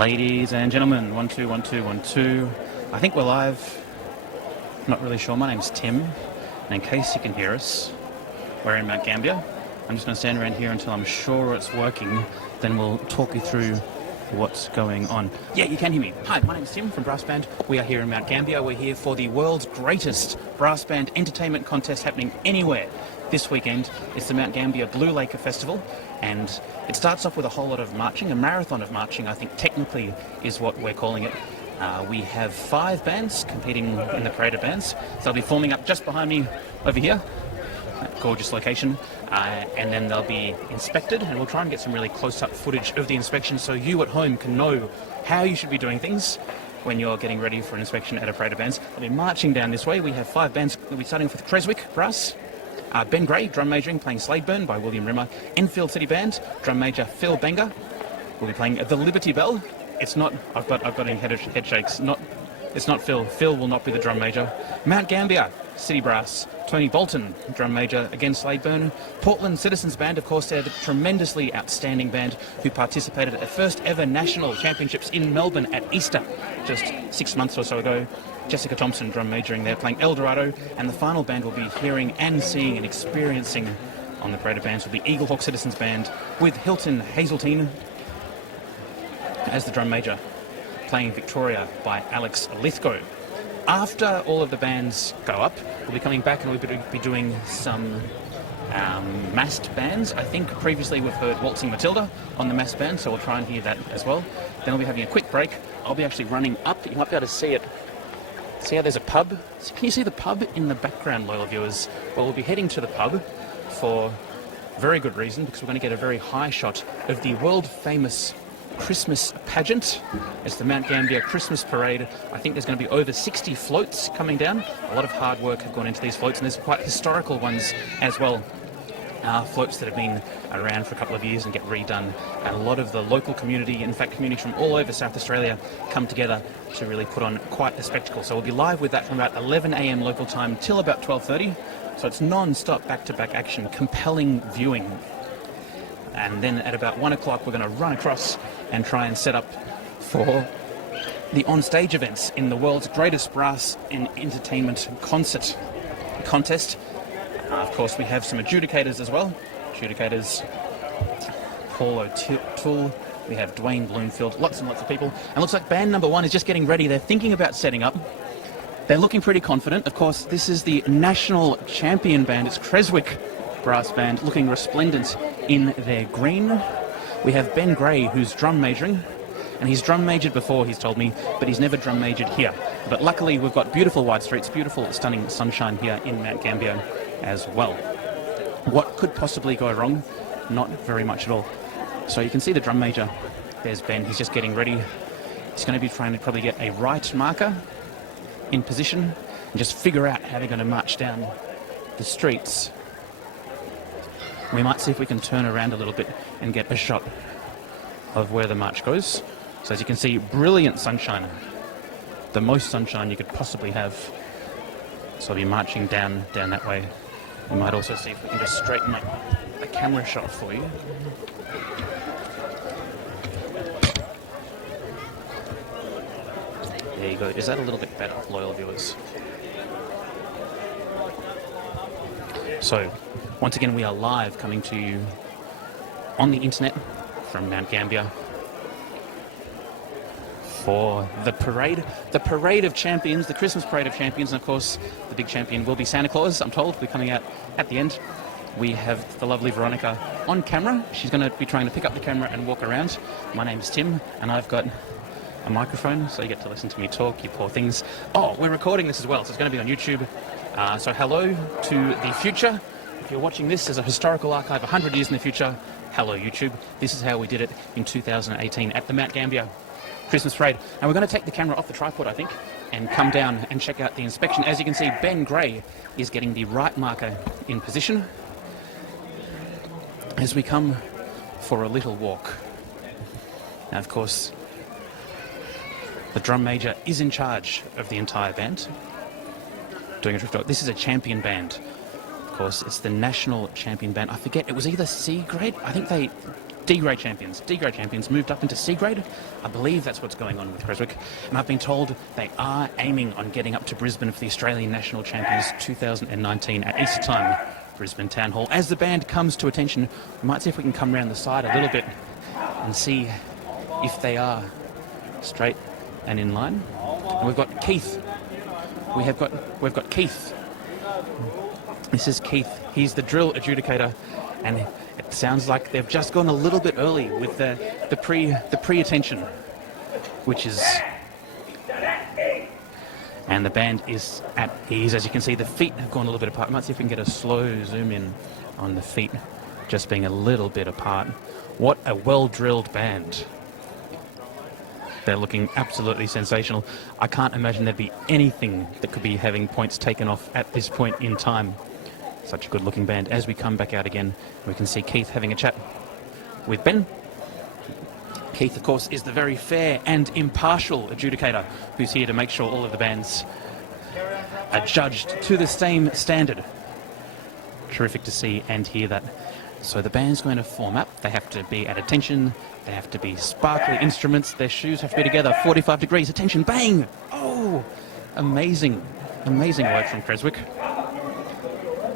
Ladies and gentlemen, 1 2 1 2 1 2. I think we're live. Not really sure. My name's Tim, and in case you can hear us, we're in Mount Gambier. I'm just going to stand around here until I'm sure it's working. Then we'll talk you through what's going on. Yeah, you can hear me. Hi, my name's Tim from Brass Band. We are here in Mount Gambier. We're here for the world's greatest brass band entertainment contest happening anywhere. This weekend, it's the Mount Gambier Blue Laker Festival, and it starts off with a whole lot of marching, a marathon of marching, I think technically is what we're calling it. We have 5 bands competing in the parade of bands. So they'll be forming up just behind me over here, that gorgeous location, and then they'll be inspected, and we'll try and get some really close-up footage of the inspection so you at home can know how you should be doing things when you're getting ready for an inspection at a parade of bands. They'll be marching down this way. We have 5 bands. We'll be starting off with Creswick Brass. Ben Gray, drum majoring, playing Sladeburn by William Rimmer. Enfield City Band, drum major Phil Benger. We'll be playing the Liberty Bell. It's not, I've got any head shakes. It's not Phil. Phil will not be the drum major. Mount Gambier, City Brass. Tony Bolton, drum major, again Sladeburn. Portland Citizens Band, of course, they're the tremendously outstanding band who participated at the first ever national championships in Melbourne at Easter, just 6 months or so ago. Jessica Thompson, drum majoring there, playing El Dorado, and the final band will be hearing and seeing and experiencing on the parade of bands will be Eaglehawk Citizens Band with Hilton Hazeltine as the drum major, playing Victoria by Alex Lithgow. After all of the bands go up, we'll be coming back and we'll be doing some massed bands. I think previously we've heard Waltzing Matilda on the massed band, so we'll try and hear that as well. Then we'll be having a quick break. I'll be actually running up. You might be able to see it. See how there's a pub? Can you see the pub in the background, loyal viewers? Well, we'll be heading to the pub for very good reason, because we're going to get a very high shot of the world-famous Christmas pageant. It's the Mount Gambier Christmas Parade. I think there's going to be over 60 floats coming down. A lot of hard work have gone into these floats, and there's quite historical ones as well. Floats that have been around for a couple of years and get redone. And a lot of the local community, in fact communities from all over South Australia, come together to really put on quite a spectacle. So we'll be live with that from about 11 a.m. local time till about 12:30. So it's non-stop back-to-back action, compelling viewing. And then at about 1 o'clock we're going to run across and try and set up for the on-stage events in the world's greatest brass and entertainment contest. Of course, we have some adjudicators as well. Adjudicators, Paul O'Toole, we have Dwayne Bloomfield, lots and lots of people. And looks like band number 1 is just getting ready. They're thinking about setting up. They're looking pretty confident. Of course, this is the national champion band. It's Creswick Brass Band, looking resplendent in their green. We have Ben Gray, who's drum majoring. And he's drum majored before, he's told me, but he's never drum majored here. But luckily, we've got beautiful wide streets, beautiful, stunning sunshine here in Mount Gambier as well. What could possibly go wrong? Not very much at all. So you can see the drum major. There's Ben. He's just getting ready. He's going to be trying to probably get a right marker in position and just figure out how they're going to march down the streets. We might see if we can turn around a little bit and get a shot of where the march goes. So as you can see, brilliant sunshine. The most sunshine you could possibly have. So I'll be marching down that way. We might also see if we can just straighten up a camera shot for you. There you go. Is that a little bit better, loyal viewers? So, once again, we are live coming to you on the internet from Mount Gambier for the parade of champions, the Christmas parade of champions. And of course, the big champion will be Santa Claus, I'm told. We're coming out at the end. We have the lovely Veronica on camera. She's going to be trying to pick up the camera and walk around. My name is Tim, and I've got a microphone, so you get to listen to me talk, you poor things. Oh, we're recording this as well, so it's going to be on YouTube. So hello to the future. If you're watching this as a historical archive 100 years in the future, hello YouTube. This is how we did it in 2018 at the Mount Gambier Christmas Parade. And we're going to take the camera off the tripod, I think, and come down and check out the inspection. As you can see, Ben Gray is getting the right marker in position as we come for a little walk. Now, of course, the drum major is in charge of the entire band, doing a drift walk. This is a champion band. Of course, it's the national champion band. I forget, it was either C grade. I think they D-grade champions. D-grade champions moved up into C-grade. I believe that's what's going on with Creswick. And I've been told they are aiming on getting up to Brisbane for the Australian National Champions 2019 at Easter time, Brisbane Town Hall. As the band comes to attention, we might see if we can come around the side a little bit and see if they are straight and in line. And we've got Keith. We've got Keith. This is Keith. He's the drill adjudicator, and it sounds like they've just gone a little bit early with the pre-attention, which is, and the band is at ease. As you can see, the feet have gone a little bit apart. Might see if we can get a slow zoom in on the feet just being a little bit apart. What a well-drilled band. They're looking absolutely sensational. I can't imagine there'd be anything that could be having points taken off at this point in time. Such a good-looking band. As we come back out again, we can see Keith having a chat with Ben. Keith, of course, is the very fair and impartial adjudicator who's here to make sure all of the bands are judged to the same standard. Terrific to see and hear that. So the band's going to form up. They have to be at attention. They have to be sparkly instruments. Their shoes have to be together. 45 degrees. Attention. Bang! Oh! Amazing. Amazing work from Creswick.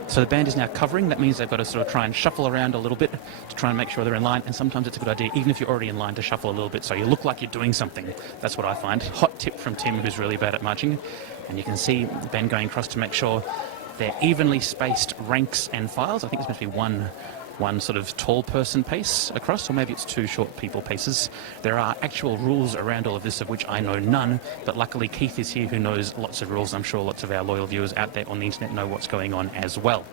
So the band is now covering. That means they've got to sort of try and shuffle around a little bit to try and make sure they're in line. And sometimes it's a good idea, even if you're already in line, to shuffle a little bit so you look like you're doing something. That's what I find. Hot tip from Tim, who's really bad at marching. And you can see Ben going across to make sure they're evenly spaced ranks and files. I think there's supposed to be one sort of tall person pace across, or maybe it's two short people paces. There are actual rules around all of this, of which I know none, but luckily Keith is here who knows lots of rules. I'm sure lots of our loyal viewers out there on the internet know what's going on as well.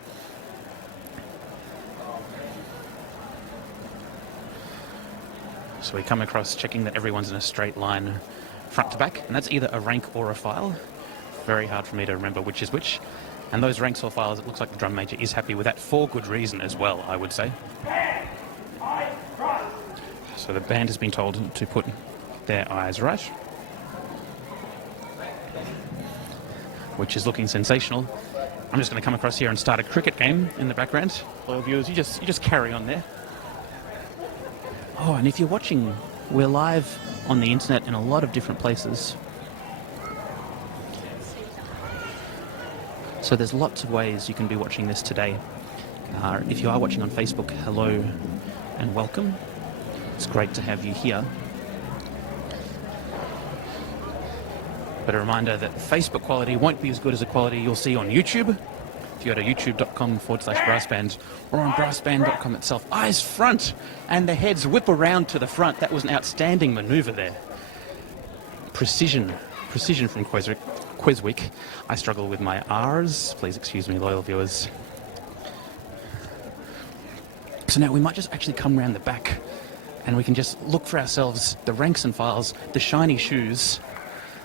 So we come across checking that everyone's in a straight line front to back, and that's either a rank or a file. Very hard for me to remember which is which. And those ranks or files, it looks like the drum major is happy with that for good reason as well, I would say. So the band has been told to put their eyes right, which is looking sensational. I'm just going to come across here and start a cricket game in the background. Loyal viewers, you just carry on there. Oh, and if you're watching, we're live on the internet in a lot of different places. So there's lots of ways you can be watching this today. If you are watching on Facebook, hello and welcome. It's great to have you here. But a reminder that Facebook quality won't be as good as the quality you'll see on YouTube. If you go to youtube.com/brassband or on brassband.com itself, eyes front and the heads whip around to the front. That was an outstanding manoeuvre there. Precision from Creswick. I struggle with my R's. Please excuse me, loyal viewers. So now we might just actually come around the back and we can just look for ourselves the ranks and files, the shiny shoes.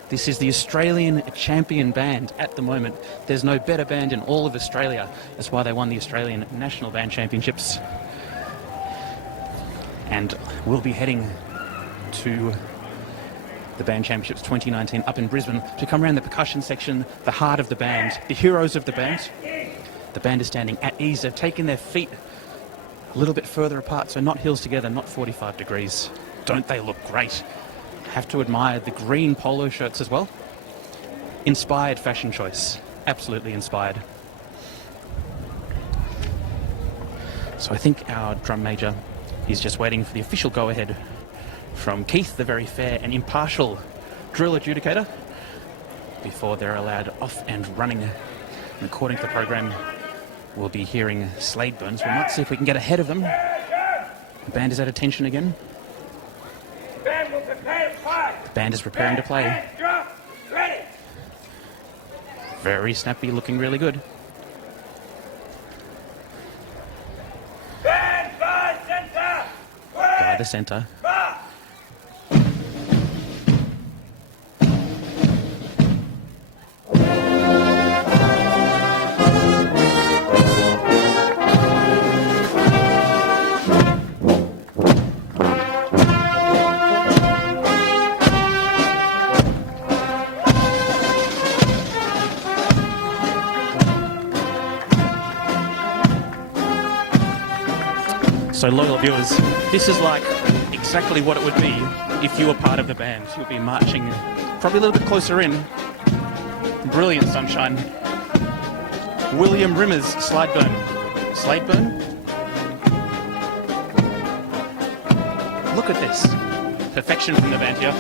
This is the Australian champion band at the moment. There's no better band in all of Australia. That's why they won the Australian National Band Championships. And we'll be heading to the Band Championships 2019 up in Brisbane to come around the percussion section, the heart of the band, the heroes of the band. The band is standing at ease. They've taken their feet a little bit further apart, so not heels together, not 45 degrees. Don't they look great? Have to admire the green polo shirts as well. Inspired fashion choice. Absolutely inspired. So I think our drum major is just waiting for the official go-ahead from Keith, the very fair and impartial drill adjudicator, before they're allowed off and running. And according to the program, we'll be hearing Slade Burns. We might see if we can get ahead of them. The band is at attention again. The band is preparing to play. Very snappy, looking really good. By the centre. So loyal viewers, this is like exactly what it would be if you were part of the band. You'll be marching probably a little bit closer in. Brilliant sunshine. William Rimmer's Slideburn. Slideburn? Look at this. Perfection from the band here.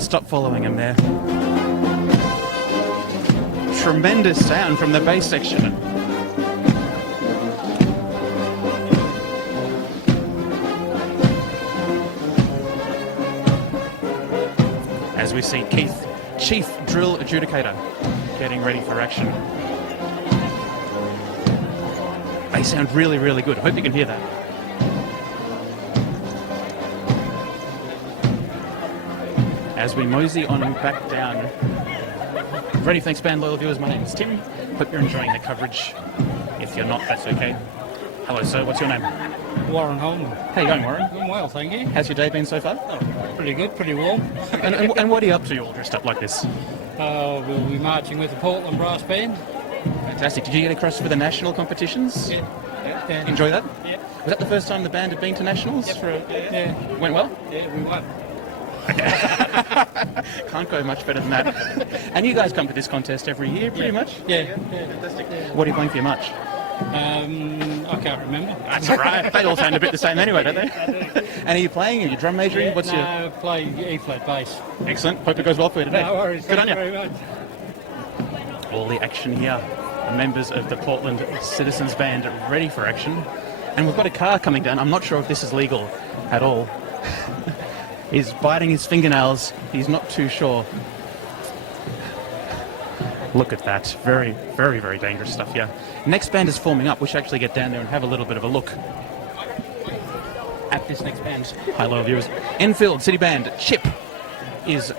Stop following him there. Tremendous sound from the bass section. As we see Keith, Chief Drill Adjudicator, getting ready for action. They sound really, really good. I hope you can hear that. As we mosey on back down. Ready, thanks band, loyal viewers, my name is Tim. Hope you're enjoying the coverage. If you're not, that's okay. Hello sir, what's your name? Warren Holman. How you going, Warren? Doing well, thank you. How's your day been so far? Oh, pretty good, pretty warm. And what are you up to, all dressed up like this? We'll be marching with the Portland Brass Band. Fantastic. Did you get across for the national competitions? Yeah. Enjoy that? Yeah. Was that the first time the band had been to nationals? Yep. Yeah. Went well? Yeah, we won. Can't go much better than that. And you guys come to this contest every year, pretty much? Yeah. Fantastic. What are you playing for your march? I can't remember. That's all right. They all sound a bit the same anyway, don't they? And are you playing? Are you drum majoring? Yeah, What's your... play E-flat bass. Excellent. Hope it goes well for you today. No worries. Good on Thank you. you very much. All the action here. The members of the Portland Citizens Band ready for action. And we've got a car coming down. I'm not sure if this is legal at all. He's biting his fingernails. He's not too sure. Look at that. Very, very, very dangerous stuff here. Next band is forming up. We should actually get down there and have a little bit of a look at this next band. Hi, loyal viewers. Enfield City Band Chip is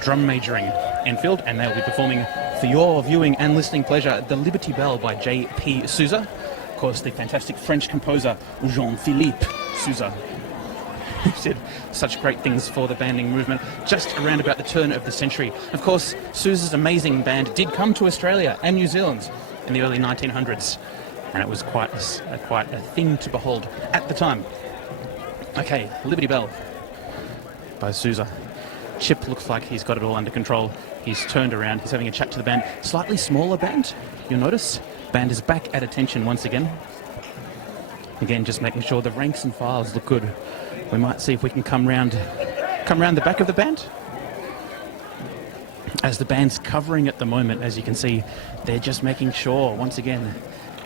drum majoring Enfield, and they'll be performing for your viewing and listening pleasure The Liberty Bell by J.P. Souza. Of course, the fantastic French composer Jean-Philippe Souza, who did such great things for the banding movement just around about the turn of the century. Of course, Sousa's amazing band did come to Australia and New Zealand in the early 1900s, and it was quite a thing to behold at the time. Okay, Liberty Bell by Sousa. Chip looks like he's got it all under control. He's turned around, he's having a chat to the band. Slightly smaller band, you'll notice. Band is back at attention once again. Again, just making sure the ranks and files look good. We might see if we can come round the back of the band. As the band's covering at the moment, as you can see, they're just making sure, once again,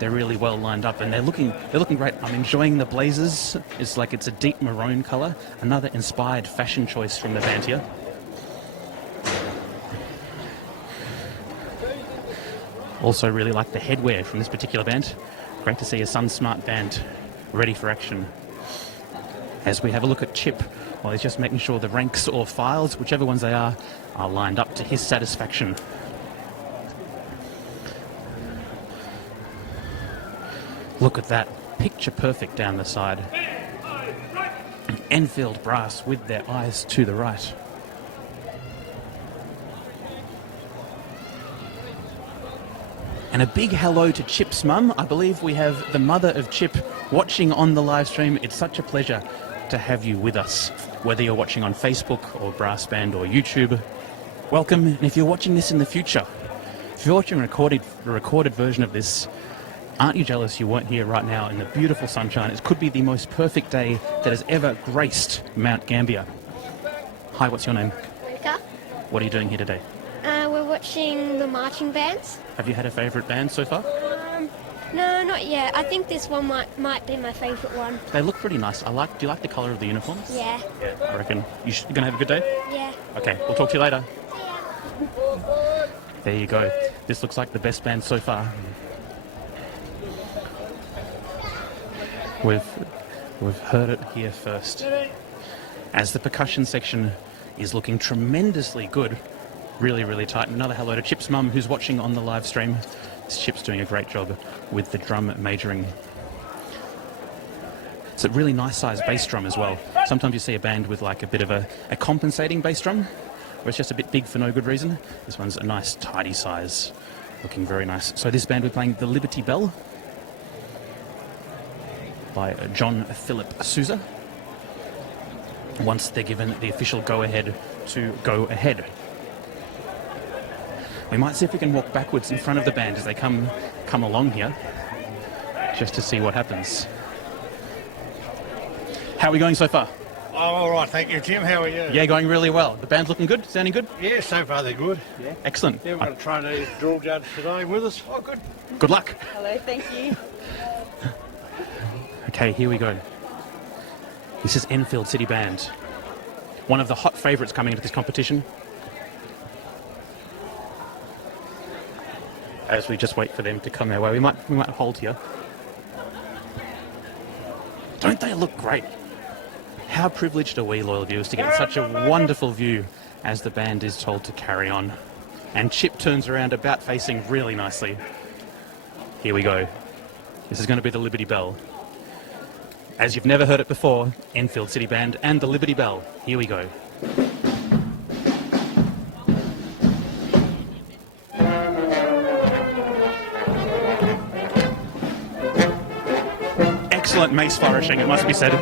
they're really well lined up, and they're looking great. I'm enjoying the blazers. It's like it's a deep maroon colour. Another inspired fashion choice from the band here. Also really like the headwear from this particular band. Great to see a Sun Smart band ready for action. As we have a look at Chip, well, he's just making sure the ranks or files, whichever ones they are lined up to his satisfaction. Look at that, picture perfect down the side. Enfield Brass with their eyes to the right. And a big hello to Chip's mum. I believe we have the mother of Chip watching on the live stream. It's such a pleasure to have you with us, whether you're watching on Facebook or Brass Band or YouTube. Welcome, and if you're watching this in the future, if you're watching a recorded version of this, aren't you jealous you weren't here right now in the beautiful sunshine? It could be the most perfect day that has ever graced Mount Gambier. Hi, what's your name? Rika. What are you doing here today? We're watching the marching bands. Have you had a favourite band so far? No, not yet. I think this one might be my favourite one. They look pretty nice. Do you like the colour of the uniforms? Yeah. Yeah, I reckon. You're going to have a good day? Yeah. Okay, we'll talk to you later. There you go. This looks like the best band so far. We've heard it here first. As the percussion section is looking tremendously good. Really, really tight. Another hello to Chip's mum, who's watching on the live stream. Chip's doing a great job with the drum majoring. It's a really nice sized bass drum as well. Sometimes you see a band with like a bit of a compensating bass drum, where it's just a bit big for no good reason. This one's a nice tidy size, looking very nice. So this band, we're playing the Liberty Bell by John Philip Sousa, once they're given the official go-ahead to go ahead. We might see if we can walk backwards in front of the band as they come along here, just to see what happens. How are we going so far? Oh, all right, thank you, Tim. How are you? Yeah, going really well. The band's looking good? Sounding good? Yeah, so far they're good. Yeah. Excellent. Yeah, we've got a trainee drill judge today with us. Oh, good. Good luck. Hello, thank you. Okay, here we go. This is Enfield City Band, one of the hot favourites coming into this competition. As we just wait for them to come their way, we might hold here. Don't they look great? How privileged are we, loyal viewers, to get such a wonderful view as the band is told to carry on. And Chip turns around, about facing really nicely. Here we go. This is going to be the Liberty Bell. As you've never heard it before, Enfield City Band and the Liberty Bell. Here we go. Excellent mace flourishing, it must be said.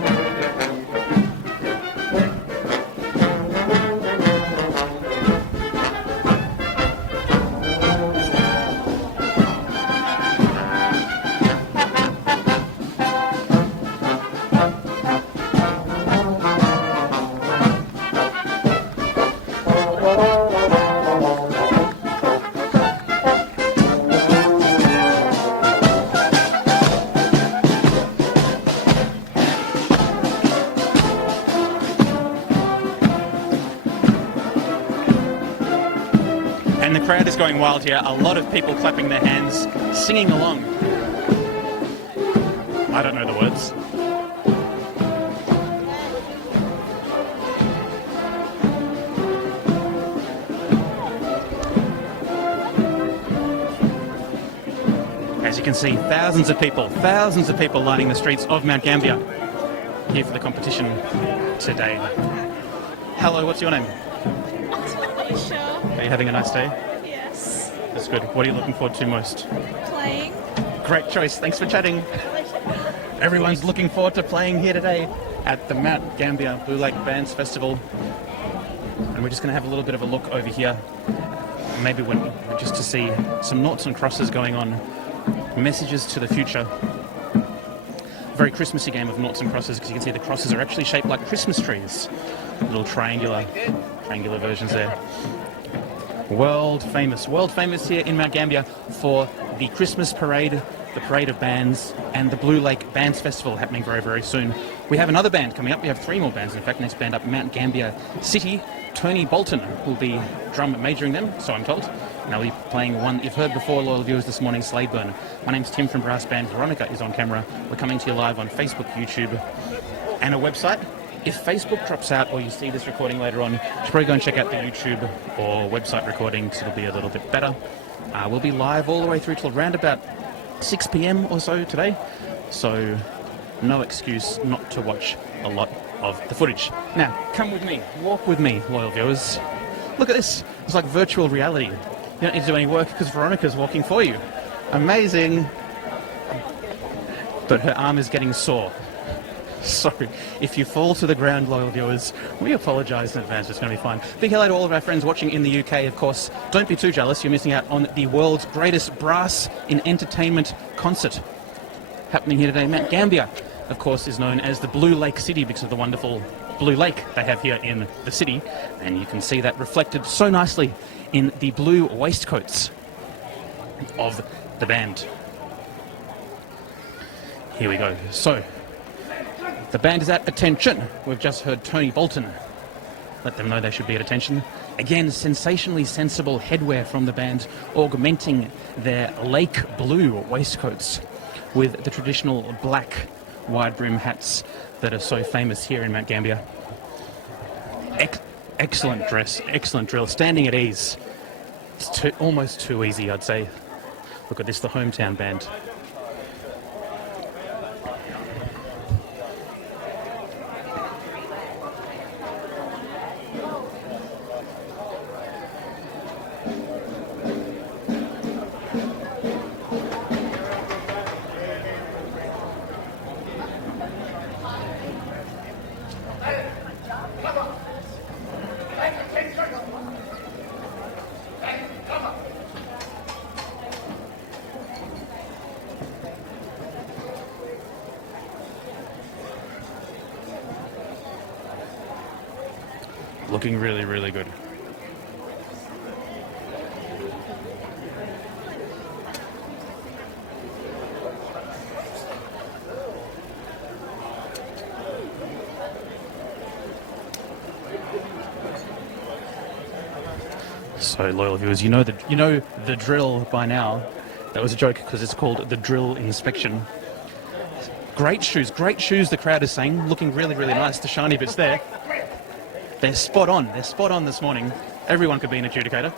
And the crowd is going wild here. A lot of people clapping their hands, singing along. I don't know the words. As you can see, thousands of people lining the streets of Mount Gambier here for the competition today. Hello, what's your name? Alicia. Are you having a nice day? Yes. That's good. What are you looking forward to most? Playing. Great choice. Thanks for chatting. Everyone's looking forward to playing here today at the Mount Gambier Blue Lake Bands Festival. And we're just going to have a little bit of a look over here. Maybe just to see some noughts and crosses going on. Messages to the future. Very Christmassy game of noughts and crosses, because you can see the crosses are actually shaped like Christmas trees. Little triangular versions there. World famous here in Mount Gambier for the Christmas parade, the parade of bands, and the Blue Lake Bands Festival happening very, very soon. We have another band coming up. We have 3 more bands, in fact. Next band up, Mount Gambier City. Tony Bolton will be drum majoring them, so I'm told. And they'll be playing one you've heard before, loyal viewers, this morning, Sladeburn. My name's Tim from Brass Band. Veronica is on camera. We're coming to you live on Facebook, YouTube, and a website. If Facebook drops out or you see this recording later on, you should probably go and check out the YouTube or website recording, because it'll be a little bit better. We'll be live all the way through till around about 6 p.m. or so today, so no excuse not to watch a lot of the footage. Now, come with me, walk with me, loyal viewers. Look at this. It's like virtual reality. You don't need to do any work because Veronica's walking for you. Amazing. But her arm is getting sore. So, if you fall to the ground, loyal viewers, we apologise in advance. It's going to be fine. Big hello to all of our friends watching in the UK, of course. Don't be too jealous. You're missing out on the world's greatest brass in entertainment concert happening here today. Mount Gambier, of course, is known as the Blue Lake City because of the wonderful blue lake they have here in the city. And you can see that reflected so nicely in the blue waistcoats of the band. Here we go. So, the band is at attention. We've just heard Tony Bolton let them know they should be at attention. Again, sensationally sensible headwear from the band, augmenting their lake blue waistcoats with the traditional black wide brim hats that are so famous here in Mount Gambier. Excellent dress, excellent drill, standing at ease. It's almost too easy, I'd say. Look at this, the hometown band. Looking really, really good. So, loyal viewers, you know the drill by now. That was a joke because it's called the drill inspection. Great shoes, the crowd is saying. Looking really, really nice. The shiny bits there. They're spot on. They're spot on this morning. Everyone could be an adjudicator.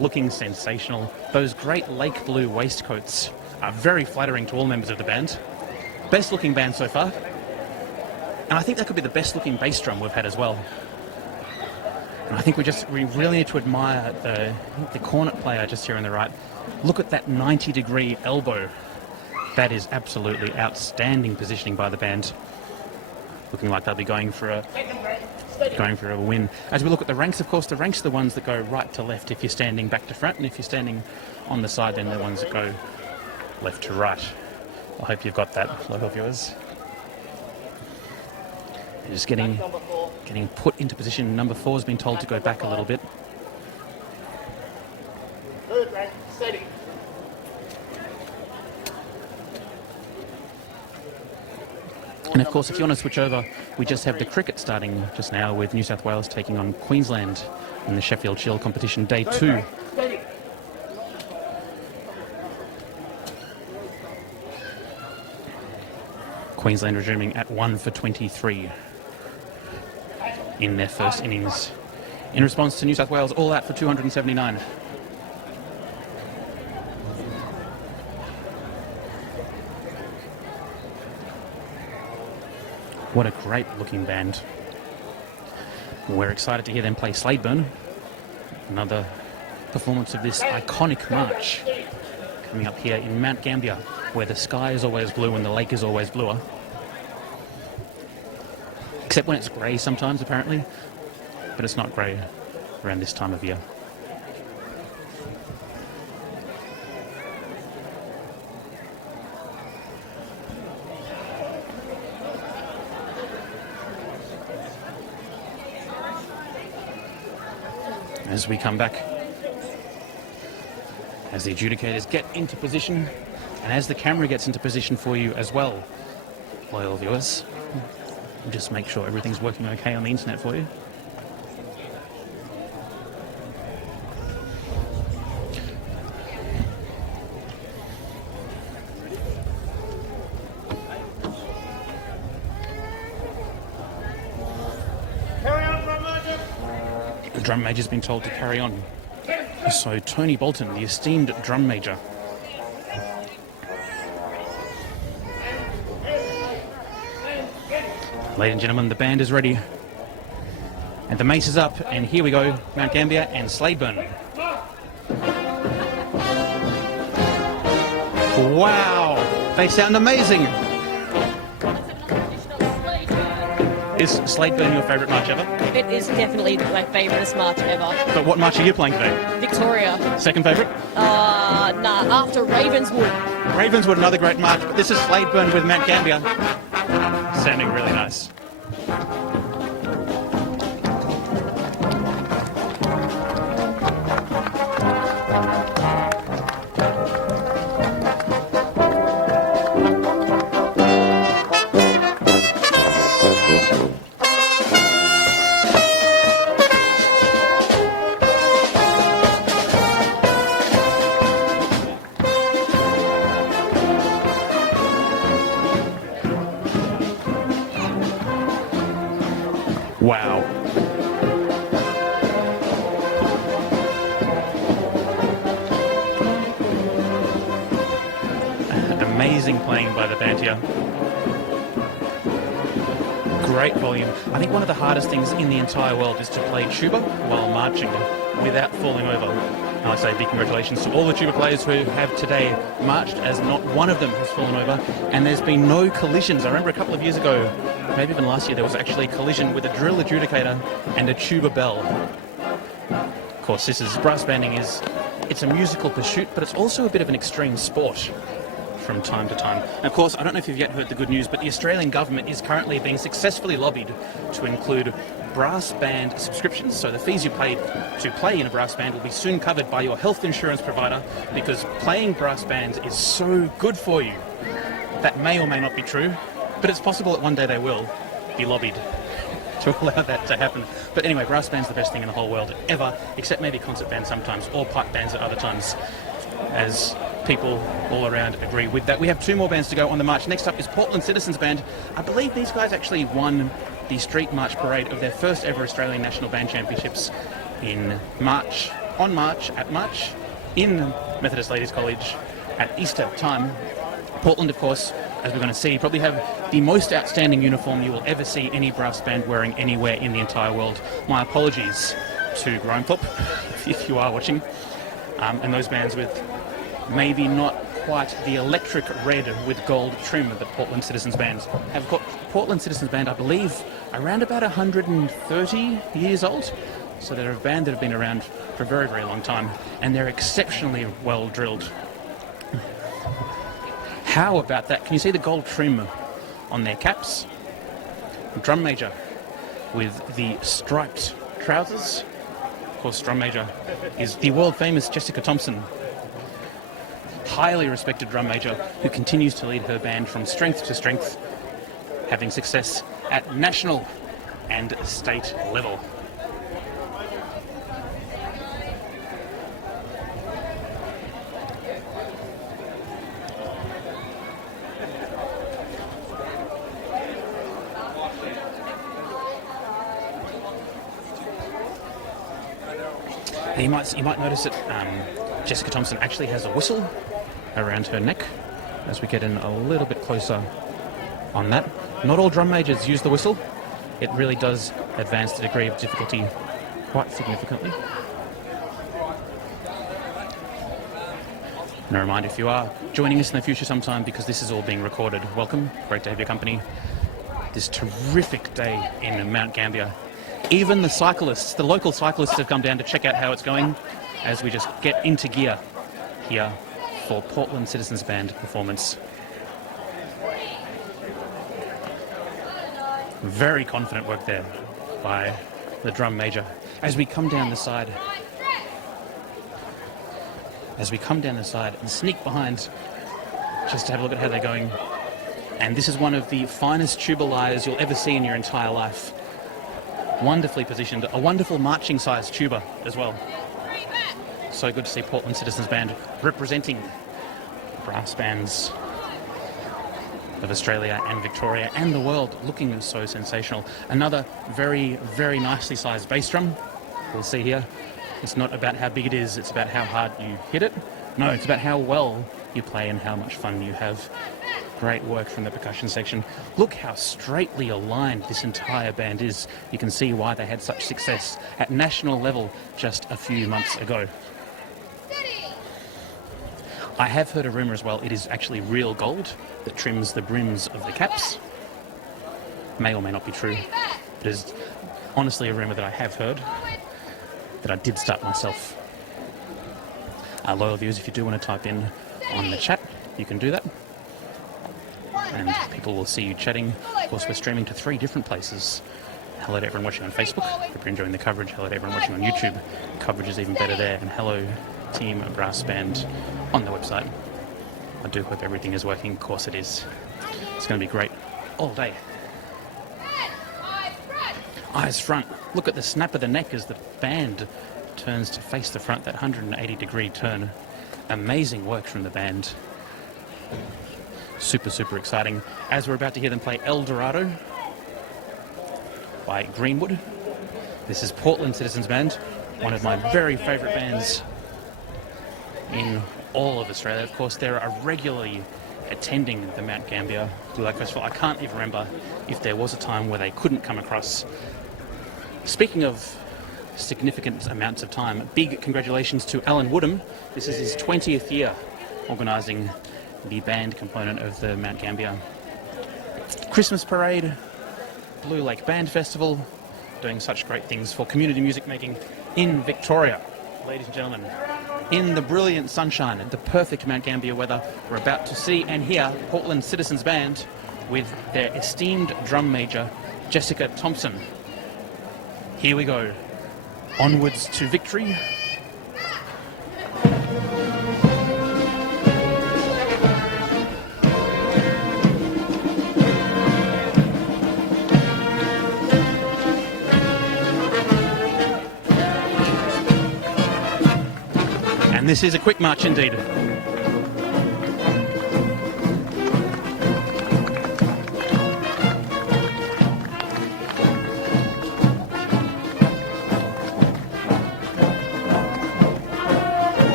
Looking sensational. Those great lake blue waistcoats are very flattering to all members of the band. Best looking band so far. And I think that could be the best looking bass drum we've had as well. And I think we really need to admire the cornet player just here on the right. Look at that 90-degree elbow. That is absolutely outstanding positioning by the band. Looking like they'll be going for a win. As we look at the ranks, of course, the ranks are the ones that go right to left if you're standing back to front, and if you're standing on the side, then they're the ones that go left to right. I hope you've got that, local viewers. They're just getting put into position. Number 4 has been told to go back a little bit. Third rank, steady. And of course, if you want to switch over, we just have the cricket starting just now with New South Wales taking on Queensland in the Sheffield Shield competition, day 2. Queensland resuming at 1 for 23 in their first innings. In response to New South Wales, all out for 279. What a great looking band. We're excited to hear them play Sladeburn. Another performance of this iconic march coming up here in Mount Gambier, where the sky is always blue and the lake is always bluer. Except when it's grey sometimes, apparently. But it's not grey around this time of year. As we come back, as the adjudicators get into position, and as the camera gets into position for you as well, loyal viewers, we'll just make sure everything's working okay on the internet for you. The drum major's been told to carry on. So Tony Bolton, the esteemed drum major. Ladies and gentlemen, the band is ready. And the mace is up, and here we go, Mount Gambier and Sladeburn. Wow, they sound amazing. Is Sladeburn your favourite march ever? It is definitely my favourite march ever. But what march are you playing today? Victoria. Second favourite? After Ravenswood. Ravenswood, another great march, but this is Sladeburn with Mount Gambier. Sounding really nice. Amazing playing by the band here. Great volume. I think one of the hardest things in the entire world is to play tuba while marching without falling over. And I say big congratulations to all the tuba players who have today marched, as not one of them has fallen over, and there's been no collisions. I remember a couple of years ago, maybe even last year, there was actually a collision with a drill adjudicator and a tuba bell. Of course, this is brass banding it's a musical pursuit, but it's also a bit of an extreme sport from time to time. And of course, I don't know if you've yet heard the good news, but the Australian government is currently being successfully lobbied to include brass band subscriptions. So the fees you paid to play in a brass band will be soon covered by your health insurance provider, because playing brass bands is so good for you. That may or may not be true, but it's possible that one day they will be lobbied to allow that to happen. But anyway, brass band's the best thing in the whole world ever, except maybe concert bands sometimes, or pipe bands at other times, as people all around agree with that. We have 2 more bands to go on the march. Next up is Portland Citizens Band. I believe these guys actually won the street march parade of their first ever Australian National Band Championships in March, in Methodist Ladies College at Easter time. Portland, of course, as we're going to see, probably have the most outstanding uniform you will ever see any brass band wearing anywhere in the entire world. My apologies to Grindthorpe, if you are watching. And those bands with maybe not quite the electric red with gold trim that Portland Citizens Band have got. Portland Citizens Band, I believe, around about 130 years old. So they're a band that have been around for a very, very long time, and they're exceptionally well drilled. How about that? Can you see the gold trim on their caps? Drum major with the striped trousers. Of course, drum major is the world famous Jessica Thompson, highly respected drum major who continues to lead her band from strength to strength, having success at national and state level. You might notice that Jessica Thompson actually has a whistle around her neck, as we get in a little bit closer on that. Not all drum majors use the whistle. It really does advance the degree of difficulty quite significantly. And a reminder, if you are joining us in the future sometime, because this is all being recorded, welcome. Great to have your company. This terrific day in Mount Gambier. Even the cyclists, the local cyclists, have come down to check out how it's going as we just get into gear here for Portland Citizens Band performance. Very confident work there by the drum major. As we come down the side, and sneak behind just to have a look at how they're going. And this is one of the finest tuba lyres you'll ever see in your entire life. Wonderfully positioned, a wonderful marching sized tuba as well. So good to see Portland Citizens Band representing brass bands of Australia and Victoria and the world, looking so sensational. Another very, very nicely sized bass drum. We'll see here. It's not about how big it is, it's about how hard you hit it. No, it's about how well you play and how much fun you have. Great work from the percussion section. Look how straightly aligned this entire band is. You can see why they had such success at national level just a few months ago. I have heard a rumour as well, it is actually real gold that trims the brims of the caps. May or may not be true. It is honestly a rumour that I have heard, that I did start myself. Loyal viewers, if you do want to type in on the chat, you can do that. And people will see you chatting. Of course, we're streaming to 3 different places. Hello to everyone watching on Facebook. Hope you're enjoying the coverage. Hello to everyone watching on YouTube. Coverage is even better there. And hello, Team Brass Band on the website. I do hope everything is working. Of course it is. It's going to be great all day. Eyes front. Look at the snap of the neck as the band turns to face the front. That 180-degree turn. Amazing work from the band. Super, super exciting. As we're about to hear them play El Dorado by Greenwood. This is Portland Citizens Band, one of my very favourite bands in all of Australia. Of course, they're a regularly attending the Mount Gambier Blue Lake Festival. I can't even remember if there was a time where they couldn't come across. Speaking of significant amounts of time, big congratulations to Alan Woodham. This is his 20th year organising the band component of the Mount Gambier Christmas Parade, Blue Lake Band Festival, doing such great things for community music making in Victoria. Ladies and gentlemen, in the brilliant sunshine and the perfect Mount Gambier weather, we're about to see and hear Portland Citizens Band with their esteemed drum major, Jessica Thompson. Here we go. Onwards to victory. And this is a quick march indeed.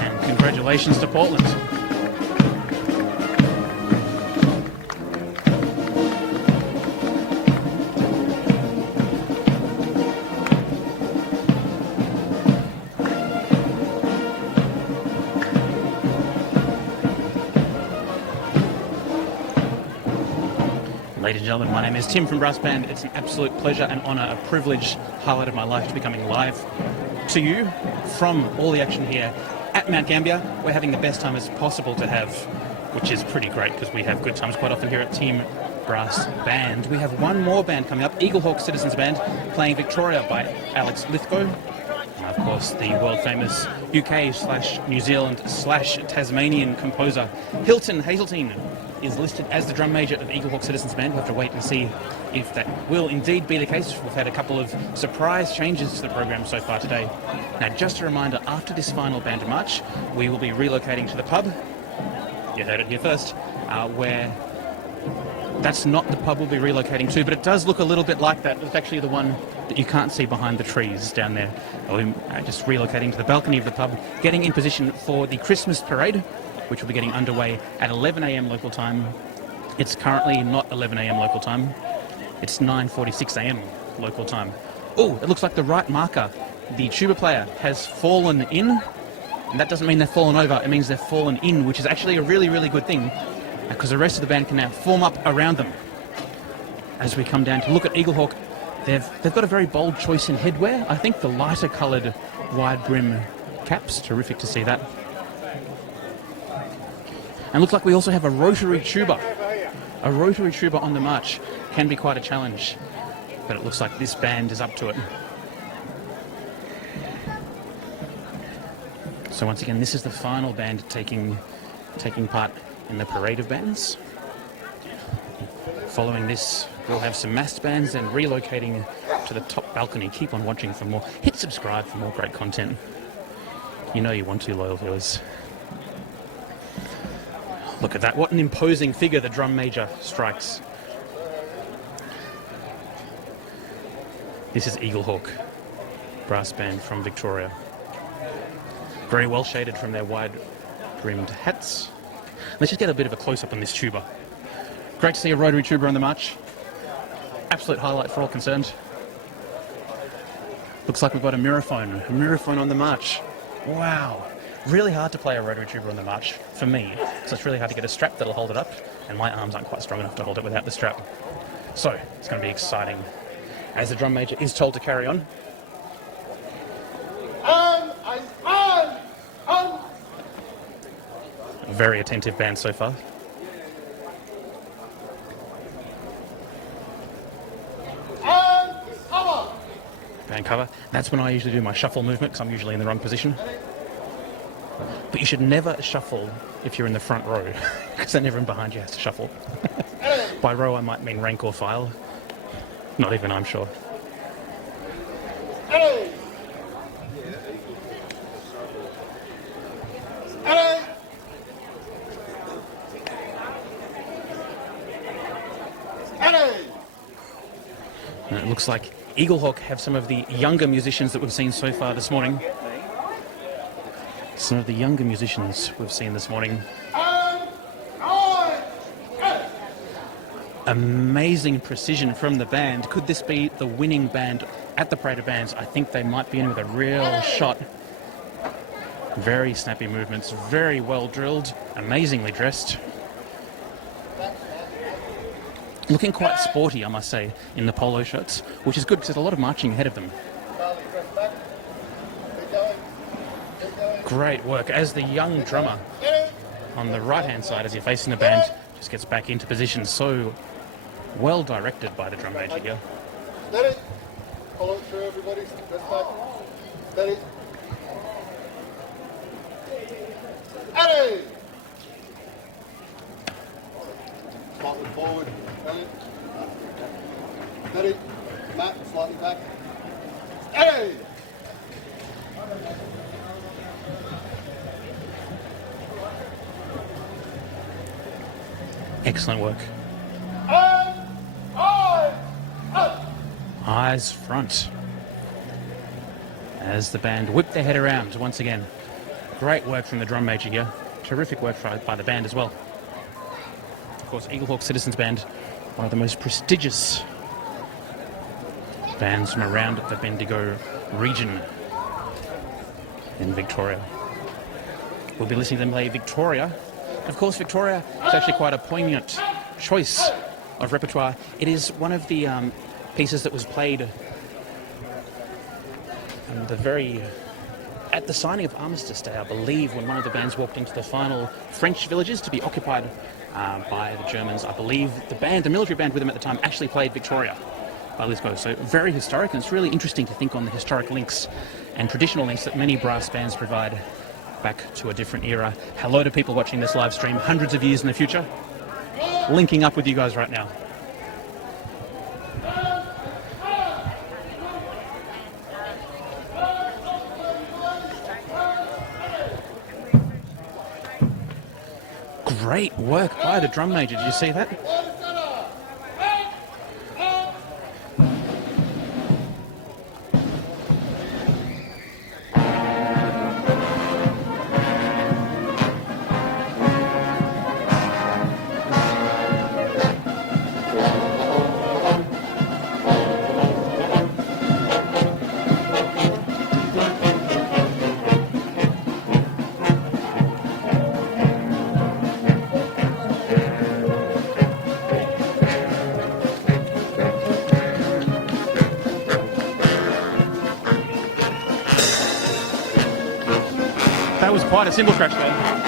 And congratulations to Portland. Ladies and gentlemen, my name is Tim from Brass Band. It's an absolute pleasure and honour, a privilege, highlight of my life to be coming live to you from all the action here at Mount Gambier. We're having the best time as possible to have, which is pretty great because we have good times quite often here at Team Brass Band. We have one more band coming up, Eaglehawk Citizens Band, playing Victoria by Alex Lithgow. Of course, the world-famous UK/New Zealand/Tasmanian composer Hilton Hazeltine is listed as the drum major of Eaglehawk Citizens Band. We'll have to wait and see if that will indeed be the case. We've had a couple of surprise changes to the program so far today. Now, just a reminder, after this final band march, we will be relocating to the pub. You heard it here first, where that's not the pub we'll be relocating to, but it does look a little bit like that. It's actually the one that you can't see behind the trees down there. We're just relocating to the balcony of the pub, getting in position for the Christmas parade, which will be getting underway at 11 a.m. local time. It's currently not 11 a.m. local time. It's 9:46 a.m. local time. Oh, it looks like the right marker, the tuba player, has fallen in. And that doesn't mean they've fallen over, it means they've fallen in, which is actually a really, really good thing, because the rest of the band can now form up around them. As we come down to look at Eaglehawk, they've got a very bold choice in headwear. I think the lighter coloured wide brim caps, terrific to see that. And looks like we also have a rotary tuba. A rotary tuba on the march can be quite a challenge, but it looks like this band is up to it. So once again, this is the final band taking part in the parade of bands. Following this, we'll have some massed bands and relocating to the top balcony. Keep on watching for more. Hit subscribe for more great content. You know you want to, loyal viewers. Look at that. What an imposing figure the drum major strikes. This is Eaglehawk Brass Band from Victoria. Very well shaded from their wide-brimmed hats. Let's just get a bit of a close-up on this tuba. Great to see a rotary tuba on the march. Absolute highlight for all concerned. Looks like we've got a mirrorphone on the march. Wow. Really hard to play a rotary tuba on the march, for me. So it's really hard to get a strap that'll hold it up, and my arms aren't quite strong enough to hold it without the strap. So, it's going to be exciting. As the drum major is told to carry on. A very attentive band so far. Band cover. That's when I usually do my shuffle movement, because I'm usually in the wrong position. But you should never shuffle if you're in the front row, because then everyone behind you has to shuffle. By row I might mean rank or file. Not even I'm sure. And it looks like Eaglehawk have some of the younger musicians that we've seen so far this morning. Some of the younger musicians we've seen this morning. Amazing precision from the band. Could this be the winning band at the Parade of Bands? I think they might be in with a real shot. Very snappy movements, very well drilled, amazingly dressed. Looking quite sporty, I must say, in the polo shirts, which is good because there's a lot of marching ahead of them. Great work as the young drummer on the right-hand side as you're facing the band just gets back into position. So well directed by the drum major here. Steady. Follow it through, everybody. Rest back. Steady. Steady. Slightly forward. Steady. Matt, slightly back. Steady. Excellent work. Eyes front. As the band whip their head around once again. Great work from the drum major here. Terrific work by the band as well. Of course, Eaglehawk Citizens Band, one of the most prestigious bands from around the Bendigo region in Victoria. We'll be listening to them play Victoria. Of course, Victoria is actually quite a poignant choice of repertoire. It is one of the pieces that was played at the signing of Armistice Day, I believe, when one of the bands walked into the final French villages to be occupied by the Germans. I believe the military band with them at the time, actually played Victoria by Lisco. So very historic, and it's really interesting to think on the historic links and traditional links that many brass bands provide back to a different era. Hello to people watching this live stream hundreds of years in the future. Linking up with you guys right now. Great work by the drum major. Did you see that? That was quite a cymbal crash there.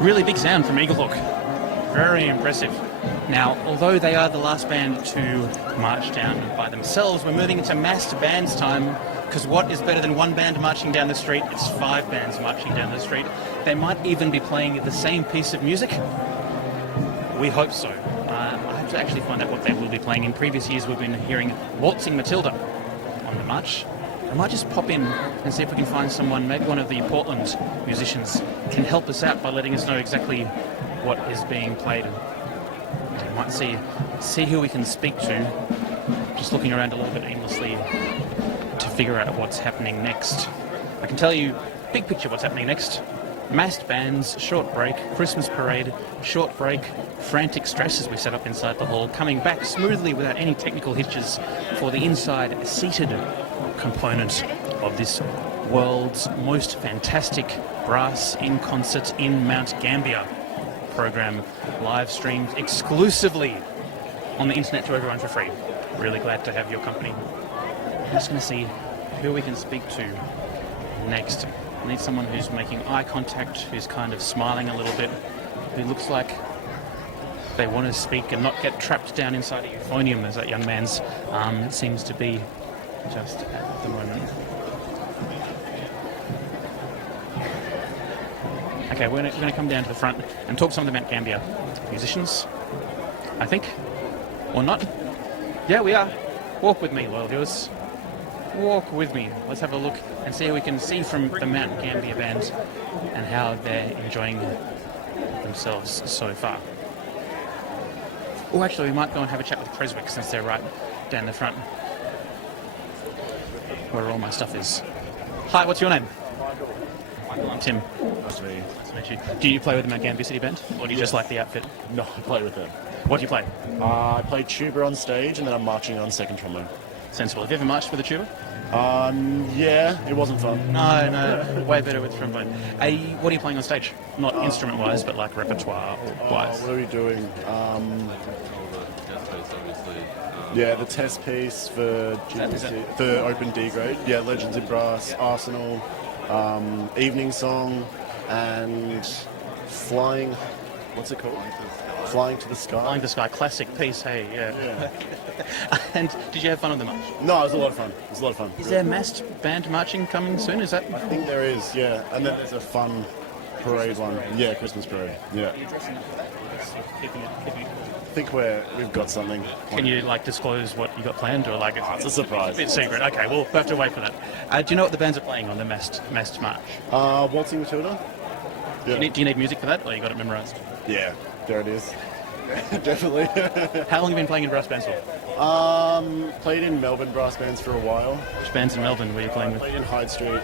Really big sound from Eaglehawk. Very impressive. Now, although they are the last band to march down by themselves, we're moving into massed bands time, because what is better than one band marching down the street? It's 5 bands marching down the street. They might even be playing the same piece of music. We hope so. I have to actually find out what they will be playing. In previous years, we've been hearing Waltzing Matilda on the march. I might just pop in and see if we can find someone, maybe one of the Portland musicians can help us out by letting us know exactly what is being played. We might see who we can speak to, just looking around a little bit aimlessly to figure out what's happening next. I can tell you, big picture, what's happening next. Massed bands, short break, Christmas parade, short break, frantic stress as we set up inside the hall, coming back smoothly without any technical hitches for the inside seated component of this world's most fantastic brass in concert in Mount Gambier program, live streamed exclusively on the internet to everyone for free. Really glad to have your company. I'm just going to see who we can speak to next. I need someone who's making eye contact, who's kind of smiling a little bit, who looks like they want to speak and not get trapped down inside a euphonium, as that young man's seems to be just at the moment. Okay, we're going to come down to the front and talk to some of the Mount Gambier musicians, I think. Or not. Yeah, we are. Walk with me, loyal viewers. Walk with me. Let's have a look and see how we can see from the Mount Gambier band and how they're enjoying themselves so far. Oh, actually, we might go and have a chat with Creswick since they're right down the front where all my stuff is. Hi, what's your name? Michael, I'm Tim. Nice to meet you. Nice to meet you. Do you play with the Mount Gambier City Band, or do you just like the outfit? No, I play with them. What do you play? I play tuba on stage and then I'm marching on second trombone. Sensible. Have you ever marched with a tuba? Yeah, it wasn't fun. No, way better with trombone. What are you playing on stage? Not instrument-wise, but like repertoire-wise. What are we doing? Yeah, the test piece for for Open D grade. Yeah, Legends in Brass, Arsenal, Evening Song, and Flying. What's it called? Flying to the Sky. Flying to the Sky, classic piece. Hey, yeah. And did you have fun on the march? No, it was a lot of fun. It was a lot of fun. Is there massed band marching coming soon? Is that? I think there is. Yeah, and then there's a fun parade one. Yeah, Christmas parade. Yeah. Keeping it. I think we've got something. Can you like disclose what you got planned, or like It's a surprise. It's secret. Okay, we'll have to wait for that. Do you know what the bands are playing on the massed march? Waltzing Matilda. Yeah. Do you need music for that, or you got it memorised? Yeah, there it is. Definitely. How long have you been playing in brass bands for? Played in Melbourne brass bands for a while. Which bands in Melbourne were you playing with? Played in Hyde Street.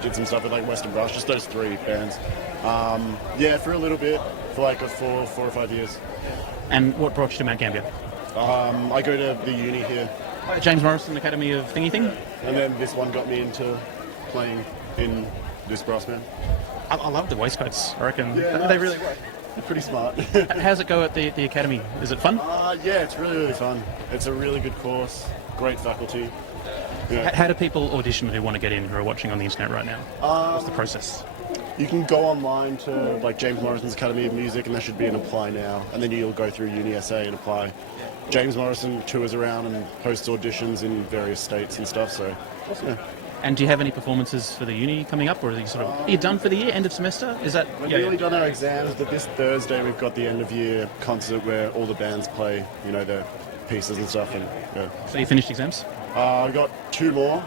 Did some stuff with like Western Brass, just those three bands. Yeah, for a little bit, for like 4 or 5 years. And what brought you to Mount Gambier? I go to the uni here, James Morrison Academy of Thingy Thing? and then this one got me into playing in this brass band. I love the waistcoats, I reckon. Yeah, They really work. They're pretty smart. How's it go at the academy? Is it fun? Yeah, it's really, really fun. It's a really good course, great faculty. Yeah. How do people audition who want to get in, who are watching on the internet right now? What's the process? You can go online to like James Morrison's Academy of Music, and there should be an apply now, and then you'll go through UniSA and apply. James Morrison tours around and hosts auditions in various states and stuff, so yeah. And do you have any performances for the uni coming up, or are you done for the year, end of semester? Is that We've nearly done our exams, but this Thursday we've got the end of year concert where all the bands play, their pieces and stuff. And yeah. So you finished exams? I got 2 more.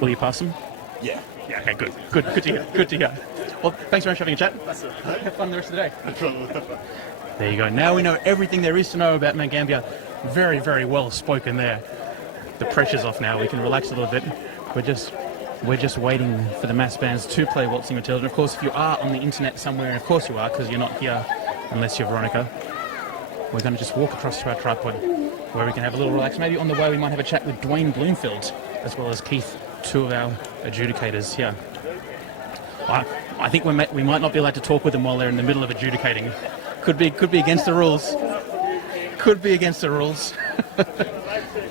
Will you pass them? Yeah. Yeah. Okay. Good to hear. Good to hear. Well, thanks very much for having a chat. Have fun the rest of the day. There you go. Now we know everything there is to know about Mount Gambier. Very, very well spoken there. The pressure's off now. We can relax a little bit. We're just waiting for the mass bands to play Waltzing Matilda. And of course, if you are on the internet somewhere, and of course you are, because you're not here unless you're Veronica, we're going to just walk across to our tripod where we can have a little relax. Maybe on the way we might have a chat with Dwayne Bloomfield as well as Keith, 2 of our adjudicators here. I think we might not be allowed to talk with them while they're in the middle of adjudicating. Could be against the rules. Could be against the rules.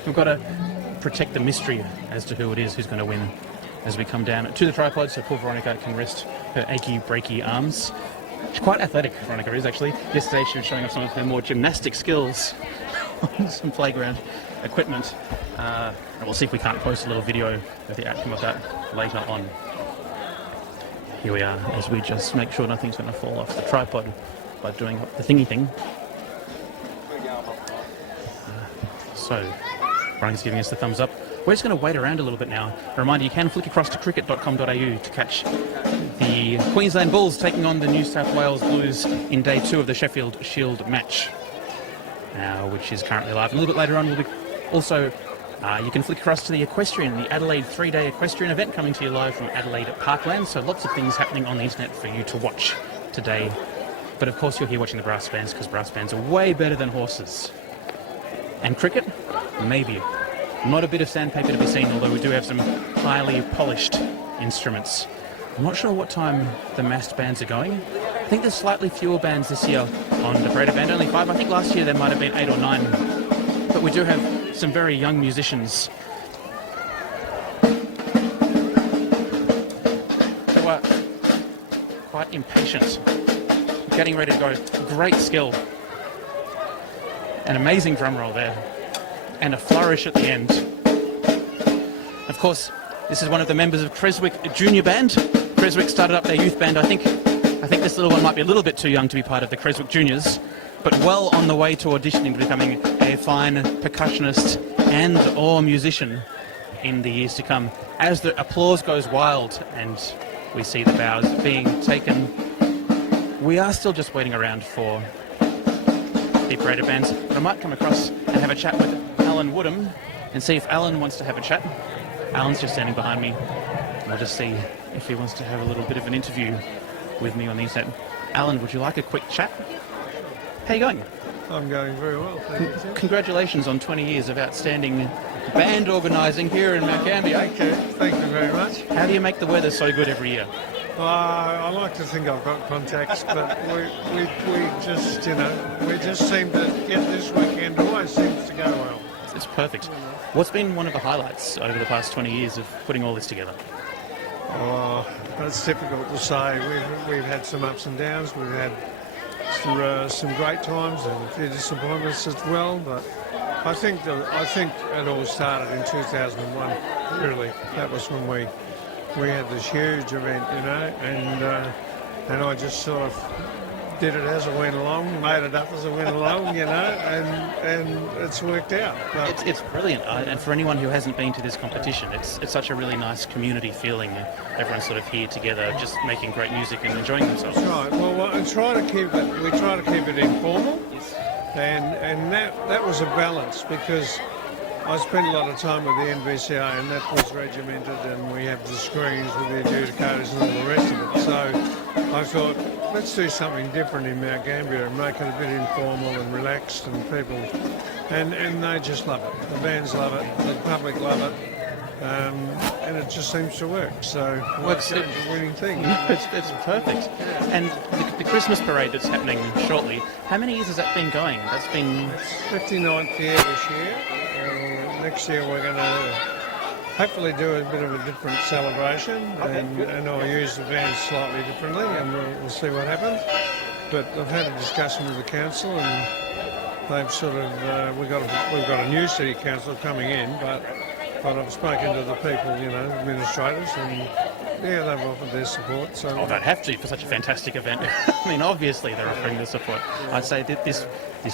We've got to protect the mystery as to who it is who's going to win as we come down to the tripod so poor Veronica can rest her achy, breaky arms. She's quite athletic, Veronica is actually. Yesterday she was showing off some of her more gymnastic skills on some playground equipment. And we'll see if we can't post a little video of the outcome of that later on. Here we are, as we just make sure nothing's going to fall off the tripod by doing the thingy thing. So, Veronica's giving us the thumbs up. We're just going to wait around a little bit now. A reminder, you can flick across to cricket.com.au to catch the Queensland Bulls taking on the New South Wales Blues in day 2 of the Sheffield Shield match, which is currently live. And a little bit later on, we'll be also, you can flick across to the Equestrian, the Adelaide 3-day Equestrian event coming to you live from Adelaide Parkland. So lots of things happening on the internet for you to watch today. But of course, you're here watching the brass bands because brass bands are way better than horses. And cricket? Maybe. Not a bit of sandpaper to be seen, although we do have some highly polished instruments. I'm not sure what time the massed bands are going. I think there's slightly fewer bands this year on the parade band, only 5. I think last year there might have been 8 or 9 but we do have some very young musicians who are quite impatient, getting ready to go. Great skill. An amazing drum roll there, and a flourish at the end. Of course, this is one of the members of Creswick Junior Band. Creswick started up their youth band. I think this little one might be a little bit too young to be part of the Creswick Juniors, but well on the way to auditioning to becoming a fine percussionist and or musician in the years to come. As the applause goes wild and we see the bows being taken, we are still just waiting around for the greater bands. But I might come across and have a chat with Alan Woodham and see if Alan wants to have a chat. Alan's just standing behind me, and I'll just see if he wants to have a little bit of an interview with me on the internet. Alan, would you like a quick chat? How you going? I'm going very well, thank you. Congratulations on 20 years of outstanding band organising here in Mount Gambier. Thank you very much. How do you make the weather so good every year? I like to think I've got contacts, but we just, we just seem to get this weekend. Always seems to go well. It's perfect. What's been one of the highlights over the past 20 years of putting all this together? Oh, that's difficult to say. We've had some ups and downs. We've had some great times and a few disappointments as well. But I think it all started in 2001. Really, that was when we had this huge event, and I just sort of did it as I went along, made it up as I went along, and it's worked out. But it's brilliant, and for anyone who hasn't been to this competition, it's such a really nice community feeling. Everyone's sort of here together, just making great music and enjoying themselves. That's right. Well, we try to keep it informal, and that was a balance, because I spent a lot of time with the NVCA, and that was regimented, and we have the screens with the adjudicators and all the rest of it. So I thought, let's do something different in Mount Gambier and make it a bit informal and relaxed, and people, and they just love it. The bands love it, the public love it, and it just seems to work. So it's a winning thing. It's perfect. And the Christmas parade that's happening shortly, how many years has that been going? That's been 59th year this year. Next year we're going to hopefully do a bit of a different celebration, and I'll use the band slightly differently, and we'll see what happens. But I've had a discussion with the council, and they've sort of we've got a new city council coming in, but I've spoken to the people, administrators, and yeah, they've offered their support. So they'd have to for such a fantastic event. I mean, obviously they're offering their support. I'd say that this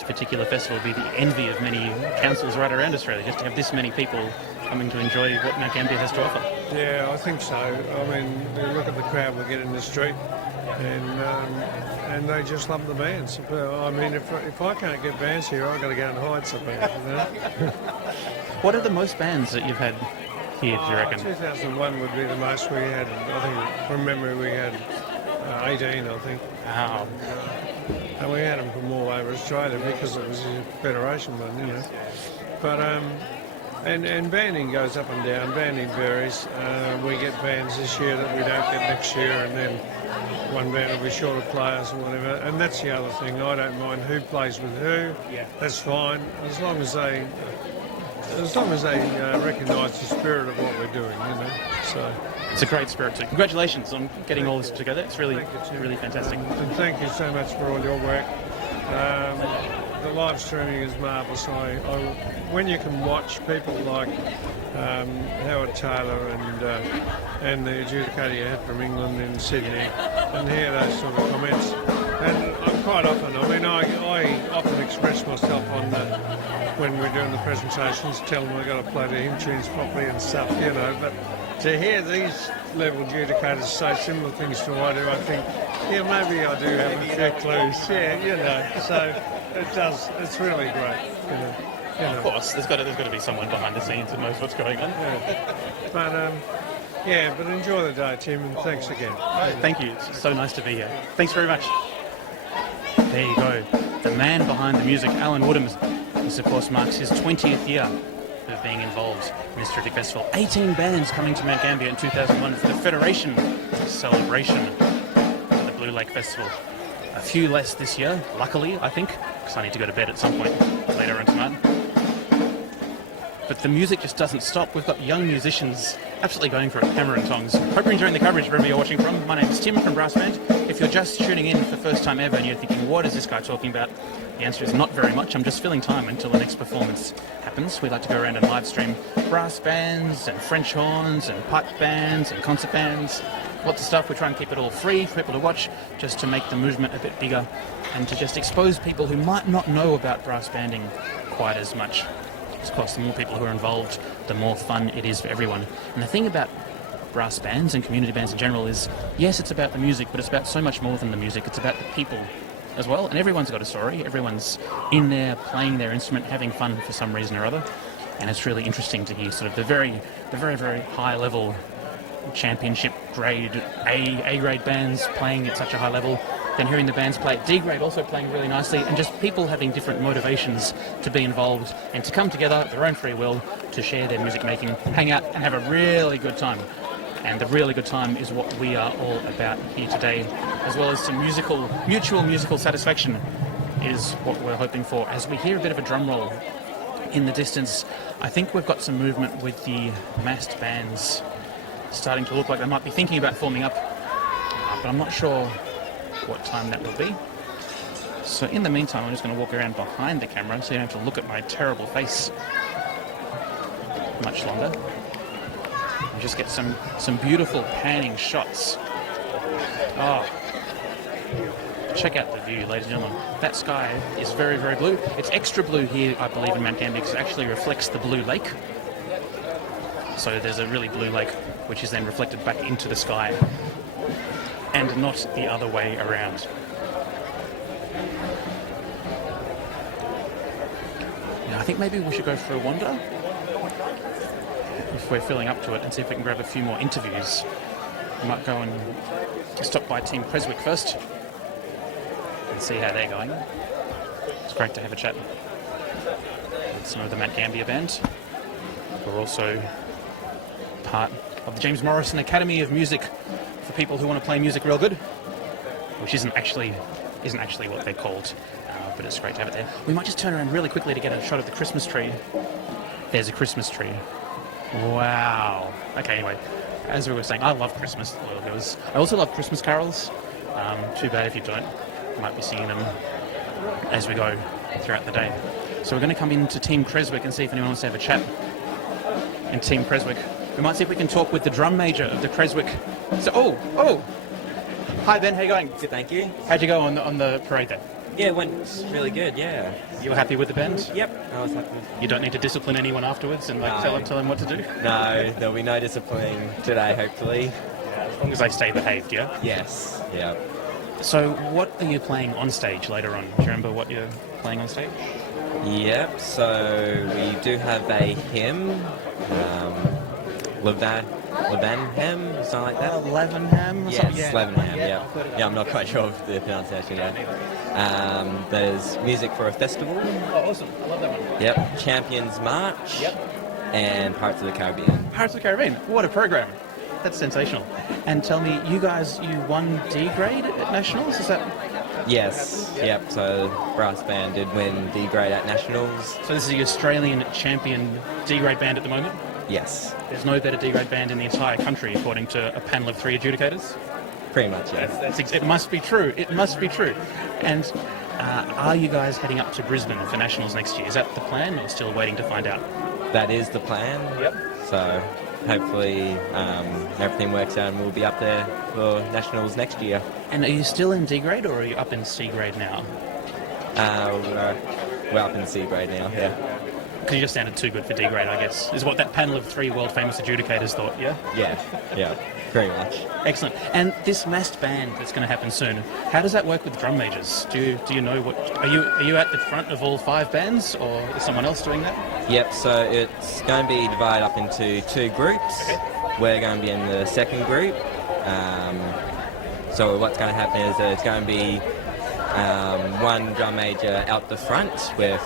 particular festival will be the envy of many councils right around Australia, just to have this many people coming to enjoy what Mount Gambier has to offer. Yeah, I think so. I mean, you look at the crowd we get in the street, and they just love the bands. I mean, if I can't get bands here, I've got to go and hide somewhere. What are the most bands that you've had here, do you reckon? 2001 would be the most we had. I think, from memory, we had 18, I think. Wow. And we had them from all over Australia because it was a federation one, But and banding goes up and down. Banding varies. We get bands this year that we don't get next year, and then one band will be short of players or whatever. And that's the other thing. I don't mind who plays with who. Yeah. That's fine, as long as they recognise the spirit of what we're doing, So it's a great spirit too. Congratulations on getting all this together. It's really fantastic. And thank you so much for all your work. The live streaming is marvellous. When you can watch people like Howard Taylor and the adjudicator you had from England in Sydney, and hear those sort of comments, and I'm quite often, I often express myself when we're doing the presentations, tell them I've got to play the hymn tunes properly and stuff, but to hear these level adjudicators say similar things to what I do, I think, maybe I do have a few clues, so it does, it's really great, Of course, there's got to be someone behind the scenes who knows what's going on. Yeah. But enjoy the day, Tim, and thanks again. Thank you, it's so nice to be here. Thanks very much. There you go. The man behind the music, Alan Woodham. This, of course, marks his 20th year of being involved in this terrific festival. 18 bands coming to Mount Gambier in 2001 for the Federation celebration of the Blue Lake Festival. A few less this year, luckily, I think, because I need to go to bed at some point later on tonight. but the music just doesn't stop. We've got young musicians absolutely going for it, hammer and tongs. Hope you're enjoying the coverage wherever you're watching from. My name's Tim from Brass Band. If you're just tuning in for the first time ever and you're thinking, what is this guy talking about? The answer is not very much. I'm just filling time until the next performance happens. We like to go around and live stream brass bands and French horns and pipe bands and concert bands. Lots of stuff. We try and keep it all free for people to watch, just to make the movement a bit bigger and to just expose people who might not know about brass banding quite as much. Of course, the more people who are involved, the more fun it is for everyone. And the thing about brass bands and community bands in general is, yes, it's about the music, but it's about so much more than the music. It's about the people as well. And everyone's got a story. Everyone's in there playing their instrument, having fun for some reason or other. And it's really interesting to hear sort of the very, very high level championship grade A grade bands playing at such a high level, then hearing the bands play at D grade also playing really nicely, and just people having different motivations to be involved and to come together at their own free will to share their music making, hang out and have a really good time. And the really good time is what we are all about here today, as well as some mutual musical satisfaction is what we're hoping for. As we hear a bit of a drum roll in the distance, I think we've got some movement with the massed bands starting to look like they might be thinking about forming up, but I'm not sure what time that will be. So in the meantime, I'm just going to walk around behind the camera so you don't have to look at my terrible face much longer. And just get some beautiful panning shots. Oh, check out the view, ladies and gentlemen. That sky is very, very blue. It's extra blue here, I believe, in Mount Gambier because it actually reflects the blue lake. So there's a really blue lake which is then reflected back into the sky and not the other way around. Now, I think maybe we should go for a wander if we're filling up to it and see if we can grab a few more interviews. We might go and stop by Team Creswick first and see how they're going. It's great to have a chat with some of the Mount Gambier band. We're also part of the James Morrison Academy of Music for people who want to play music real good, which isn't actually what they're called, but it's great to have it there. We might just turn around really quickly to get a shot of the Christmas tree. There's a Christmas tree. Wow. Okay, anyway, as we were saying, I love Christmas. I also love Christmas carols. Too bad if you don't. You might be singing them as we go throughout the day. So we're going to come into Team Creswick and see if anyone wants to have a chat in Team Creswick. We might see if we can talk with the drum major of the Creswick. So, hi Ben, how you going? Good, thank you. How'd you go on the parade then? Yeah, it went really good, yeah. You were happy with the band? Yep, I was happy. You don't need to discipline anyone afterwards and tell them what to do? No, there'll be no disciplining today, hopefully. As long as they stay behaved, yeah? Yes, yeah. So what are you playing on stage later on? Do you remember what you're playing on stage? Yep, so we do have a hymn, Levenham, something like that. Levenham? Yes, Levenham, yeah. Yeah, I'm not quite sure of the pronunciation yet. There's music for a festival. Oh, awesome. I love that one. Yep, Champions March. Yep. And Pirates of the Caribbean. Pirates of the Caribbean. What a program. That's sensational. And tell me, you won D grade at Nationals? Is that... Yes, yep, so Brass Band did win D grade at Nationals. So this is the Australian champion D grade band at the moment? Yes. There's no better D grade band in the entire country, according to a panel of 3 adjudicators? Pretty much, yeah. It must be true. It must be true. And are you guys heading up to Brisbane for Nationals next year? Is that the plan, or still waiting to find out? That is the plan. Yep. So hopefully everything works out and we'll be up there for Nationals next year. And are you still in D grade, or are you up in C grade now? We're up in C grade now, yeah. Because you just sounded too good for D grade, I guess, is what that panel of 3 world-famous adjudicators thought, yeah? Yeah, pretty much. Excellent. And this massed band that's going to happen soon, how does that work with drum majors? Do you know what... Are you at the front of all 5 bands, or is someone else doing that? Yep, so it's going to be divided up into 2 groups. Okay. We're going to be in the second group. So what's going to happen is there's going to be one drum major out the front with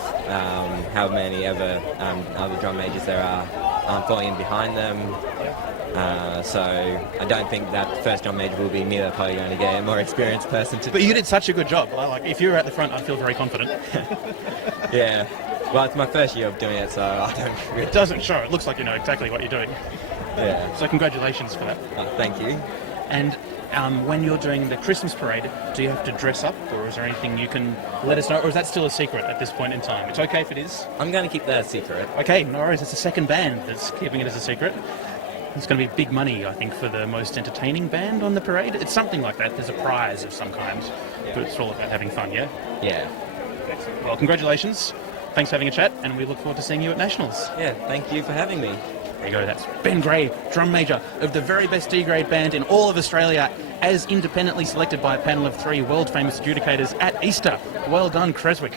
how many other drum majors there are falling in behind them. So I don't think that first drum major will be me. They're probably going to get a more experienced person to... But you did such a good job. Like, if you were at the front, I'd feel very confident. Yeah. Well, it's my first year of doing it, so I don't really... It doesn't show. It looks like you know exactly what you're doing. Yeah. So congratulations for that. Thank you. And when you're doing the Christmas parade, do you have to dress up, or is there anything you can let us know, or is that still a secret at this point in time? It's okay if it is? I'm going to keep that a secret. Okay, no worries. It's the second band that's keeping it as a secret. It's going to be big money, I think, for the most entertaining band on the parade. It's something like that. There's a prize of some kind, but it's all about having fun, yeah? Yeah. Excellent. Well, congratulations. Thanks for having a chat, and we look forward to seeing you at Nationals. Yeah, thank you for having me. There you go, that's Ben Gray, drum major of the very best D-grade band in all of Australia, as independently selected by a panel of 3 world-famous adjudicators at Easter. Well done, Creswick.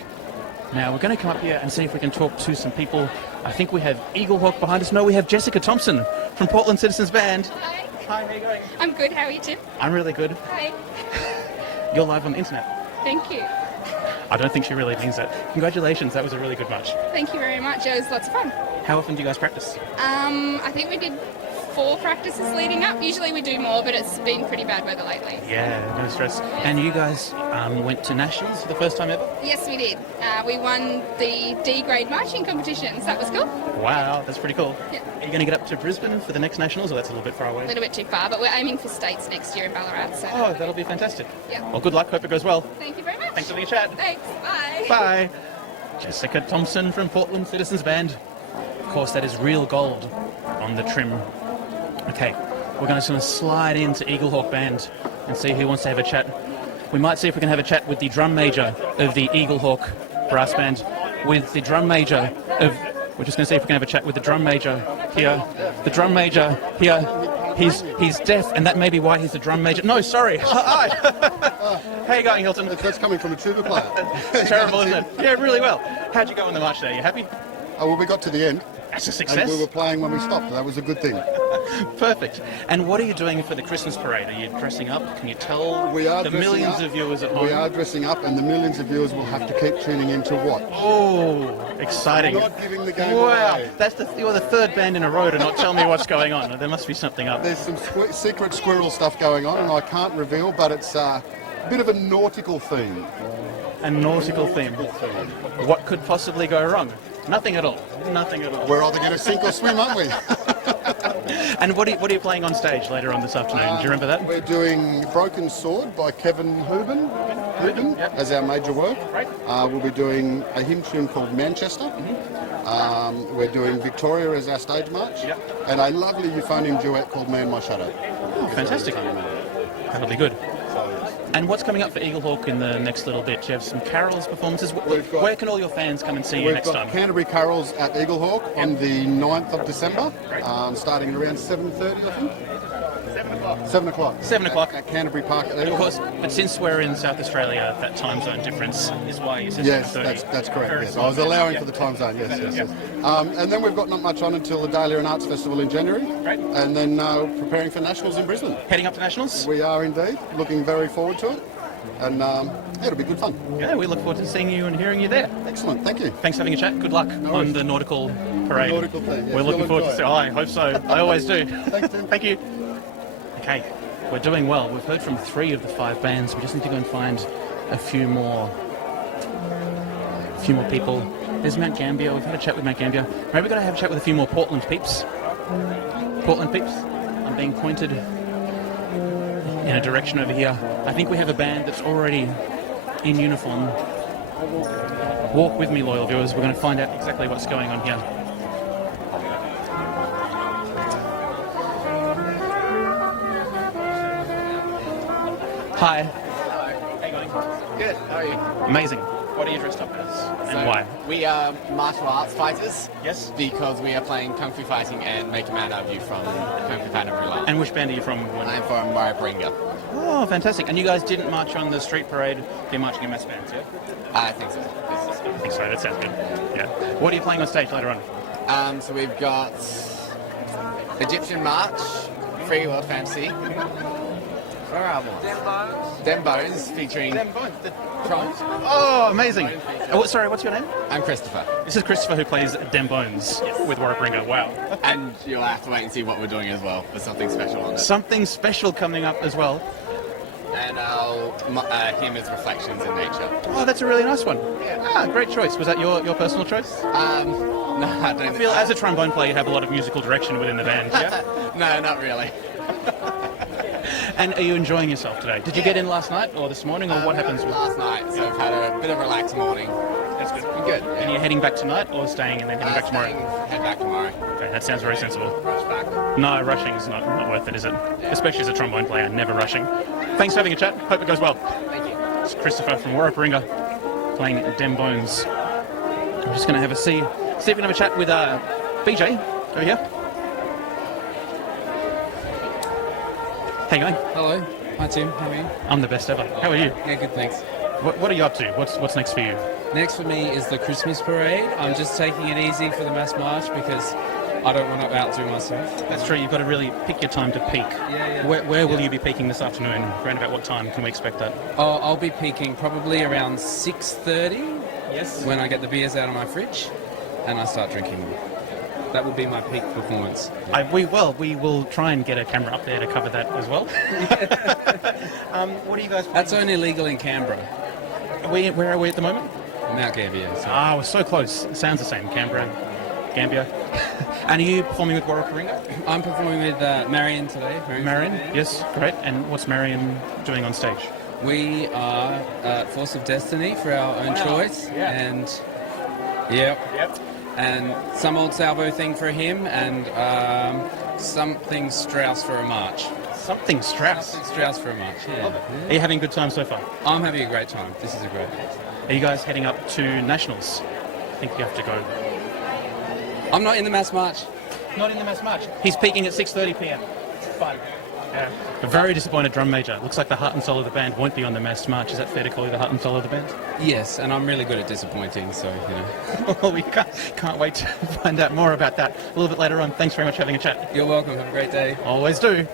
Now, we're going to come up here and see if we can talk to some people. I think we have Eaglehawk behind us. No, we have Jessica Thompson from Portland Citizens Band. Hi. Hi, how are you going? I'm good. How are you, Tim? I'm really good. Hi. You're live on the internet. Thank you. I don't think she really means that. Congratulations, that was a really good march. Thank you very much. It was lots of fun. How often do you guys practice? I think we did 4 practices leading up. Usually we do more, but it's been pretty bad weather lately. Yeah, no stress. And you guys went to Nationals for the first time ever? Yes, we did. We won the D-grade marching competitions. That was cool. Wow, that's pretty cool. Yeah. Are you going to get up to Brisbane for the next Nationals, or that's a little bit far A away? little bit too far, but we're aiming for states next year in Ballarat. So. Oh, that'll be fantastic. Yeah. Well, good luck. Hope it goes well. Thank you very much. Thanks for the chat. Thanks. Bye. Bye. Jessica Thompson from Portland Citizens Band. Of course, that is real gold on the trim. Okay, we're going to sort of slide into Eaglehawk Band and see who wants to have a chat. We might see if we can have a chat with the drum major of the Eaglehawk Brass Band, with the drum major of... We're just going to see if we can have a chat with the drum major here. The drum major here. He's deaf, and that may be why he's the drum major. No, sorry. Hi. How you going, Hilton? That's coming from a tuba player. Terrible, isn't it? Yeah, really well. How'd you go in the march there? You happy? Oh, well, we got to the end. That's a And success. we were playing when we stopped. That was a good thing. Perfect. And what are you doing for the Christmas parade? Are you dressing up? Can you tell We are the dressing millions up. of viewers at home? We are dressing up, and the millions of viewers will have to keep tuning in to watch. Oh, exciting. Not giving the game Wow, away. you're the third band in a row to not tell me what's going on. There must be something up. There's some secret squirrel stuff going on, and I can't reveal, but it's a bit of a nautical theme. A nautical theme. What could possibly go wrong? Nothing at all. Nothing at all. We're either going to sink or swim, aren't we? And what are you playing on stage later on this afternoon? Do you remember that? We're doing Broken Sword by Kevin Hooben Yep. as our major work. Right. We'll be doing a hymn tune called Manchester. We're doing Victoria as our stage march. Yep. And a lovely euphonium duet called Man My Shadow. Oh, fantastic. That'll be good. And what's coming up for Eaglehawk in the next little bit? Do you have some carols performances? Where can all your fans come and see you We've next got time? Canterbury Carols at Eaglehawk on the 9th of December, starting at around 7:30, I think. 7 o'clock. 7 o'clock. At Canterbury Park at Of Eaglehawk. course, but since we're in South Australia, that time zone difference is why you said Yes, 7:30. that's correct. Very Yes, small. I was allowing Yeah. for the time zone. Yes. And then we've got not much on until the Dahlia and Arts Festival in January, Right. and then preparing for Nationals in Brisbane. Heading up to Nationals? We are indeed looking very forward to it, and it'll be good fun. Yeah, we look forward to seeing you and hearing you there. Excellent, thank you. Thanks for having a chat. Good luck worries. on the nautical parade. Nautical thing, yes. We're looking You'll forward to enjoy see. Oh, I hope so. I always do. Thanks, Tim. Thank you. Okay, we're doing well. We've heard from 3 of the 5 bands. We just need to go and find a few more people. There's Mount Gambier. We've had a chat with Mount Gambier. Maybe we're going to have a chat with a few more Portland peeps. Portland peeps. I'm being pointed in a direction over here. I think we have a band that's already in uniform. Walk with me, loyal viewers. We're going to find out exactly what's going on here. Hi. How you going? Good, how are you? Amazing. What are you dressed up as and why? We are martial arts fighters. Yes. Because we are playing Kung Fu Fighting and Make a Man Out of You from Kung Fu Fighting Real. And which band are you from? I'm from Warrabringa. Oh, fantastic. And you guys didn't march on the street parade, you're marching in mass bands, yeah? I think so. I think so, that sounds good. Yeah. What are you playing on stage later on? So we've got Egyptian March, Free World Fantasy. Where are we? Dem Bones featuring Trons. Oh, amazing. Oh, sorry, what's your name? I'm Christopher. This is Christopher, who plays Dem Bones with Warrabringa. Wow. And you'll have to wait and see what we're doing as well. There's something special on it. Something special coming up as well. And I'll him as Reflections in Nature. Oh, that's a really nice one. Ah, great choice. Was that your personal choice? No, I don't I feel as a trombone player, you have a lot of musical direction within the band. Yeah. No, not really. And are you enjoying yourself today? Did you get in last night or this morning, or what happens with? Last night, so I've had a bit of a relaxed morning. That's good. Good. And you're heading back tonight, or staying and then heading back tomorrow? Head back tomorrow. Okay, that sounds very sensible. Rush back. No, rushing is not worth it, is it? Especially as a trombone player, never rushing. Thanks for having a chat. Hope it goes well. Thank you. It's Christopher from Warraparinga playing Dem Bones. I'm just going to have a see if we can have a chat with BJ over here. How you going? Hello. Hi Tim, how are you? I'm the best ever. How are you? Yeah, good, thanks. What are you up to? What's next for you? Next for me is the Christmas parade. I'm just taking it easy for the mass march because I don't want to outdo myself. That's true, you've got to really pick your time to peak. Yeah. Where will you be peaking this afternoon? Around about what time can we expect that? I'll be peaking probably around 6:30. Yes. When I get the beers out of my fridge and I start drinking them. That will be my peak performance. We will try and get a camera up there to cover that as well. What are you guys? That's only legal in Canberra. Where are we at the moment? Mount Gambier. So. We're so close. It sounds the same. Canberra, Gambier. And are you performing with Warraparinga? I'm performing with Marion today. Marion, yes, great. And what's Marion doing on stage? We are Force of Destiny for our own choice. Yeah. And yep. And some old salvo thing for him, and something Strauss for a march. Something Strauss? Something Strauss for a march, yeah. Are you having a good time so far? I'm having a great time. This is a great day. Are you guys heading up to Nationals? I think you have to go. I'm not in the mass march. Not in the mass march? He's peaking at 6:30 p.m. Fun. Yeah. A very disappointed drum major. Looks like the heart and soul of the band won't be on the mass march. Is that fair to call you the heart and soul of the band? Yes, and I'm really good at disappointing, so, you know. Well, we can't wait to find out more about that a little bit later on. Thanks very much for having a chat. You're welcome. Have a great day. Always do.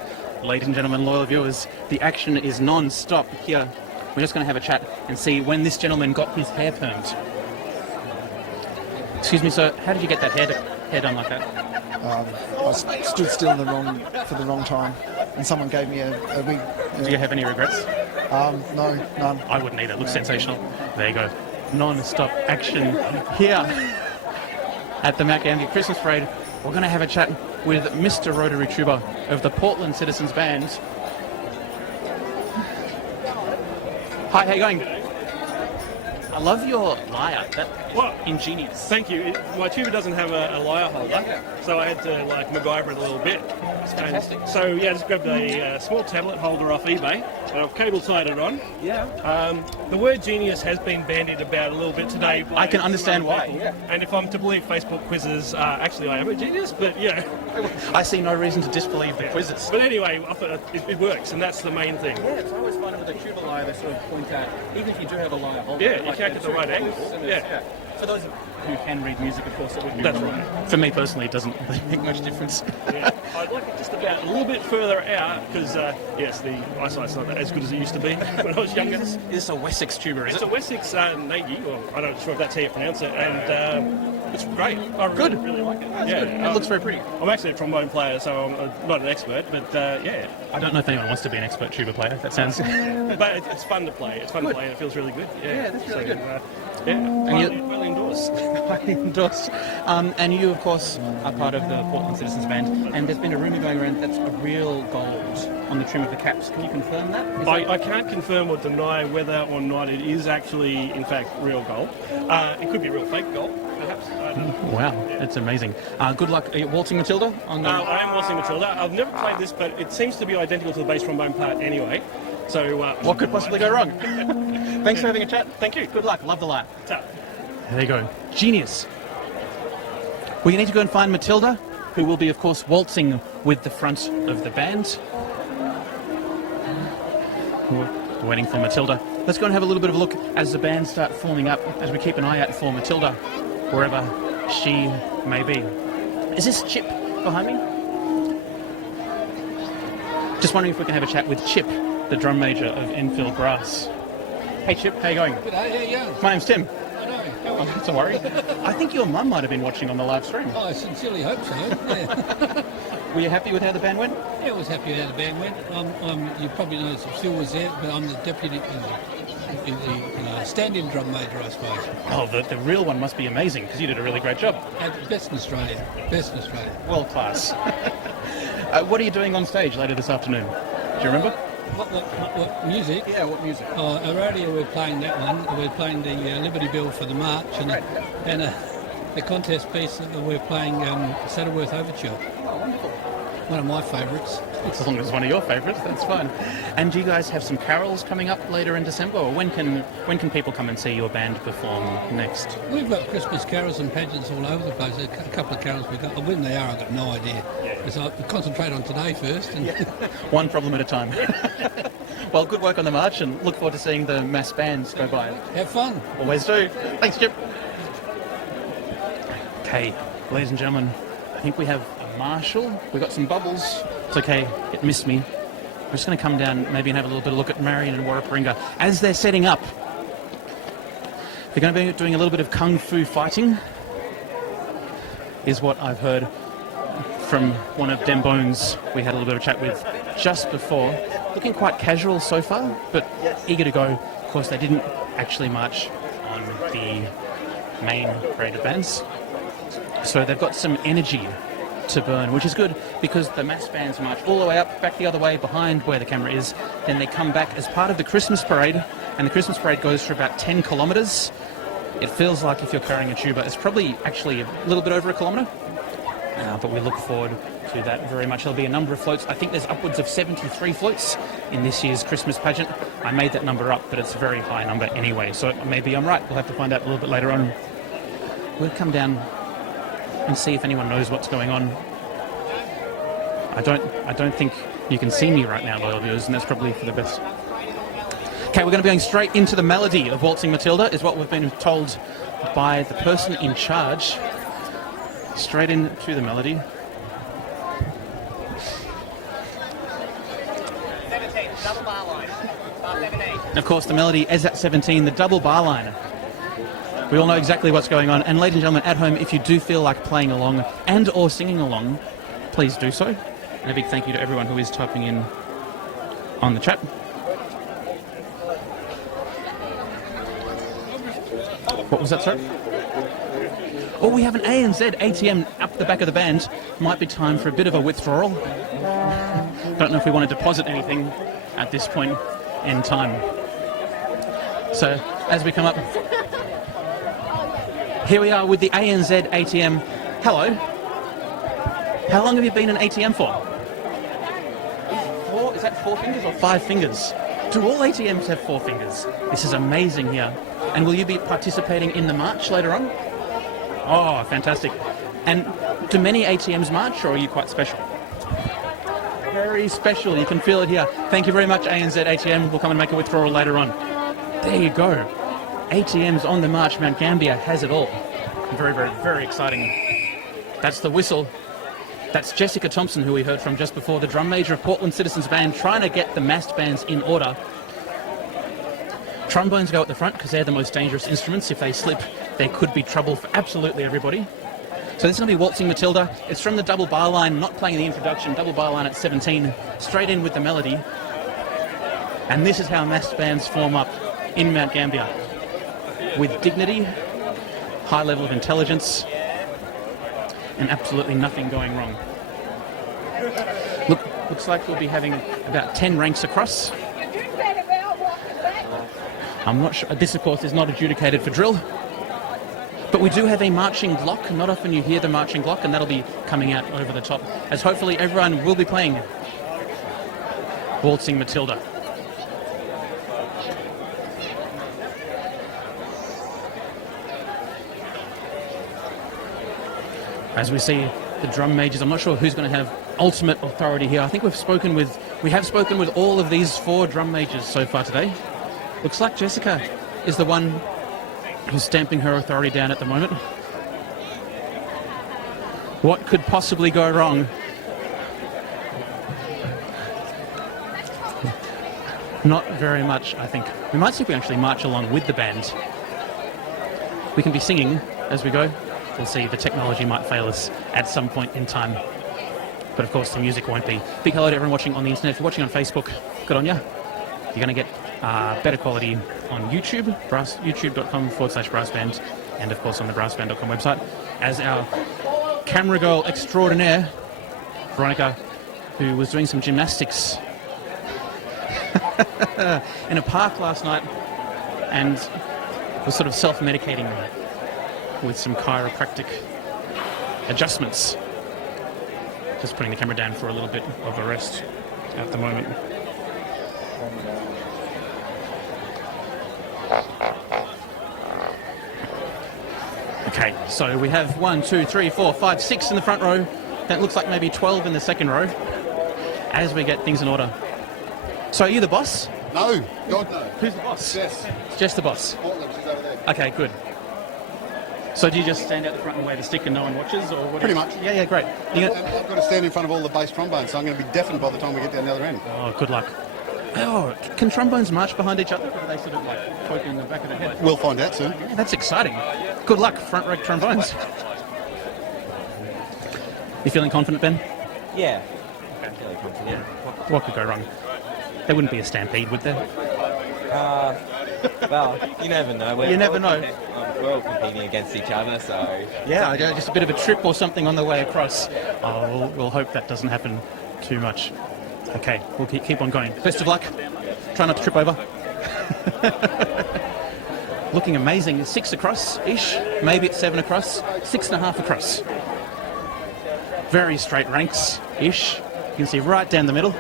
Ladies and gentlemen, loyal viewers, the action is non-stop here. We're just going to have a chat and see when this gentleman got his hair permed. Excuse me, sir, how did you get that hair done like that? I stood still for the wrong time, and someone gave me a wig. Do you have any regrets? No, none. I wouldn't either. It looks sensational. There you go. Non-stop action here at the Mount Gambier Christmas Parade. We're going to have a chat with Mr. Rotary Tuba of the Portland Citizens Band. Hi, how you going? I love your lyre. That's ingenious. Thank you. My tuba doesn't have a lyre holder, so I had to MacGyver it a little bit. That's fantastic. So I just grabbed a small tablet holder off eBay, and I've cable tied it on. Yeah. The word genius has been bandied about a little bit today. I can understand why. Yeah. And if I'm to believe Facebook quizzes, actually I am a genius, but yeah. I see no reason to disbelieve the quizzes. But anyway, I thought it works, and that's the main thing. Yeah, it's always fun with a tuba lyre. They sort of point out, even if you do have a lyre holder. Yeah, you can't get the right angle. Yeah. For those who can read music, of course, it would be. That's right. For me personally, it doesn't really make much difference. Yeah. I'd like it just about a little bit further out because, yes, the eyesight's not as good as it used to be when I was younger. Is this a Wessex tuba, is it's it? a Wessex Nagy, well, I'm not sure if that's how you pronounce it, and it's great. I really like it. That's good. It looks very pretty. I'm actually a trombone player, so I'm not an expert, but yeah. I don't know if anyone wants to be an expert tuba player. That sounds... But it's fun to play. It's fun to play, and it feels really good. Yeah, that's really good. And well endorsed. Highly endorsed. And you, of course, are part of the Portland Citizens Band, and there's been a rumour going around that's a real gold on the trim of the caps. Can you confirm that? I can't confirm or deny whether or not it is actually, in fact, real gold. It could be real fake gold, perhaps. Wow, that's amazing. Good luck. Are you waltzing Matilda? I am waltzing Matilda. I've never played this, but it seems to be identical to the bass trombone part anyway. So what could possibly go wrong? Thanks for having a chat. Thank you. Good luck. Love the lyre. Ta. There you go. Genius. We need to go and find Matilda, who will be, of course, waltzing with the front of the band. We're waiting for Matilda. Let's go and have a little bit of a look as the band start forming up, as we keep an eye out for Matilda, wherever she may be. Is this Chip behind me? Just wondering if we can have a chat with Chip, the drum major of Enfield Brass. Hey Chip, how you going? Good day, how you going? My name's Tim. I know. Oh, that's a worry. I think your mum might have been watching on the live stream. Oh, I sincerely hope so, yeah. Were you happy with how the band went? Yeah, I was happy how the band went. You probably noticed that Phil was there, but I'm the deputy, stand-in drum major, I suppose. Oh, the real one must be amazing because you did a really great job. Best in Australia. Best in Australia. World class. What are you doing on stage later this afternoon? Do you remember? What music? Yeah, what music? Oh, earlier we're playing that one. We're playing the Liberty Bell for the march, and the contest piece that we're playing Saddleworth Overture. Oh, wonderful. One of my favourites. As long as it's one of your favourites, that's fine. And do you guys have some carols coming up later in December, or when can people come and see your band perform next? We've got Christmas carols and pageants all over the place. A couple of carols we've got. When they are, I've got no idea. Because I concentrate on today first. And One problem at a time. Well, good work on the march, and look forward to seeing the mass bands go by. Have fun. Always do. Thanks, Chip. Okay, ladies and gentlemen, I think we have a marshal. We've got some bubbles. It's okay, it missed me. We're just going to come down maybe and have a little bit of look at Marion and Warraparinga as they're setting up. They're going to be doing a little bit of kung fu fighting, is what I've heard from one of Dem Bones we had a little bit of a chat with just before. Looking quite casual so far, but eager to go. Of course, they didn't actually march on the main parade of bands, so they've got some energy to burn, which is good because the mass bands march all the way up, back the other way behind where the camera is. Then they come back as part of the Christmas parade, and the Christmas parade goes for about 10 kilometres. It feels like if you're carrying a tuba, it's probably actually a little bit over a kilometre, but we look forward to that very much. There'll be a number of floats. I think there's upwards of 73 floats in this year's Christmas pageant. I made that number up, but it's a very high number anyway, so maybe I'm right. We'll have to find out a little bit later on. We'll come down and see if anyone knows what's going on. I don't think you can see me right now, loyal viewers, and that's probably for the best. Okay, we're going to be going straight into the melody of Waltzing Matilda, is what we've been told by the person in charge. Straight into the melody. 17, double bar line. Bar 17. Of course, the melody is at 17, the double bar line. We all know exactly what's going on. And ladies and gentlemen, at home, if you do feel like playing along and or singing along, please do so. And a big thank you to everyone who is typing in on the chat. What was that, sir? Oh, we have an ANZ ATM up the back of the band. Might be time for a bit of a withdrawal. Don't know if we want to deposit anything at this point in time. So, as we come up, here we are with the ANZ ATM. Hello. How long have you been an ATM for? Is that 4 fingers or 5 fingers? Do all ATMs have 4 fingers? This is amazing here. And will you be participating in the march later on? Oh, fantastic. And do many ATMs march, or are you quite special? Very special. You can feel it here. Thank you very much, ANZ ATM. We'll come and make a withdrawal later on. There you go. ATMs on the march. Mount Gambier has it all. Very, very, very exciting. That's the whistle. That's Jessica Thompson, who we heard from just before, the drum major of Portland Citizens Band, trying to get the massed bands in order. Trombones go at the front because they're the most dangerous instruments. If they slip, there could be trouble for absolutely everybody. So this is going to be Waltzing Matilda. It's from the double bar line, not playing the introduction, double bar line at 17, straight in with the melody. And this is how massed bands form up in Mount Gambier. With dignity, high level of intelligence, and absolutely nothing going wrong. Looks like we'll be having about 10 ranks across. I'm not sure. This, of course, is not adjudicated for drill. But we do have a marching block. Not often you hear the marching block, and that'll be coming out over the top, as hopefully everyone will be playing Waltzing Matilda. As we see the drum majors, I'm not sure who's going to have ultimate authority here. I think we have spoken with all of these 4 drum majors so far today. Looks like Jessica is the one who's stamping her authority down at the moment. What could possibly go wrong? Not very much, I think. We might see if we actually march along with the band. We can be singing as we go. We'll see. The technology might fail us at some point in time. But of course, the music won't be. Big hello to everyone watching on the internet. If you're watching on Facebook, good on you. You're going to get better quality on YouTube, youtube.com/brassband, and of course on the brassband.com website. As our camera girl extraordinaire, Veronica, who was doing some gymnastics in a park last night and was sort of self-medicating with some chiropractic adjustments. Just putting the camera down for a little bit of a rest at the moment. Okay, so we have 1, 2, 3, 4, 5, 6 in the front row. That looks like maybe 12 in the second row as we get things in order. So are you the boss? No, God no. Who's the boss? Jess. Jess the boss. Portland, she's over there. Okay, good. So do you just stand out the front and wave a stick and no one watches, or what? Pretty much. Yeah, great. And I've got to stand in front of all the bass trombones, so I'm going to be deafened by the time we get down the other end. Oh, good luck. Oh, can trombones march behind each other, or do they sort of like poke in the back of the head? We'll find out soon. Yeah, that's exciting. Good luck, front row trombones. You feeling confident, Ben? Yeah. I'm fairly confident. What could go wrong? There wouldn't be a stampede, would there? Well, you never know. You never know. We're all competing against each other, so... Yeah, just a bit of a trip or something on the way across. Oh, we'll hope that doesn't happen too much. Okay, we'll keep on going. Best of luck. Try not to trip over. Looking amazing. 6 across-ish. Maybe it's 7 across. 6.5 across. Very straight ranks-ish. You can see right down the middle.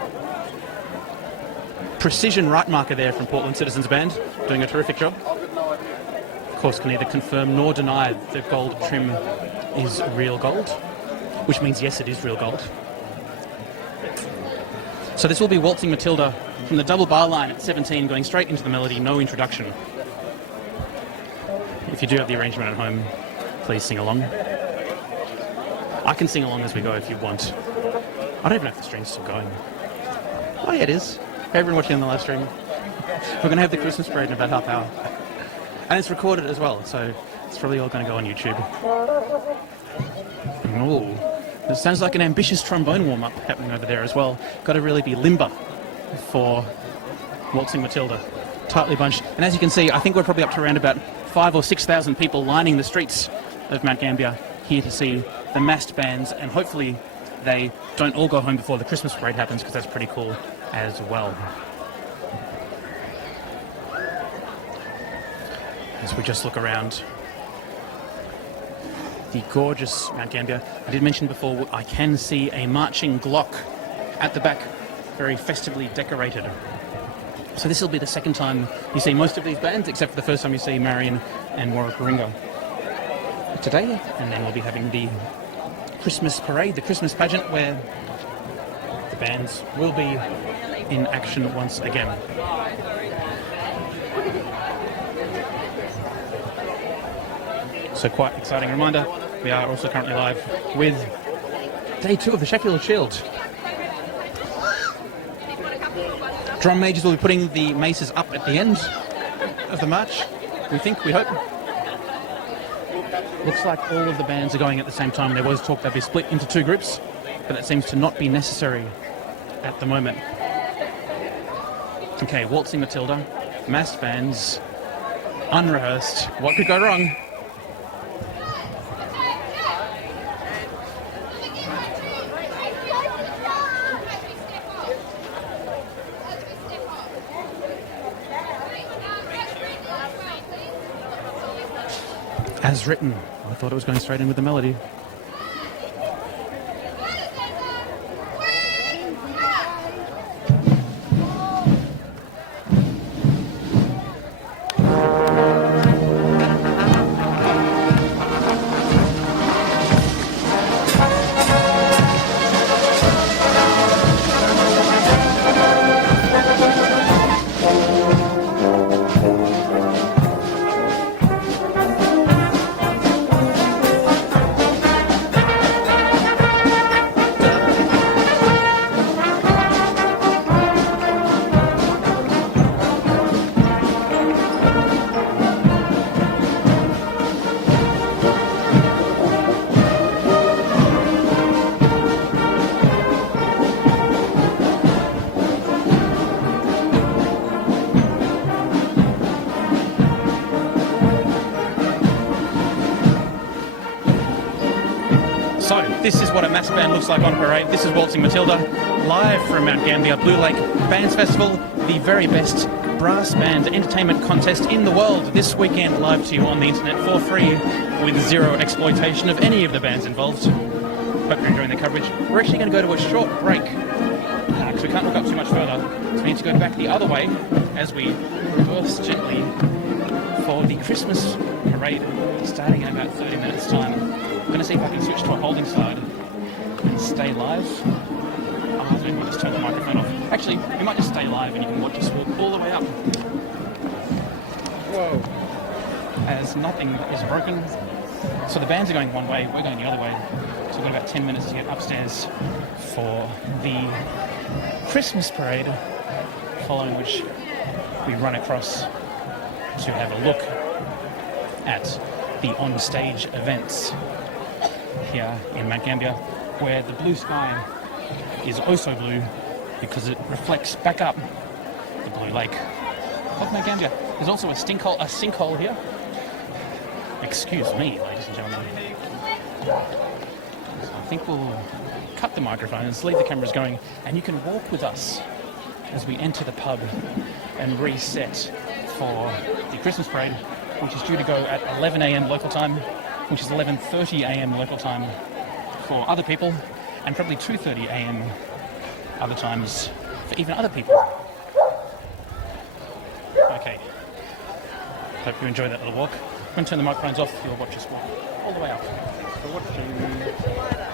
Precision right marker there from Portland Citizens Band, doing a terrific job. Of course, can neither confirm nor deny the gold trim is real gold, which means yes, it is real gold. So this will be Waltzing Matilda from the double bar line at 17, going straight into the melody, no introduction. If you do have the arrangement at home, please sing along. I can sing along as we go if you want. I don't even know if the stream's still going. Oh yeah, it is. Hey, everyone watching on the live stream. We're going to have the Christmas parade in about half hour. And it's recorded as well, so it's probably all going to go on YouTube. Oh, it sounds like an ambitious trombone warm-up happening over there as well. Got to really be limber for Waltzing Matilda. Tightly bunched. And as you can see, I think we're probably up to around about 5,000 or 6,000 people lining the streets of Mount Gambier here to see the massed bands, and hopefully they don't all go home before the Christmas parade happens, because that's pretty cool as well. As we just look around the gorgeous Mount Gambier. I did mention before, I can see a marching Glock at the back, very festively decorated. So this will be the second time you see most of these bands, except for the first time you see Marion and Warwick Ringo today. And then we'll be having the Christmas parade, the Christmas pageant, where the bands will be in action once again. So quite exciting reminder, we are also currently live with day 2 of the Sheffield Shield. Drum majors will be putting the maces up at the end of the march, we think, we hope. Looks like all of the bands are going at the same time. There was talk they'd be split into 2 groups, but that seems to not be necessary at the moment. Okay, Waltzing Matilda, massed bands, unrehearsed. What could go wrong? As written. I thought it was going straight in with the melody. So, this is what a mass band looks like on parade. This is Waltzing Matilda, live from Mount Gambier Blue Lake Bands Festival, the very best brass band entertainment contest in the world. This weekend, live to you on the internet for free, with zero exploitation of any of the bands involved. Hope you're enjoying the coverage. We're actually going to go to a short break, because we can't look up too much further. So we need to go back the other way as we reverse gently for the Christmas parade, starting in about 30 minutes' time. I'm going to see if I can switch to a holding slide and stay live. Oh, maybe we'll just turn the microphone off. Actually, we might just stay live and you can watch us walk all the way up. Whoa. As nothing is broken. So the bands are going one way, we're going the other way. So we've got about 10 minutes to get upstairs for the Christmas parade, following which we run across to have a look at the on-stage events here in Mount Gambier, where the blue sky is also blue because it reflects back up the blue lake of Mount Gambier. There's also a sinkhole here. Excuse me, ladies and gentlemen. So I think we'll cut the microphones, leave the cameras going, and you can walk with us as we enter the pub and reset for the Christmas parade, which is due to go at 11 a.m. local time, which is 11:30 a.m. local time for other people, and probably 2:30 a.m. other times for even other people. Okay. Hope you enjoy that little walk. I'm going to turn the microphones off. You'll watch us walk all the way up. Thanks for watching.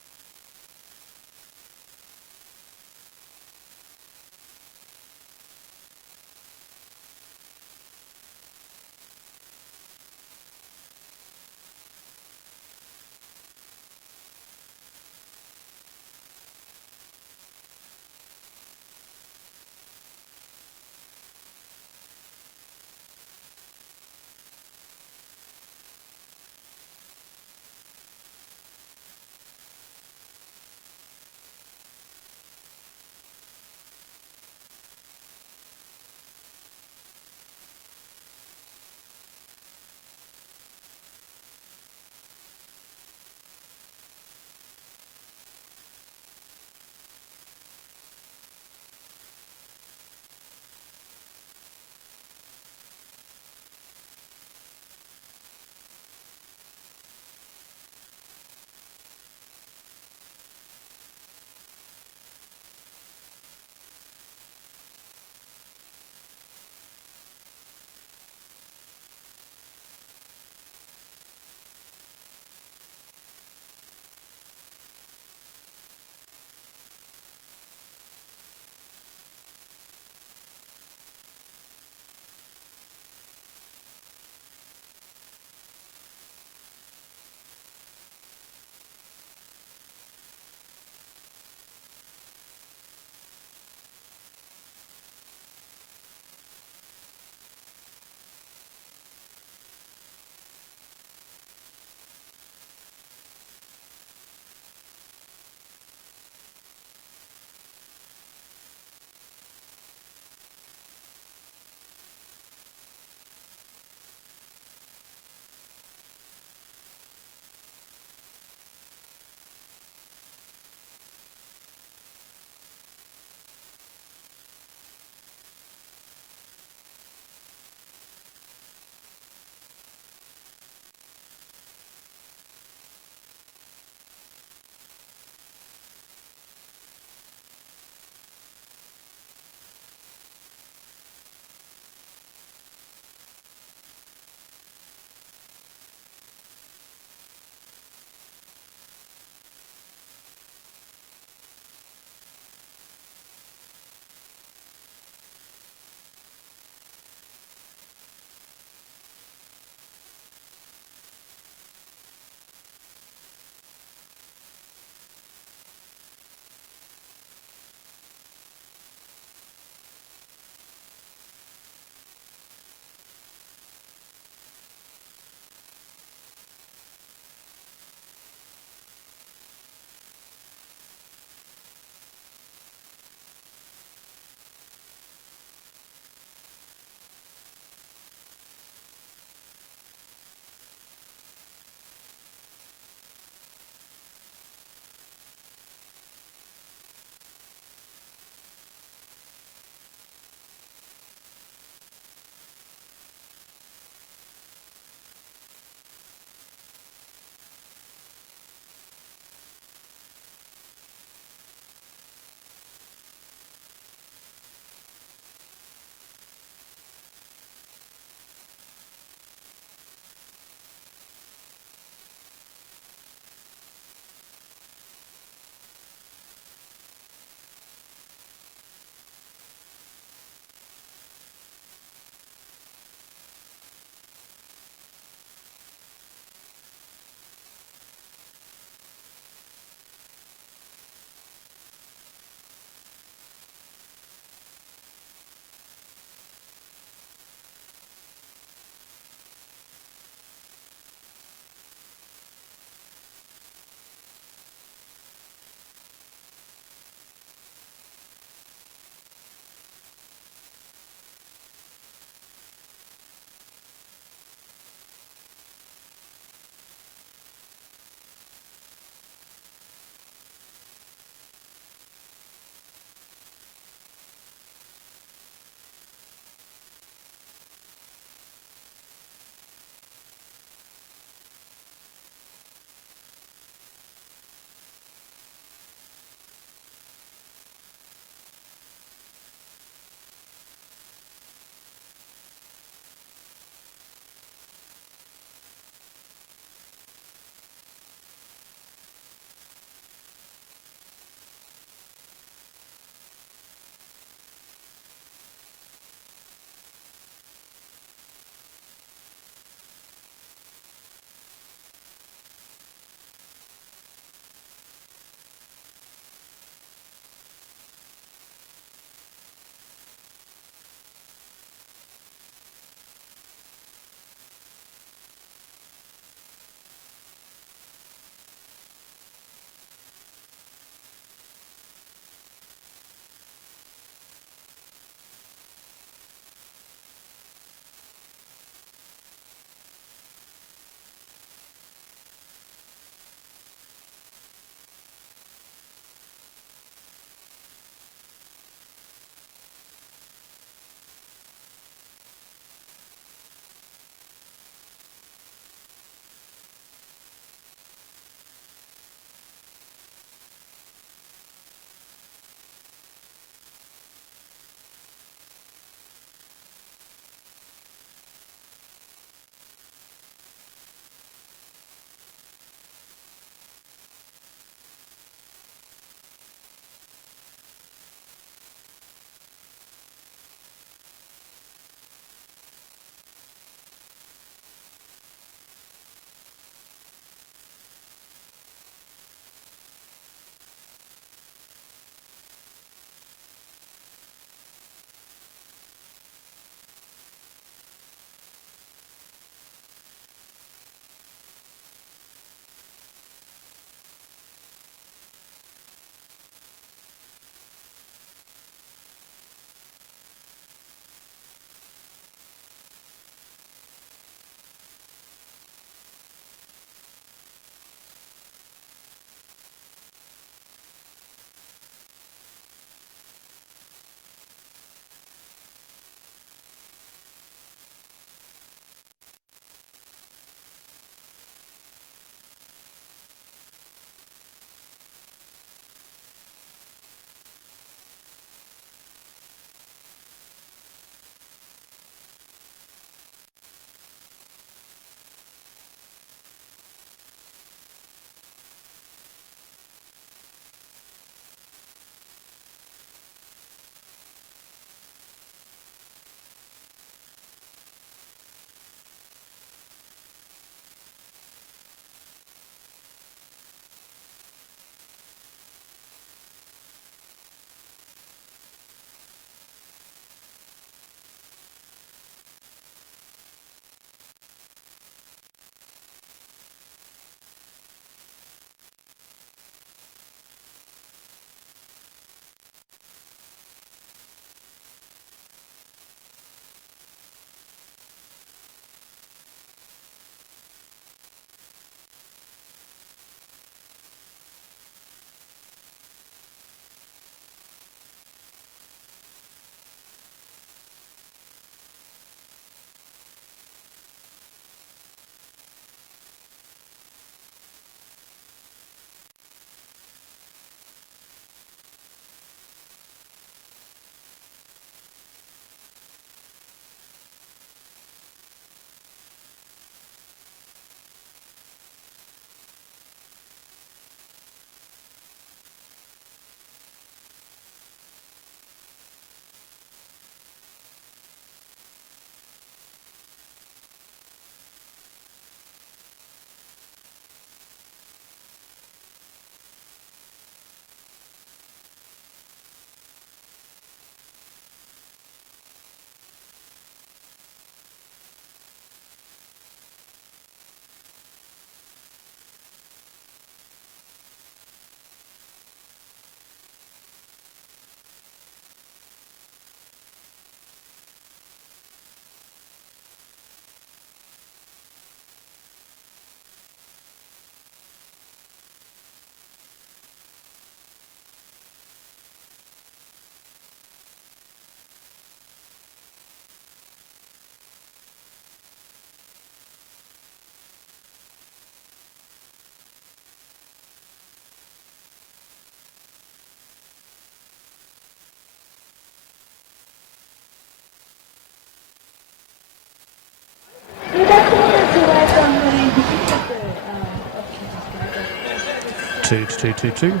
2 2 2 2. 1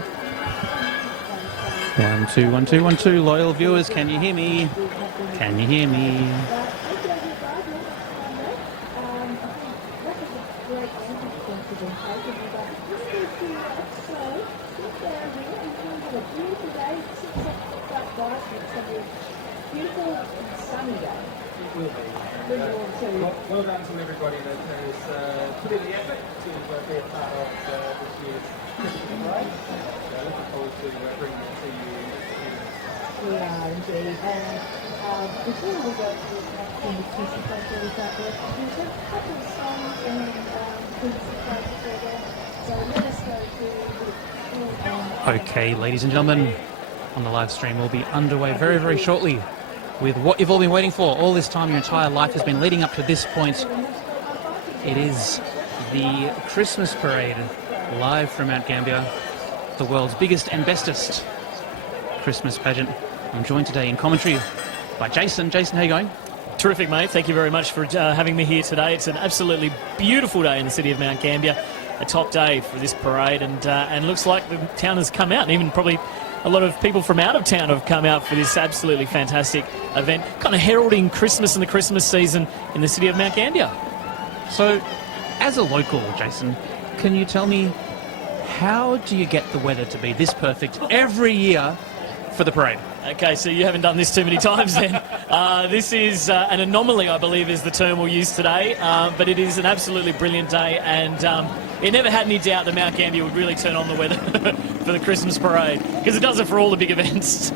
2 1 2 1 2. Loyal viewers, can you hear me? Can you hear me? Well done to everybody that has put in the effort to be a part of this year's Christmas parade. Looking forward to bringing that to you next year. We are indeed, and before we go through the Christmas parade, there's a couple of songs and Christmas parade together. So let us go through. Okay, ladies and gentlemen, on the live stream, we'll be underway very, very shortly with what you've all been waiting for. All this time, your entire life has been leading up to this point. It is the Christmas parade, live from Mount Gambier, the world's biggest and bestest Christmas pageant. I'm joined today in commentary by Jason. Jason, how are you going? Terrific, mate. Thank you very much for having me here today. It's an absolutely beautiful day in the city of Mount Gambier, a top day for this parade, and looks like the town has come out, and even probably a lot of people from out of town have come out for this absolutely fantastic event, kind of heralding Christmas and the Christmas season in the city of Mount Gambier. So, as a local, Jason, can you tell me, how do you get the weather to be this perfect every year for the parade? Okay, so you haven't done this too many times then. This is an anomaly, I believe is the term we'll use today, but it is an absolutely brilliant day, and it never had any doubt that Mount Gambier would really turn on the weather for the Christmas parade, because it does it for all the big events.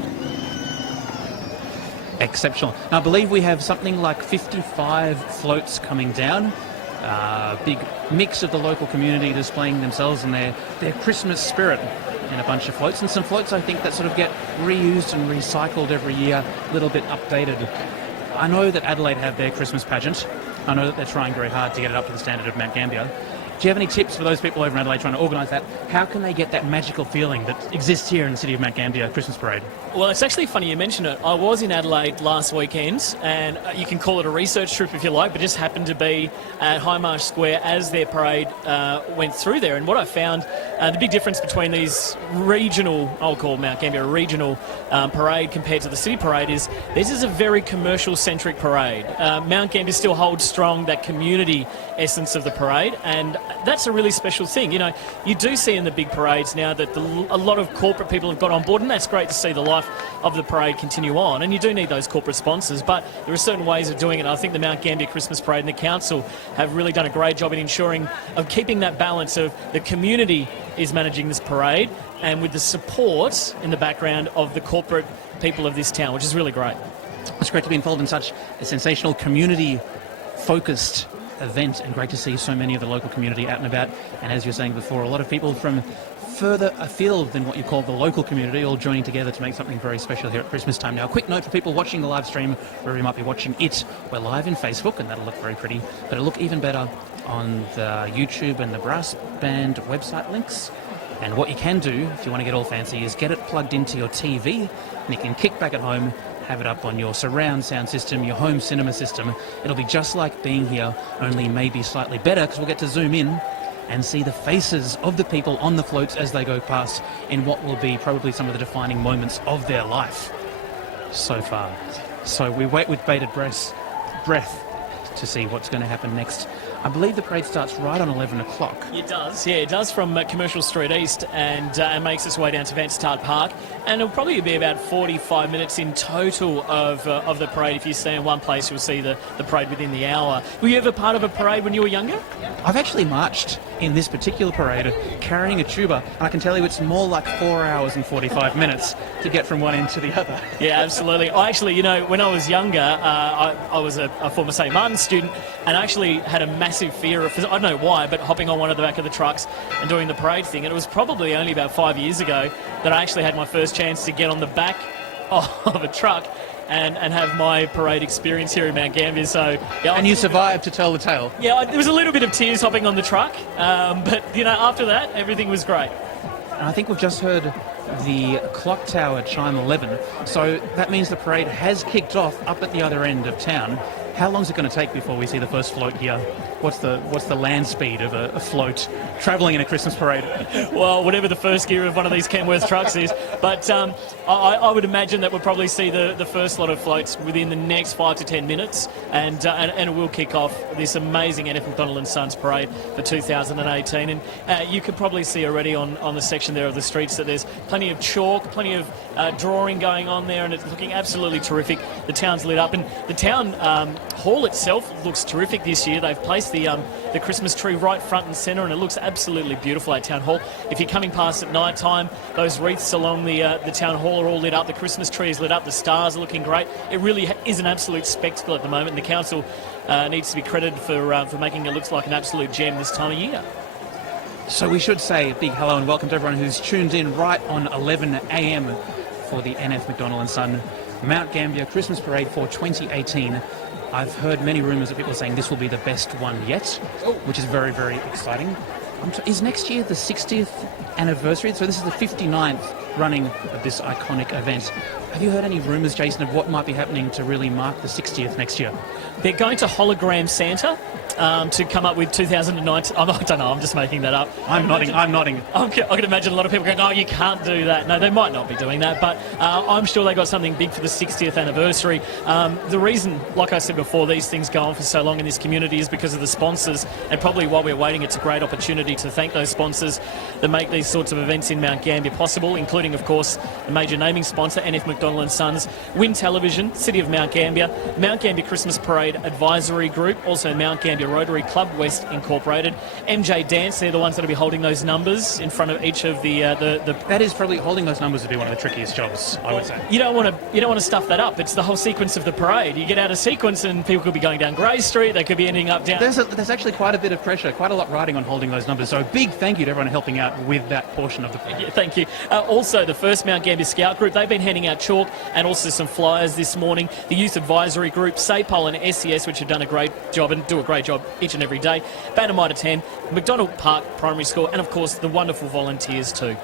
Exceptional. Now, I believe we have something like 55 floats coming down. Big mix of the local community displaying themselves and their Christmas spirit in a bunch of floats, and some floats I think that sort of get reused and recycled every year, a little bit updated. I know that Adelaide have their Christmas pageant. I know that they're trying very hard to get it up to the standard of Mount Gambier. Do you have any tips for those people over in Adelaide trying to organise that? How can they get that magical feeling that exists here in the city of Mount Gambier Christmas parade? Well, it's actually funny you mention it. I was in Adelaide last weekend, and you can call it a research trip if you like, but just happened to be at Highmarsh Square as their parade went through there. And what I found, the big difference between these regional, I'll call Mount Gambier a regional parade compared to the city parade, is this is a very commercial-centric parade. Mount Gambier still holds strong that community essence of the parade, and that's a really special thing. You know, you do see in the big parades now that a lot of corporate people have got on board, and that's great to see the life of the parade continue on, and you do need those corporate sponsors, but there are certain ways of doing it. I think the Mount Gambier Christmas Parade and the council have really done a great job in ensuring of keeping that balance of the community is managing this parade, and with the support in the background of the corporate people of this town, which is really great. It's great to be involved in such a sensational community focused event, and great to see so many of the local community out and about, and as you were saying before, a lot of people from further afield than what you call the local community all joining together to make something very special here at Christmas time. Now, a quick note for people watching the live stream, wherever you might be watching it, we're live in Facebook, and that'll look very pretty, but it'll look even better on the YouTube and the Brass Band website links. And what you can do, if you want to get all fancy, is get it plugged into your TV, and you can kick back at home, have it up on your surround sound system, your home cinema system. It'll be just like being here, only maybe slightly better, because we'll get to zoom in and see the faces of the people on the floats as they go past in what will be probably some of the defining moments of their life so far. So we wait with bated breath to see what's going to happen next. I believe the parade starts right on 11 o'clock. It does, yeah, it does from Commercial Street East, and makes its way down to Vansittart Park, and it'll probably be about 45 minutes in total of the parade. If you stay in one place, you'll see the parade within the hour. Were you ever part of a parade when you were younger? I've actually marched in this particular parade carrying a tuba, and I can tell you it's more like 4 hours and 45 minutes to get from one end to the other. Yeah, absolutely. I actually, you know, when I was younger, I was a former St. Martin's student, and I actually had a massive fear of, I don't know why, but hopping on one of the back of the trucks and doing the parade thing. And it was probably only about 5 years ago that I actually had my first chance to get on the back of a truck and have my parade experience here in Mount Gambier. So, yeah, and you survived to tell the tale. Yeah, there was a little bit of tears hopping on the truck, but you know, after that, everything was great. And I think we've just heard the clock tower chime 11, so that means the parade has kicked off up at the other end of town. How long is it going to take before we see the first float here? What's the land speed of a float travelling in a Christmas parade? Well, whatever the first gear of one of these Kenworth trucks is. But I would imagine that we'll probably see the first lot of floats within the next 5 to 10 minutes, and it will kick off this amazing NF McDonald and Sons parade for 2018. And you can probably see already on the section there of the streets that there's plenty of chalk, plenty of drawing going on there, and it's looking absolutely terrific. The town's lit up, and the town hall itself looks terrific this year. They've placed the Christmas tree right front and centre, and it looks absolutely beautiful at Town Hall. If you're coming past at night time, those wreaths along the Town Hall are all lit up. The Christmas tree is lit up. The stars are looking great. It really is an absolute spectacle at the moment. And the council needs to be credited for making it look like an absolute gem this time of year. So we should say a big hello and welcome to everyone who's tuned in right on 11 a.m. for the NF McDonald and Son Mount Gambier Christmas Parade for 2018. I've heard many rumours of people saying this will be the best one yet, which is very, very exciting. Is next year the 60th anniversary? So this is the 59th running of this iconic event. Have you heard any rumours, Jason, of what might be happening to really mark the 60th next year? They're going to hologram Santa to come up with 2019. I don't know, I'm just making that up. I'm nodding. I can imagine a lot of people going, oh, you can't do that. No, they might not be doing that, but I'm sure they got something big for the 60th anniversary. The reason, like I said before, these things go on for so long in this community is because of the sponsors, and probably while we're waiting, it's a great opportunity to thank those sponsors that make these sorts of events in Mount Gambier possible, including, of course, the major naming sponsor, NF McDonald and Sons, Win Television, City of Mount Gambier, Mount Gambier Christmas Parade Advisory Group, also Mount Gambier Rotary Club West Incorporated, MJ Dance. They're the ones that will be holding those numbers in front of each of the. That is probably holding those numbers would be one of the trickiest jobs, I would say. You don't want to stuff that up. It's the whole sequence of the parade. You get out of sequence, and people could be going down Grey Street. They could be ending up down. There's actually quite a bit of pressure, quite a lot riding on holding those numbers. So a big thank you to everyone helping out with that portion of the parade. Yeah, thank you. Also, the first Mount Gambier Scout Group, they've been handing out chalk and also some flyers this morning. The Youth Advisory Group, SAPOL and SES, which have done a great job and do a great job each and every day. Bannermitre 10, McDonald Park Primary School, and of course the wonderful volunteers too.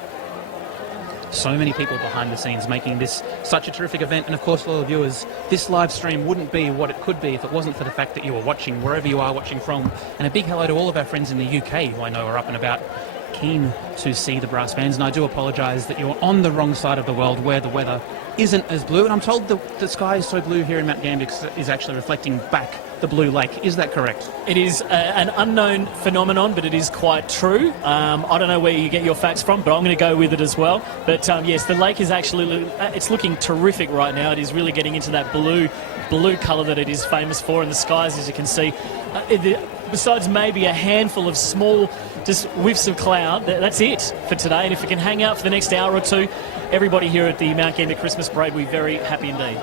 So many people behind the scenes making this such a terrific event, and of course, loyal viewers, this live stream wouldn't be what it could be if it wasn't for the fact that you were watching wherever you are watching from. And a big hello to all of our friends in the UK who I know are up and about, keen to see the brass bands. And I do apologise that you're on the wrong side of the world where the weather isn't as blue, and I'm told the sky is so blue here in Mount Gambier is actually reflecting back the blue lake. Is that correct? It is an unknown phenomenon, but it is quite true. I don't know where you get your facts from, but I'm going to go with it as well. But yes, the lake is actually, it's looking terrific right now. It is really getting into that blue colour that it is famous for, and the skies, as you can see, besides maybe a handful of small just whiffs of cloud, that's it for today. And if we can hang out for the next hour or two, everybody here at the Mount Gambier Christmas Parade will be very happy indeed.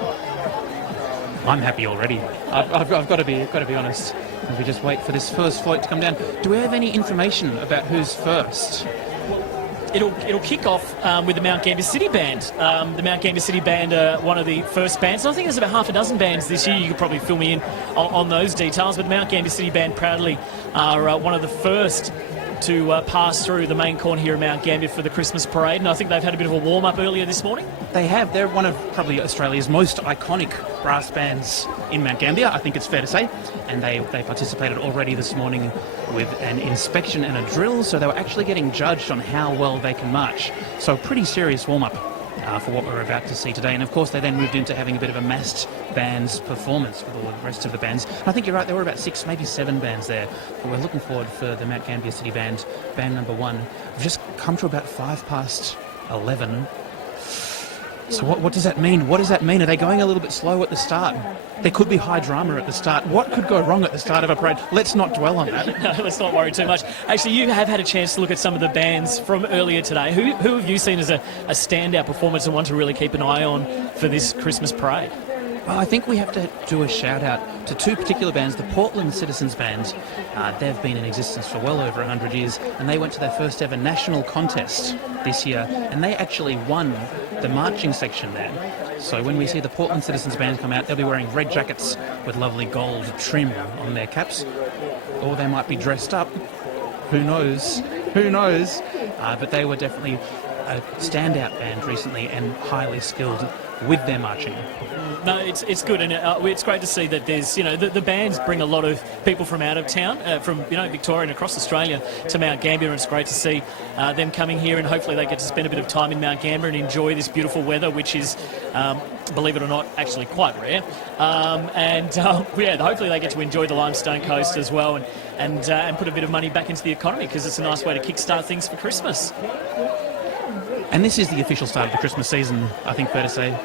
I'm happy already. I've got to be honest. We just wait for this first float to come down. Do we have any information about who's first? It'll kick off with the Mount Gambier City Band. The Mount Gambier City Band are one of the first bands. I think there's about half a dozen bands this year. You could probably fill me in on those details. But the Mount Gambier City Band proudly are one of the first to pass through the main corn here at Mount Gambier for the Christmas parade, and I think they've had a bit of a warm-up earlier this morning. They have. They're one of probably Australia's most iconic brass bands in Mount Gambier, I think it's fair to say, and they participated already this morning with an inspection and a drill, so they were actually getting judged on how well they can march. So pretty serious warm-up for what we're about to see today. And of course they then moved into having a bit of a massed bands performance with all the rest of the bands. And I think you're right, there were about 6, maybe 7 bands there. But we're looking forward for the Mount Gambier City Band, band number 1. We've just come to about 11:05. So what does that mean? What does that mean? Are they going a little bit slow at the start? There could be high drama at the start. What could go wrong at the start of a parade? Let's not dwell on that. No, let's not worry too much. Actually, you have had a chance to look at some of the bands from earlier today. Who have you seen as a standout performance and one to really keep an eye on for this Christmas parade? Well, I think we have to do a shout-out to 2 particular bands. The Portland Citizens Band, they've been in existence for well over 100 years, and they went to their first ever national contest this year, and they actually won the marching section there. So when we see the Portland Citizens Band come out, they'll be wearing red jackets with lovely gold trim on their caps, or they might be dressed up. Who knows? Who knows? But they were definitely a standout band recently and highly skilled with their marching. No, it's good, and it's great to see that there's, the bands bring a lot of people from out of town, from, Victoria and across Australia to Mount Gambier, and it's great to see them coming here, and hopefully they get to spend a bit of time in Mount Gambier and enjoy this beautiful weather, which is, believe it or not, actually quite rare. Hopefully they get to enjoy the Limestone Coast as well, and put a bit of money back into the economy, because it's a nice way to kickstart things for Christmas. And this is the official start of the Christmas season, I think, fair to say.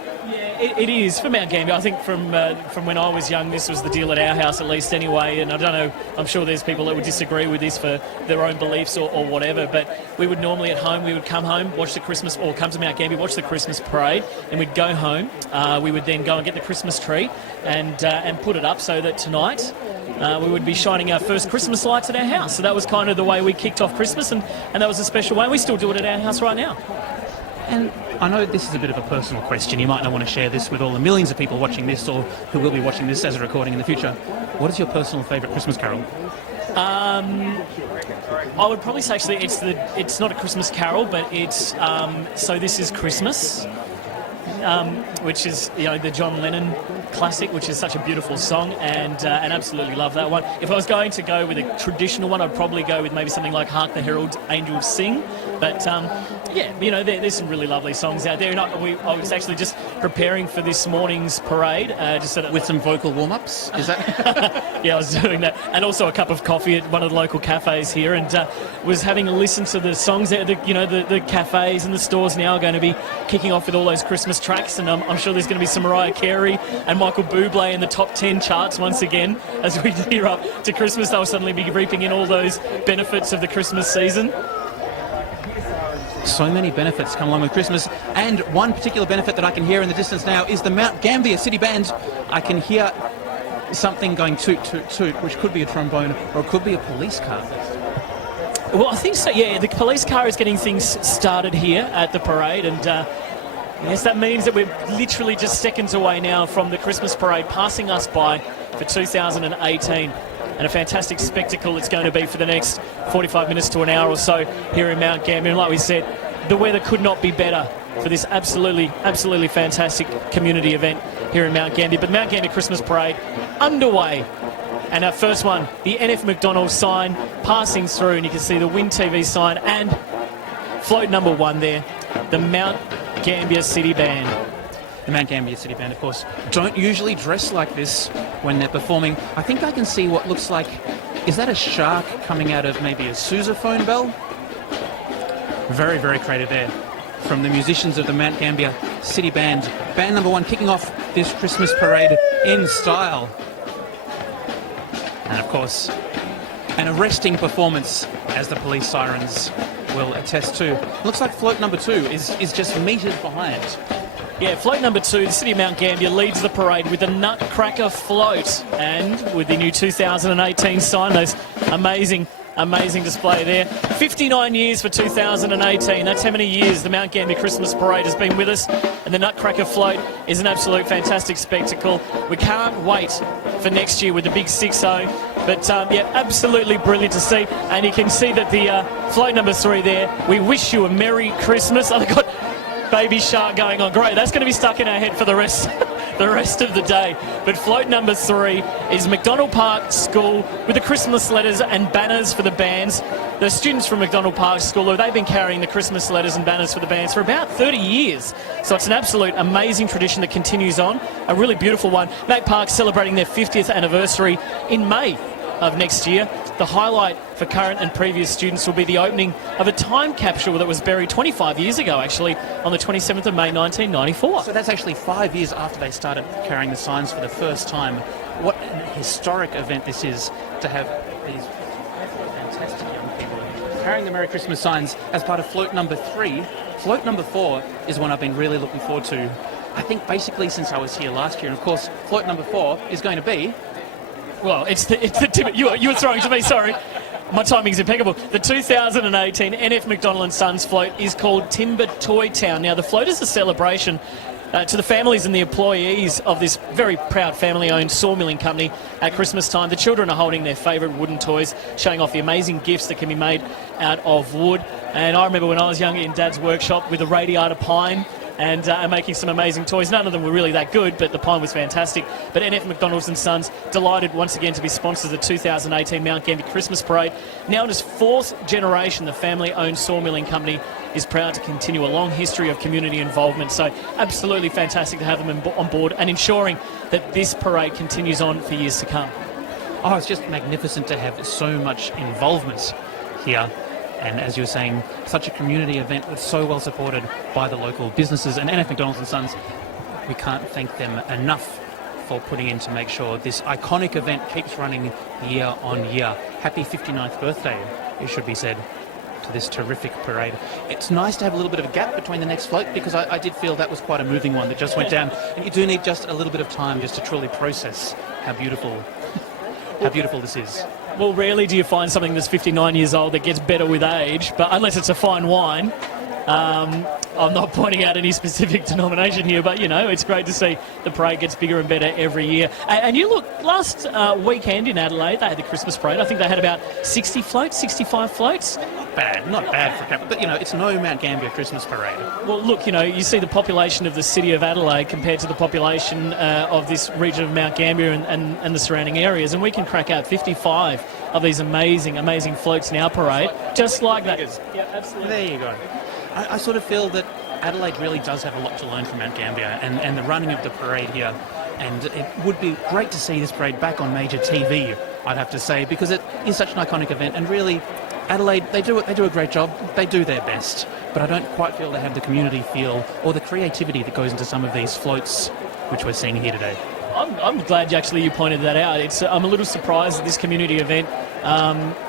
It is for Mount Gambier. I think from when I was young, this was the deal at our house, at least anyway. And I don't know, I'm sure there's people that would disagree with this for their own beliefs or whatever. But we would normally at home, we would come home, watch the Christmas, or come to Mount Gambier, watch the Christmas parade, and we'd go home. We would then go and get the Christmas tree and put it up so that tonight we would be shining our first Christmas lights at our house. So that was kind of the way we kicked off Christmas, and that was a special way. We still do it at our house right now. And I know this is a bit of a personal question. You might not want to share this with all the millions of people watching this or who will be watching this as a recording in the future. What is your personal favourite Christmas carol? I would probably say actually it's not a Christmas carol, but it's So This Is Christmas, which is the John Lennon classic, which is such a beautiful song, and absolutely love that one. If I was going to go with a traditional one, I'd probably go with maybe something like Hark the Herald Angels Sing. But there's some really lovely songs out there. And I was actually just preparing for this morning's parade, just so that with some vocal warm-ups. Is that? Yeah, I was doing that, and also a cup of coffee at one of the local cafes here, and was having a listen to the songs there. The cafes and the stores now are going to be kicking off with all those Christmas tracks, and I'm sure there's going to be some Mariah Carey and Michael Bublé in the top 10 charts once again as we gear up to Christmas. They'll suddenly be reaping in all those benefits of the Christmas season. So many benefits come along with Christmas, and one particular benefit that I can hear in the distance now is the Mount Gambier City Band. I can hear something going toot, toot, toot, which could be a trombone or it could be a police car. Well, I think so, yeah. The police car is getting things started here at the parade, and yes, that means that we're literally just seconds away now from the Christmas parade passing us by for 2018. And a fantastic spectacle it's going to be for the next 45 minutes to an hour or so here in Mount Gambier. And like we said, the weather could not be better for this absolutely fantastic community event here in Mount Gambier. But Mount Gambier Christmas Parade underway. And our first one, the NF McDonald's sign passing through, and you can see the Win TV sign and float number 1 there, the Mount Gambier City Band. The Mount Gambier City Band, of course, don't usually dress like this when they're performing. I think I can see what looks like, is that a shark coming out of maybe a sousaphone bell? Very, very creative there from the musicians of the Mount Gambier City Band. Band number 1 kicking off this Christmas parade in style. And of course, an arresting performance, as the police sirens will attest to. Looks like float number 2 is just metered behind. Yeah, float number 2, the City of Mount Gambier leads the parade with the Nutcracker float, and with the new 2018 sign, those amazing display there. 59 years for 2018. That's how many years the Mount Gambier Christmas Parade has been with us, and the Nutcracker float is an absolute fantastic spectacle. We can't wait for next year with the big 6-0. But absolutely brilliant to see, and you can see that the float number 3 there. We wish you a Merry Christmas. I've got Baby Shark going on. Great, that's going to be stuck in our head for the rest of the day. But float number 3 is McDonald Park School with the Christmas letters and banners for the bands. The students from McDonald Park School, they've been carrying the Christmas letters and banners for the bands for about 30 years. So it's an absolute amazing tradition that continues on. A really beautiful one. Mac Park celebrating their 50th anniversary in May of next year. The highlight for current and previous students will be the opening of a time capsule that was buried 25 years ago, actually, on the 27th of May 1994. So that's actually 5 years after they started carrying the signs for the first time. What an historic event this is to have these fantastic young people carrying the Merry Christmas signs as part of float number 3. Float number 4 is one I've been really looking forward to, I think basically since I was here last year. And of course, float number 4 is going to be... Well, it's the you were throwing to me, sorry. My timing's impeccable. The 2018 NF McDonald and Sons float is called Timber Toy Town. Now, the float is a celebration to the families and the employees of this very proud family-owned sawmilling company at Christmas time. The children are holding their favourite wooden toys, showing off the amazing gifts that can be made out of wood. And I remember when I was younger in Dad's workshop with a radiata pine and are making some amazing toys. None of them were really that good, but the pine was fantastic. But NF McDonald's and Sons delighted once again to be sponsors of the 2018 Mount Gambier Christmas Parade. Now in its 4th generation, the family-owned sawmilling company is proud to continue a long history of community involvement. So absolutely fantastic to have them on board and ensuring that this parade continues on for years to come. Oh, it's just magnificent to have so much involvement here. And as you were saying, such a community event that's so well supported by the local businesses. And NF McDonald's and Sons, we can't thank them enough for putting in to make sure this iconic event keeps running year on year. Happy 59th birthday, it should be said, to this terrific parade. It's nice to have a little bit of a gap between the next float, because I did feel that was quite a moving one that just went down. And you do need just a little bit of time just to truly process how beautiful this is. Well, rarely do you find something that's 59 years old that gets better with age, but unless it's a fine wine. I'm not pointing out any specific denomination here, but, you know, it's great to see the parade gets bigger and better every year. And you look, last weekend in Adelaide, they had the Christmas parade. I think they had about 60 floats, 65 floats. Not bad for capital, but, you know, it's no Mount Gambier Christmas parade. Well, look, you know, you see the population of the city of Adelaide compared to the population of this region of Mount Gambier and the surrounding areas, and we can crack out 55 of these amazing, amazing floats in our parade, just like that. Yeah, absolutely. There you go. I sort of feel that Adelaide really does have a lot to learn from Mount Gambier and the running of the parade here. And it would be great to see this parade back on major TV, I'd have to say, because it is such an iconic event. And really, Adelaide, they do a great job. They do their best. But I don't quite feel they have the community feel or the creativity that goes into some of these floats, which we're seeing here today. I'm glad you pointed that out. I'm a little surprised that this community event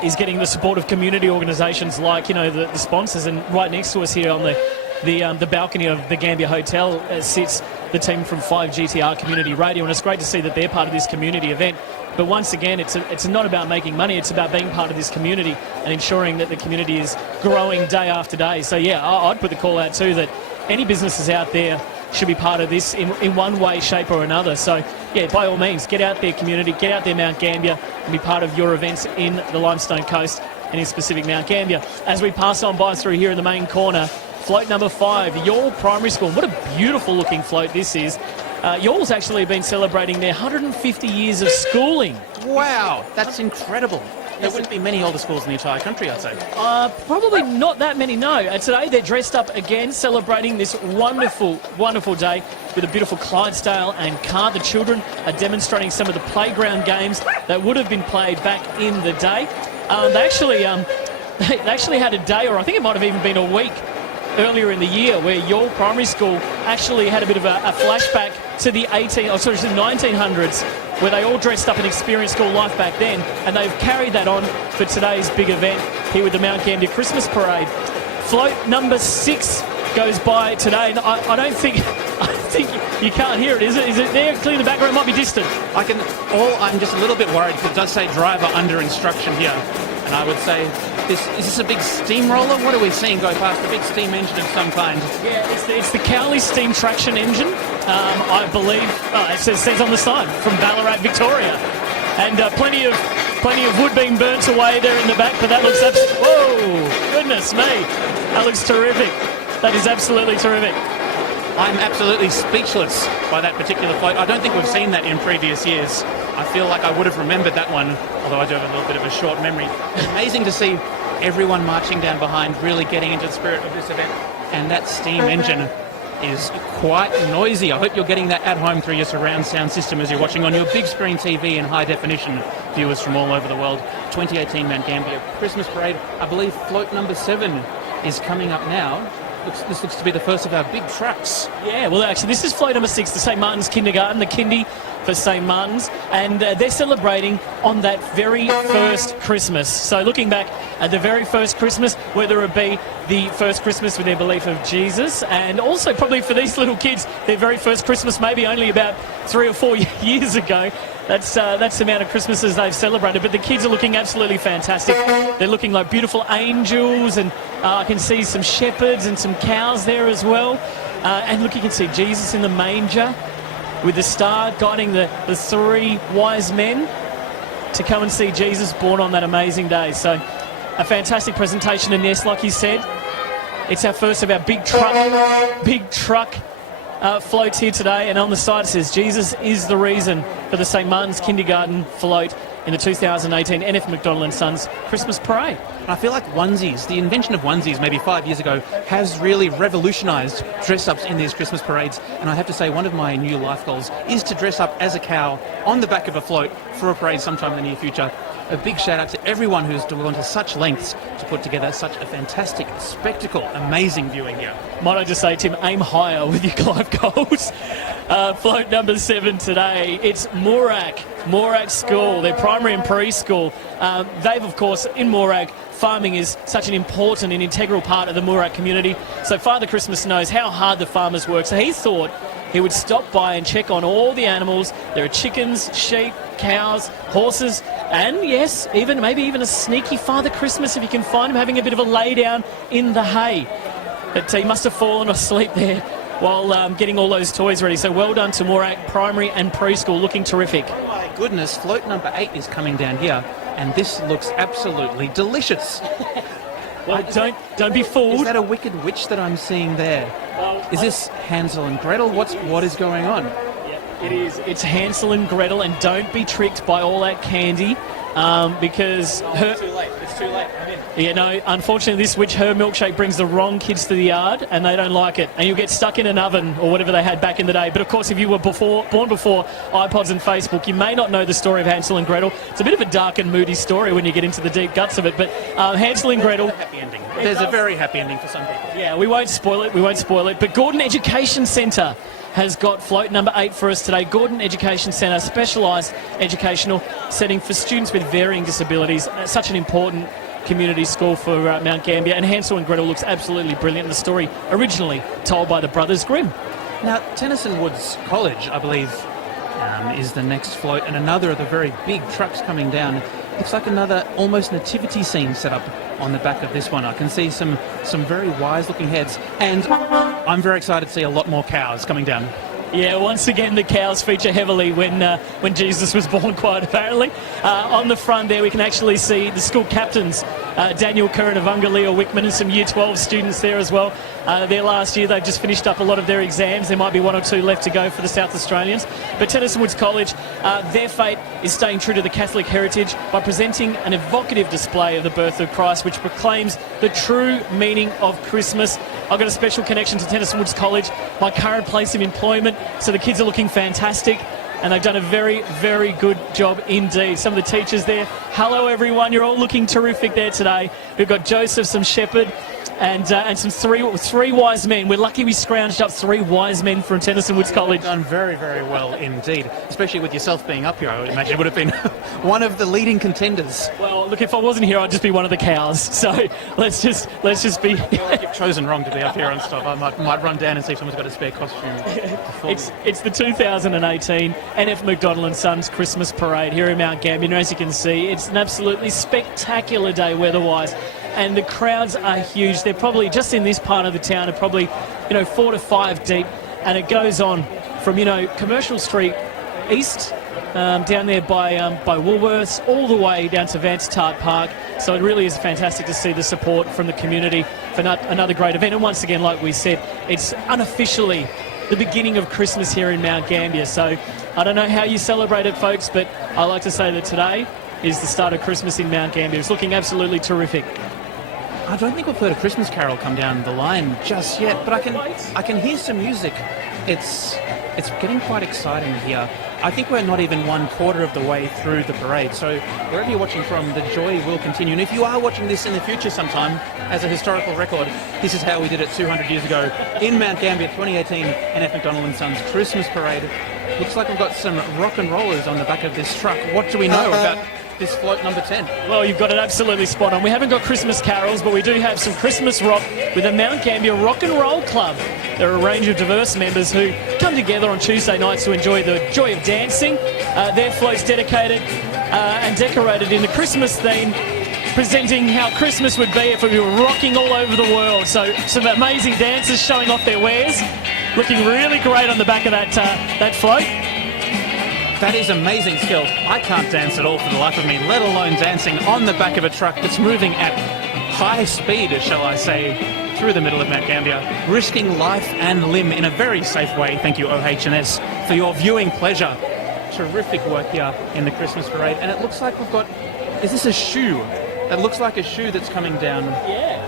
is getting the support of community organisations like, you know, the sponsors. And right next to us here on the balcony of the Gambier Hotel sits the team from 5GTR Community Radio, and it's great to see that they're part of this community event. But once again, it's not about making money, it's about being part of this community and ensuring that the community is growing day after day. So yeah, I'd put the call out too that any businesses out there should be part of this in one way, shape or another. So yeah, by all means, get out there, community, get out there, Mount Gambier, and be part of your events in the Limestone Coast and in specific Mount Gambier. As we pass on by through here in the main corner, float number 5, Youghal Primary School. What a beautiful looking float this is. Youghals actually been celebrating their 150 years of schooling. Wow, that's incredible. There wouldn't be many older schools in the entire country, I'd say. Probably not that many, no. Today they're dressed up again, celebrating this wonderful, wonderful day with a beautiful Clydesdale and car. The children are demonstrating some of the playground games that would have been played back in the day. They actually had a day, or I think it might have even been a week, earlier in the year where Youghal Primary School actually had a bit of a flashback to the 1900s, where they all dressed up and experienced school life back then, and they've carried that on for today's big event here with the Mount Gambier Christmas Parade. Float number 6 goes by today, and I think you can't hear it. Is it there? Clear the background, it might be distant. I'm just a little bit worried because it does say driver under instruction here. And I would say, is this a big steamroller? What are we seeing go past? A big steam engine of some kind? Yeah, it's the Cowley steam traction engine, I believe. It says on the sign, from Ballarat, Victoria. And plenty of wood being burnt away there in the back, but that looks whoa, goodness me. That looks terrific. That is absolutely terrific. I'm absolutely speechless by that particular float. I don't think we've seen that in previous years. I feel like I would have remembered that one, although I do have a little bit of a short memory. It's amazing to see everyone marching down behind, really getting into the spirit of this event. And that steam engine is quite noisy. I hope you're getting that at home through your surround sound system as you're watching on your big screen TV in high definition, viewers from all over the world. 2018 Mount Gambier Christmas Parade. I believe float number 7 is coming up now. This looks to be the first of our big trucks. Yeah, well, actually, this is float number 6, the St. Martin's Kindergarten, the kindy for St. Martin's, and they're celebrating on that very first Christmas. So looking back at the very first Christmas, whether it be the first Christmas with their belief of Jesus, and also probably for these little kids, their very first Christmas maybe only about 3 or 4 years ago. That's the amount of Christmases they've celebrated, but the kids are looking absolutely fantastic. They're looking like beautiful angels, and I can see some shepherds and some cows there as well. And look, you can see Jesus in the manger with the star guiding the 3 wise men to come and see Jesus born on that amazing day. So a fantastic presentation, and yes, like you said, It's our first of our big truck floats here today, and on the side it says Jesus is the reason for the St Martin's Kindergarten float in the 2018 NF McDonald and Sons Christmas Parade. I feel like onesies, the invention of onesies maybe 5 years ago, has really revolutionised dress-ups in these Christmas parades. And I have to say, one of my new life goals is to dress up as a cow on the back of a float for a parade sometime in the near future. A big shout out to everyone who's gone to such lengths to put together such a fantastic spectacle. Amazing viewing here. Might I just say, Tim, aim higher with your life goals. Float number 7 today, it's Moorac School, their primary and preschool. They've, of course, in Moorac, farming is such an important and integral part of the Moorac community. So Father Christmas knows how hard the farmers work. So he thought he would stop by and check on all the animals. There are chickens, sheep, cows, horses, and yes, maybe even a sneaky Father Christmas if you can find him having a bit of a lay down in the hay. But he must have fallen asleep there while getting all those toys ready. So well done to Moorac Primary and Preschool, looking terrific. Oh my goodness, float number 8 is coming down here, and this looks absolutely delicious. Well, don't be fooled. Is that a wicked witch that I'm seeing there? Is this Hansel and Gretel? What is going on? It is. It's Hansel and Gretel, and don't be tricked by all that candy, because it's too late. It's too late. I'm in. Yeah, no, unfortunately this witch, her milkshake brings the wrong kids to the yard and they don't like it. And you'll get stuck in an oven or whatever they had back in the day. But of course, if you were born before iPods and Facebook, you may not know the story of Hansel and Gretel. It's a bit of a dark and moody story when you get into the deep guts of it. But Hansel and Gretel... Happy ending. There's a very happy ending for some people. Yeah, we won't spoil it. But Gordon Education Centre has got float number 8 for us today. Gordon Education Centre, specialised educational setting for students with varying disabilities. Such an important community school for Mount Gambier, and Hansel and Gretel looks absolutely brilliant. The story originally told by the Brothers Grimm. Now, Tennyson Woods College, I believe, is the next float, and another of the very big trucks coming down. Looks like another almost nativity scene set up on the back of this one. I can see some very wise-looking heads, and I'm very excited to see a lot more cows coming down. Yeah, once again, the cows feature heavily when Jesus was born, quite apparently. On the front there, we can actually see the school captains, Daniel Curran of Leo Wickman, and some Year 12 students there as well. Their last year, they've just finished up a lot of their exams. There might be 1 or 2 left to go for the South Australians. But Tennyson Woods College, their fate is staying true to the Catholic heritage by presenting an evocative display of the birth of Christ, which proclaims the true meaning of Christmas. I've got a special connection to Tennyson Woods College, my current place of employment, so the kids are looking fantastic. And they've done a very, very good job indeed. Some of the teachers there, hello everyone, you're all looking terrific there today. We've got Joseph, some shepherd, and some three wise men. We're lucky we scrounged up 3 wise men from Tennyson Woods College. Done very, very well indeed, especially with yourself being up here. I would imagine it would have been one of the leading contenders. Well, look, if I wasn't here, I'd just be one of the cows. So let's just be. You've chosen wrong to be up here and stuff. I might run down and see if someone's got a spare costume. It's the 2018 NF McDonald and Sons Christmas Parade here in Mount Gambier. And as you can see, it's an absolutely spectacular day weather-wise. And the crowds are huge. They're probably, just in this part of the town, are probably, 4 to 5 deep. And it goes on from, Commercial Street East, down there by Woolworths, all the way down to Vansittart Park. So it really is fantastic to see the support from the community for another great event. And once again, like we said, it's unofficially the beginning of Christmas here in Mount Gambier. So I don't know how you celebrate it, folks, but I like to say that today is the start of Christmas in Mount Gambier. It's looking absolutely terrific. I don't think we've heard a Christmas carol come down the line just yet, but I can hear some music. It's getting quite exciting here. I think we're not even 1/4 of the way through the parade, so wherever you're watching from, the joy will continue. And if you are watching this in the future sometime as a historical record, this is how we did it 200 years ago in Mount Gambier, 2018 NF McDonald and Sons Christmas Parade. Looks like we've got some rock and rollers on the back of this truck. What do we know about this float number 10? Well, you've got it absolutely spot on. We haven't got Christmas carols, but we do have some Christmas rock with the Mount Gambier Rock and Roll Club. There are a range of diverse members who come together on Tuesday nights to enjoy the joy of dancing. Their float's dedicated and decorated in the Christmas theme, presenting how Christmas would be if we were rocking all over the world. So some amazing dancers showing off their wares, looking really great on the back of that float. That is amazing skill. I can't dance at all for the life of me, let alone dancing on the back of a truck that's moving at high speed, shall I say, through the middle of Mount Gambier, risking life and limb in a very safe way. Thank you, OH&S, for your viewing pleasure. Terrific work here in the Christmas parade. And it looks like we've got... Is this a shoe? It looks like a shoe that's coming down. Yeah.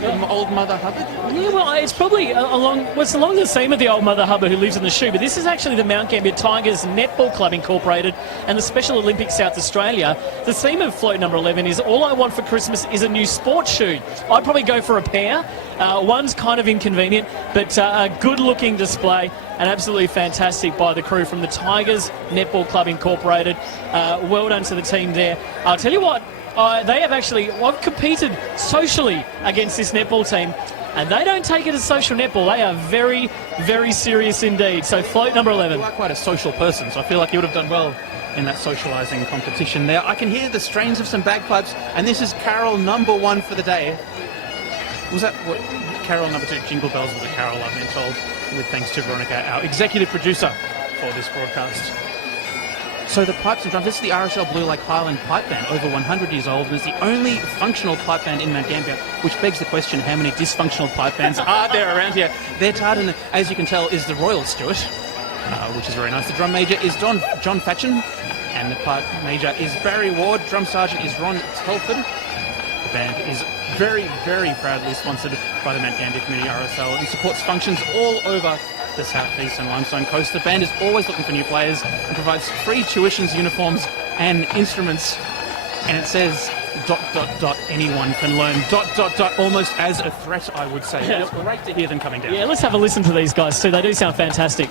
From Old Mother Hubbard? Yeah, well, it's probably along the theme of the Old Mother Hubbard who lives in the shoe, but this is actually the Mount Gambier Tigers Netball Club Incorporated and the Special Olympics South Australia. The theme of float number 11 is all I want for Christmas is a new sports shoe. I'd probably go for a pair. One's kind of inconvenient, but a good-looking display and absolutely fantastic by the crew from the Tigers Netball Club Incorporated. Well done to the team there. I'll tell you what, they have actually competed socially against this netball team, and they don't take it as social netball. They are very, very serious indeed. So float number 11. You are quite a social person, so I feel like you would have done well in that socialising competition there. I can hear the strains of some bagpipes, and this is carol number 1 for the day. Was that what carol number 2? Jingle Bells was a carol, I've been told, with thanks to Veronica, our executive producer for this broadcast. So the pipes and drums, this is the RSL Blue Lake Highland Pipe Band, over 100 years old, and it's the only functional pipe band in Mount Gambier, which begs the question, how many dysfunctional pipe bands are there around here? Their tartan, as you can tell, is the Royal Stewart, which is very nice. The drum major is John Fatchin, and the pipe major is Barry Ward. Drum sergeant is Ron Telford. The band is very, very proudly sponsored by the Mount Gambier Community RSL and supports functions all over the southeast and limestone coast. The band is always looking for new players and provides free tuitions, uniforms and instruments. And it says ... anyone can learn ... almost as a threat, I would say. Yeah. It's great to hear them coming down. Yeah, let's have a listen to these guys too. They do sound fantastic.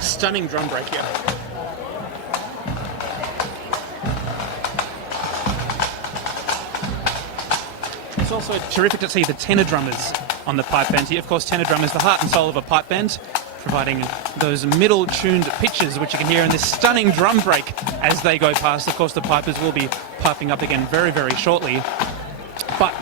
Stunning drum break here. It's also terrific to see the tenor drummers on the pipe band here. Of course, tenor drum is the heart and soul of a pipe band, providing those middle-tuned pitches, which you can hear in this stunning drum break as they go past. Of course, the pipers will be piping up again very, very shortly. But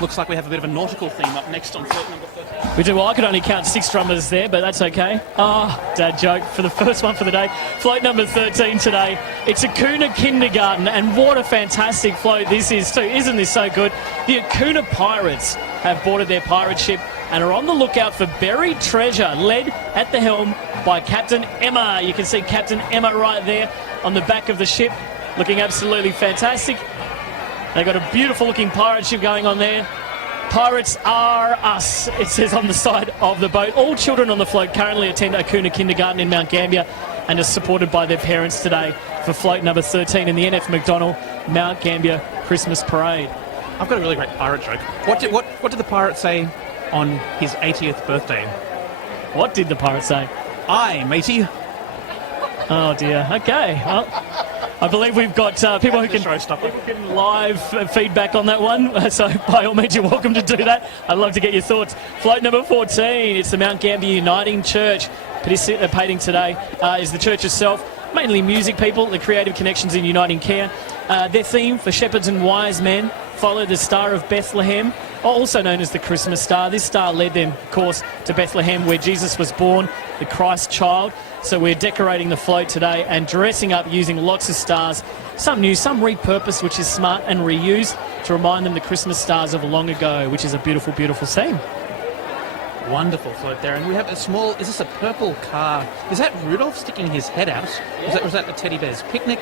looks like we have a bit of a nautical theme up next on float number 13. We do. Well, I could only count 6 drummers there, but that's okay. Dad joke for the first one for the day. Float number 13 today. It's Acuna Kindergarten, and what a fantastic float this is too. Isn't this so good? The Acuna Pirates have boarded their pirate ship and are on the lookout for buried treasure, led at the helm by Captain Emma. You can see Captain Emma right there on the back of the ship, looking absolutely fantastic. They've got a beautiful looking pirate ship going on there. Pirates are us, it says on the side of the boat. All children on the float currently attend Acuna Kindergarten in Mount Gambier and are supported by their parents today for float number 13 in the NF McDonald Mount Gambier Christmas Parade. I've got a really great pirate joke. What did the pirate say on his 80th birthday? What did the pirate say? Aye, matey. Oh dear. Okay. Well, I believe we've got people who can live feedback on that one. So by all means, you're welcome to do that. I'd love to get your thoughts. Float number 14. It's the Mount Gambier Uniting Church. Participating today is the church itself. Mainly music people, the creative connections in Uniting Care. Their theme for Shepherds and Wise Men, follow the Star of Bethlehem, also known as the Christmas Star. This star led them, of course, to Bethlehem, where Jesus was born, the Christ child. So we're decorating the float today and dressing up using lots of stars, some new, some repurposed, which is smart, and reused to remind them the Christmas stars of long ago, which is a beautiful, beautiful scene. Wonderful float there. And we have a small, is this a purple car? Is that Rudolph sticking his head out? Yeah. Was that the Teddy Bear's Picnic?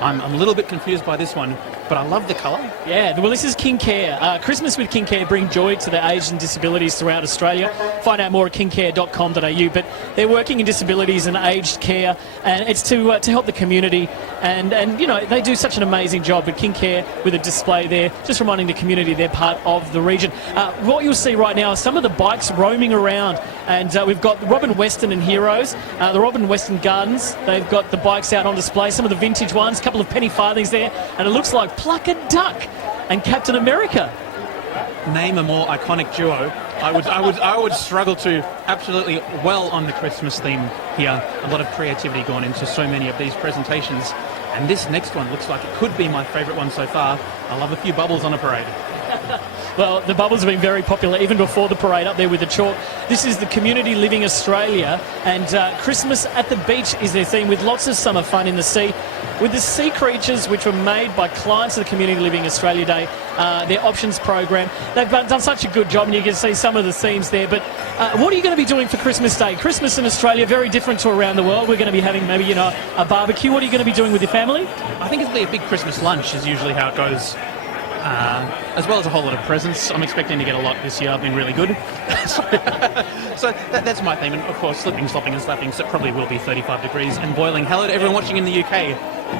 I'm a little bit confused by this one, but I love the colour. Yeah, well, this is King Care. Christmas with King Care bring joy to the aged and disabilities throughout Australia. Find out more at kingcare.com.au. But they're working in disabilities and aged care, and it's to help the community. And you know, they do such an amazing job. But King Care with a display there, just reminding the community they're part of the region. What you'll see right now are some of the bikes roaming around, and we've got the Robin Weston and Heroes, the Robin Weston Gardens. They've got the bikes out on display, some of the vintage ones. Couple of penny farthings there, and it looks like Pluck a Duck and Captain America. Name a more iconic duo. I would struggle to. Absolutely well on the Christmas theme here. A lot of creativity gone into so many of these presentations, and this next one looks like it could be my favourite one so far. I love a few bubbles on a parade. Well, the bubbles have been very popular even before the parade up there with the chalk. This is the Community Living Australia, and Christmas at the beach is their theme, with lots of summer fun in the sea. With the sea creatures, which were made by clients of the Community Living Australia Day, their options program, they've done such a good job, and you can see some of the themes there. But what are you going to be doing for Christmas Day? Christmas in Australia, very different to around the world. We're going to be having maybe, a barbecue. What are you going to be doing with your family? I think it'll be a big Christmas lunch, is usually how it goes. As well as a whole lot of presents. I'm expecting to get a lot this year. I've been really good. so that's my theme. And of course, slipping, slopping and slapping. So it probably will be 35 degrees and boiling. Hello to everyone watching in the UK.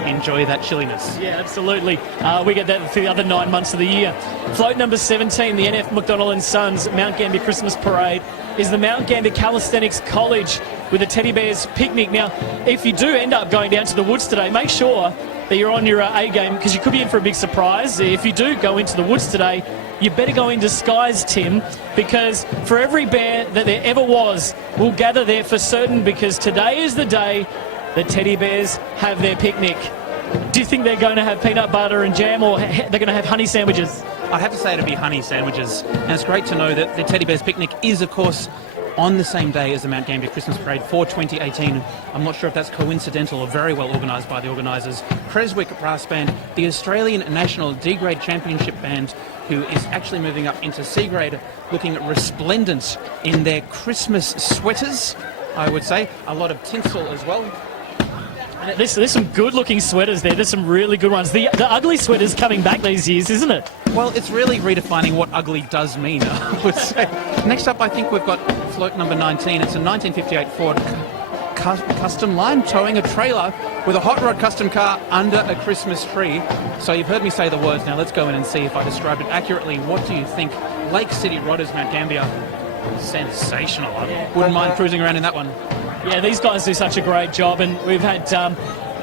Enjoy that chilliness. Yeah, absolutely. We get that for the other 9 months of the year. Float number 17, the NF McDonald and Sons Mount Gambier Christmas Parade, is the Mount Gambier Calisthenics College with the Teddy Bears picnic. Now, if you do end up going down to the woods today, make sure that you're on your A game, because you could be in for a big surprise. If you do go into the woods today, you better go in disguise, Tim, because for every bear that there ever was, we'll gather there for certain, because today is the day the teddy bears have their picnic. Do you think they're going to have peanut butter and jam, or they're going to have honey sandwiches? I have to say it'll be honey sandwiches. And it's great to know that the Teddy Bears picnic is, of course, on the same day as the Mount Gambier Christmas Parade for 2018. I'm not sure if that's coincidental or very well organised by the organisers. Creswick Brass Band, the Australian National D-Grade Championship Band, who is actually moving up into C-Grade, looking resplendent in their Christmas sweaters, I would say. A lot of tinsel as well. There's some good-looking sweaters there. There's some really good ones. The ugly sweater's coming back these years, isn't it? Well, it's really redefining what ugly does mean, I would say. Next up, I think we've got float number 19. It's a 1958 Ford Custom Line towing a trailer with a hot rod custom car under a Christmas tree. So you've heard me say the words. Now let's go in and see if I described it accurately. What do you think? Lake City Rodders, Mount Gambier. Sensational. I wouldn't mind cruising around in that one. Yeah, these guys do such a great job, and we've had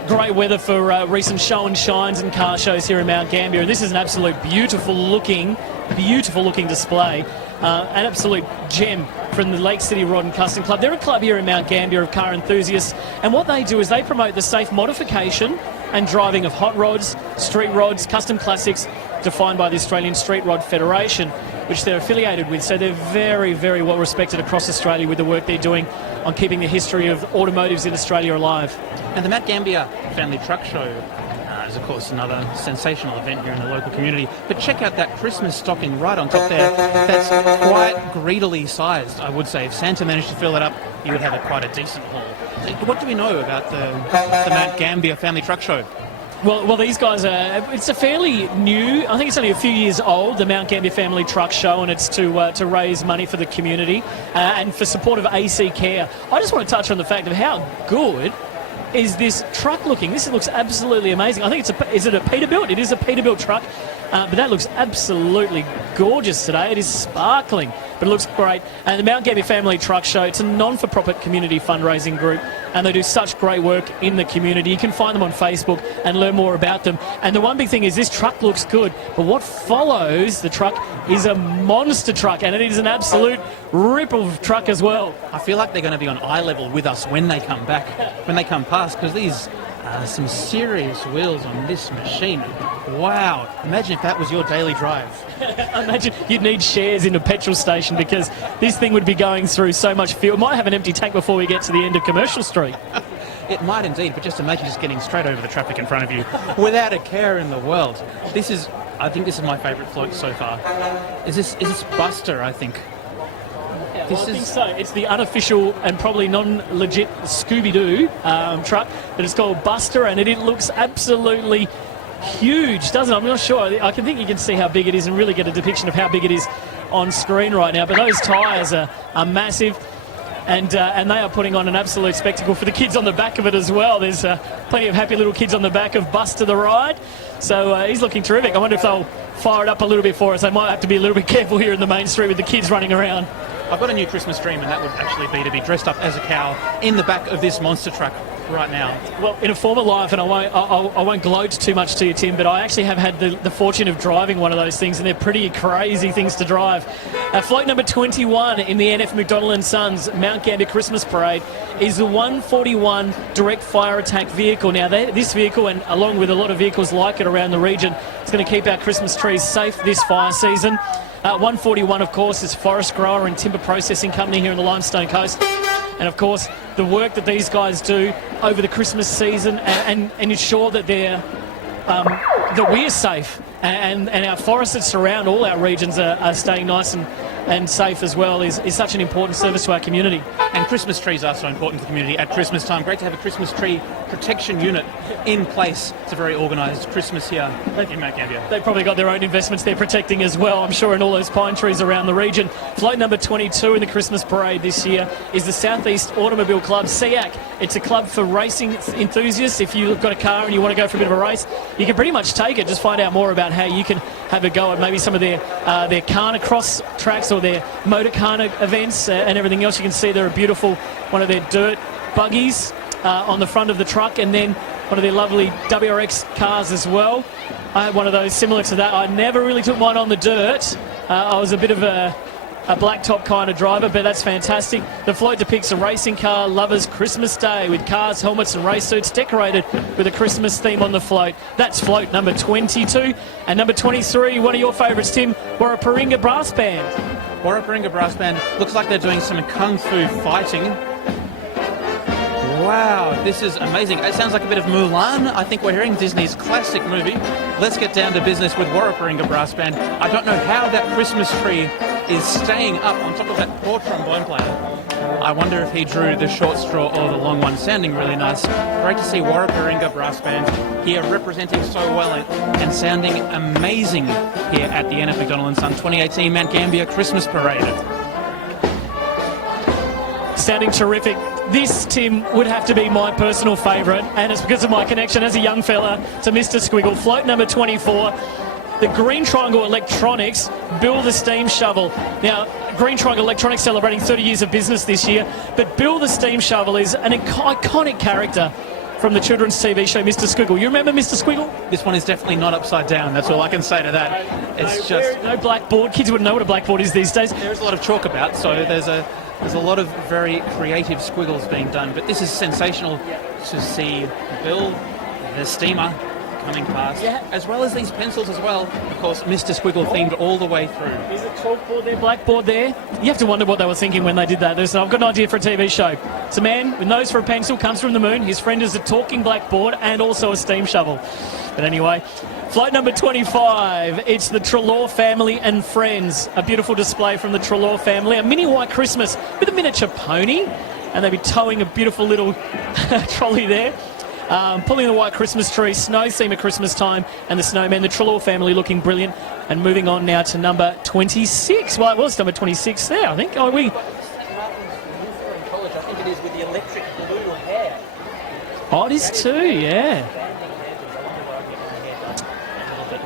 great weather for recent show and shines and car shows here in Mount Gambier. And this is an absolute beautiful looking display. An absolute gem from the Lake City Rod and Custom Club. They're a club here in Mount Gambier of car enthusiasts, and what they do is they promote the safe modification and driving of hot rods, street rods, custom classics, defined by the Australian Street Rod Federation, which they're affiliated with. So they're very, very well respected across Australia with the work they're doing on keeping the history of automotives in Australia alive. And the Mount Gambier Family Truck Show is, of course, another sensational event here in the local community. But check out that Christmas stocking right on top there. That's quite greedily sized, I would say. If Santa managed to fill it up, you would have quite a decent haul. What do we know about the Mount Gambier Family Truck Show? Well, these guys it's a fairly new, I think it's only a few years old, the Mount Gambier Family Truck Show, and it's to raise money for the community and for support of AC Care. I just want to touch on the fact of how good is this truck looking. This looks absolutely amazing. I think is it a Peterbilt? It is a Peterbilt truck, but that looks absolutely gorgeous today. It is sparkling, but it looks great. And the Mount Gambier Family Truck Show, it's a non-for-profit community fundraising group, and they do such great work in the community. You can find them on Facebook and learn more about them. And the one big thing is this truck looks good, but what follows the truck is a monster truck, and it is an absolute rip of truck as well. I feel like they're going to be on eye level with us when they come back, when they come past, because these are some serious wheels on this machine. Wow. Imagine if that was your daily drive. Imagine you'd need shares in a petrol station, because this thing would be going through so much fuel. It might have an empty tank before we get to the end of Commercial Street. It might indeed, but just imagine just getting straight over the traffic in front of you without a care in the world. I think this is my favourite float so far. Is this Buster, I think? Yeah, I think so. It's the unofficial and probably non-legit Scooby-Doo truck, but it's called Buster, and it looks absolutely huge, doesn't it? I'm not sure. I think you can see how big it is and really get a depiction of how big it is on screen right now. But those tyres are massive, and they are putting on an absolute spectacle for the kids on the back of it as well. There's plenty of happy little kids on the back of Buster the ride. So he's looking terrific. I wonder if they'll fire it up a little bit for us. They might have to be a little bit careful here in the main street with the kids running around. I've got a new Christmas dream, and that would actually be to be dressed up as a cow in the back of this monster truck. right now? Well, in a former life, and I won't gloat too much to you, Tim, but I actually have had the fortune of driving one of those things, and they're pretty crazy things to drive. Float number 21 in the NF McDonald & Sons Mount Gambier Christmas Parade is the 141 direct fire attack vehicle. Now, this vehicle, and along with a lot of vehicles like it around the region, is going to keep our Christmas trees safe this fire season. 141, of course, is forest grower and timber processing company here on the Limestone Coast. And, of course, the work that these guys do over the Christmas season and ensure that that we're safe and our forests that surround all our regions are staying nice and safe as well is such an important service to our community. And Christmas trees are so important to the community at Christmas time. Great to have a Christmas tree protection unit in place. It's a very organised Christmas here in Mount Gambier. They've probably got their own investments they're protecting as well, I'm sure, in all those pine trees around the region. Float number 22 in the Christmas parade this year is the Southeast Automobile Club, SEAC. It's a club for racing enthusiasts. If you've got a car and you want to go for a bit of a race, you can pretty much take it. Just find out more about how you can have a go at maybe some of their Carna cross tracks or their motor Carna events and everything else. You can see they're a beautiful one of their dirt buggies on the front of the truck, and then one of their lovely WRX cars as well. I had one of those similar to that. I never really took mine on the dirt. I was a bit of a blacktop kind of driver, but that's fantastic. The float depicts a racing car lovers' Christmas day with cars, helmets and race suits decorated with a Christmas theme on the float. That's float number 22. And number 23, one of your favourites, Tim, Warraparinga Brass Band. Warraparinga Brass Band looks like they're doing some kung fu fighting. Wow, this is amazing. It sounds like a bit of Mulan. I think we're hearing Disney's classic movie. Let's get down to business with Warraparinga Brass Band. I don't know how that Christmas tree is staying up on top of that poor trombone player. I wonder if he drew the short straw or the long one. Sounding really nice. Great to see Warraparinga Brass Band here representing so well and sounding amazing here at the NF McDonald & Son 2018 Mount Gambier Christmas Parade. Sounding terrific. This, Tim, would have to be my personal favourite, and it's because of my connection as a young fella to Mr. Squiggle. Float number 24. The Green Triangle Electronics Bill the Steam Shovel. Now, Green Triangle Electronics celebrating 30 years of business this year, but Bill the Steam Shovel is an iconic character from the children's TV show Mr. Squiggle. You remember Mr. Squiggle? This one is definitely not upside down. That's all I can say to that. It's no blackboard. Kids wouldn't know what a blackboard is these days. There's a lot of chalk about, so there's a lot of very creative squiggles being done. But this is sensational to see Bill, the steamer, coming past, as well as these pencils as well. Of course, Mr. Squiggle themed all the way through. Is it chalkboard there, blackboard there? You have to wonder what they were thinking when they did that. I've got an idea for a TV show. It's a man with nose for a pencil, comes from the moon. His friend is a talking blackboard and also a steam shovel. But anyway, float number 25. It's the Trelaw family and friends. A beautiful display from the Trelaw family. A mini white Christmas with a miniature pony. And they'll be towing a beautiful little trolley there. Pulling the white Christmas tree, snow theme at Christmas time, and the snowman, the Trelaw family looking brilliant. And moving on now to number 26. Well, it was number 26 there, I think. I think it is with the electric blue hair. Oh, it is too, yeah.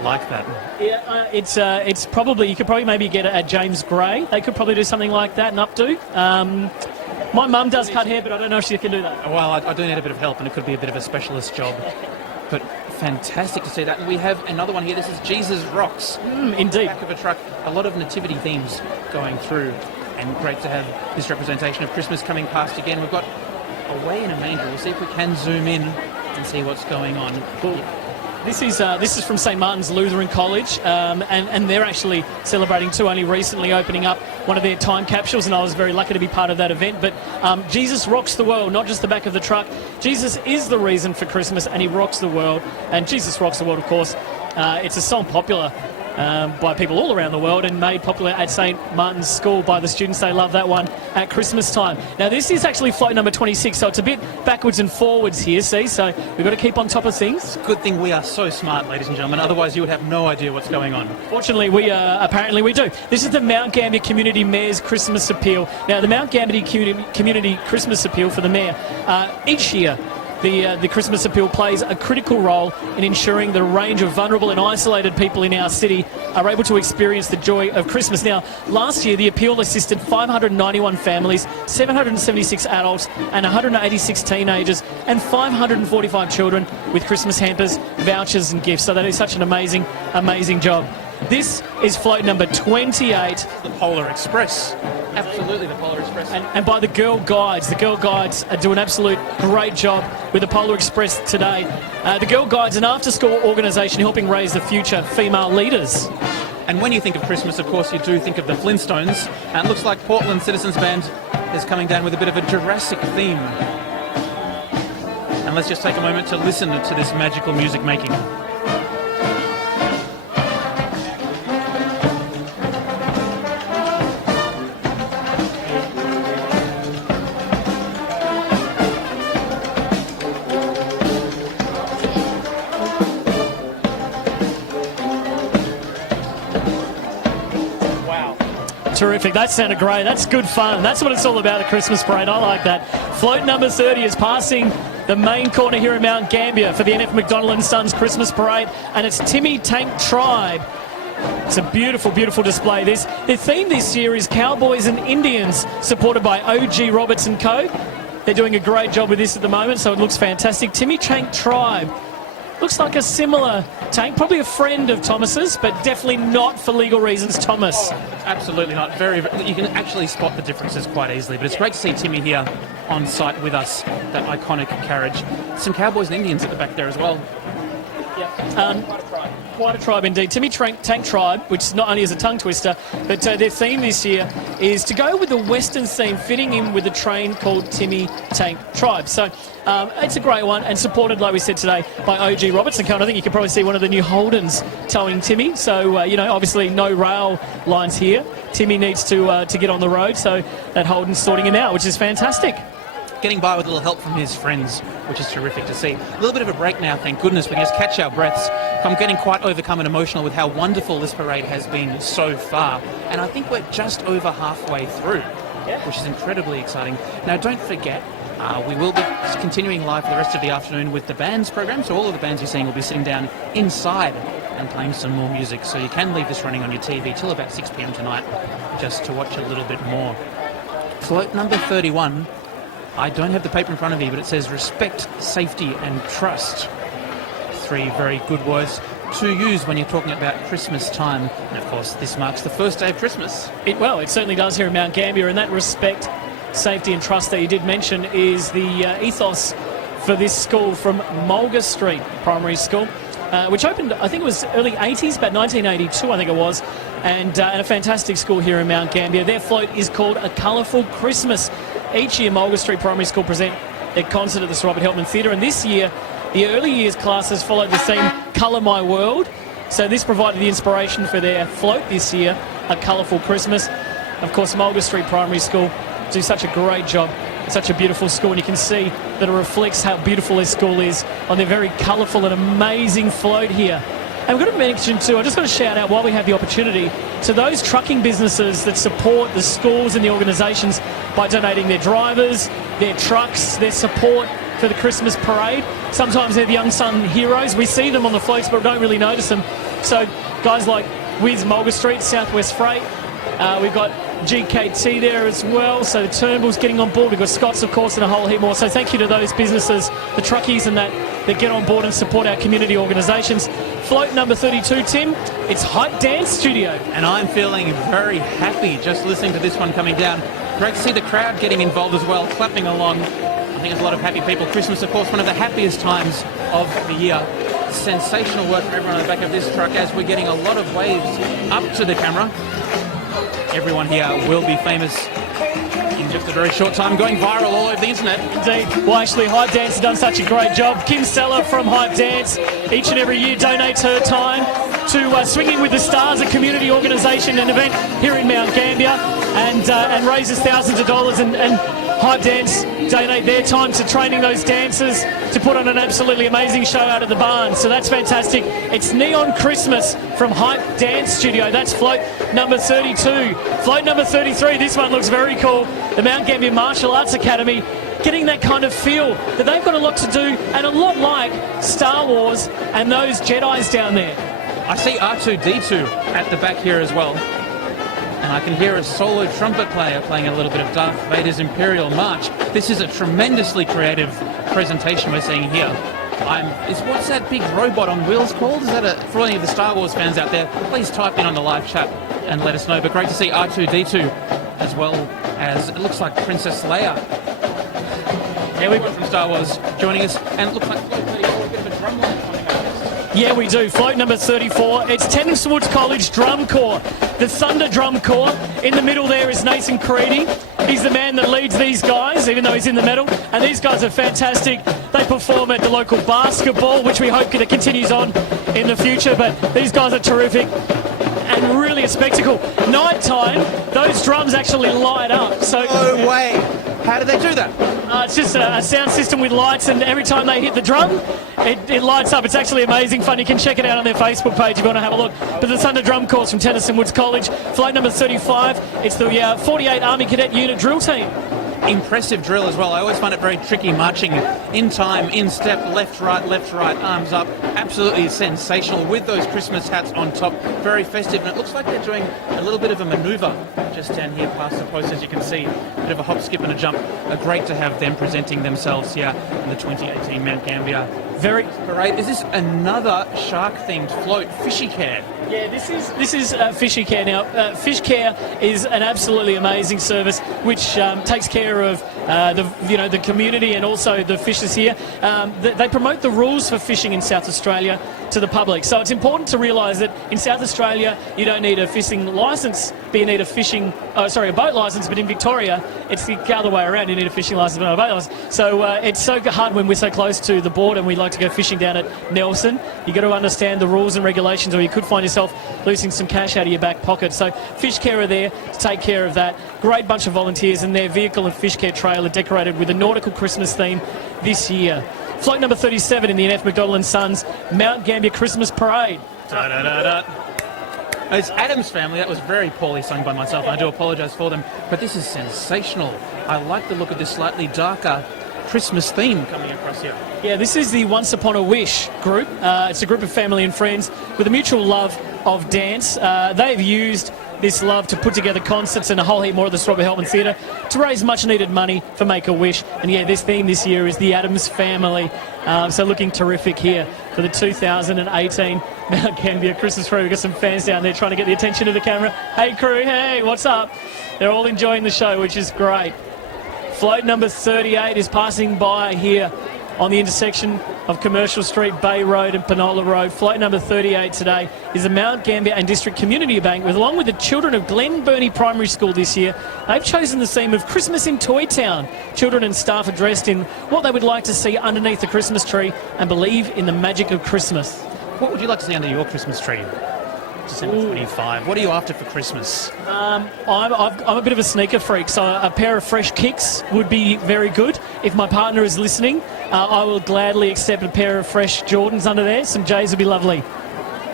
Like that. Yeah, it's probably, you could probably maybe get it at James Gray. They could probably do something like that and updo. My mum does cut hair, but I don't know if she can do that. Well, I do need a bit of help, and it could be a bit of a specialist job. But fantastic to see that. And we have another one here. This is Jesus Rocks. Indeed. Back of a truck. A lot of nativity themes going through. And great to have this representation of Christmas coming past again. We've got Away in a Manger. We'll see if we can zoom in and see what's going on. Cool. This is from St. Martin's Lutheran College, and they're actually celebrating too, only recently opening up one of their time capsules, and I was very lucky to be part of that event. But Jesus rocks the world, not just the back of the truck. Jesus is the reason for Christmas, and he rocks the world. And Jesus Rocks the World, of course, it's a song popular by people all around the world and made popular at St. Martin's School by the students. They love that one at Christmas time. Now, this is actually float number 26, so it's a bit backwards and forwards here, see? So we've got to keep on top of things. It's a good thing we are so smart, ladies and gentlemen, otherwise you would have no idea what's going on. Fortunately, apparently we do. This is the Mount Gambier Community Mayor's Christmas Appeal. Now, the Mount Gambier Community Christmas Appeal for the Mayor, each year the Christmas appeal plays a critical role in ensuring that a range of vulnerable and isolated people in our city are able to experience the joy of Christmas. Now, last year, the appeal assisted 591 families, 776 adults, and 186 teenagers, and 545 children with Christmas hampers, vouchers, and gifts. So that is such an amazing, amazing job. This is float number 28. The Polar Express. Absolutely, the Polar Express. And by the Girl Guides. The Girl Guides do an absolute great job with the Polar Express today. The Girl Guides, an after-school organisation helping raise the future female leaders. And when you think of Christmas, of course, you do think of the Flintstones. And it looks like Portland Citizens Band is coming down with a bit of a Jurassic theme. And let's just take a moment to listen to this magical music making. Terrific. That sounded great. That's good fun. That's what it's all about, a Christmas parade. I like that. Float number 30 is passing the main corner here in Mount Gambier for the NF McDonald & Sons Christmas Parade, and it's Timmy Tank Tribe. It's a beautiful, beautiful display. The theme this year is Cowboys and Indians, supported by OG Roberts & Co. They're doing a great job with this at the moment, so it looks fantastic. Timmy Tank Tribe. Looks like a similar tank, probably a friend of Thomas's, but definitely not for legal reasons, Thomas. Absolutely not. You can actually spot the differences quite easily, but it's great to see Timmy here on site with us, that iconic carriage. Some Cowboys and Indians at the back there as well. Quite a tribe indeed. Timmy Tank Tribe, which not only is a tongue twister, but their theme this year is to go with the Western theme, fitting in with a train called Timmy Tank Tribe. So it's a great one, and supported, like we said today, by OG Roberts & Co. And I think you can probably see one of the new Holdens towing Timmy. So, obviously no rail lines here. Timmy needs to get on the road, so that Holden's sorting him out, which is fantastic. Getting by with a little help from his friends, which is terrific to see. A little bit of a break now, thank goodness. We can just catch our breaths. I'm getting quite overcome and emotional with how wonderful this parade has been so far. And I think we're just over halfway through, which is incredibly exciting. Now, don't forget, we will be continuing live for the rest of the afternoon with the bands program. So all of the bands you're seeing will be sitting down inside and playing some more music. So you can leave this running on your TV till about 6 p.m. tonight just to watch a little bit more. Float number 31. I don't have the paper in front of me, but it says respect, safety and trust. 3 very good words to use when you're talking about Christmas time. And of course, this marks the first day of Christmas. It certainly does here in Mount Gambier, and that respect, safety and trust that you did mention is the ethos for this school from Mulga Street Primary School, which opened, I think it was early 80s, about 1982 I think it was, and a fantastic school here in Mount Gambier. Their float is called A Colourful Christmas. Each year Mulga Street Primary School present their concert at the Sir Robert Helpman Theatre, and this year the early years classes followed the theme Colour My World. So this provided the inspiration for their float this year, A Colourful Christmas. Of course, Mulga Street Primary School do such a great job. It's such a beautiful school, and you can see that it reflects how beautiful their school is on their very colourful and amazing float here. And we've got to mention too, I just got to shout out while we have the opportunity to those trucking businesses that support the schools and the organisations by donating their drivers, their trucks, their support for the Christmas parade. Sometimes they're the unsung heroes. We see them on the floats but don't really notice them. So guys like Wiz Mulga Street, Southwest Freight, we've got GKT there as well, so the Turnbull's getting on board. We've got Scott's, of course, and a whole heap more. So thank you to those businesses, the truckies and that get on board and support our community organisations. Float number 32, Tim, it's Hype Dance Studio. And I'm feeling very happy just listening to this one coming down. Great to see the crowd getting involved as well, clapping along. I think there's a lot of happy people. Christmas, of course, one of the happiest times of the year. Sensational work from everyone on the back of this truck as we're getting a lot of waves up to the camera. Everyone here will be famous in just a very short time, going viral all over the internet. Indeed. Well, actually, Hype Dance has done such a great job. Kim Seller from Hype Dance each and every year donates her time to Swinging with the Stars, a community organisation and event here in Mount Gambier, and raises thousands of dollars. And Hype Dance donate their time to training those dancers to put on an absolutely amazing show out at the barn. So that's fantastic. It's Neon Christmas from Hype Dance Studio. That's float number 32. Float number 33, this one looks very cool. The Mount Gambier Martial Arts Academy getting that kind of feel that they've got a lot to do, and a lot like Star Wars and those Jedis down there. I see R2-D2 at the back here as well. And I can hear a solo trumpet player playing a little bit of Darth Vader's Imperial March. This is a tremendously creative presentation we're seeing here. What's that big robot on wheels called? Is that for any of the Star Wars fans out there, please type in on the live chat and let us know. But great to see R2-D2 as well as, it looks like Princess Leia. Yeah, we've got from Star Wars joining us, and it looks like Float 34, a bit of a drum line coming up. Yeah, we do. Float number 34. It's Tennyson Woods College Drum Corps, the Thunder Drum Corps. In the middle there is Nathan Creedy. He's the man that leads these guys, even though he's in the medal. And these guys are fantastic. They perform at the local basketball, which we hope that continues on in the future. But these guys are terrific and really a spectacle. Night time, those drums actually light up. So no way. How do they do that? It's just a sound system with lights, and every time they hit the drum, it lights up. It's actually amazing fun. You can check it out on their Facebook page if you want to have a look. But the Thunder Drum Corps from Tennyson Woods College, flight number 35. It's the 48 Army Cadet Unit Drill Team. Impressive drill as well. I always find it very tricky marching in time, in step, left, right, arms up. Absolutely sensational with those Christmas hats on top. Very festive, and it looks like they're doing a little bit of a manoeuvre just down here past the post, as you can see. A bit of a hop, skip and a jump. Great to have them presenting themselves here in the 2018 Mount Gambier Very parade. Is this another shark-themed float, Fishy Care? Yeah, this is Fishy Care. Now, Fish Care is an absolutely amazing service which takes care of the community and also the fishers here. They promote the rules for fishing in South Australia to the public. So it's important to realise that in South Australia you don't need a fishing licence, but you need a boat licence. But in Victoria, it's the other way around. You need a fishing licence, but not a boat licence. So it's so hard when we're so close to the border and we like to go fishing down at Nelson. You got to understand the rules and regulations, or you could find yourself losing some cash out of your back pocket. So Fish Care are there to take care of that. Great bunch of volunteers, and their vehicle and Fish Care trail are decorated with a nautical Christmas theme this year. Float number 37 in the NF McDonald & Sons Mount Gambier Christmas Parade. It's Adam's Family. That was very poorly sung by myself. I do apologise for them, but this is sensational. I like the look of this slightly darker Christmas theme coming across here. Yeah, this is the Once Upon a Wish group. It's a group of family and friends with a mutual love of dance. They've used this love to put together concerts and a whole heap more at the Robert Helpman Theatre to raise much needed money for Make-A-Wish. And yeah, this theme this year is the Addams Family. So looking terrific here for the 2018 Mount Gambier Christmas Parade. We've got some fans down there trying to get the attention of the camera. Hey crew, hey, what's up? They're all enjoying the show, which is great. Float number 38 is passing by here on the intersection of Commercial Street, Bay Road and Penola Road. Float number 38 today is the Mount Gambier and District Community Bank, along with the children of Glen Burnie Primary School this year. They've chosen the theme of Christmas in Toy Town. Children and staff are dressed in what they would like to see underneath the Christmas tree and believe in the magic of Christmas. What would you like to see under your Christmas tree? December 25. What are you after for Christmas? I'm a bit of a sneaker freak, so a pair of fresh kicks would be very good. If my partner is listening, I will gladly accept a pair of fresh Jordans under there. Some J's would be lovely.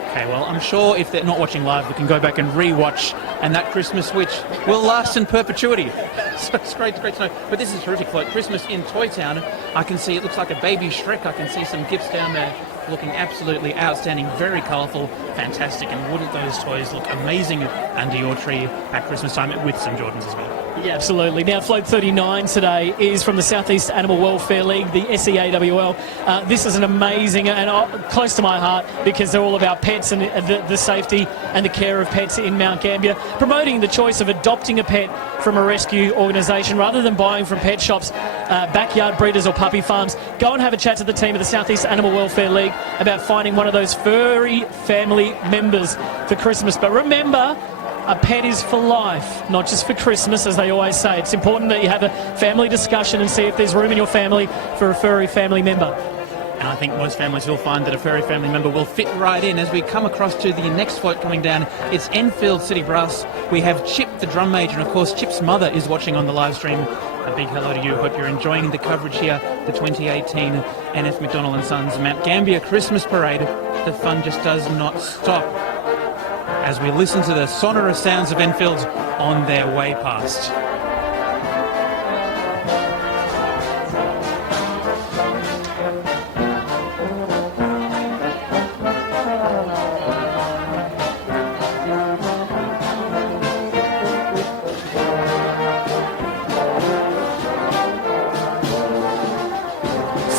Okay, well, I'm sure if they're not watching live, we can go back and re-watch, and that Christmas which will last in perpetuity. So it's great to know. But this is terrific float. Christmas in Toy Town. I can see it looks like a baby Shrek. I can see some gifts down there looking absolutely outstanding, very colourful, fantastic. And wouldn't those toys look amazing under your tree at Christmas time with some Jordans as well? Yeah, absolutely. Now, Float 39 today is from the Southeast Animal Welfare League, the SEAWL. This is an amazing and close to my heart because they're all about pets and the safety and the care of pets in Mount Gambier, promoting the choice of adopting a pet from a rescue organisation rather than buying from pet shops, backyard breeders or puppy farms. Go and have a chat to the team of the Southeast Animal Welfare League about finding one of those furry family members for Christmas. But remember, a pet is for life, not just for Christmas, as they always say. It's important that you have a family discussion and see if there's room in your family for a furry family member. And I think most families will find that a furry family member will fit right in. As we come across to the next float coming down, it's Enfield City Brass. We have Chip, the drum major, and of course Chip's mother is watching on the live stream. A big hello to you. Hope you're enjoying the coverage here, the 2018 NF McDonald & Sons Mount Gambier Christmas Parade. The fun just does not stop as we listen to the sonorous sounds of Enfield on their way past.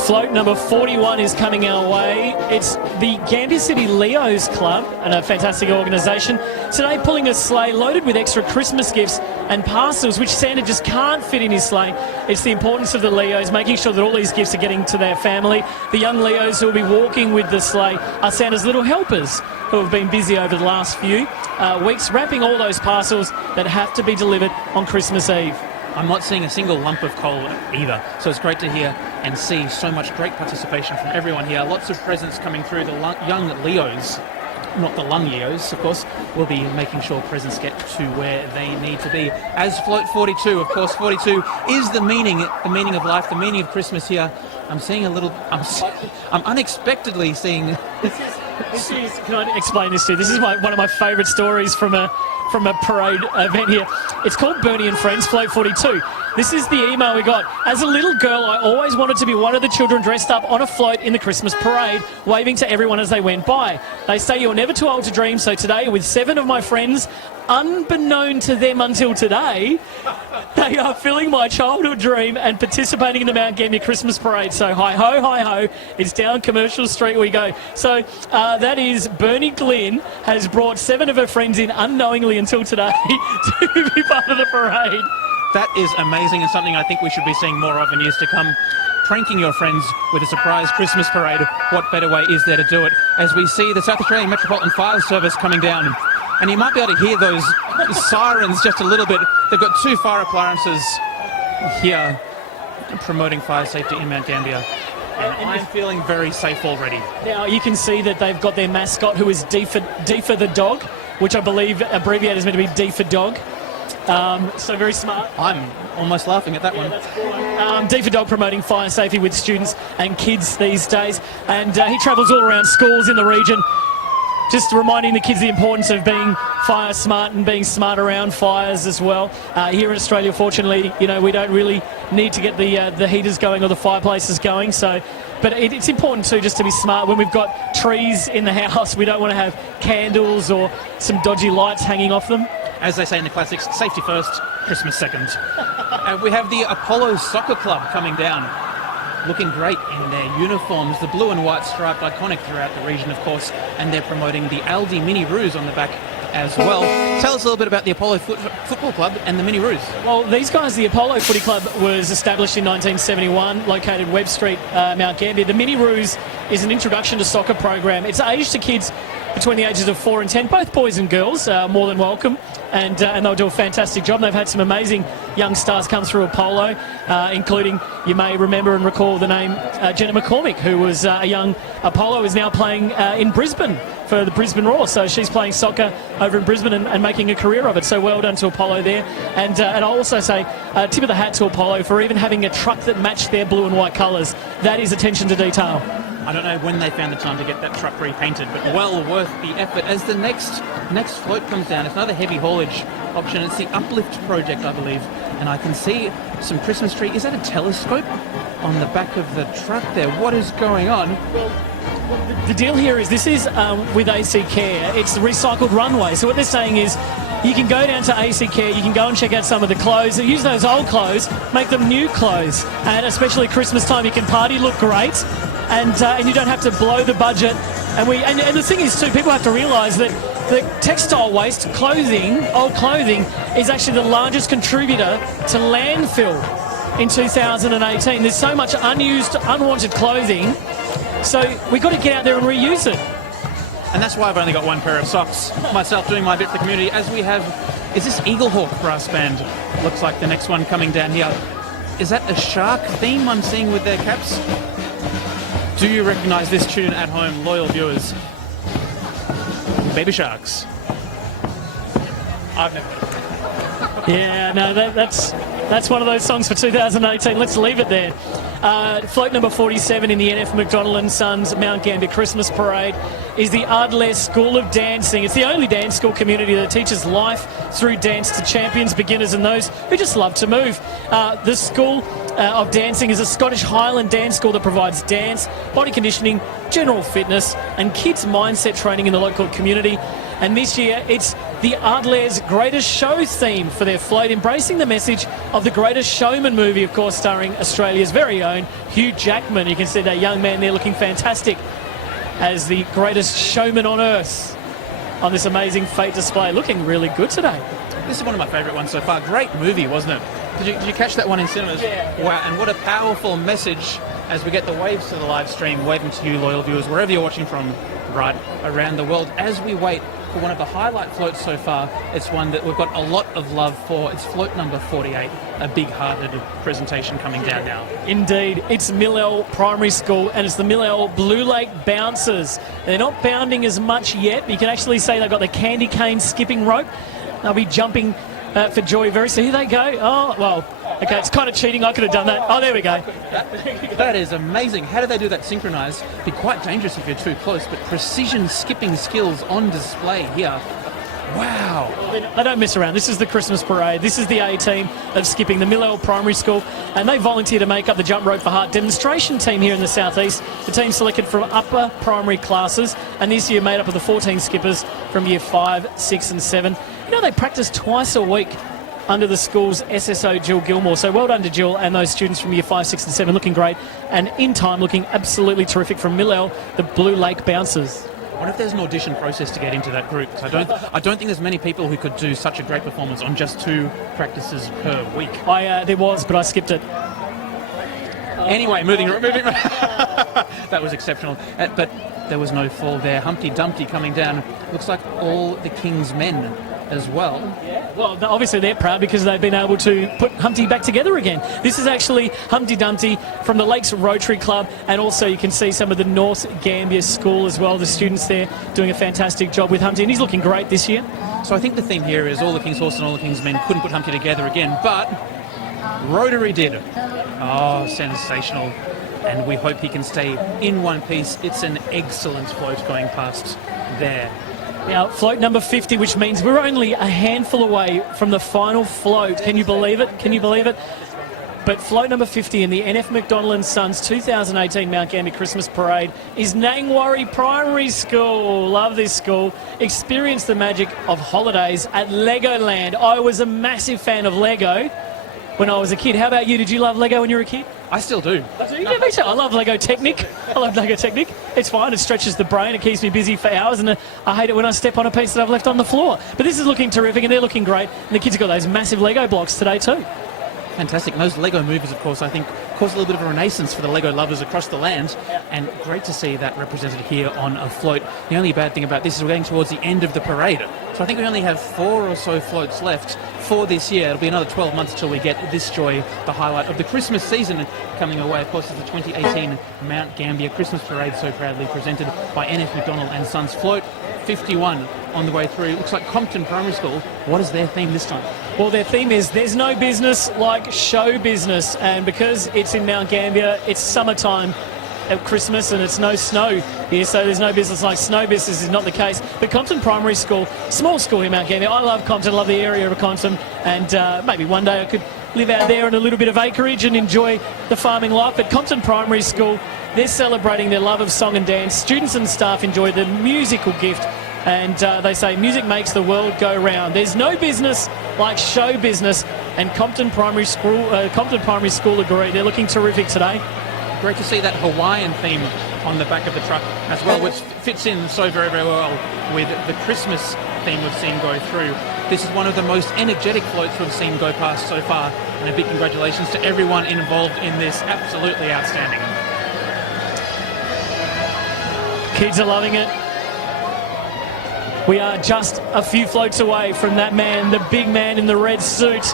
Float number 41 is coming our way. It's the Gambier City Leos Club, and a fantastic organisation. Today pulling a sleigh loaded with extra Christmas gifts and parcels, which Santa just can't fit in his sleigh. It's the importance of the Leos, making sure that all these gifts are getting to their family. The young Leos who will be walking with the sleigh are Santa's little helpers, who have been busy over the last few weeks wrapping all those parcels that have to be delivered on Christmas Eve. I'm not seeing a single lump of coal either, so it's great to hear and see so much great participation from everyone here. Lots of presents coming through. The young Leos, not the lung Leos, of course, will be making sure presents get to where they need to be. As Float 42, of course, 42 is the meaning of life, the meaning of Christmas here. I'm seeing a little, I'm unexpectedly seeing... This is, can I explain this to you? This is one of my favourite stories from a parade event here. It's called Bernie and Friends, Float 42. This is the email we got. As a little girl, I always wanted to be one of the children dressed up on a float in the Christmas parade, waving to everyone as they went by. They say you're never too old to dream, so today, with 7 of my friends, unbeknown to them until today, they are filling my childhood dream and participating in the Mount Gambier Christmas Parade. So hi-ho, it's down Commercial Street we go. So that is Bernie Glynn has brought 7 of her friends in unknowingly until today to be part of the parade. That is amazing and something I think we should be seeing more of in years to come. Pranking your friends with a surprise Christmas parade. What better way is there to do it? As we see the South Australian Metropolitan Fire Service coming down. And you might be able to hear those sirens just a little bit. They've got 2 fire appliances here promoting fire safety in Mount Gambier. And I'm feeling very safe already. Now, you can see that they've got their mascot, who is D for the dog, which I believe abbreviated is meant to be D for dog. So very smart. I'm almost laughing at that one. That's cool. D for dog, promoting fire safety with students and kids these days. And he travels all around schools in the region, just reminding the kids the importance of being fire smart and being smart around fires as well. Here in Australia, fortunately, you know, we don't really need to get the heaters going or the fireplaces going. So, but it's important too just to be smart. When we've got trees in the house, we don't want to have candles or some dodgy lights hanging off them. As they say in the classics, safety first, Christmas second. We have the Apollo Soccer Club coming down. Looking great in their uniforms, the blue and white striped, iconic throughout the region, of course, and they're promoting the Aldi Mini Roos on the back as well. Tell us a little bit about the Apollo Football Club and the Mini Roos. Well, these guys, the Apollo Footy Club was established in 1971, located Webb Street, Mount Gambier. The Mini Roos is an introduction to soccer program. It's aged to kids between the ages of 4 and 10, both boys and girls, more than welcome, and they'll do a fantastic job. They've had some amazing young stars come through Apollo, including, you may remember and recall the name Jenna McCormick, who was a young Apollo, is now playing in Brisbane for the Brisbane Roar. So she's playing soccer over in Brisbane and making a career of it. So well done to Apollo there. And I'll also say, tip of the hat to Apollo for even having a truck that matched their blue and white colours. That is attention to detail. I don't know when they found the time to get that truck repainted, but well worth the effort. As the next float comes down, it's another heavy haulage option. It's the Uplift project, I believe, and I can see some Christmas tree. Is that a telescope on the back of the truck there? What is going on? Well, the deal here is this is with AC Care. It's the recycled runway. So what they're saying is you can go down to AC Care, you can go and check out some of the clothes, use those old clothes, make them new clothes. And especially Christmas time, you can party, look great. And you don't have to blow the budget. And the thing is too, people have to realise that the textile waste, old clothing, is actually the largest contributor to landfill in 2018. There's so much unused, unwanted clothing, so we've got to get out there and reuse it. And that's why I've only got 1 pair of socks. Myself doing my bit for the community, as we have, is this Eaglehawk brass band? Looks like the next one coming down here. Is that a shark theme I'm seeing with their caps? Do you recognise this tune at home, loyal viewers? Baby Sharks. I've never heard of it. Yeah, no, that's one of those songs for 2018. Let's leave it there. Float number 47 in the NF McDonald and Sons Mount Gambier Christmas Parade is the Ardless School of Dancing. It's the only dance school community that teaches life through dance to champions, beginners and those who just love to move. The School of Dancing is a Scottish Highland dance school that provides dance, body conditioning, general fitness and kids mindset training in the local community. And this year it's the Ardle's Greatest Show theme for their float, embracing the message of the Greatest Showman movie, of course, starring Australia's very own Hugh Jackman. You can see that young man there looking fantastic as the greatest showman on earth on this amazing fate display. Looking really good today. This is one of my favourite ones so far. Great movie, wasn't it? Did you catch that one in cinemas? Yeah. Wow, and what a powerful message as we get the waves to the live stream, waving to you, loyal viewers, wherever you're watching from right around the world. As we wait for one of the highlight floats so far, it's one that we've got a lot of love for. It's float number 48, a big-hearted presentation coming down now. Indeed, it's Millell Primary School, and it's the Millell Blue Lake Bouncers. They're not bounding as much yet, but you can actually say they've got the candy cane skipping rope. They'll be jumping for joy very soon. Here they go. Oh, well, okay, it's kind of cheating. I could have done that. Oh, there we go. That is amazing. How do they do that synchronised? Be quite dangerous if you're too close, but precision skipping skills on display here. Wow. They don't mess around. This is the Christmas parade. This is the A team of skipping, the Millell Primary School, and they volunteer to make up the Jump Rope for Heart demonstration team here in the southeast. The team selected from upper primary classes, and this year made up of the 14 skippers from year 5, 6 and 7. You know, they practice twice a week under the school's SSO Jill Gilmore. So well done to Jill and those students from year 5, 6 and 7, looking great, and in time looking absolutely terrific from Millell, the Blue Lake Bouncers. I wonder if there's an audition process to get into that group. I don't think there's many people who could do such a great performance on just 2 practices per week. There was, but I skipped it. Anyway, moving. That was exceptional. But there was no fall there. Humpty Dumpty coming down. Looks like all the King's men as well. Well, obviously they're proud because they've been able to put Humpty back together again. This is actually Humpty Dumpty from the Lakes Rotary Club, and also you can see some of the Mount Gambier School as well. The students there doing a fantastic job with Humpty, and he's looking great this year. So I think the theme here is all the King's Horse and all the King's men couldn't put Humpty together again, but Rotary did. Oh, sensational. And we hope he can stay in one piece. It's an excellent float going past there. Now, float number 50, which means we're only a handful away from the final float. Can you believe it? Can you believe it? But float number 50 in the NF McDonald and Sons 2018 Mount Gambier Christmas Parade is Nangwarry Primary School. Love this school. Experience the magic of holidays at Legoland. I was a massive fan of Lego when I was a kid. How about you? Did you love Lego when you were a kid? I still do. Yeah, me too. I love Lego Technic. It's fine. It stretches the brain. It keeps me busy for hours. And I hate it when I step on a piece that I've left on the floor. But this is looking terrific, and they're looking great. And the kids have got those massive Lego blocks today too. Fantastic. And those Lego movies, of course, I think caused a little bit of a renaissance for the Lego lovers across the land. And great to see that represented here on a float. The only bad thing about this is we're getting towards the end of the parade. So I think we only have 4 or so floats left for this year. It'll be another 12 months till we get this joy, the highlight of the Christmas season coming away. Of course, it's the 2018 Mount Gambier Christmas Parade, so proudly presented by NF McDonald and Sons. Float 51 on the way through. Looks like Compton Primary School. What is their theme this time? Well, their theme is there's no business like show business, and because it's in Mount Gambier, it's summertime at Christmas and it's no snow here, so there's no business like snow business is not the case. But Compton Primary School, small school here in Mount Gambier. I love Compton, love the area of Compton, and maybe one day I could live out there in a little bit of acreage and enjoy the farming life. But Compton Primary School, they're celebrating their love of song and dance. Students and staff enjoy the musical gift, and they say music makes the world go round. There's no business like show business, and Compton Primary School agree. They're looking terrific today. Great to see that Hawaiian theme on the back of the truck as well, which fits in so very, very well with the Christmas theme we've seen go through. This is one of the most energetic floats we've seen go past so far, and a big congratulations to everyone involved in this. Absolutely outstanding. Kids are loving it. We are just a few floats away from that man, the big man in the red suit,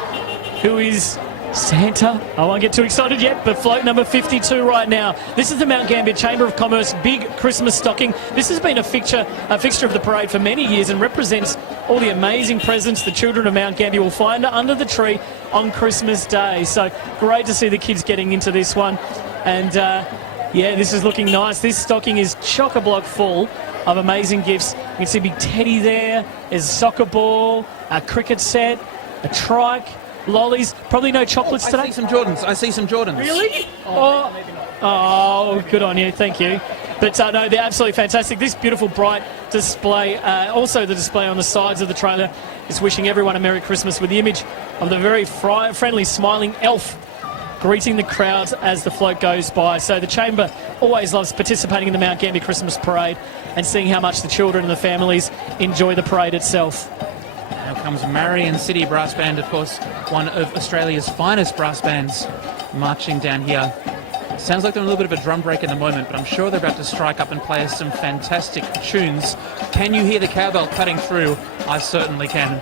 who is Santa. I won't get too excited yet, but float number 52 right now. This is the Mount Gambier Chamber of Commerce big Christmas stocking. This has been a fixture of the parade for many years and represents all the amazing presents the children of Mount Gambier will find under the tree on Christmas Day. So great to see the kids getting into this one. And yeah, this is looking nice. This stocking is chock-a-block full of amazing gifts. You can see a big teddy there. There's a soccer ball, a cricket set, a trike, lollies. Probably no chocolates today. I see some Jordans. Really? Oh, good on you. Thank you. But no, they're absolutely fantastic. This beautiful, bright display, also the display on the sides of the trailer is wishing everyone a Merry Christmas with the image of the very friendly, smiling elf greeting the crowds as the float goes by. So the Chamber always loves participating in the Mount Gambier Christmas Parade and seeing how much the children and the families enjoy the parade itself. Now comes Marion City Brass Band, of course, one of Australia's finest brass bands, marching down here. Sounds like they're in a little bit of a drum break in the moment, but I'm sure they're about to strike up and play us some fantastic tunes. Can you hear the cowbell cutting through? I certainly can.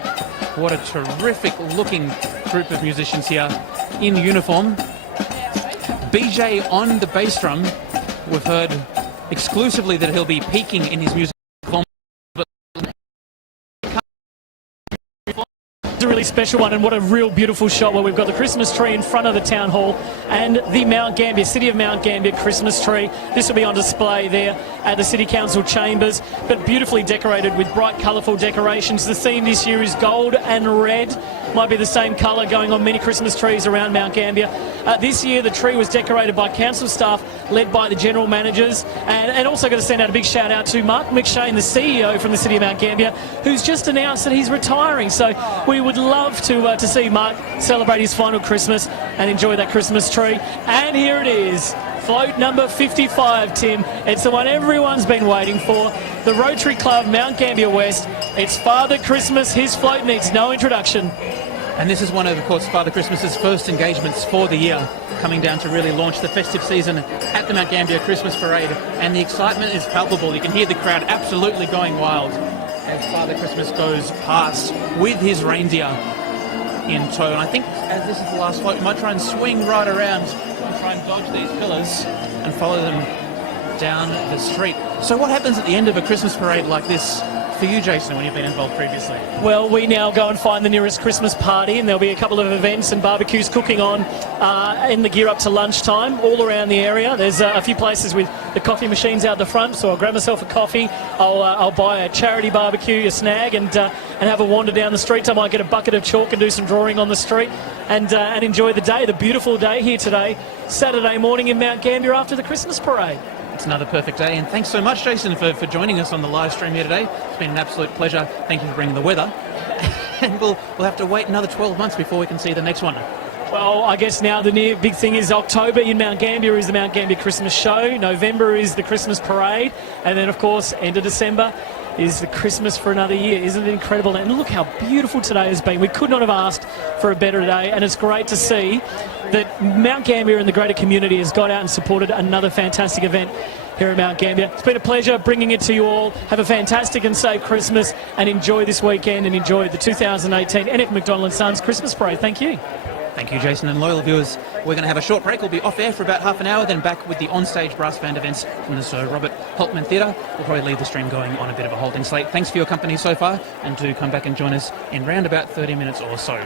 What a terrific looking group of musicians here in uniform. BJ on the bass drum. We've heard exclusively that he'll be peaking in his music form. It's a really special one, and what a real beautiful shot where we've got the Christmas tree in front of the town hall and the Mount Gambier, City of Mount Gambier Christmas tree. This will be on display there at the City Council chambers, but beautifully decorated with bright, colourful decorations. The theme this year is gold and red. Might be the same colour going on many Christmas trees around Mount Gambier. This year the tree was decorated by council staff led by the general managers, and also got to send out a big shout out to Mark McShane, the CEO from the City of Mount Gambier, who's just announced that he's retiring. So we would love to see Mark celebrate his final Christmas and enjoy that Christmas tree. And here it is, float number 55, Tim. It's the one everyone's been waiting for. The Rotary Club, Mount Gambier West. It's Father Christmas. His float needs no introduction. And this is one of course, Father Christmas's first engagements for the year, coming down to really launch the festive season at the Mount Gambier Christmas Parade. And the excitement is palpable. You can hear the crowd absolutely going wild as Father Christmas goes past with his reindeer in tow. And I think as this is the last float, we might try and swing right around and try and dodge these pillars and follow them down the street. So what happens at the end of a Christmas parade like this for you, Jason, when you've been involved previously? Well, we now go and find the nearest Christmas party, and there'll be a couple of events and barbecues cooking on in the gear up to lunchtime all around the area. There's a few places with the coffee machines out the front, so I'll grab myself a coffee. I'll buy a charity barbecue, a snag, and have a wander down the streets. I might get a bucket of chalk and do some drawing on the street and enjoy the day, the beautiful day here today, Saturday morning in Mount Gambier after the Christmas parade. It's another perfect day, and thanks so much, Jason, for joining us on the live stream here today. It's been an absolute pleasure. Thank you for bringing the weather. And we'll have to wait another 12 months before we can see the next one. Well, I guess now the big thing is October in Mount Gambier is the Mount Gambier Christmas show. November is the Christmas parade. And then, of course, end of December is the Christmas for another year. Isn't it incredible? And look how beautiful today has been. We could not have asked for a better day, and it's great to see that Mount Gambier and the greater community has got out and supported another fantastic event here at Mount Gambier. It's been a pleasure bringing it to you all. Have a fantastic and safe Christmas, and enjoy this weekend and enjoy the 2018 NF McDonald & Sons Christmas Parade. Thank you. Thank you, Jason. And loyal viewers, we're going to have a short break. We'll be off air for about half an hour, then back with the on-stage brass band events from the Sir Robert Holtman Theatre. We'll probably leave the stream going on a bit of a holding slate. Thanks for your company so far, and do come back and join us in round about 30 minutes or so.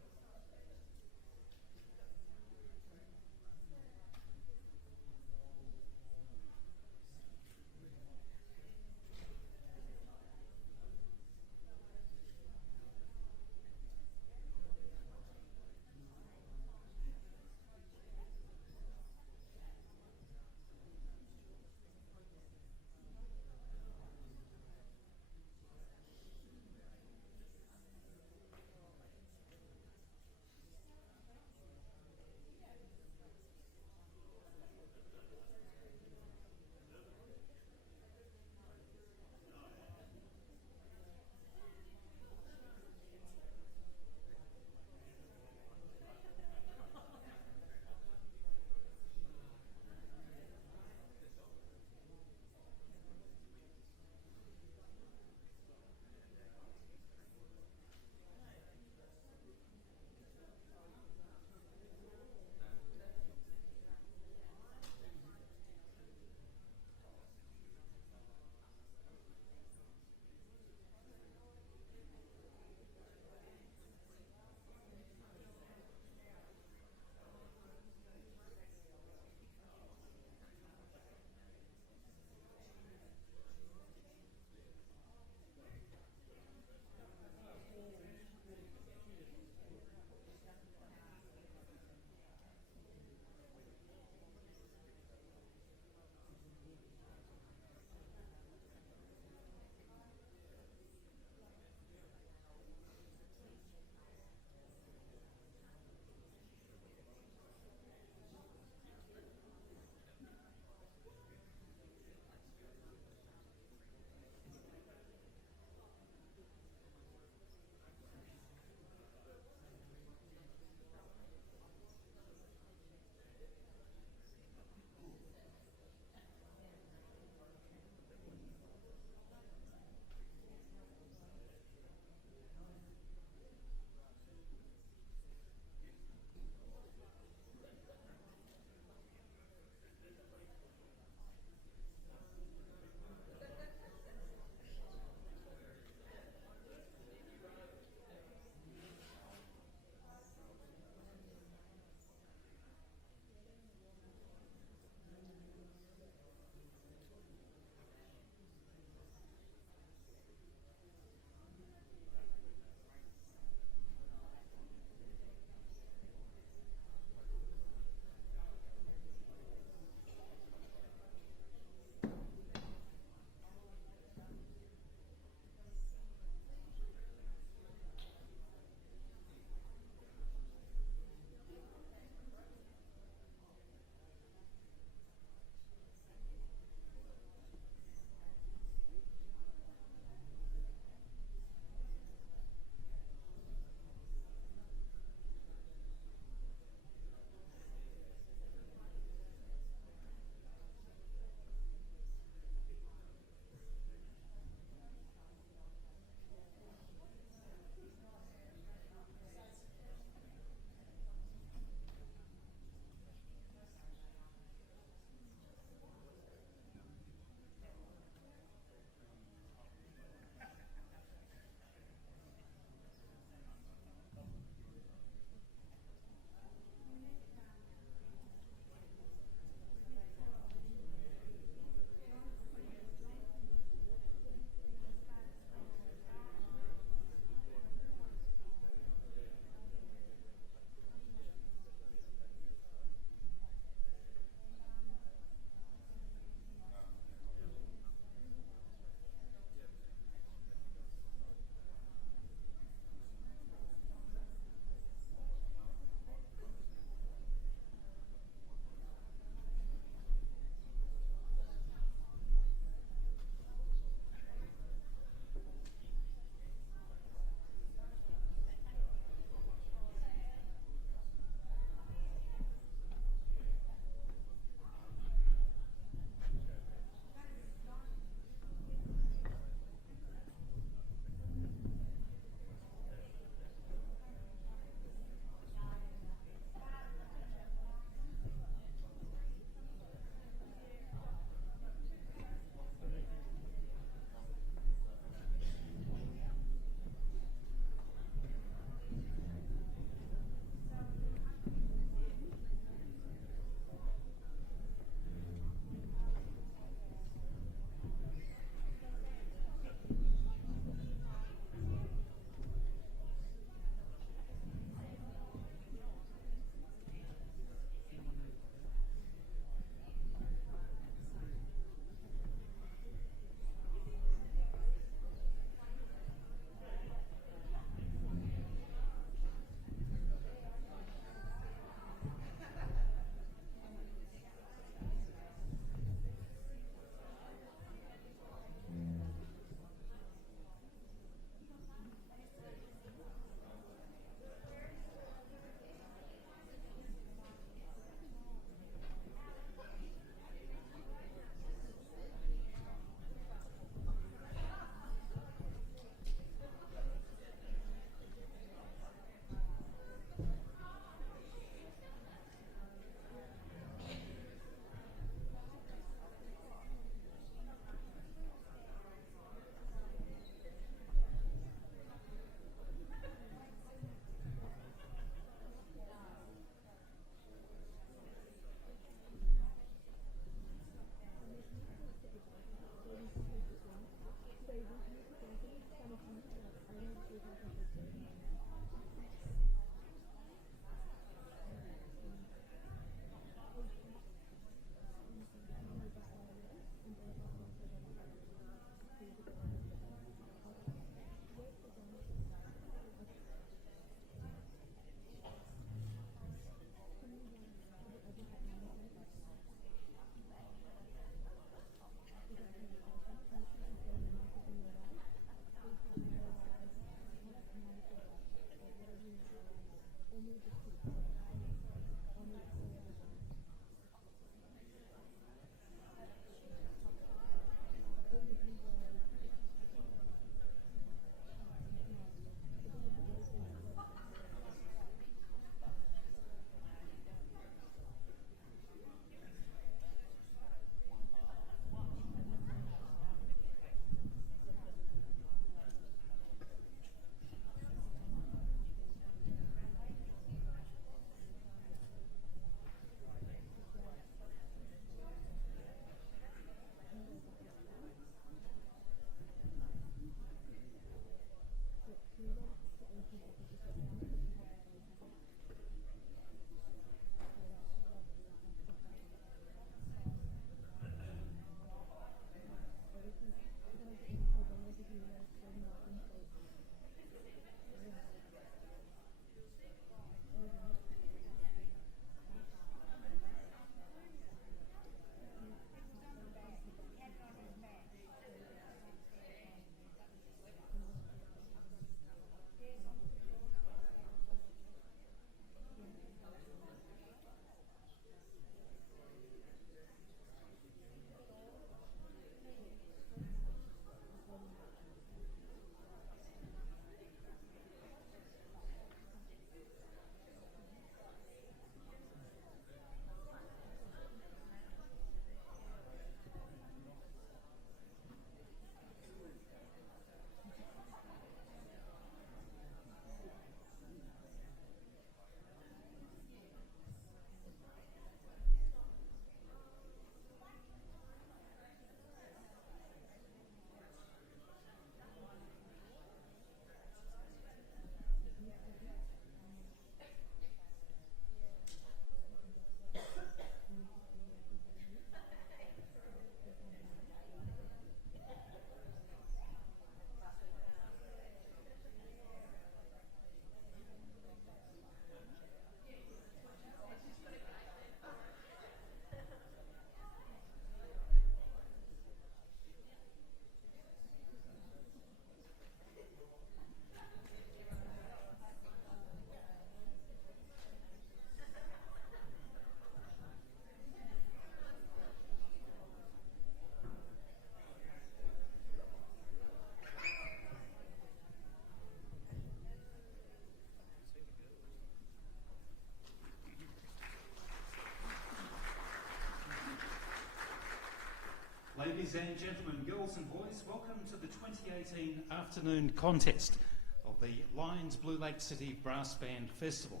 Ladies and gentlemen, girls and boys, welcome to the 2018 afternoon contest of the Lions Blue Lake City Brass Band Festival.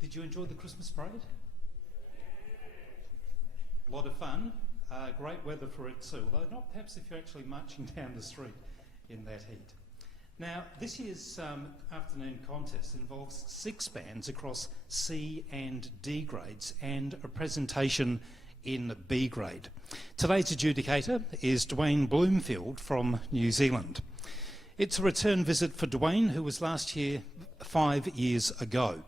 Did you enjoy the Christmas parade? A lot of fun. Great weather for it too, although not perhaps if you're actually marching down the street in that heat. Now, this year's afternoon contest involves 6 bands across C and D grades and a presentation in B grade. Today's adjudicator is Dwayne Bloomfield from New Zealand. It's a return visit for Dwayne, who was last here 5 years ago.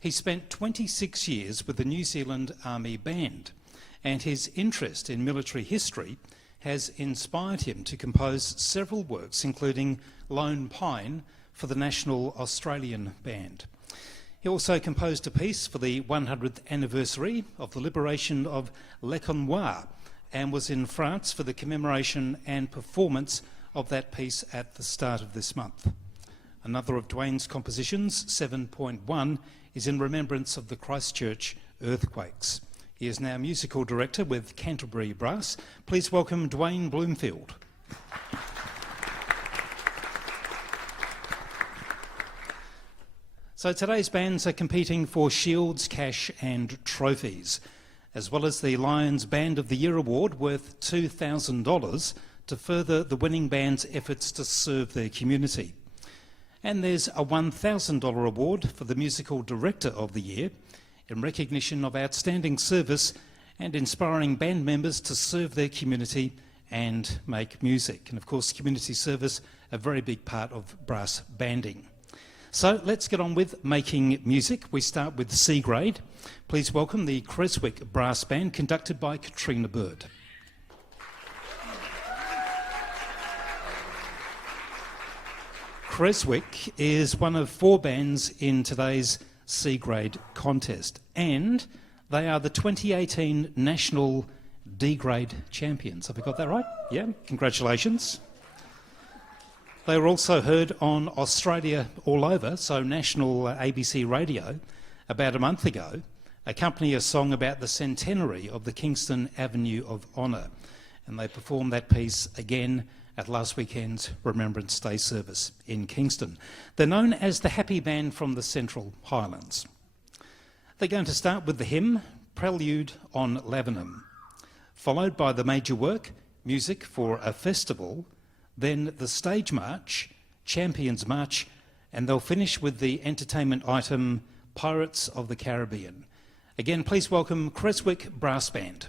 He spent 26 years with the New Zealand Army Band, and his interest in military history has inspired him to compose several works, including Lone Pine for the National Australian Band. He also composed a piece for the 100th anniversary of the liberation of Le Connoir and was in France for the commemoration and performance of that piece at the start of this month. Another of Dwayne's compositions, 7.1, is in remembrance of the Christchurch earthquakes. He is now musical director with Canterbury Brass. Please welcome Dwayne Bloomfield. So today's bands are competing for shields, cash and trophies, as well as the Lions Band of the Year award worth $2,000 to further the winning band's efforts to serve their community. And there's a $1,000 award for the Musical Director of the Year in recognition of outstanding service and inspiring band members to serve their community and make music. And of course, community service, a very big part of brass banding. So let's get on with making music. We start with C grade. Please welcome the Creswick Brass Band, conducted by Katrina Bird. Creswick is one of 4 bands in today's C grade contest, and they are the 2018 National D grade champions. Have I got that right? Yeah, congratulations. They were also heard on Australia All Over, so national ABC radio, about a month ago, accompanying a song about the centenary of the Kingston Avenue of Honour. And they performed that piece again at last weekend's Remembrance Day service in Kingston. They're known as the Happy Band from the Central Highlands. They're going to start with the hymn, Prelude on Lavenham, followed by the major work, Music for a Festival, then the stage march, Champions March, and they'll finish with the entertainment item Pirates of the Caribbean. Again, please welcome Creswick Brass Band.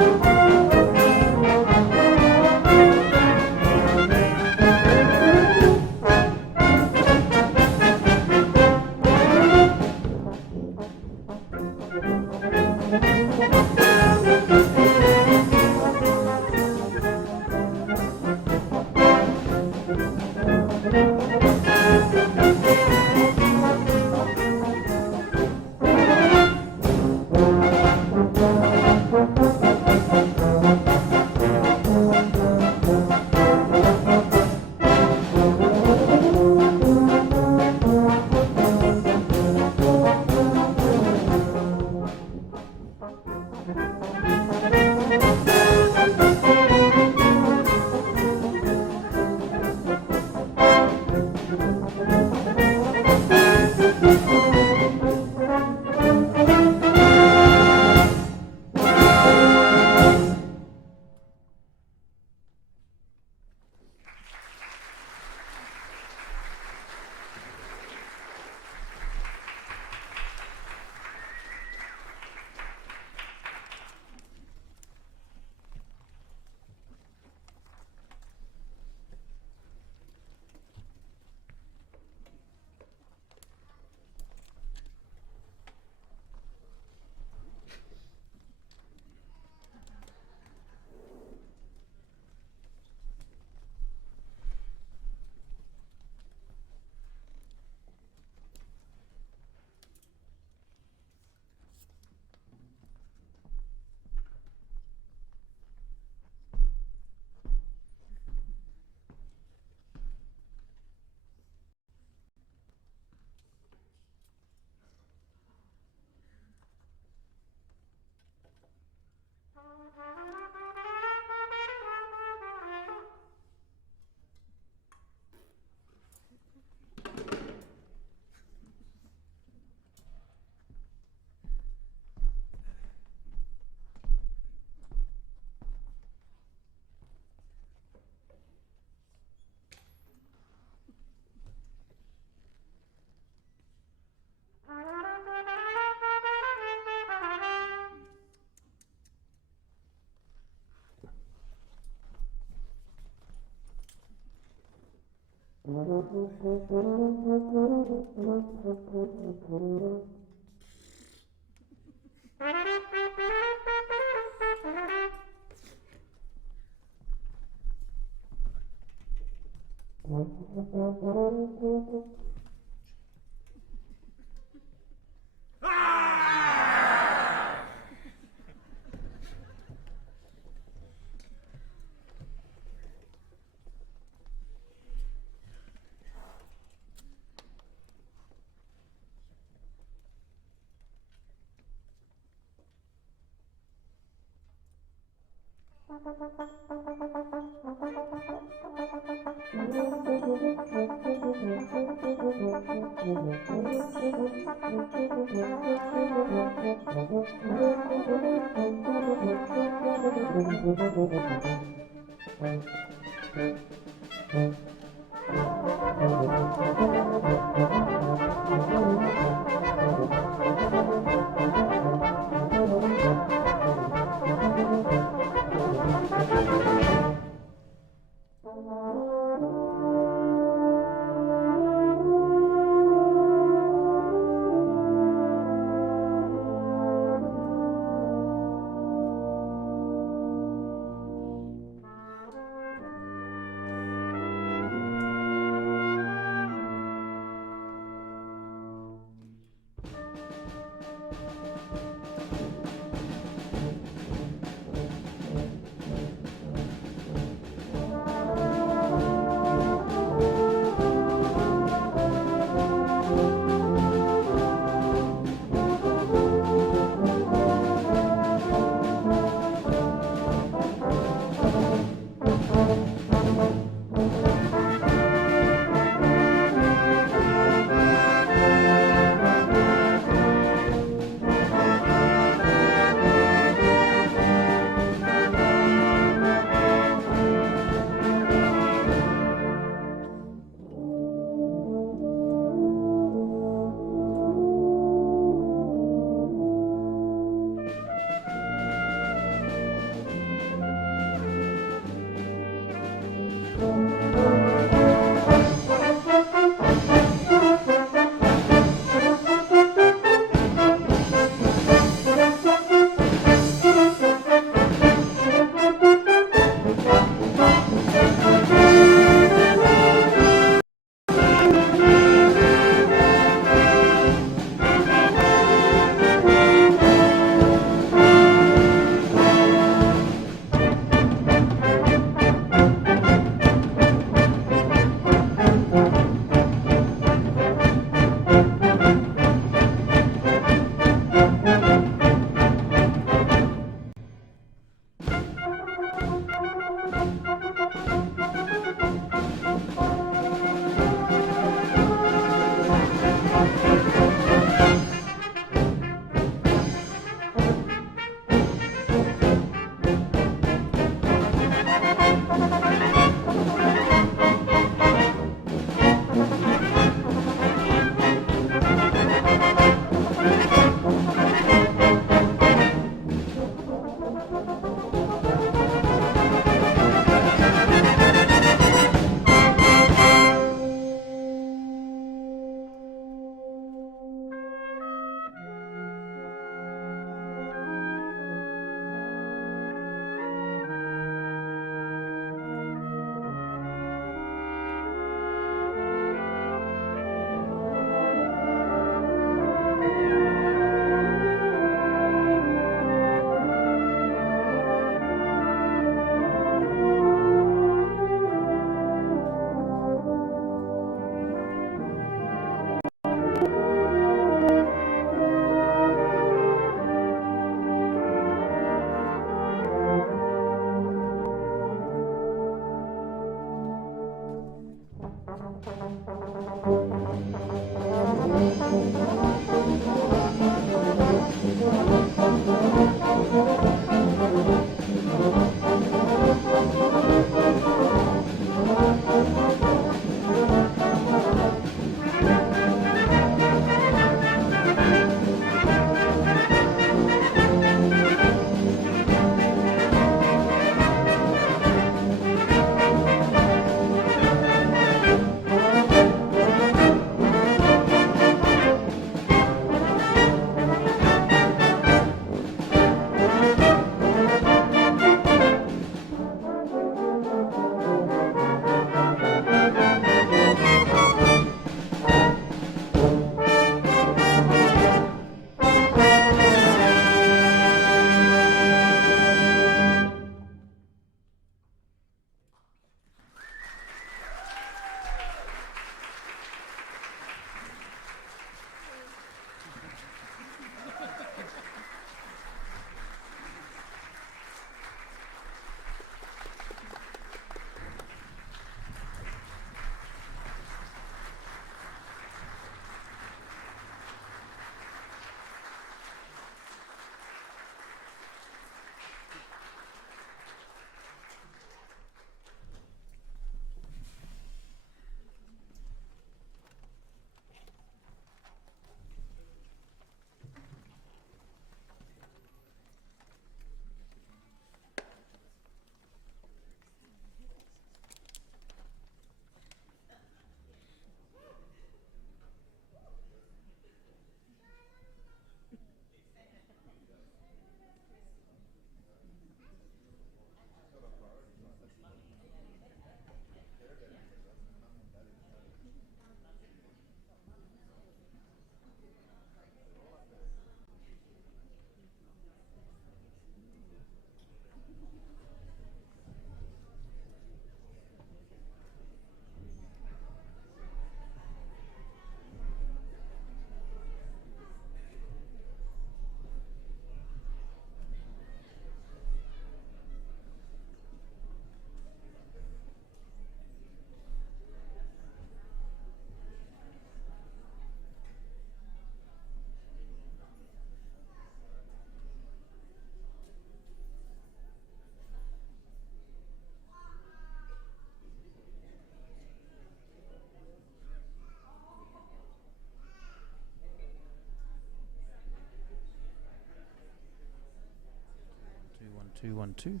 2, 1, 2.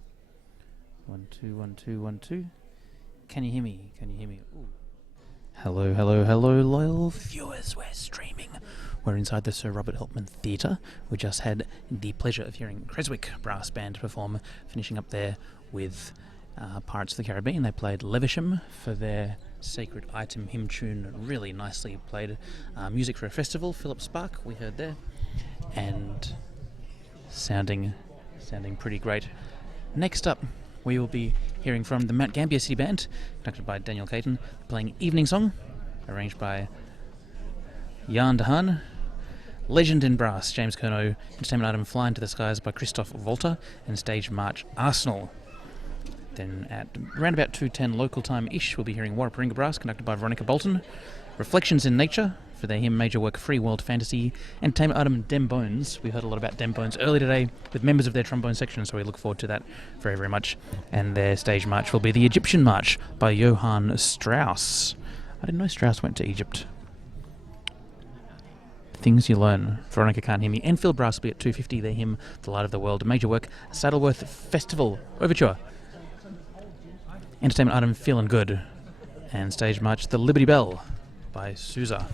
1, 2, 1, 2, 1, 2. Can you hear me? Can you hear me? Ooh. Hello, hello, hello, loyal viewers. We're streaming. We're inside the Sir Robert Helpman Theatre. We just had the pleasure of hearing Creswick Brass Band perform, finishing up there with Pirates of the Caribbean. They played Levisham for their Sacred Item hymn tune. Really nicely played. Music for a Festival, Philip Spark, we heard there. And sounding pretty great. Next up, we will be hearing from the Mount Gambier City Band, conducted by Daniel Caton, playing Evening Song, arranged by Jan de Haan. Legend in Brass, James Curnow. Entertainment item Fly into the Skies by Christoph Volta, and Stage March Arsenal. Then at around about 2:10 local time-ish, we'll be hearing Warraparinga Brass, conducted by Veronica Bolton. Reflections in Nature, for their hymn major work Free World Fantasy. Entertainment item Dem Bones. We heard a lot about Dem Bones earlier today with members of their trombone section, so we look forward to that very, very much. And their stage march will be the Egyptian March by Johann Strauss. I didn't know Strauss went to Egypt. Things you learn. Veronica Can't Hear Me. Enfield Brass will be at 2:50, their hymn The Light of the World. Major work Saddleworth Festival Overture. Entertainment item Feelin' Good. And stage march The Liberty Bell by Sousa.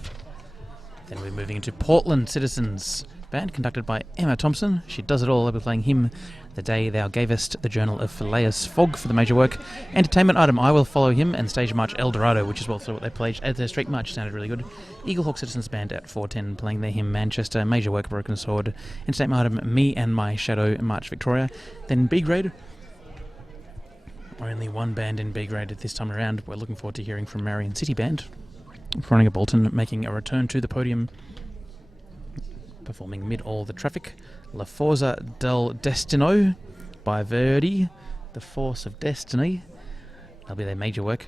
Then we're moving into Portland Citizens Band, conducted by Emma Thompson. She does it all. They'll be playing hymn The Day Thou Gavest, the Journal of Phileas Fogg for the major work. Entertainment item I Will Follow Him, and stage march El Dorado, which is also what they played as their street march. Sounded really good. Eaglehawk Citizens Band at 4:10, playing their hymn Manchester. Major work Broken Sword. Entertainment item Me and My Shadow, March Victoria. Then B grade. Only one band in B grade this time around. We're looking forward to hearing from Marion City Band. Veronica Bolton making a return to the podium, performing Mid All the Traffic. La Forza del Destino by Verdi, The Force of Destiny. That'll be their major work.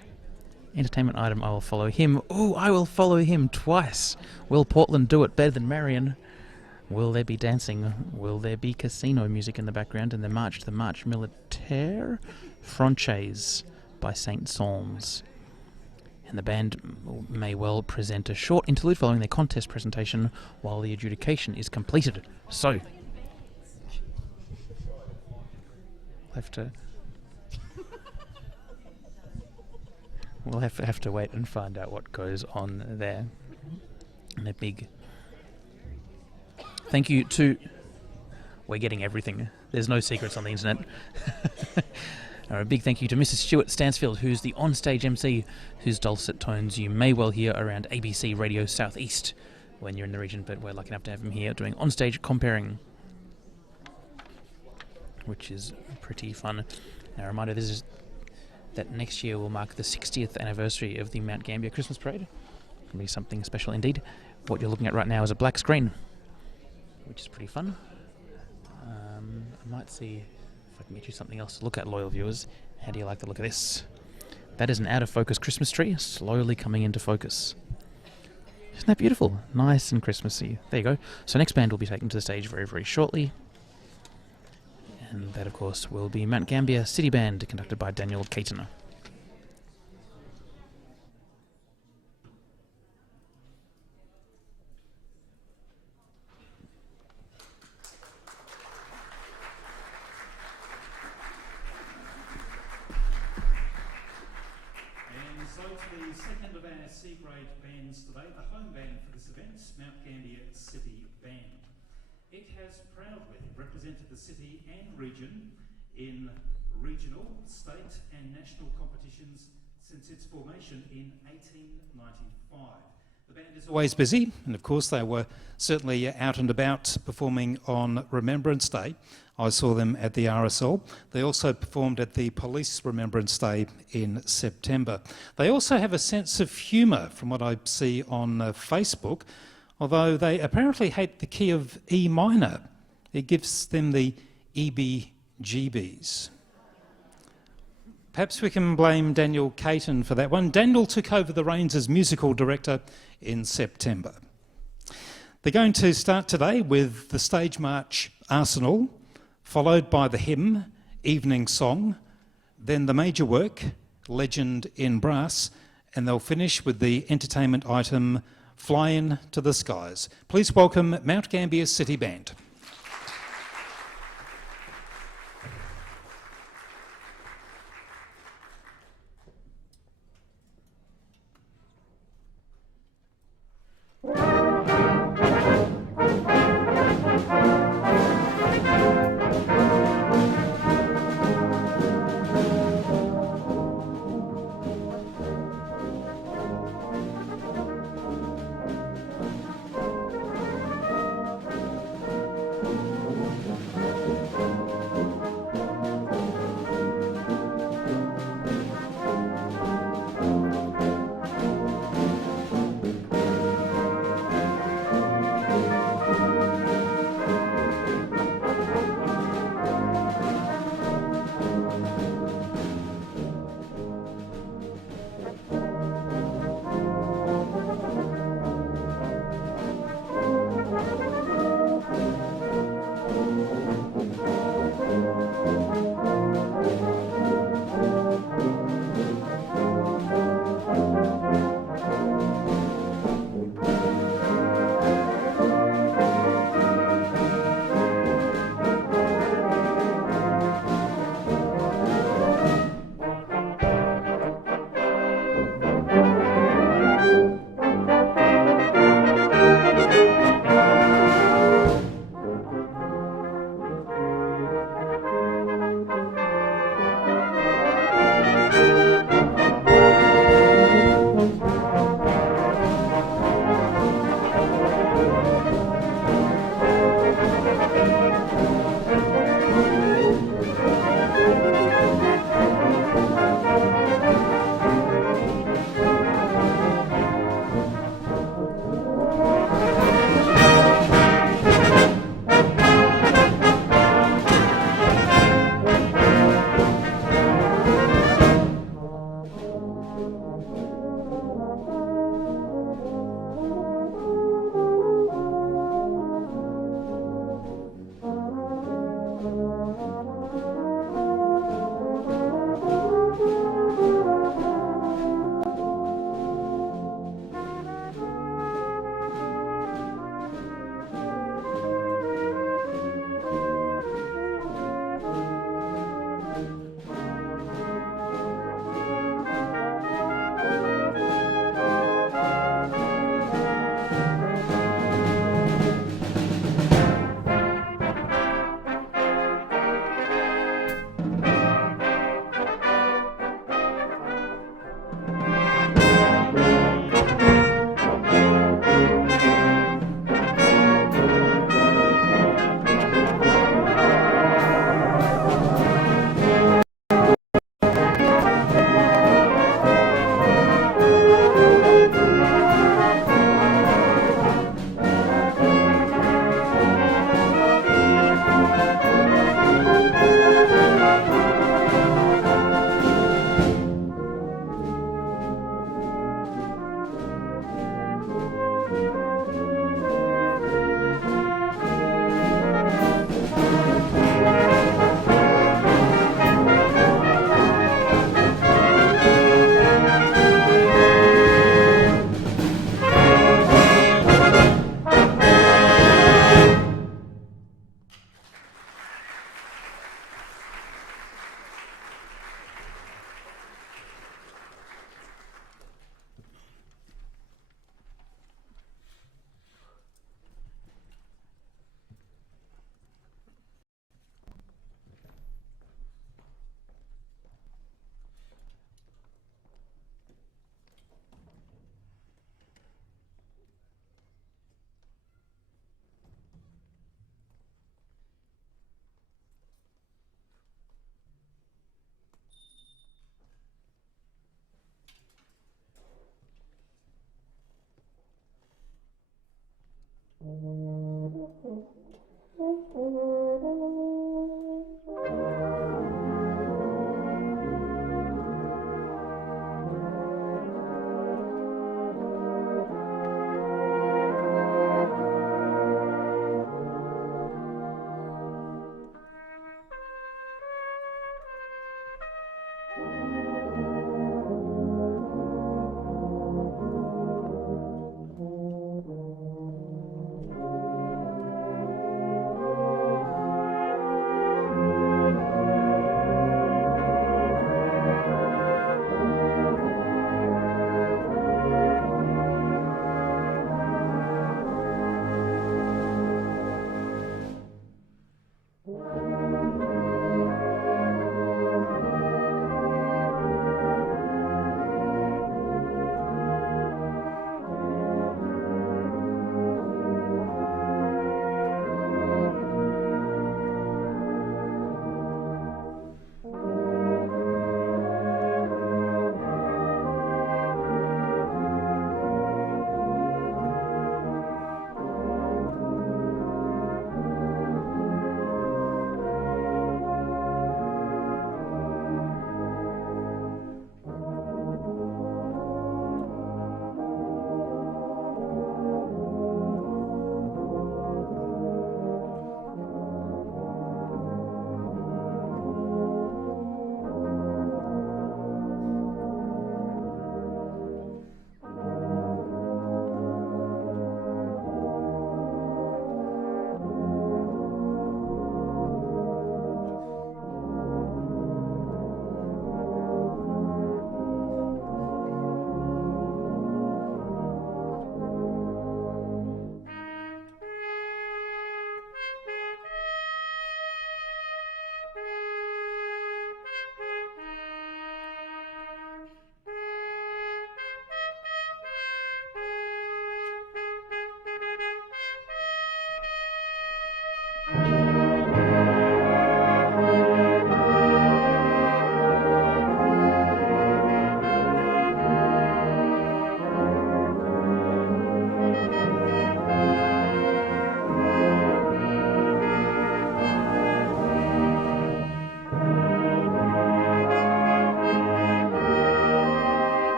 Entertainment item, I will follow him. Oh, I will follow him twice. Will Portland do it better than Marion? Will there be dancing? Will there be casino music in the background? And the March to the March Militaire Franchise by St. Saul's. And the band may well present a short interlude following their contest presentation while the adjudication is completed. So, we'll have to wait and find out what goes on there. And a big thank you to... We're getting everything. There's no secrets on the internet. A big thank you to Mrs. Stuart Stansfield, who's the on-stage MC, whose dulcet tones you may well hear around ABC Radio Southeast when you're in the region, but we're lucky enough to have him here doing on-stage comparing, which is pretty fun. Now, a reminder, that next year will mark the 60th anniversary of the Mount Gambier Christmas Parade. It'll be something special indeed. What you're looking at right now is a black screen, which is pretty fun. I might see if I can get you something else to look at, loyal viewers. How do you like the look of this? That is an out-of-focus Christmas tree, slowly coming into focus. Isn't that beautiful? Nice and Christmassy. There you go. So next band will be taken to the stage very, very shortly. And that, of course, will be Mount Gambier City Band, conducted by Daniel Caton. C-grade bands today, the home band for this event, Mount Gambier City Band. It has proudly represented the city and region in regional, state and national competitions since its formation in 1895. The band is always busy, and of course they were certainly out and about performing on Remembrance Day. I saw them at the RSL. They also performed at the Police Remembrance Day in September. They also have a sense of humour, from what I see on Facebook, although they apparently hate the key of E minor. It gives them the EBGBs. Perhaps we can blame Daniel Caton for that one. Daniel took over the reins as musical director in September. They're going to start today with the stage march Arsenal, followed by the hymn, Evening Song, then the major work, Legend in Brass, and they'll finish with the entertainment item, Fly to the Skies. Please welcome Mount Gambier City Band.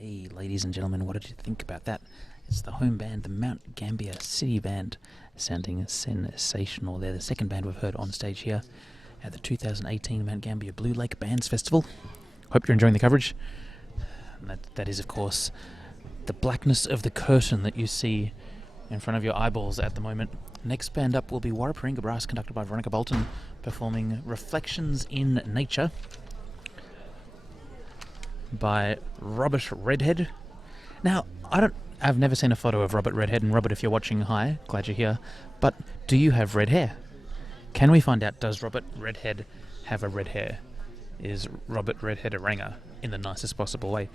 Okay, ladies and gentlemen, what did you think about that? It's the home band, the Mount Gambier City Band, sounding sensational. They're the second band we've heard on stage here at the 2018 Mount Gambier Blue Lake Bands Festival. Hope you're enjoying the coverage. And that is, of course, the blackness of the curtain that you see in front of your eyeballs at the moment. Next band up will be Warraparinga Brass, conducted by Veronica Bolton, performing Reflections in Nature by Robert Redhead. Now, I've never seen a photo of Robert Redhead, and Robert, if you're watching, hi, glad you're here. But do you have red hair? Can we find out, does Robert Redhead have a red hair? Is Robert Redhead a ranger in the nicest possible way?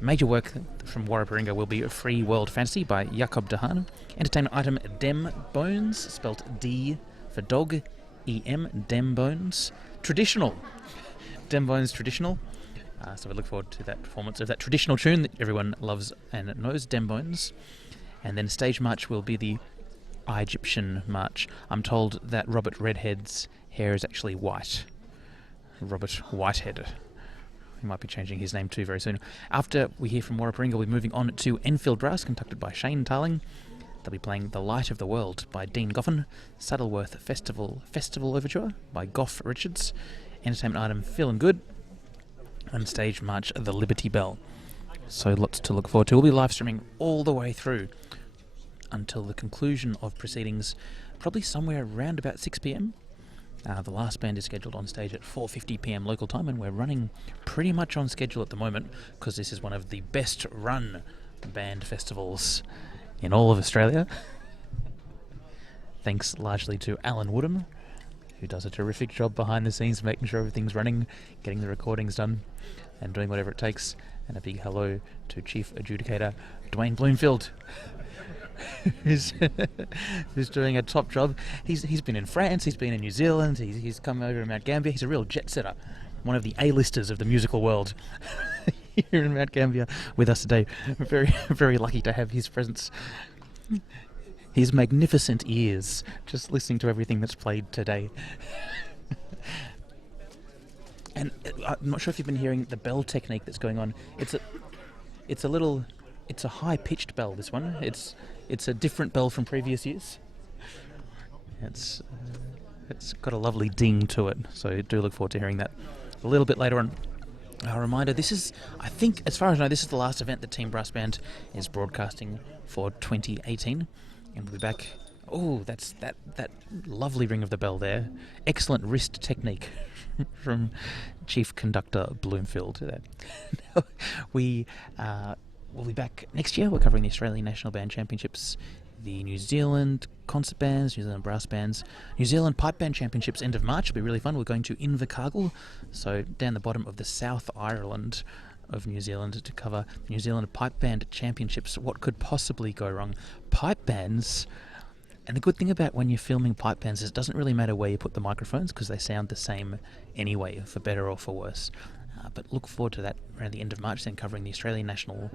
Major work from Warraparinga will be Free World Fantasy by Jakob Dehan. Entertainment item Dem Bones, spelt D for dog, E-M, Dem Bones. Traditional. Dem Bones Traditional. So we look forward to that performance of that traditional tune that everyone loves and knows, Dem Bones. And then stage march will be the Egyptian march. I'm told that Robert Redhead's hair is actually white. Robert Whitehead. He might be changing his name too very soon. After we hear from Warraparinga, we'll be moving on to Enfield Brass, conducted by Shane Tarling. They'll be playing The Light of the World by Dean Goffin, Saddleworth Festival Overture by Goff Richards, entertainment item Feelin' Good, and stage march The Liberty Bell. So lots to look forward to. We'll be live streaming all the way through until the conclusion of proceedings, probably somewhere around about 6 p.m. The last band is scheduled on stage at 4:50 p.m. local time, and we're running pretty much on schedule at the moment because this is one of the best run band festivals in all of Australia. Thanks largely to Alan Woodham, who does a terrific job behind the scenes, making sure everything's running, getting the recordings done, and doing whatever it takes. And a big hello to Chief Adjudicator Dwayne Bloomfield, who's doing a top job. He's been in France, he's been in New Zealand, he's come over to Mount Gambier. He's a real jet setter, one of the A-listers of the musical world here in Mount Gambier with us today. We're very, very lucky to have his presence. His magnificent ears, just listening to everything that's played today. And I'm not sure if you've been hearing the bell technique that's going on. It's a high-pitched bell, this one. It's a different bell from previous years. It's got a lovely ding to it, so do look forward to hearing that a little bit later on. A reminder, this is, I think, as far as I know, this is the last event that Team Brass Band is broadcasting for 2018. And we'll be back. Oh, that's that lovely ring of the bell there. Excellent wrist technique from Chief Conductor Bloomfield. We'll be back next year. We're covering the Australian National Band Championships, the New Zealand concert bands, New Zealand brass bands, New Zealand pipe band championships end of March. It'll be really fun. We're going to Invercargill, so down the bottom of the South Ireland of New Zealand, to cover the New Zealand Pipe Band Championships. What could possibly go wrong? Pipe bands, and the good thing about when you're filming pipe bands is it doesn't really matter where you put the microphones because they sound the same anyway, for better or for worse. But look forward to that around the end of March, then covering the Australian National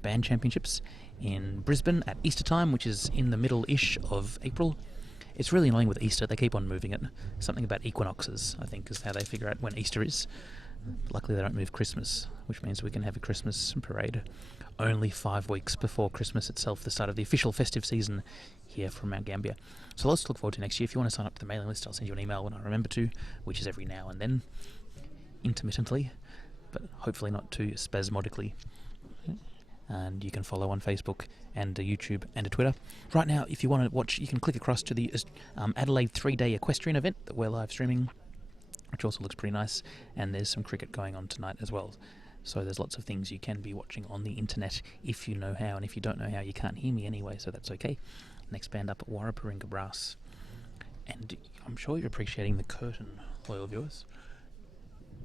Band Championships in Brisbane at Easter time, which is in the middle-ish of April. It's really annoying with Easter, they keep on moving it. Something about equinoxes, I think, is how they figure out when Easter is. Luckily they don't move Christmas, which means we can have a Christmas parade only 5 weeks before Christmas itself, the start of the official festive season here from Mount Gambier. So lots to look forward to next year. If you want to sign up to the mailing list, I'll send you an email when I remember to, which is every now and then, intermittently, but hopefully not too spasmodically. and you can follow on Facebook and YouTube and Twitter. Right now, if you want to watch, you can click across to the Adelaide 3-day equestrian event that we're live streaming, which also looks pretty nice, and there's some cricket going on tonight as well. So there's lots of things you can be watching on the internet if you know how, and if you don't know how, you can't hear me anyway, so that's okay. Next band up, Warraparinga Brass. And I'm sure you're appreciating the curtain, loyal viewers.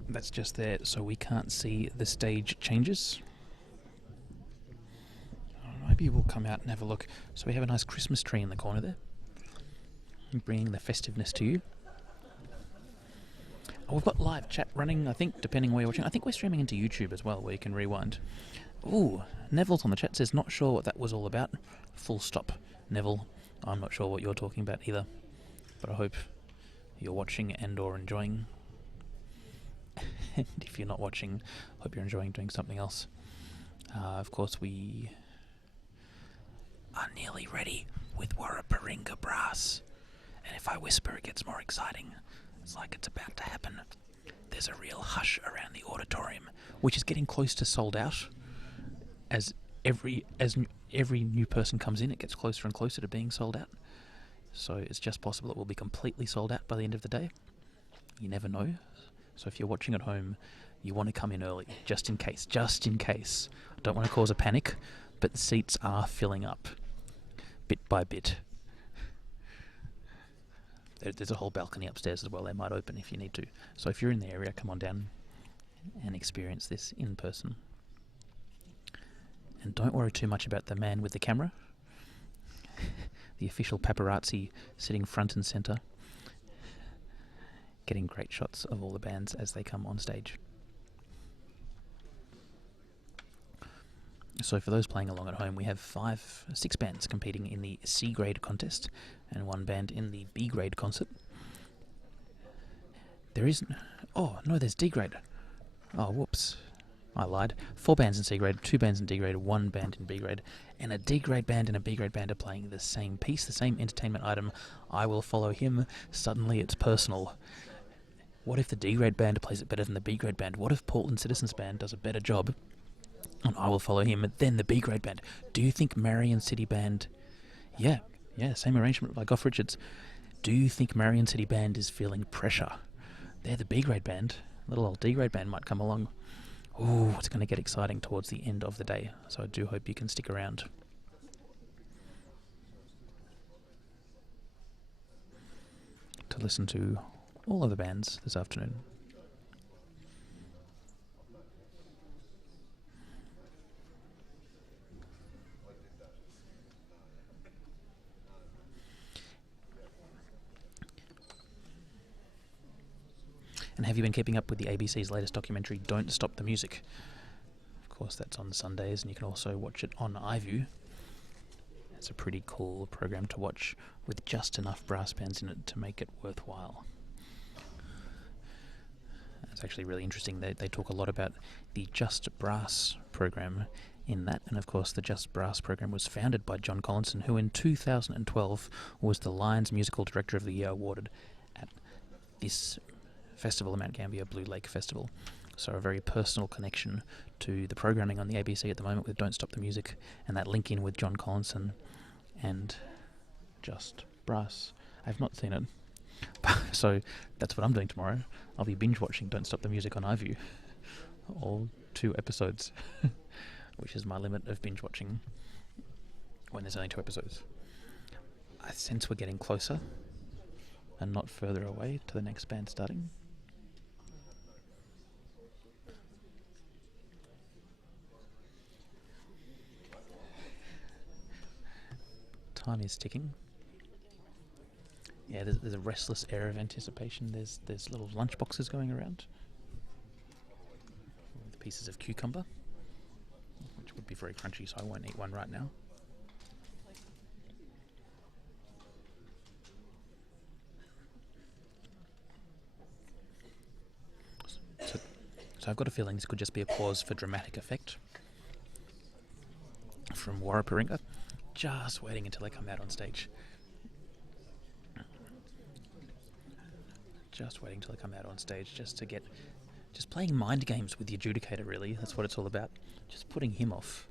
That's just there so we can't see the stage changes. Maybe we'll come out and have a look. So we have a nice Christmas tree in the corner there, bringing the festiveness to you. Oh, we've got live chat running, I think, depending where you're watching. I think we're streaming into YouTube as well, where you can rewind. Ooh, Neville's on the chat, says, not sure what that was all about. Full stop. Neville, I'm not sure what you're talking about either, but I hope you're watching and or enjoying. And if you're not watching, hope you're enjoying doing something else. Of course, we are nearly ready with Warraparinga Brass. And if I whisper, it gets more exciting. It's like it's about to happen. There's a real hush around the auditorium, which is getting close to sold out. As every new person comes in, it gets closer and closer to being sold out. So it's just possible it will be completely sold out by the end of the day. You never know. So if you're watching at home, you want to come in early, just in case. Just in case. I don't want to cause a panic, but the seats are filling up, bit by bit. There's a whole balcony upstairs as well. They might open if you need to. So if you're in the area, come on down and experience this in person. And don't worry too much about the man with the camera. The official paparazzi sitting front and centre, getting great shots of all the bands as they come on stage. So for those playing along at home, we have 6 bands competing in the C grade contest and 1 band in the B grade concert. There isn't... Oh, no, there's D grade. Oh, whoops. I lied. 4 bands in C grade, 2 bands in D grade, 1 band in B grade, and a D grade band and a B grade band are playing the same piece, the same entertainment item. I will follow him. Suddenly it's personal. What if the D grade band plays it better than the B grade band? What if Portland Citizens Band does a better job? And I will follow him, then the B grade band. Do you think Marion City Band... Yeah, same arrangement by Goff Richards. Do you think Marion City Band is feeling pressure? They're the B grade band. Little old D grade band might come along. Ooh, it's going to get exciting towards the end of the day, so I do hope you can stick around. To listen to all of the bands this afternoon. And have you been keeping up with the ABC's latest documentary, Don't Stop the Music? Of course, that's on Sundays, and you can also watch it on iView. It's a pretty cool program to watch with just enough brass bands in it to make it worthwhile. It's actually really interesting. They talk a lot about the Just Brass program in that, and of course the Just Brass program was founded by John Collinson, who in 2012 was the Lions Musical Director of the Year awarded at this festival, the Mount Gambier Blue Lake Festival. So a very personal connection to the programming on the ABC at the moment with Don't Stop the Music, and that link in with John Collinson and Just Brass. I've not seen it, so that's what I'm doing tomorrow. I'll be binge watching Don't Stop the Music on iView, all 2 episodes, which is my limit of binge watching when there's only 2 episodes. I sense we're getting closer and not further away to the next band starting. Time is ticking. Yeah, there's a restless air of anticipation. There's little lunch boxes going around with pieces of cucumber, which would be very crunchy, so I won't eat one right now. So I've got a feeling this could just be a pause for dramatic effect from Warraparinga. Just waiting until they come out on stage. Just waiting till they come out on stage, just playing mind games with the adjudicator, really. That's what it's all about. Just putting him off.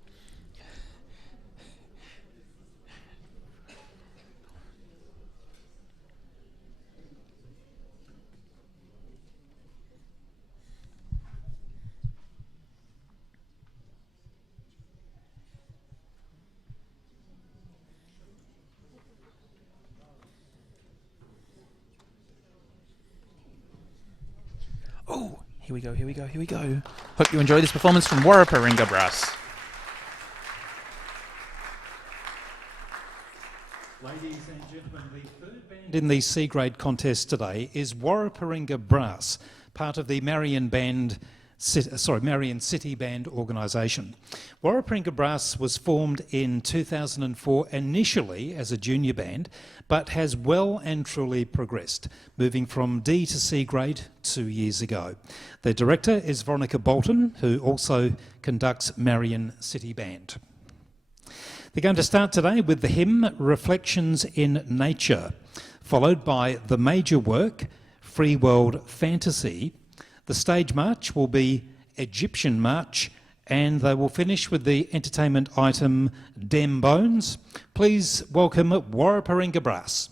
Here we go, here we go, here we go. Hope you enjoy this performance from Warraparinga Brass. Ladies and gentlemen, the third band in the C grade contest today is Warraparinga Brass, part of the Marion City Band organisation. Warraparinga Brass was formed in 2004 initially as a junior band, but has well and truly progressed, moving from D to C grade 2 years ago. The director is Veronica Bolton, who also conducts Marion City Band. They're going to start today with the hymn Reflections in Nature, followed by the major work Free World Fantasy. The stage march will be Egyptian March, and they will finish with the entertainment item Dem Bones. Please welcome Warraparinga Brass.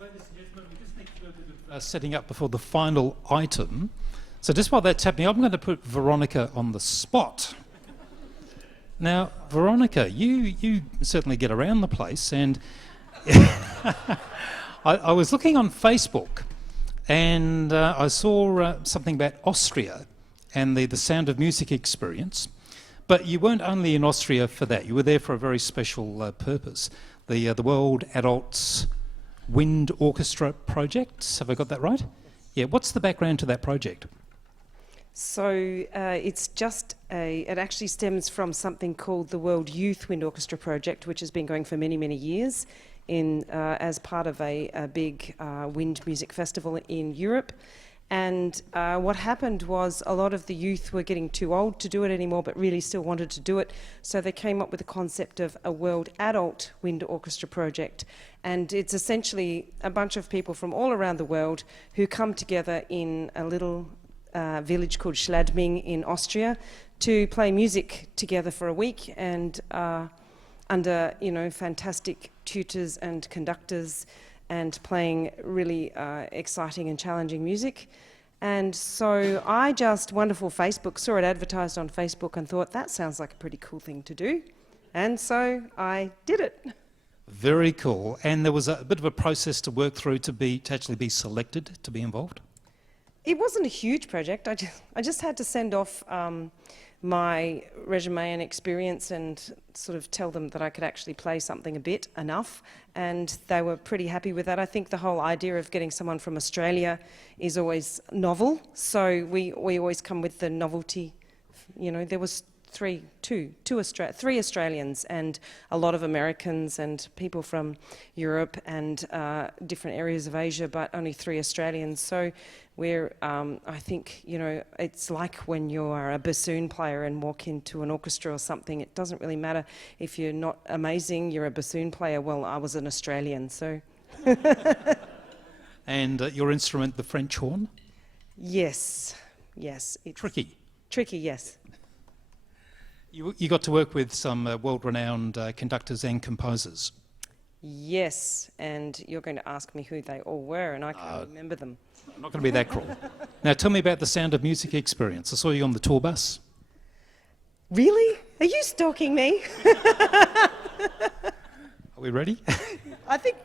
Ladies and gentlemen, we just need to do a bit of setting up before the final item. So just while that's happening, I'm going to put Veronica on the spot. Now, Veronica, you certainly get around the place, and I was looking on Facebook, and I saw something about Austria and the Sound of Music experience. But you weren't only in Austria for that; you were there for a very special purpose. The World Adults Wind Orchestra project. Have I got that right? Yeah. What's the background to that project? So it's just it actually stems from something called the World Youth Wind Orchestra project, which has been going for many, many years as part of a big wind music festival in Europe. And what happened was a lot of the youth were getting too old to do it anymore, but really still wanted to do it. So they came up with the concept of a World Adult Wind Orchestra project. And it's essentially a bunch of people from all around the world who come together in a little village called Schladming in Austria to play music together for a week, and under fantastic tutors and conductors, and playing really exciting and challenging music. And so wonderful Facebook, saw it advertised on Facebook and thought that sounds like a pretty cool thing to do. And so I did it. Very cool. And there was a bit of a process to work through to actually be selected to be involved? It wasn't a huge project. I just had to send off my resume and experience and sort of tell them that I could actually play something a bit enough, and they were pretty happy with that. I think the whole idea of getting someone from Australia is always novel, so we always come with the novelty. There was three Australians and a lot of Americans and people from Europe and different areas of Asia, but only 3 Australians. So we're, I think, it's like when you are a bassoon player and walk into an orchestra or something, it doesn't really matter if you're not amazing, you're a bassoon player. Well, I was an Australian, so. And your instrument, the French horn? Yes. Tricky? Tricky, yes. You got to work with some world-renowned conductors and composers. Yes, and you're going to ask me who they all were, and I can't remember them. I'm not going to be that cruel. Now, tell me about the Sound of Music experience. I saw you on the tour bus. Really? Are you stalking me? Are we ready? I think,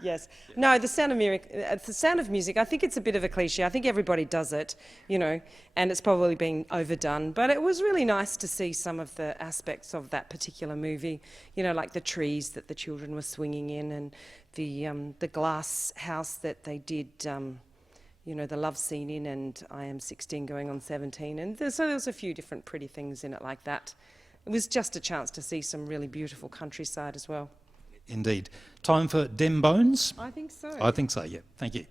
yes. No, the Sound of Music, I think it's a bit of a cliche. I think everybody does it, and it's probably been overdone. But it was really nice to see some of the aspects of that particular movie, like the trees that the children were swinging in, and the glass house that they did, the love scene in, and I am 16 going on 17, and so there was a few different pretty things in it like that. It was just a chance to see some really beautiful countryside as well. Indeed. Time for Dem Bones? I think so. I think so, yeah. Thank you.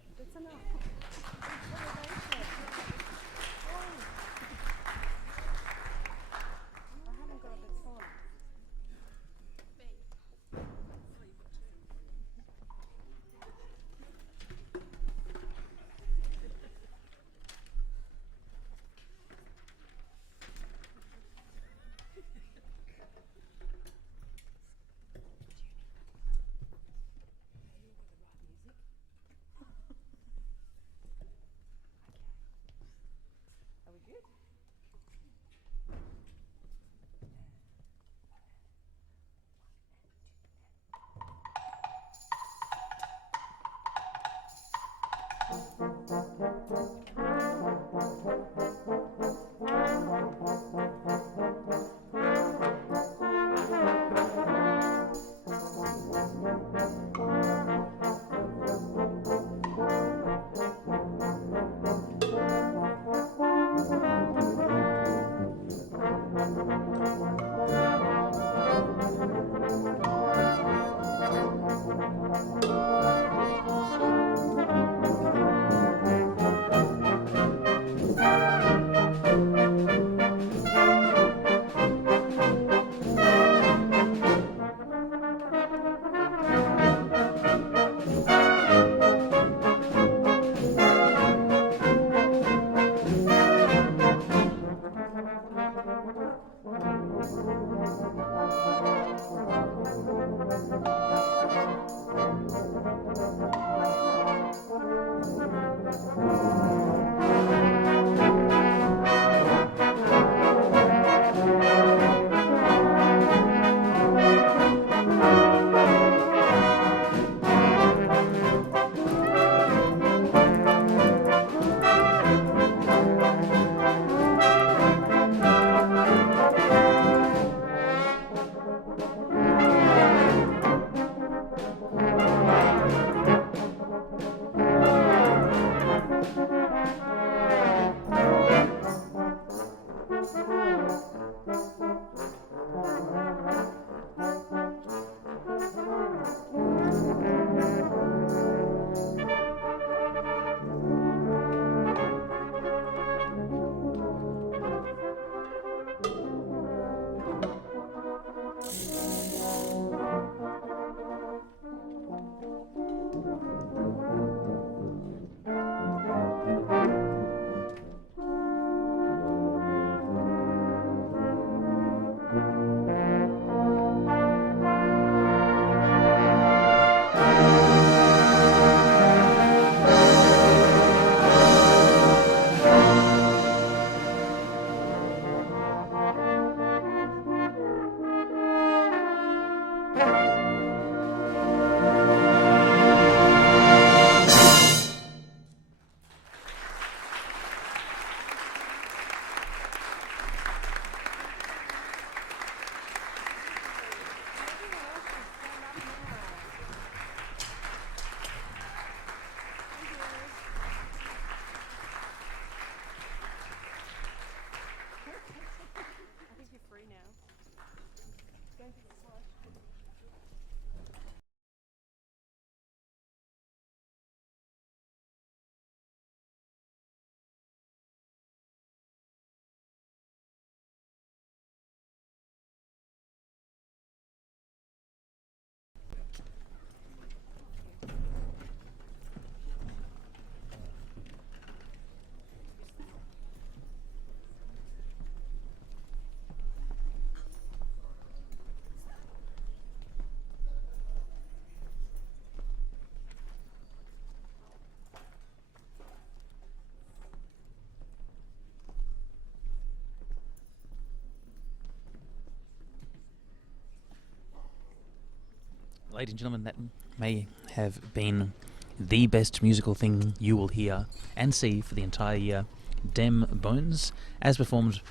Ladies and gentlemen, that may have been the best musical thing you will hear and see for the entire year. Dem Bones, as performed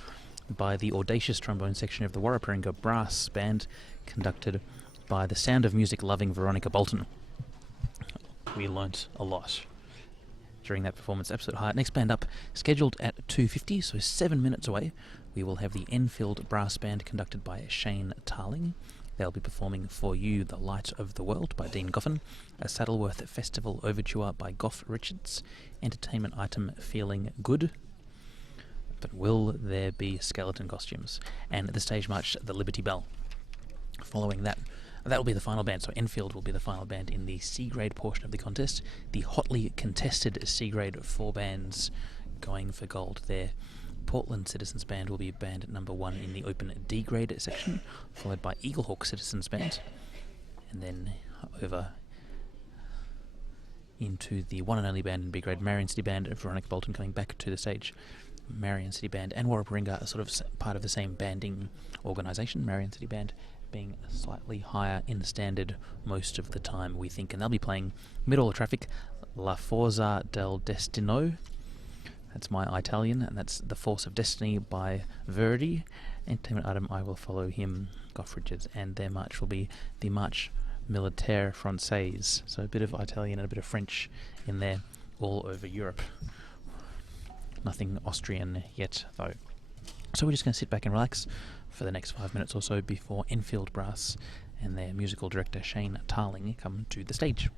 by the audacious trombone section of the Warraparinga Brass Band, conducted by the sound of music loving Veronica Bolton. We learnt a lot. during that performance. Absolute highlight. Next band up, scheduled at 2:50, so 7 minutes away, we will have the Enfield Brass Band conducted by Shane Tarling. They'll be performing For You, the Light of the World by Dean Goffin, a Saddleworth Festival Overture by Goff Richards, entertainment item Feeling Good. But will there be skeleton costumes? And the stage march, the Liberty Bell. Following that, that will be the final band. So Enfield will be the final band in the C-grade portion of the contest. The hotly contested C-grade 4 bands going for gold there. Portland Citizens Band will be band number 1 in the open D-grade section, followed by Eaglehawk Citizens Band, and then over into the one and only band in B-grade, Marion City Band, and Veronica Bolton coming back to the stage. Marion City Band and Warraparinga are sort of part of the same banding organisation. Marion City Band being slightly higher in the standard most of the time, we think, and they'll be playing middle of traffic, La Forza del Destino. That's my Italian, and that's The Force of Destiny by Verdi. Entertainment item, I Will Follow Him, Goff Richards, and their march will be the Marche Militaire Française. So a bit of Italian and a bit of French in there, all over Europe. Nothing Austrian yet, though. So we're just going to sit back and relax for the next 5 minutes or so before Enfield Brass and their musical director Shane Tarling come to the stage.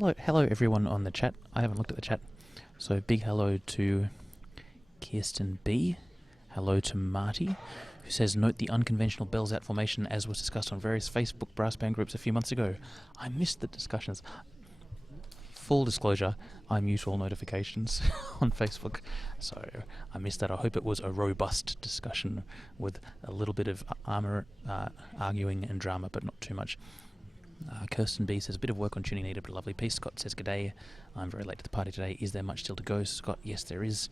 Hello everyone on the chat. I haven't looked at the chat. So big hello to Kirsten B. Hello to Marty, who says, note the unconventional bells out formation as was discussed on various Facebook brass band groups a few months ago. I missed the discussions. Full disclosure, I mute all notifications on Facebook, so I missed that. I hope it was a robust discussion with a little bit of arguing and drama, but not too much. Kirsten B says, a bit of work on tuning needed, but a lovely piece. Scott says, g'day, I'm very late to the party today. Is there much still to go? Scott, yes there is.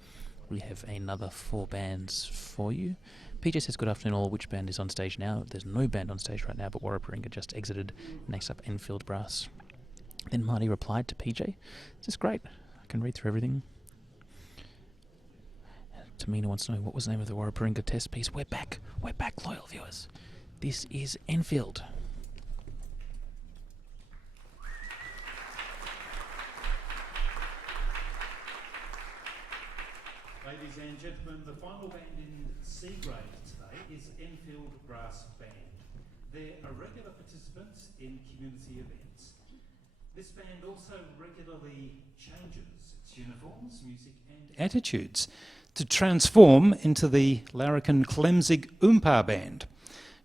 We have another 4 bands for you. PJ says, good afternoon all. Which band is on stage now? There's no band on stage right now, but Warraparinga just exited. Next up, Enfield Brass. Then Marty replied to PJ, this is great. I can read through everything. Tamina wants to know, what was the name of the Warraparinga test piece? We're back, loyal viewers. This is Enfield. Ladies and gentlemen, the final band in C grade today is Enfield Brass Band. They are regular participants in community events. This band also regularly changes its uniforms, music and attitudes to transform into the Larrikin Klemzig Oompa Band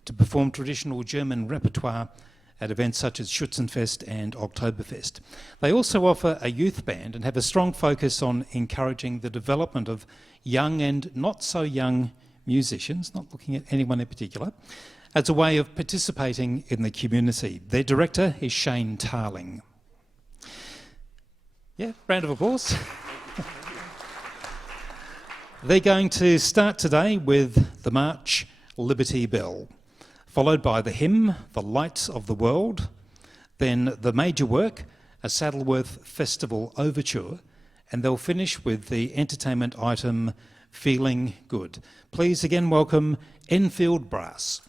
to perform traditional German repertoire at events such as Schützenfest and Oktoberfest. They also offer a youth band and have a strong focus on encouraging the development of young and not so young musicians, not looking at anyone in particular, as a way of participating in the community. Their director is Shane Tarling. Yeah, round of applause. They're going to start today with the march Liberty Bell, followed by the hymn The Light of the World, then the major work, a Saddleworth Festival Overture, and they'll finish with the entertainment item Feeling Good. Please again welcome Enfield Brass.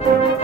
Thank you.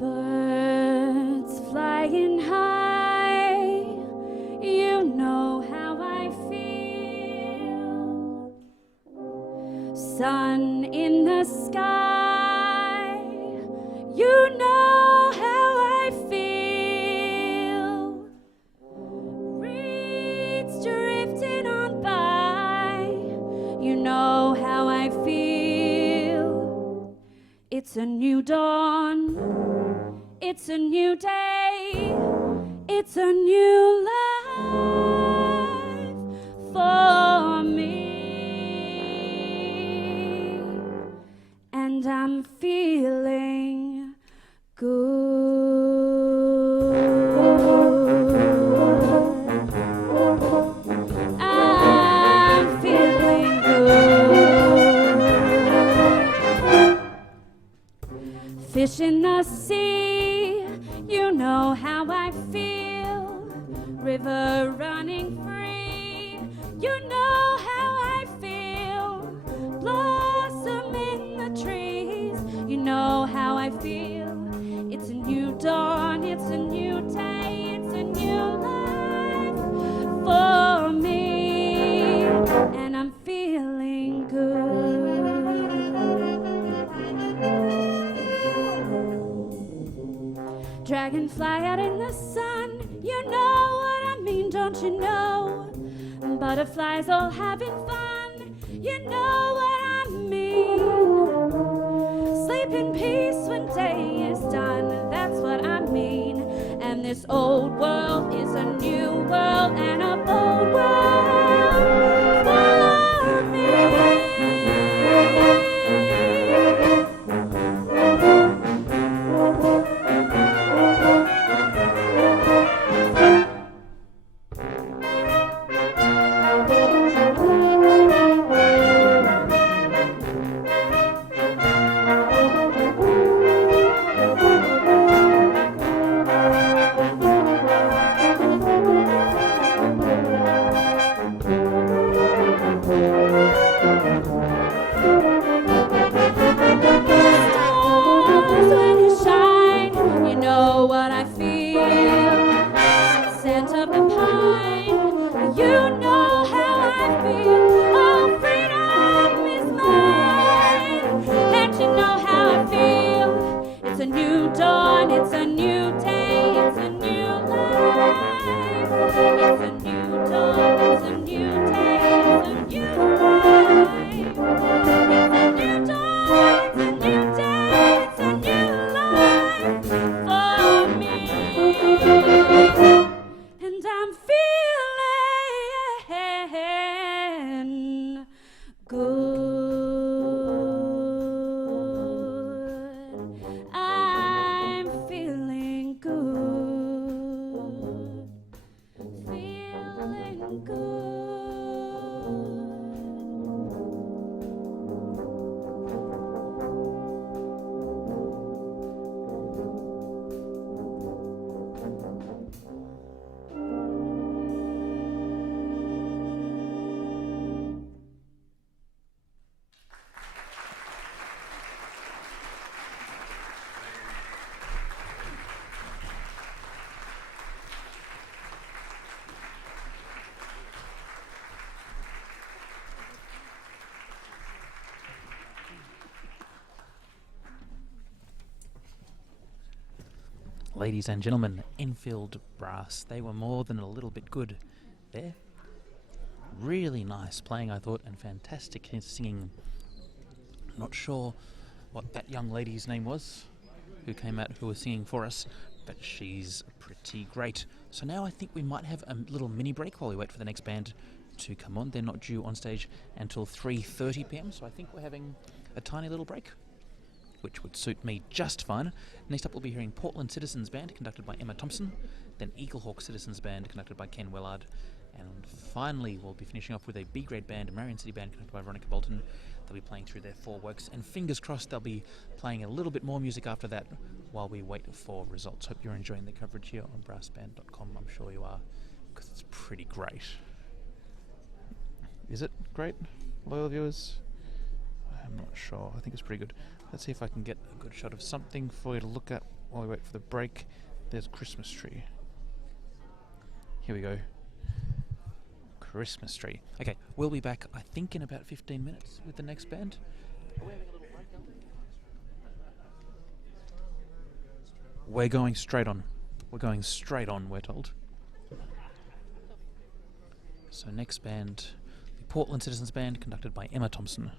Birds flying high, you know how I feel. Sun in the sky, you know how I feel. Reeds drifting on by, you know how I feel. It's a new dawn, it's a new day, it's a new life for me, and I'm feeling good. I'm feeling good. Fish in the sea, you know how I feel. River running free, you know how I feel. Blossom in the trees, you know how I feel. It's a new dawn, it's a new day, it's a new life for me, and I'm feeling good. Dragonfly out in the sun, you know what I mean, don't you know? butterflies all having fun. You know what I mean. Sleep in peace when day is done. That's what I mean. And this old world is a new world and a bold world for me. Stars, when you shine, you know what I feel. Scent of the pine, you know how I feel. Oh, freedom is mine. Let you know how I feel. It's a new dawn, it's a new day, it's a new life. It's a new dawn, it's a new day, it's a new life. It's a new dawn, it's a new day, it's a new life for me. And I'm feeling good. I'm feeling good. Feeling good. Ladies and gentlemen, Enfield Brass, they were more than a little bit good there. Really nice playing, I thought, and fantastic singing. Not sure what that young lady's name was who came out, who was singing for us, but she's pretty great. So now I think we might have a little mini break while we wait for the next band to come on. They're not due on stage until 3:30 p.m, so I think we're having a tiny little break, which would suit me just fine. Next up we'll be hearing Portland Citizens Band, conducted by Emma Thompson, then Eaglehawk Citizens Band, conducted by Ken Wellard, and finally we'll be finishing off with a B-grade band, a Marion City Band, conducted by Veronica Bolton. They'll be playing through their 4 works, and fingers crossed they'll be playing a little bit more music after that while we wait for results. Hope you're enjoying the coverage here on brassband.com. I'm sure you are, because it's pretty great. Is it great, loyal viewers? I'm not sure. I think it's pretty good. Let's see if I can get a good shot of something for you to look at while we wait for the break. There's Christmas tree. Here we go. Christmas tree. Okay, we'll be back, I think, in about 15 minutes with the next band. We're going straight on. We're going straight on, we're told. So next band, the Portland Citizens Band, conducted by Emma Thompson.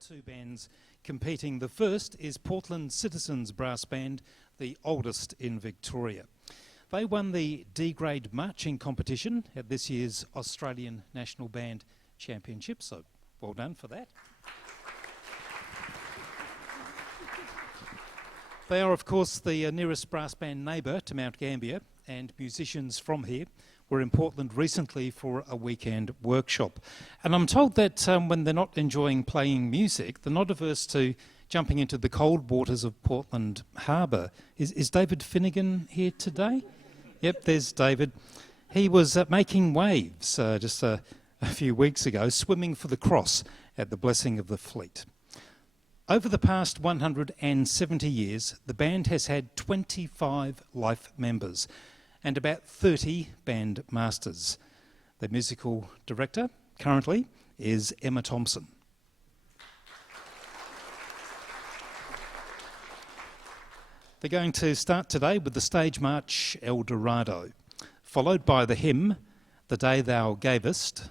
two bands competing. The first is Portland Citizens Brass Band, the oldest in Victoria. They won the D-grade marching competition at this year's Australian National Band Championship, so well done for that. They are, of course, the nearest brass band neighbour to Mount Gambier, and musicians from here were in Portland recently for a weekend workshop. And I'm told that when they're not enjoying playing music, they're not averse to jumping into the cold waters of Portland Harbour. Is David Finnegan here today? Yep, there's David. He was making waves just a few weeks ago, swimming for the cross at the Blessing of the Fleet. Over the past 170 years, the band has had 25 life members and about 30 band masters. The musical director currently is Emma Thompson. They're going to start today with the stage march El Dorado, followed by the hymn The Day Thou Gavest,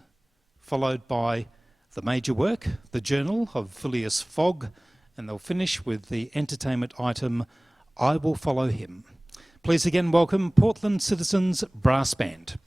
followed by the major work, the Journal of Phileas Fogg, and they'll finish with the entertainment item, I Will Follow Him. Please again welcome Portland Citizens Brass Band.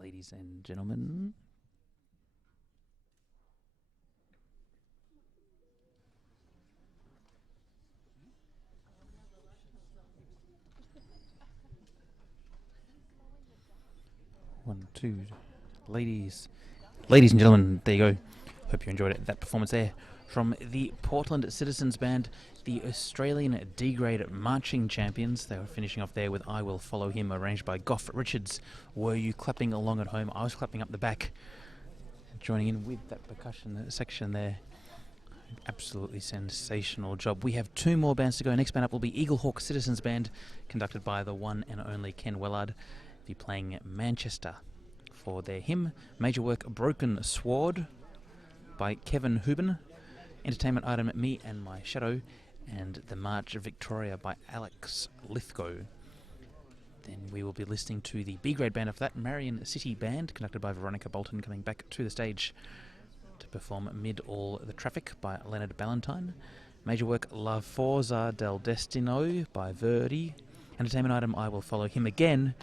Ladies and gentlemen. One, two. Ladies and gentlemen, there you go. Hope you enjoyed it. That performance there from the Portland Citizens Band, the Australian D-grade marching champions. They were finishing off there with I Will Follow Him, arranged by Gough Richards. Were you clapping along at home? I was clapping up the back, joining in with that percussion section there. Absolutely sensational job. We have two more bands to go. Next band up will be Eaglehawk Citizens Band, conducted by the one and only Ken Wellard. They'll be playing Manchester for their hymn. Major work Broken Sword by Kevin Hubin. Entertainment item Me and My Shadow, and The March of Victoria by Alex Lithgow. Then we will be listening to the B-grade band of that, Marion City Band, conducted by Veronica Bolton, coming back to the stage to perform Amid All the Traffic by Leonard Ballantyne. Major work La Forza del Destino by Verdi. Entertainment item I Will Follow Him Again.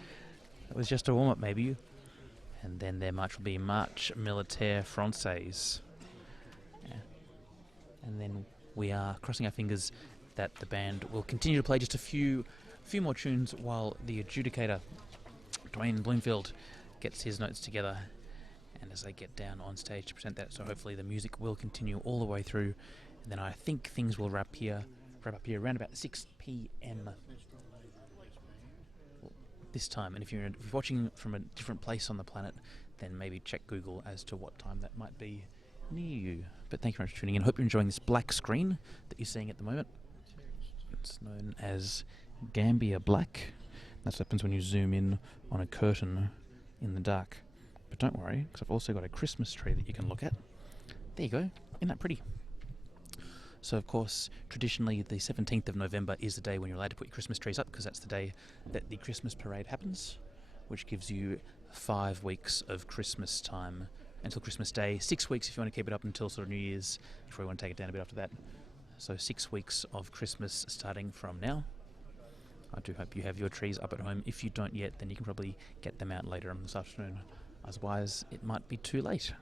That was just a warm-up maybe. And then their march will be Marche Militaire Française. And then we are crossing our fingers that the band will continue to play just a few more tunes while the adjudicator, Dwayne Bloomfield, gets his notes together, and as they get down on stage to present that. So hopefully the music will continue all the way through, and then I think things will wrap up here around about 6 p.m. this time. And if you're watching from a different place on the planet, then maybe check Google as to what time that might be near you. But thank you very much for tuning in. Hope you're enjoying this black screen that you're seeing at the moment. It's known as Gambier Black. That's what happens when you zoom in on a curtain in the dark. But don't worry, because I've also got a Christmas tree that you can look at. There you go. Isn't that pretty? So, of course, traditionally the 17th of November is the day when you're allowed to put your Christmas trees up, because that's the day that the Christmas parade happens, which gives you 5 weeks of Christmas time until Christmas Day. 6 weeks if you want to keep it up until sort of New Year's, before you want to take it down a bit after that. So 6 weeks of Christmas starting from now. I do hope you have your trees up at home. If you don't yet, then you can probably get them out later on this afternoon. Otherwise, it might be too late.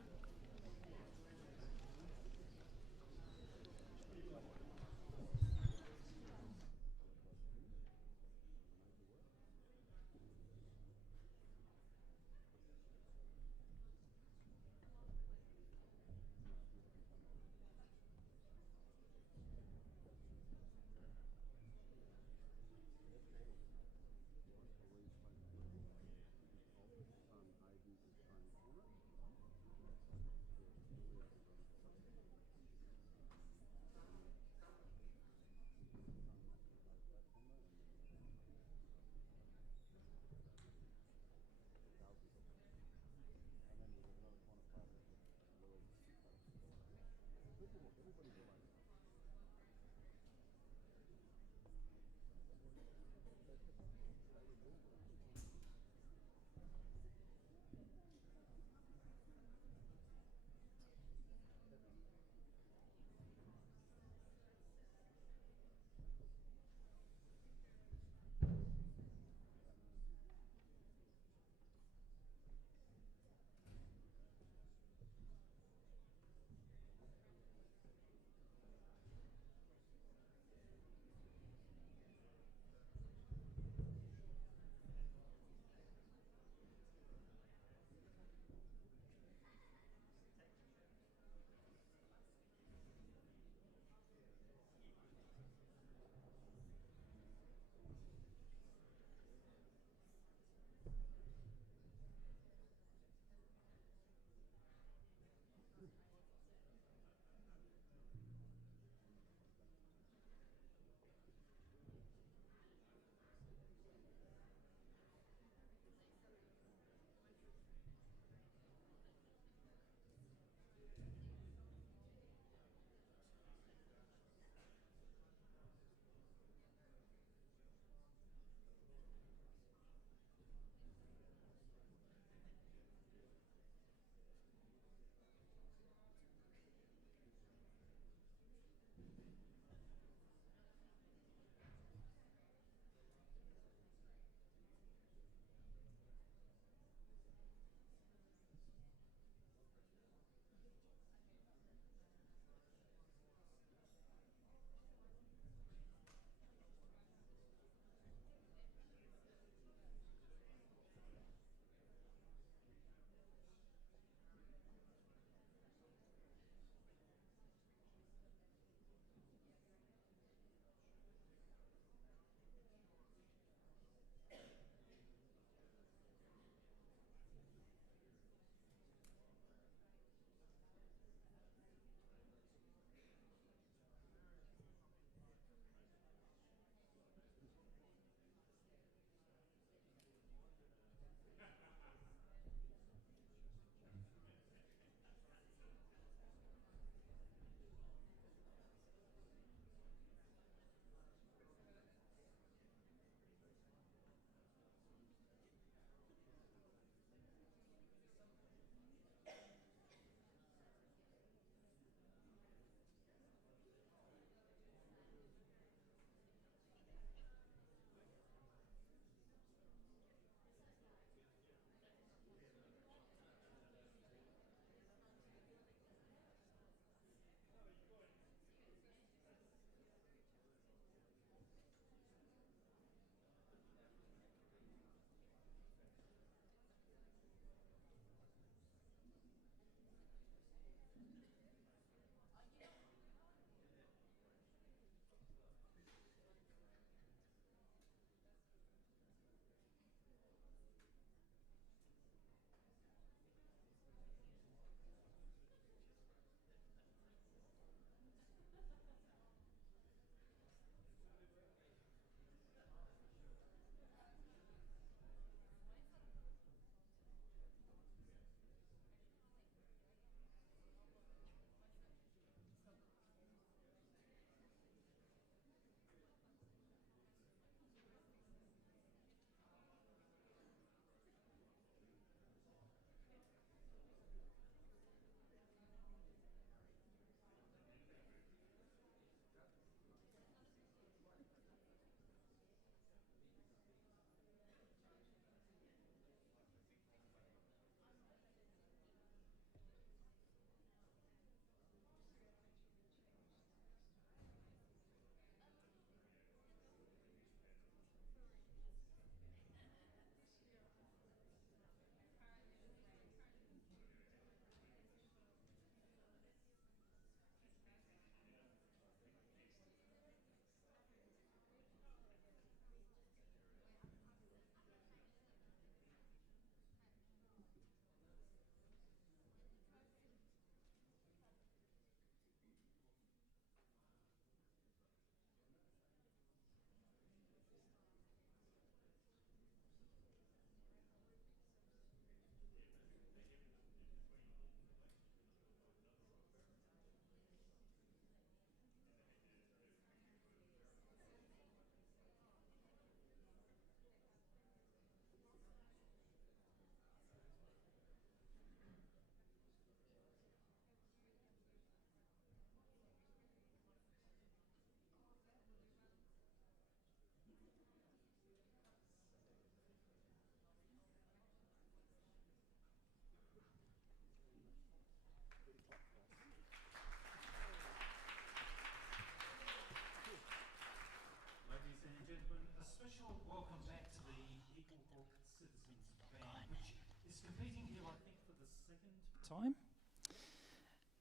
time.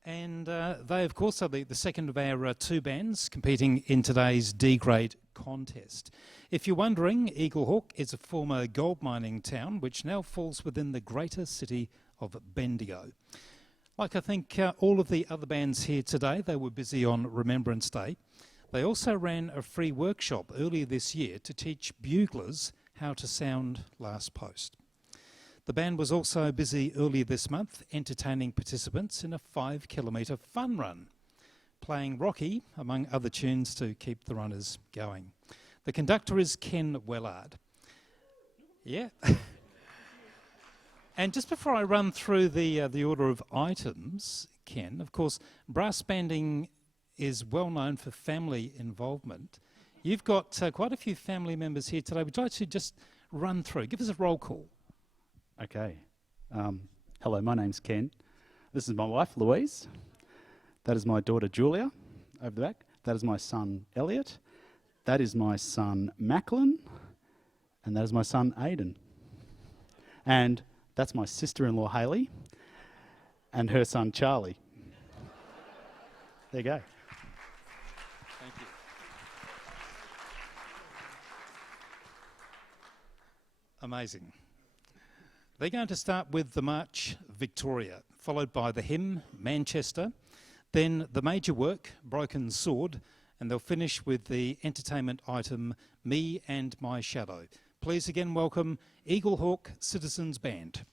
And they, of course, are the second of our two bands competing in today's D-grade contest. If you're wondering, Eaglehawk is a former gold mining town which now falls within the greater city of Bendigo. Like I think all of the other bands here today, they were busy on Remembrance Day. They also ran a free workshop earlier this year to teach buglers how to sound last post. The band was also busy earlier this month entertaining participants in a 5-kilometre fun run, playing Rocky, among other tunes, to keep the runners going. The conductor is Ken Wellard. Yeah. And just before I run through the order of items, Ken, of course, brass banding is well known for family involvement. You've got quite a few family members here today. Would you like to just run through? Give us a roll call. Okay. Hello, my name's Ken. This is my wife, Louise. That is my daughter, Julia, over the back. That is my son, Elliot. That is my son, Macklin. And that is my son, Aidan. And that's my sister-in-law, Hayley, and her son, Charlie. There you go. Thank you. Amazing. They're going to start with the March, Victoria, followed by the hymn, Manchester, then the major work, Broken Sword, and they'll finish with the entertainment item, Me and My Shadow. Please again welcome Eaglehawk Citizens Band.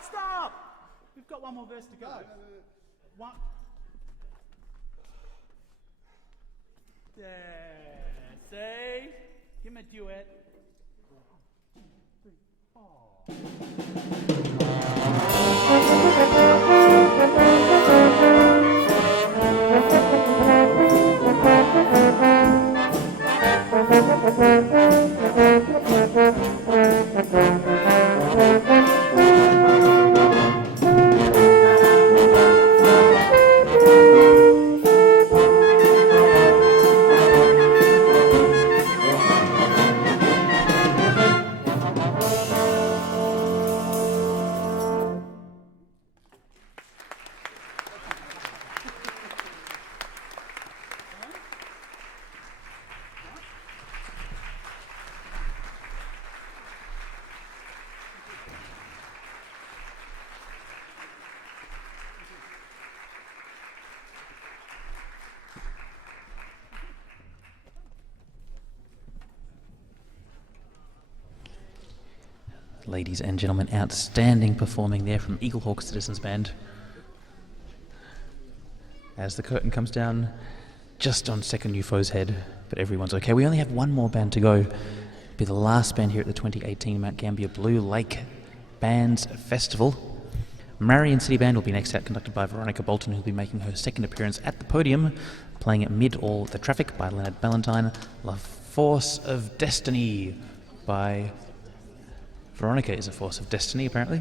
Stop! We've got one more verse to go. One. There. See? Give him a duet. 1, Ladies and gentlemen, outstanding performing there from Eaglehawk Citizens Band. As the curtain comes down, just on second UFO's head, but everyone's okay. We only have one more band to go. It'll be the last band here at the 2018 Mount Gambier Blue Lake Bands Festival. Marion City Band will be next out, conducted by Veronica Bolton, who'll be making her second appearance at the podium, playing Amid All the Traffic by Leonard Ballantyne, La Force of Destiny by... Veronica is a Force of Destiny, apparently,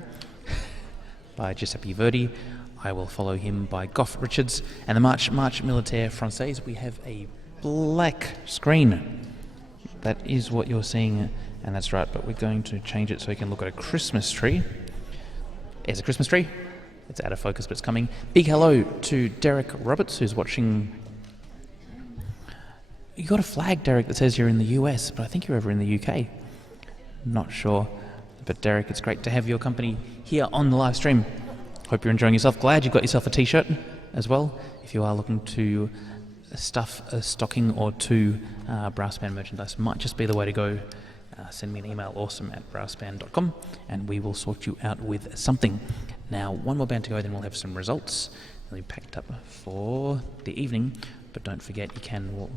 by Giuseppe Verdi. I will follow him by Gough Richards. And the March Militaire Française, we have a black screen. That is what you're seeing, and that's right, but we're going to change it so you can look at a Christmas tree. There's a Christmas tree. It's out of focus, but it's coming. Big hello to Derek Roberts, who's watching... You got a flag, Derek, that says you're in the US, but I think you're over in the UK. Not sure. But Derek, it's great to have your company here on the live stream. Hope you're enjoying yourself. Glad you've got yourself a t-shirt as well. If you are looking to stuff a stocking or two, brass band merchandise might just be the way to go. Send me an email, awesome@brassband.com, and we will sort you out with something. Now, one more band to go, then we'll have some results. We'll be packed up for the evening, but don't forget you can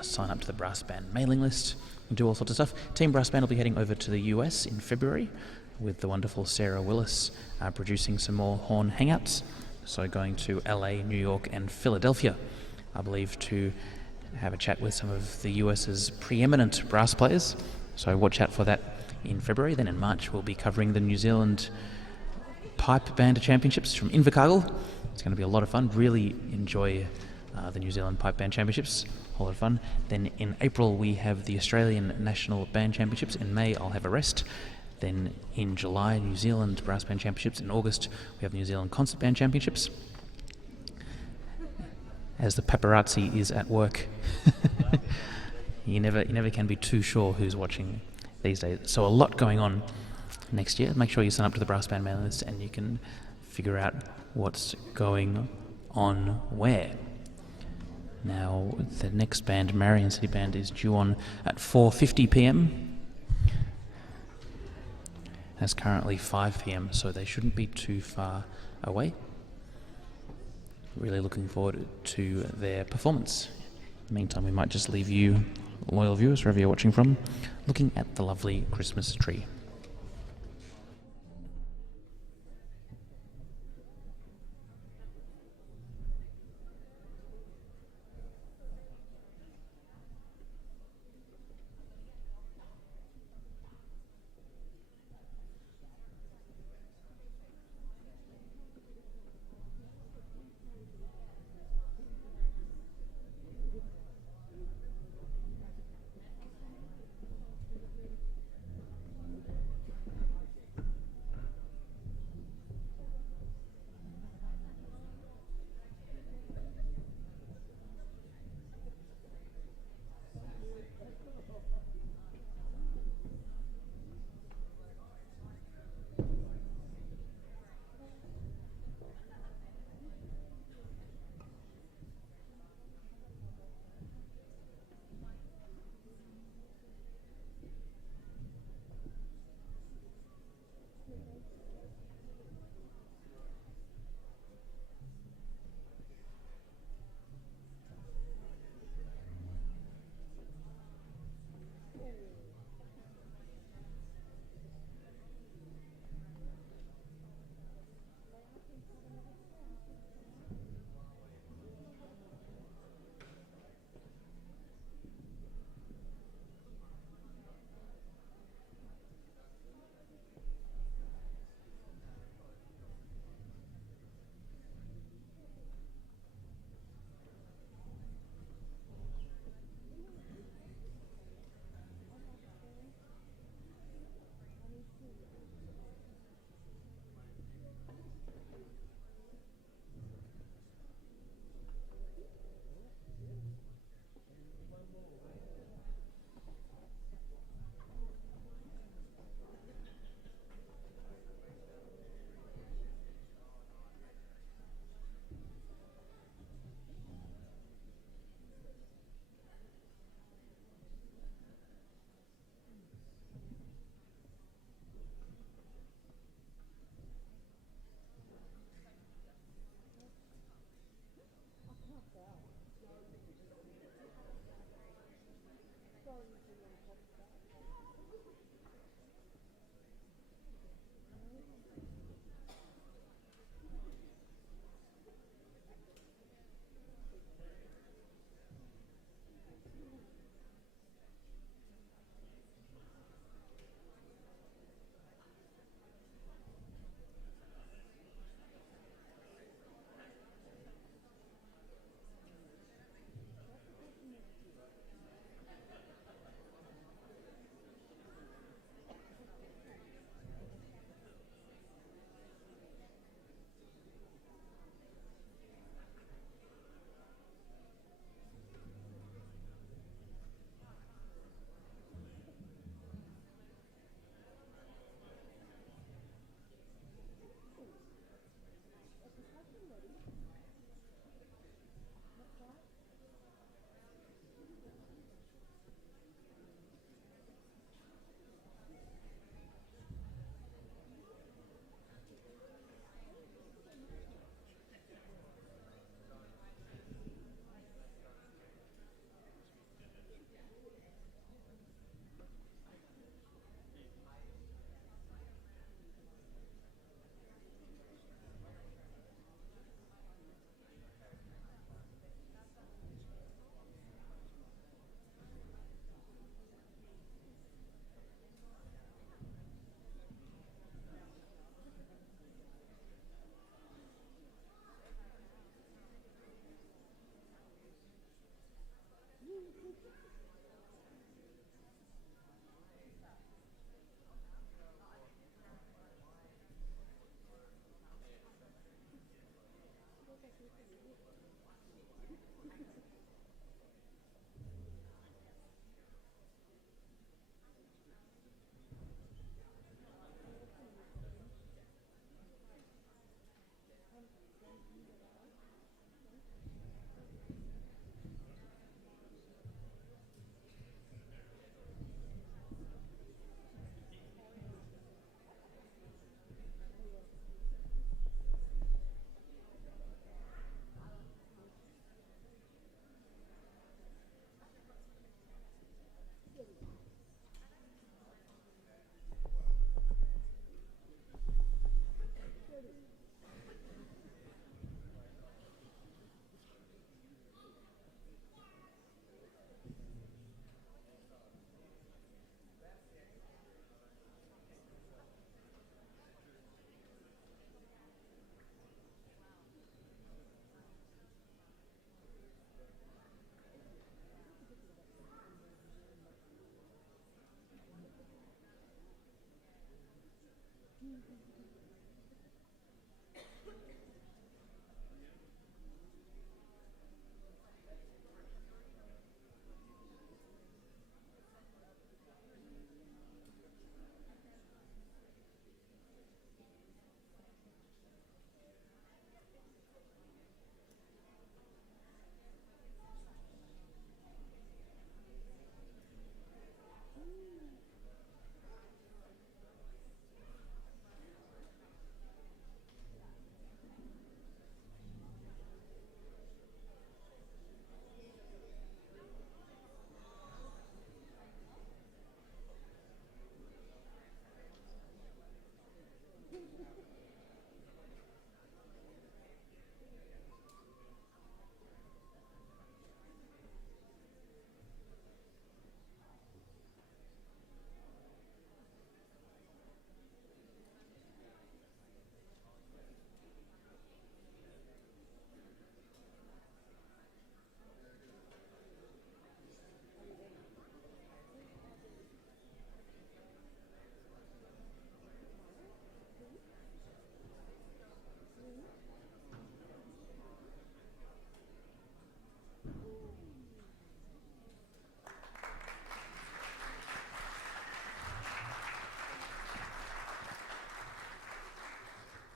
sign up to the brass band mailing list and do all sorts of stuff. Team Brass Band will be heading over to the US in February with the wonderful Sarah Willis producing some more horn hangouts. So going to LA, New York and Philadelphia, I believe, to have a chat with some of the US's preeminent brass players. So watch out for that in February. Then in March we'll be covering the New Zealand Pipe Band Championships from Invercargill. It's going to be a lot of fun. Really enjoy the New Zealand Pipe Band Championships. A lot of fun. Then in April we have the Australian National Band Championships. In May I'll have a rest. Then in July, New Zealand Brass Band Championships. In August we have New Zealand Concert Band Championships. as the paparazzi is at work. You never can be too sure who's watching these days. So a lot going on next year. Make sure you sign up to the brass band mailing list and you can figure out what's going on where. Now, the next band, Marion City Band, is due on at 4:50 p.m. That's currently 5 p.m, so they shouldn't be too far away. Really looking forward to their performance. In the meantime, we might just leave you, loyal viewers, wherever you're watching from, looking at the lovely Christmas tree.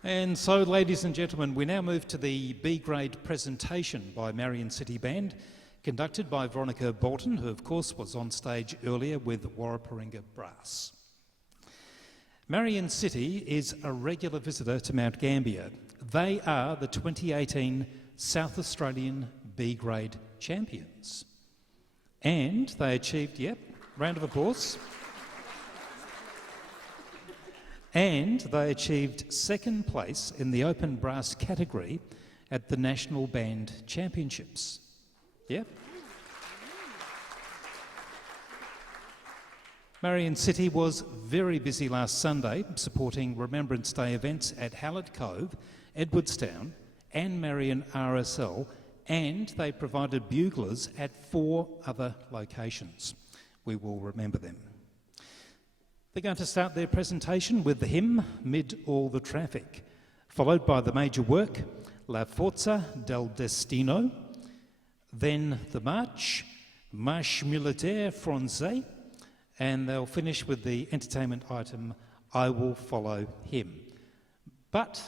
And so, ladies and gentlemen, we now move to the B-grade presentation by Marion City Band, conducted by Veronica Bolton, who of course was on stage earlier with Warraparinga Brass. Marion City is a regular visitor to Mount Gambier. They are the 2018 South Australian B-grade champions. And they achieved, round of applause. And they achieved second place in the open brass category at the National Band Championships. Marion City was very busy last Sunday supporting Remembrance Day events at Hallett Cove, Edwardstown and Marion RSL, and they provided buglers at 4 other locations. We will remember them. They're going to start their presentation with the hymn, Mid All the Traffic, followed by the major work, La Forza del Destino, then the march, Marche Militaire Français, and they'll finish with the entertainment item, I Will Follow Him. But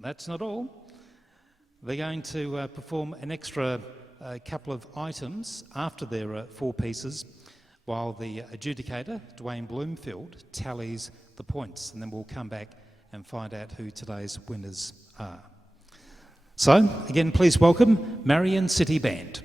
that's not all. They're going to perform an extra couple of items after their 4 pieces, while the adjudicator, Dwayne Bloomfield, tallies the points, and then we'll come back and find out who today's winners are. So, again, please welcome Marion City Band.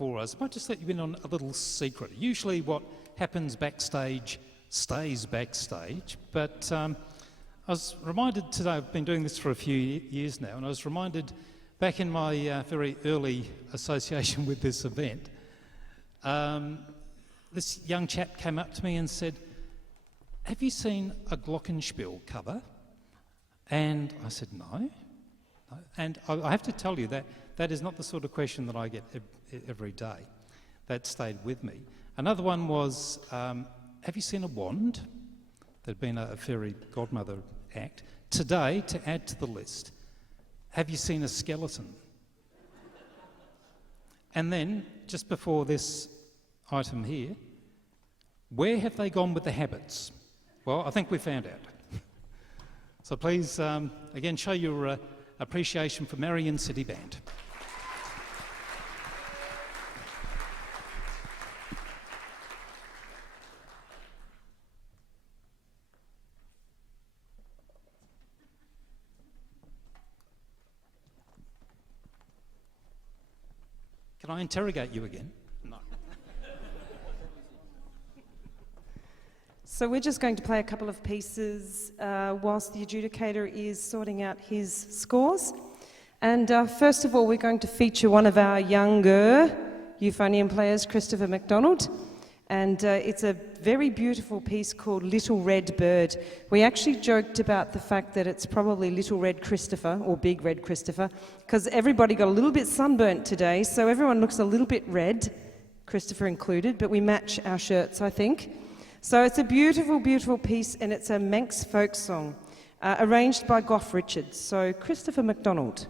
For us, I might just let you in on a little secret. Usually what happens backstage stays backstage, but I was reminded today, I've been doing this for a few years now, and I was reminded back in my very early association with this event, this young chap came up to me and said, "Have you seen a glockenspiel cover?" And I said, "No." And I have to tell you that that is not the sort of question that I get every day. That stayed with me. Another one was, have you seen a wand? There'd been a fairy godmother act. Today, to add to the list, have you seen a skeleton? And then, just before this item here, where have they gone with the habits? Well, I think we found out. So please, again, show your appreciation for Marion City Band. Can I interrogate you again? No. So we're just going to play a couple of pieces whilst the adjudicator is sorting out his scores. And first of all, we're going to feature one of our younger euphonium players, Christopher MacDonald. And it's a very beautiful piece called Little Red Bird. We actually joked about the fact that it's probably Little Red Christopher, or Big Red Christopher, because everybody got a little bit sunburnt today, so everyone looks a little bit red, Christopher included, but we match our shirts, I think. So it's a beautiful, beautiful piece, and it's a Manx folk song, arranged by Gough Richards. So Christopher MacDonald.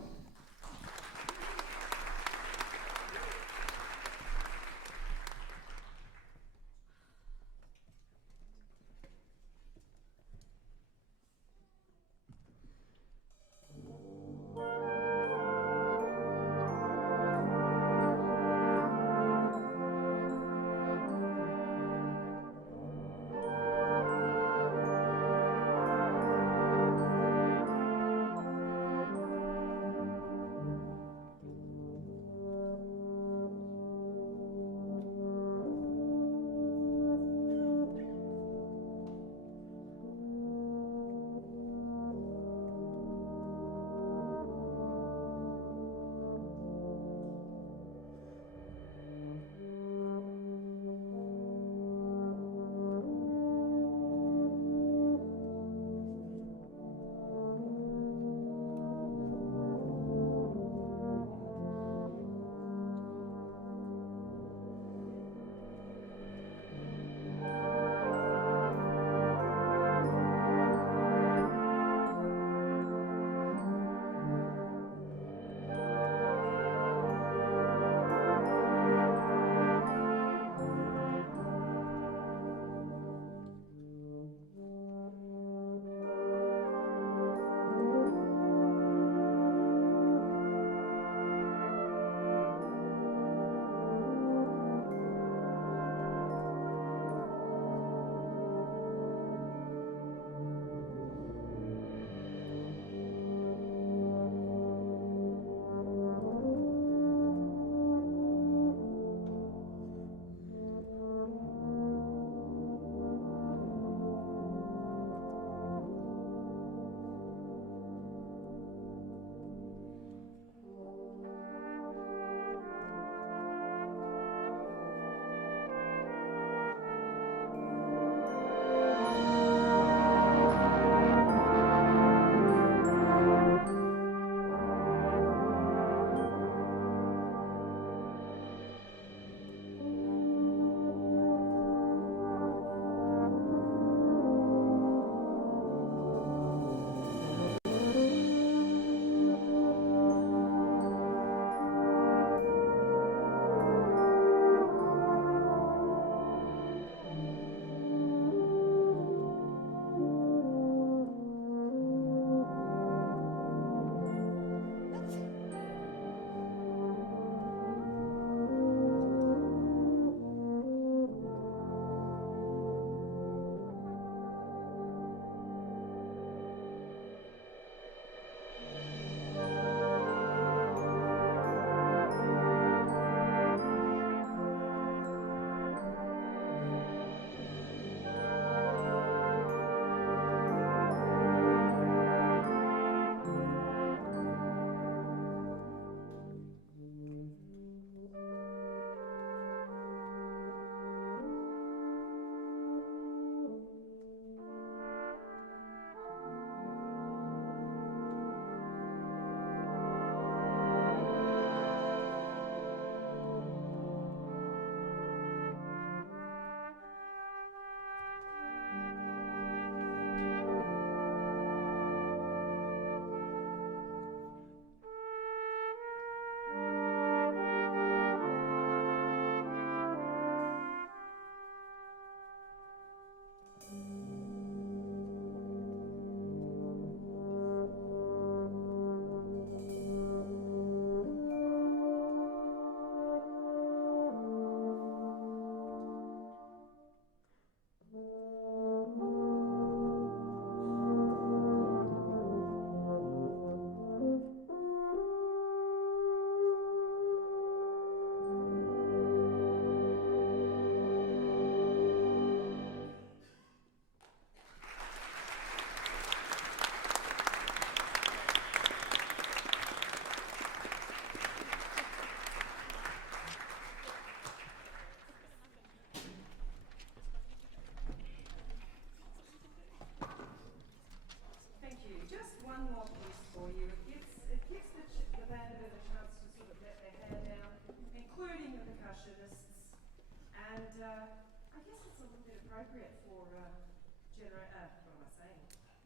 appropriate for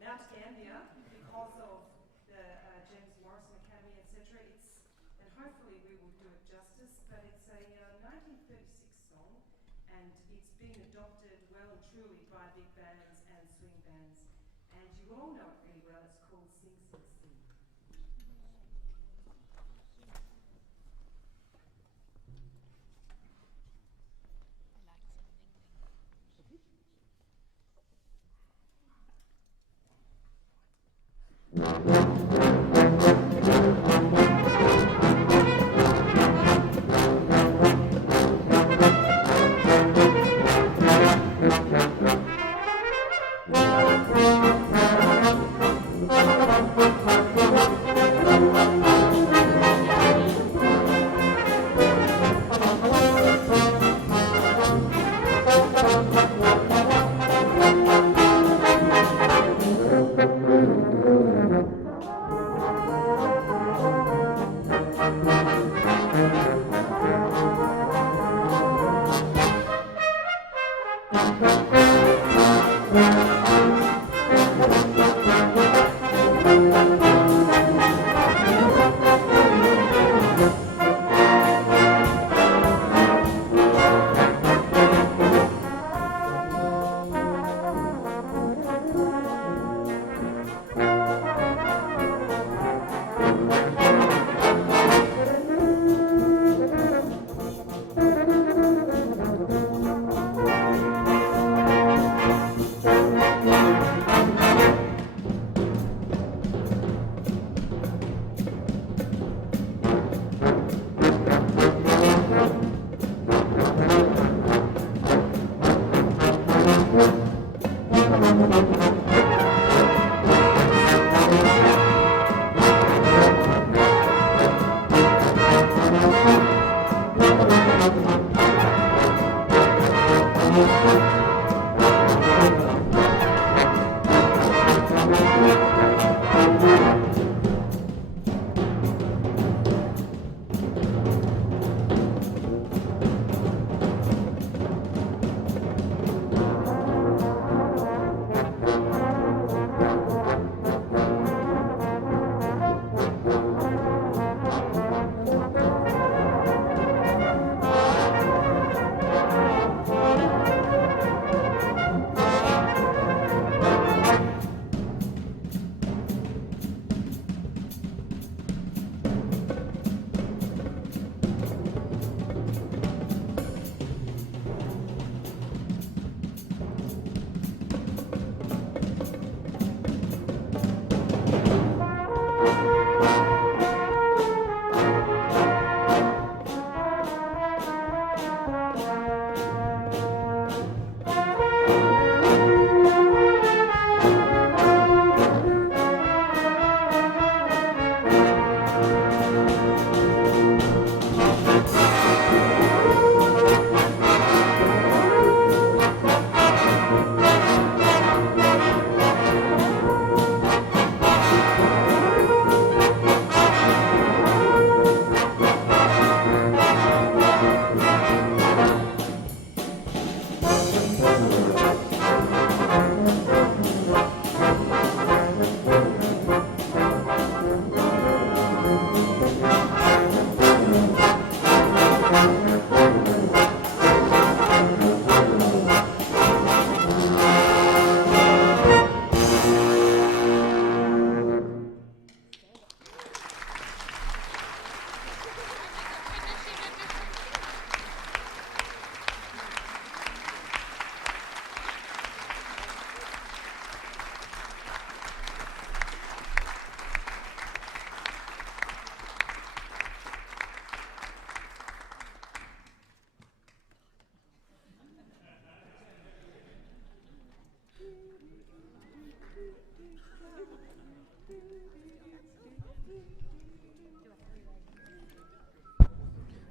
Mount Gambier because of the James Morrison Academy, etc. And hopefully we will do it justice, but it's a 1936 song, and it's been adopted well and truly by big bands and swing bands, and you will all know it really well. It's called Sing Sing Sing.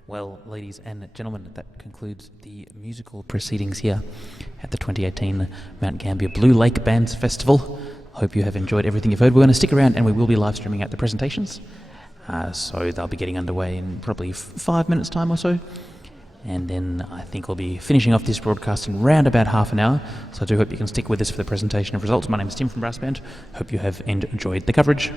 Well, ladies and gentlemen, that concludes the musical proceedings here at the 2018 Mount Gambier Blue Lake Bands Festival. Hope you have enjoyed everything you've heard. We're going to stick around and we will be live streaming out the presentations. So they'll be getting underway in probably 5 minutes' time or so. and then I think we'll be finishing off this broadcast in round about half an hour. So I do hope you can stick with us for the presentation of results. My name is Tim from Brass Band. Hope you have enjoyed the coverage.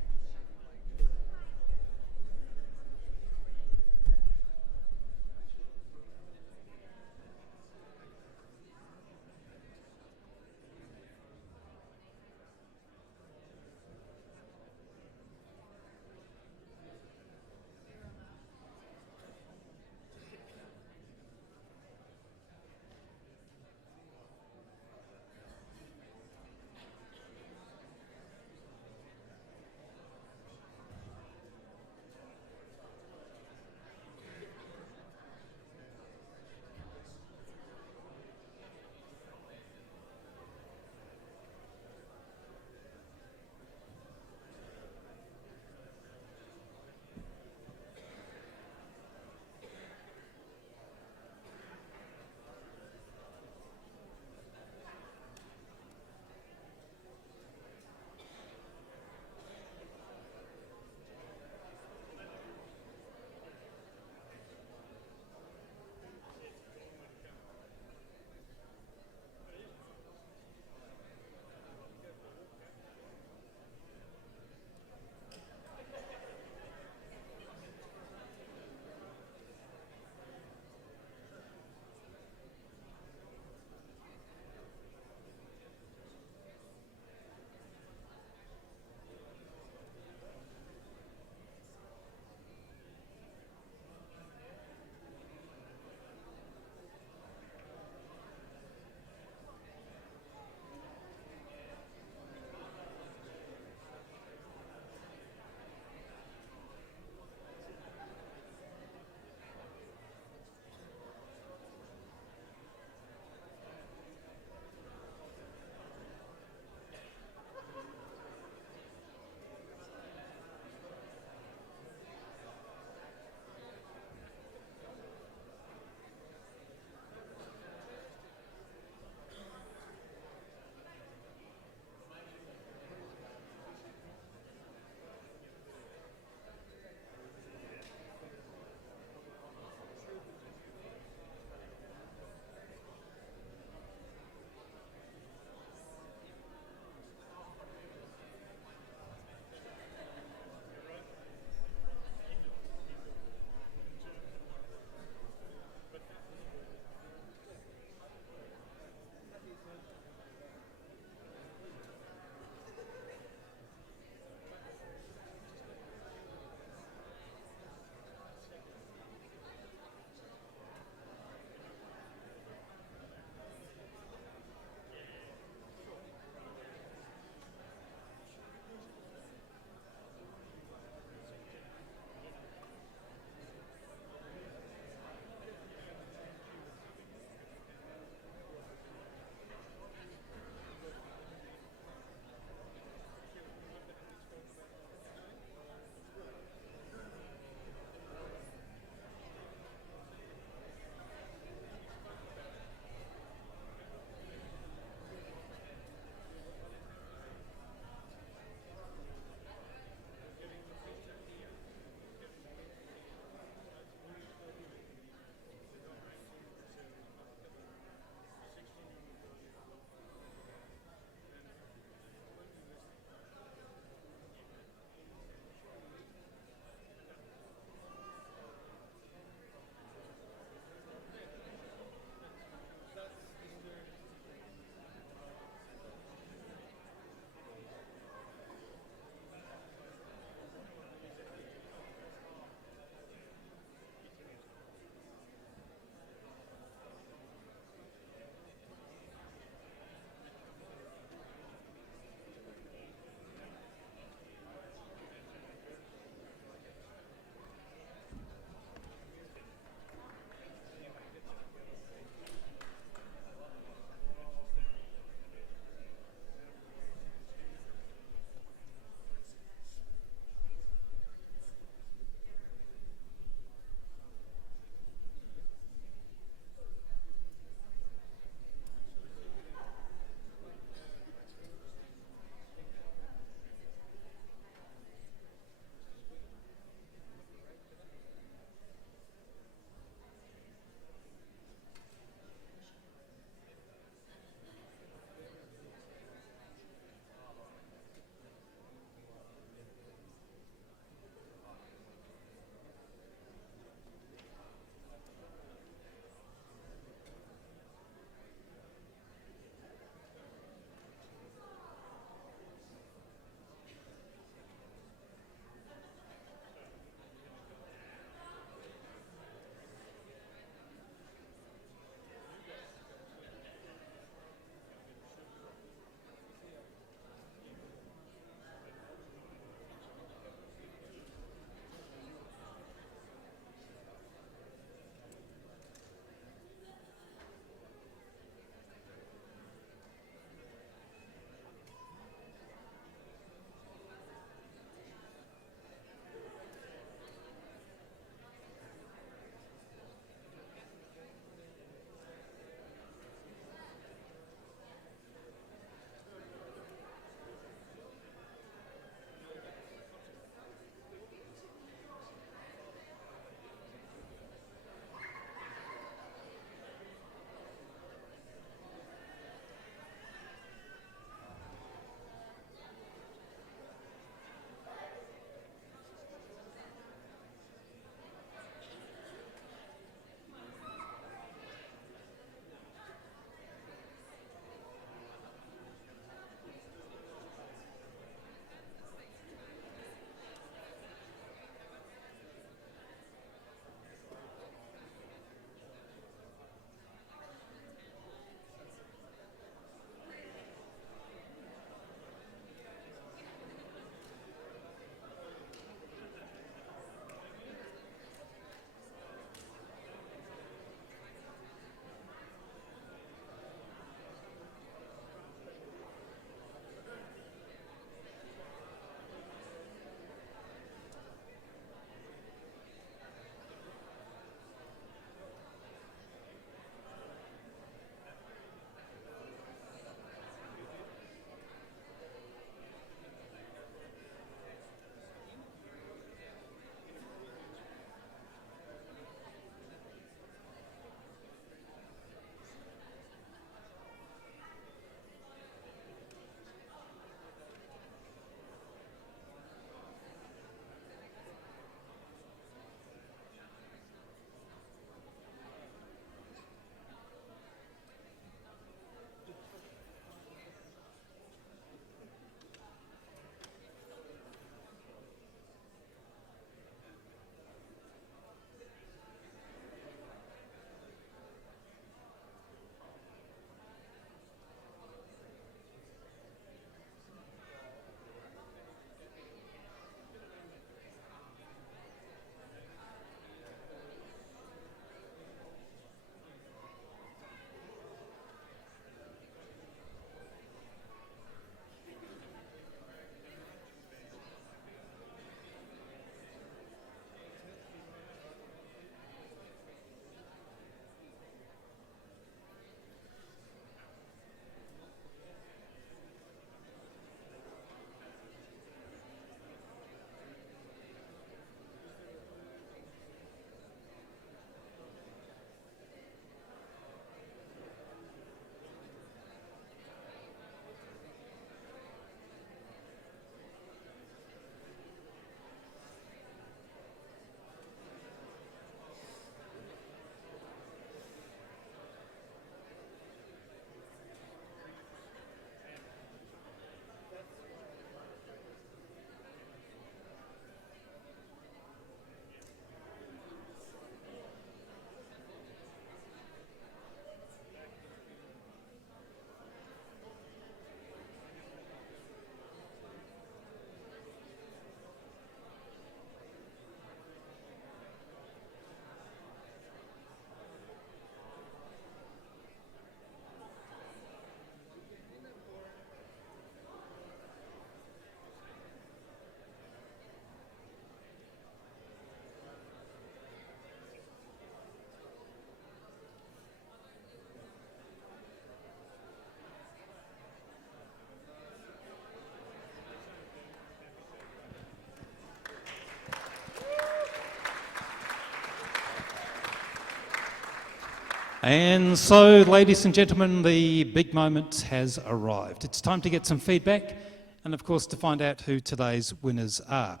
And so, ladies and gentlemen, the big moment has arrived. It's time to get some feedback and, of course, to find out who today's winners are.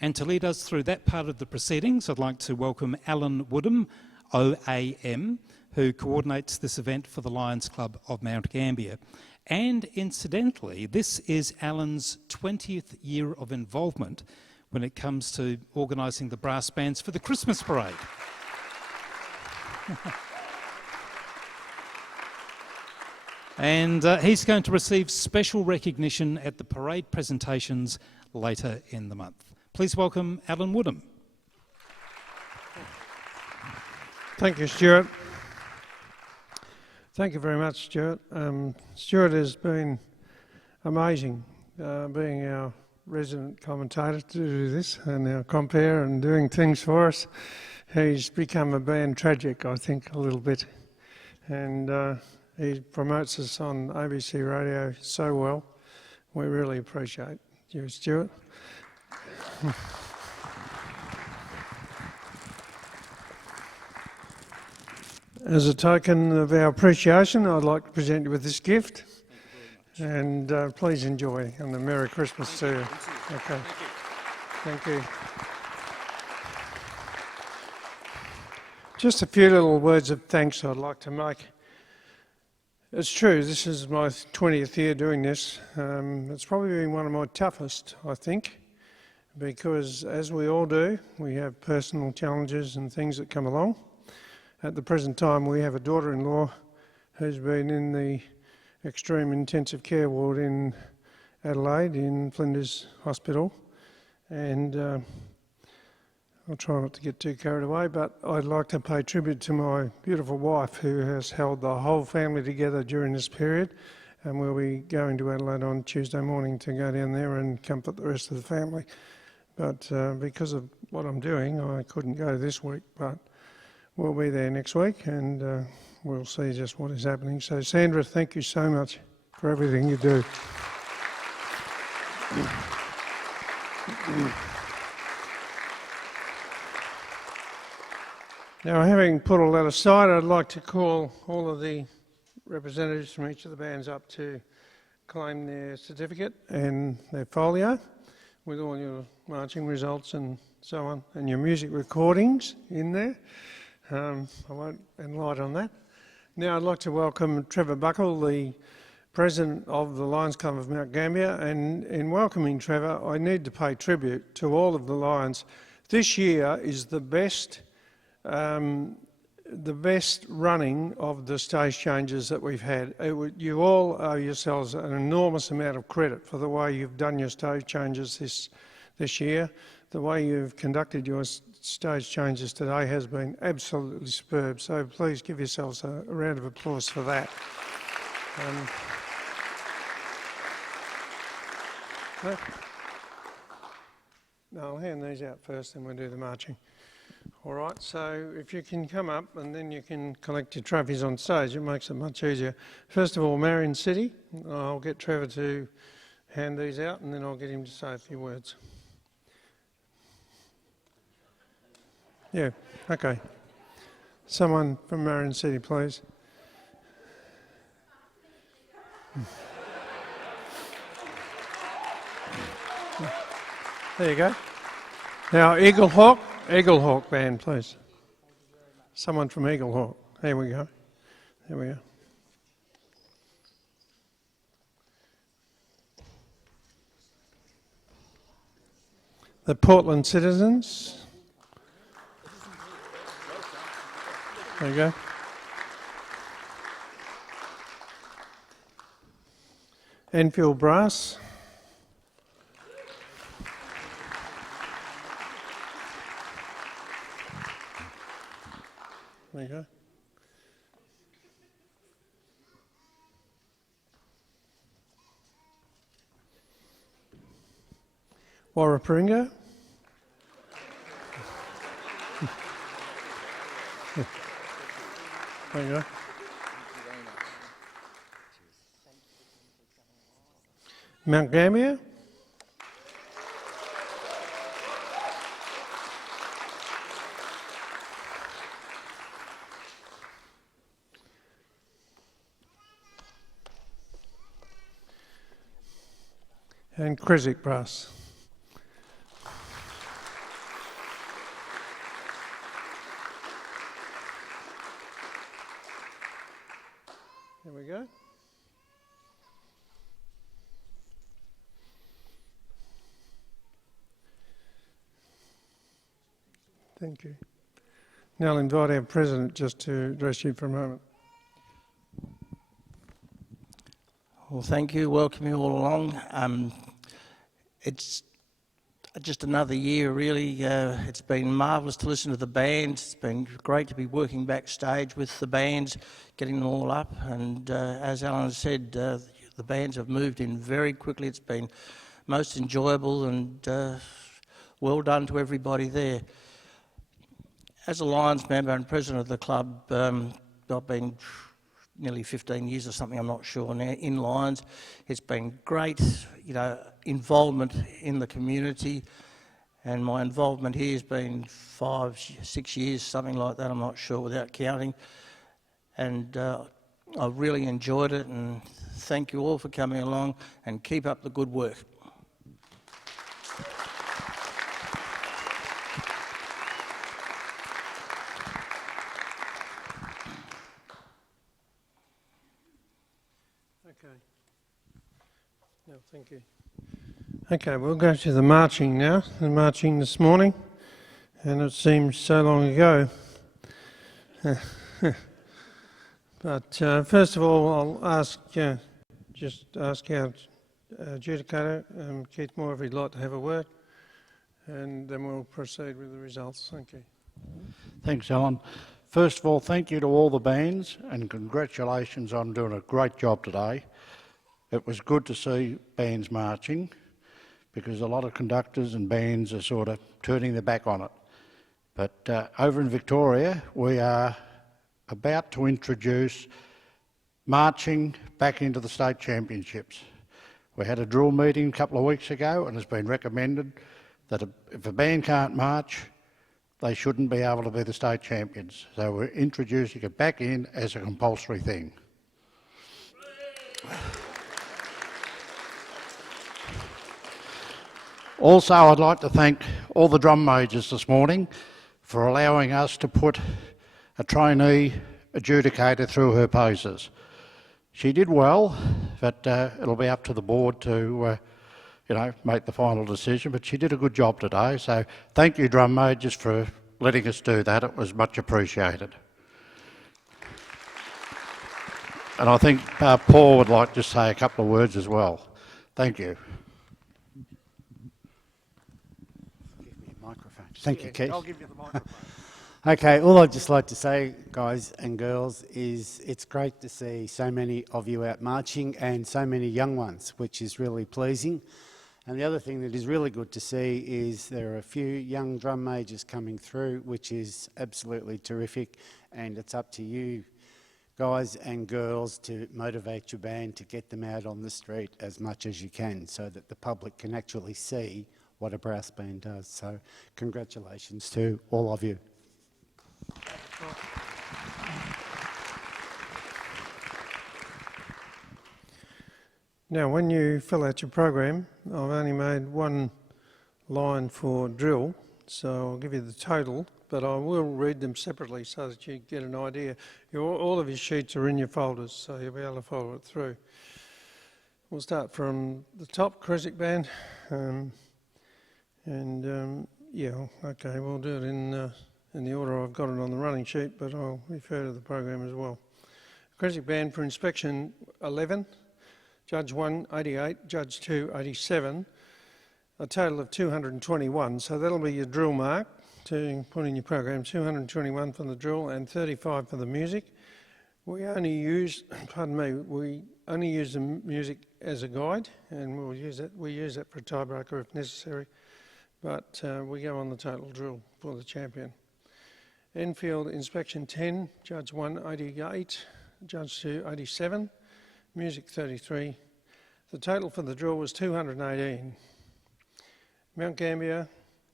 And to lead us through that part of the proceedings, I'd like to welcome Alan Woodham, OAM, who coordinates this event for the Lions Club of Mount Gambier. And incidentally, this is Alan's 20th year of involvement when it comes to organising the brass bands for the Christmas parade. And he's going to receive special recognition at the parade presentations later in the month. Please welcome Alan Woodham. Thank you, Stuart. Thank you very much, Stuart. Stuart has been amazing, being our resident commentator to do this and our compere and doing things for us. He's become a band tragic, I think, a little bit. And he promotes us on ABC Radio so well. We really appreciate you, Stuart. As a token of our appreciation, I'd like to present you with this gift. And please enjoy, and a Merry Christmas to you. Okay. Thank you. Just a few little words of thanks I'd like to make. It's true, this is my 20th year doing this. It's probably been one of my toughest, I think, because as we all do, we have personal challenges and things that come along. At the present time, we have a daughter-in-law who's been in the extreme intensive care ward in Adelaide, in Flinders Hospital, and I'll try not to get too carried away, but I'd like to pay tribute to my beautiful wife who has held the whole family together during this period, and we'll be going to Adelaide on Tuesday morning to go down there and comfort the rest of the family. But because of what I'm doing, I couldn't go this week, but we'll be there next week and we'll see just what is happening. So Sandra, thank you so much for everything you do. Now, having put all that aside, I'd like to call all of the representatives from each of the bands up to claim their certificate and their folio with all your marching results and so on, and your music recordings in there. I won't enlighten on that. Now I'd like to welcome Trevor Buckle, the President of the Lions Club of Mount Gambier, and in welcoming Trevor, I need to pay tribute to all of the Lions. This year is the best running of the stage changes that we've had. You all owe yourselves an enormous amount of credit for the way you've done your stage changes this year. The way you've conducted your stage changes today has been absolutely superb, so please give yourselves a round of applause for that. No, I'll hand these out first, then we'll do the marching. All right, so if you can come up and then you can collect your trophies on stage, it makes it much easier. First of all, Marion City, I'll get Trevor to hand these out and then I'll get him to say a few words. Yeah, okay. Someone from Marion City, please. There you go. Now, Eagle Hawk band, please. Someone from Eagle Hawk. There we go. There we go. The Portland Citizens. There you go. Enfield Brass. There you go. Warraparinga. There you go. Mount Gambier. and Creswick Brass. There we go. Thank you. Now I'll invite our President just to address you for a moment. Well, thank you. Welcome you all along. It's just another year, really. It's been marvellous to listen to the bands. It's been great to be working backstage with the bands, getting them all up. And as Alan said, the bands have moved in very quickly. It's been most enjoyable, and well done to everybody there. As a Lions member and president of the club, I've been nearly 15 years or something, I'm not sure now, in Lions. It's been great, involvement in the community, and my involvement here has been 5, 6 years, something like that, I'm not sure, without counting. And I've really enjoyed it, and thank you all for coming along, and keep up the good work. Okay. No, thank you. Okay, we'll go to the marching now. The marching this morning, and it seems so long ago. But first of all, I'll ask our adjudicator, Keith Moore, if he'd like to have a word, and then we'll proceed with the results. Thank you. Thanks, Alan. First of all, thank you to all the bands, and congratulations on doing a great job today. It was good to see bands marching, because a lot of conductors and bands are sort of turning their back on it. But over in Victoria, we are about to introduce marching back into the state championships. We had a drill meeting a couple of weeks ago, and it's been recommended that if a band can't march, they shouldn't be able to be the state champions. So we're introducing it back in as a compulsory thing. Also, I'd like to thank all the drum majors this morning for allowing us to put a trainee adjudicator through her paces. She did well, but it'll be up to the board to make the final decision, but she did a good job today, so thank you, drum majors, for letting us do that. It was much appreciated. And I think Paul would like to say a couple of words as well. Thank you. Thank you, Keith. I'll give you the microphone. Okay, all I'd just like to say, guys and girls, is it's great to see so many of you out marching and so many young ones, which is really pleasing. And the other thing that is really good to see is there are a few young drum majors coming through, which is absolutely terrific, and it's up to you, guys and girls, to motivate your band to get them out on the street as much as you can so that the public can actually see what a brass band does. So congratulations to all of you. Now, when you fill out your program, I've only made one line for drill, so I'll give you the total, but I will read them separately so that you get an idea. All of your sheets are in your folders, so you'll be able to follow it through. We'll start from the top, Creswick Band, yeah, okay, we'll do it in the order I've got it on the running sheet, but I'll refer to the program as well. Creswick Band for inspection 11. Judge 1, 88, Judge 2, 87, a total of 221. So that'll be your drill mark to put in your program, 221 for the drill and 35 for the music. We only use, we only use the music as a guide, and we use that for a tiebreaker if necessary, but we go on the total drill for the champion. Enfield inspection 10, Judge 1, 88, Judge 2, 87. Music 33. The total for the drill was 218. Mount Gambier,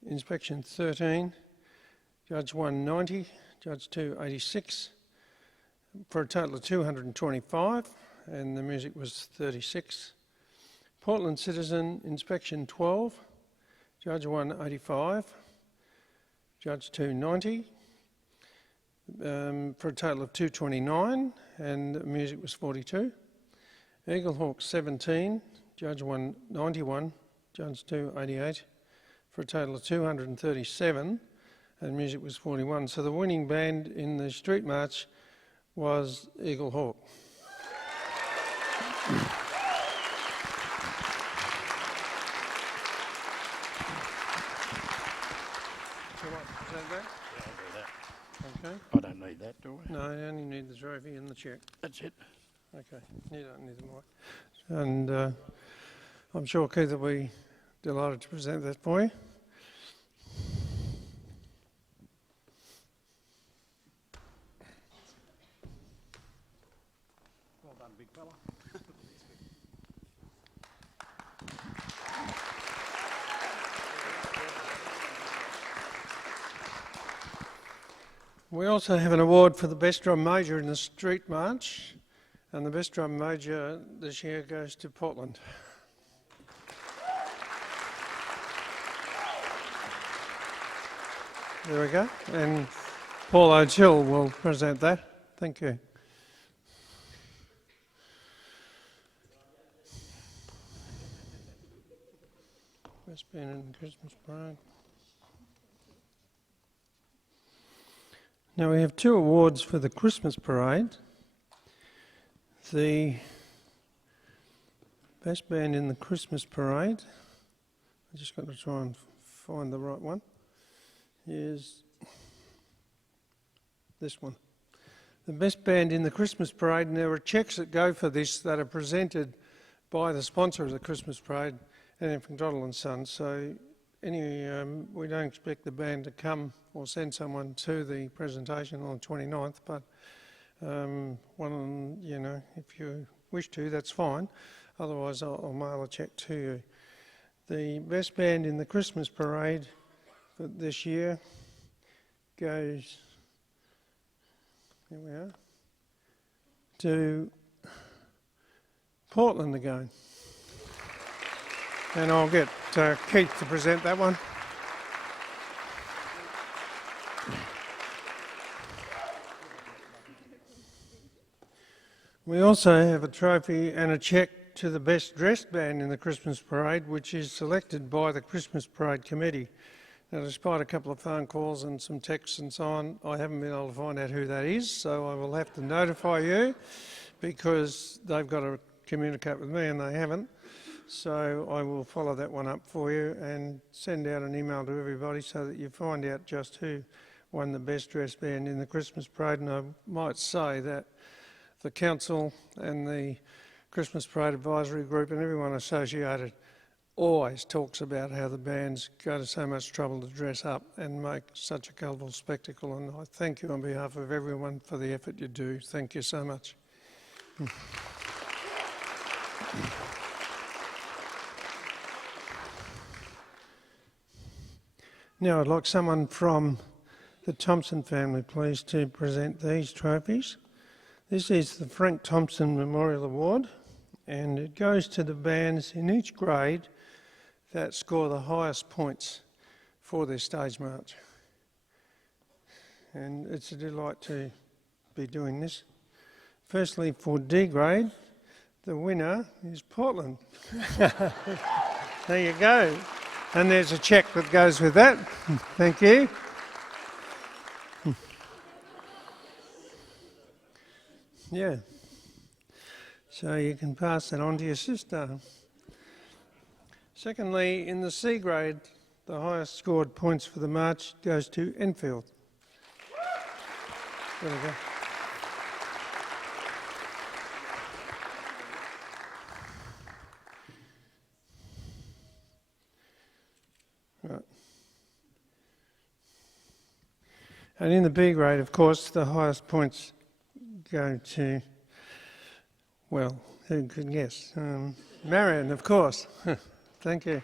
inspection 13, Judge 1 90, Judge 2 86, for a total of 225, and the music was 36. Portland Citizen Inspection 12, Judge 1 85, Judge 2 90, for a total of 229, and music was 42. Eagle Hawk 17, Judge 1 91, Judge 2 88, for a total of 237, and music was 41. So the winning band in the street march was Eagle Hawk. So what, is that that? Yeah, I'll do that. Okay. I don't need that, do I? No, you only need the trophy and the cheque. That's it. Okay, you don't need the mic. And I'm sure Keith will be delighted to present that for you. Well done, big fella. We also have an award for the best drum major in the street march, and the best drum major this year goes to Portland. There we go, and Paul O'Chill will present that. Thank you. Best band in the Christmas parade. Now we have two awards for the Christmas parade. The best band in the Christmas parade, I just got to try and find the right one, is this one. The best band in the Christmas parade, and there are cheques that go for this that are presented by the sponsor of the Christmas parade, and McDonald and Sons. So we don't expect the band to come or send someone to the presentation on the 29th, but if you wish to, that's fine. Otherwise, I'll mail a cheque to you. The best band in the Christmas parade for this year goes, here we are, to Portland again. And I'll get Keith to present that one. We also have a trophy and a cheque to the best dressed band in the Christmas parade, which is selected by the Christmas parade committee. Now, despite a couple of phone calls and some texts and so on, I haven't been able to find out who that is, so I will have to notify you because they've got to communicate with me and they haven't. So I will follow that one up for you and send out an email to everybody so that you find out just who won the best dressed band in the Christmas parade. And I might say that the council and the Christmas Parade Advisory Group and everyone associated always talks about how the bands go to so much trouble to dress up and make such a colourful spectacle, and I thank you on behalf of everyone for the effort you do. Thank you so much. Now I'd like someone from the Thompson family, please, to present these trophies. This is the Frank Thompson Memorial Award, and it goes to the bands in each grade that score the highest points for their stage march. And it's a delight to be doing this. Firstly, for D grade, the winner is Portland. There you go. And there's a cheque that goes with that. Thank you. Yeah. So you can pass that on to your sister. Secondly, in the C grade, the highest scored points for the march goes to Enfield. There we go. Right. And in the B grade, of course, the highest points go to, well, who could guess? Marion, of course. Thank you.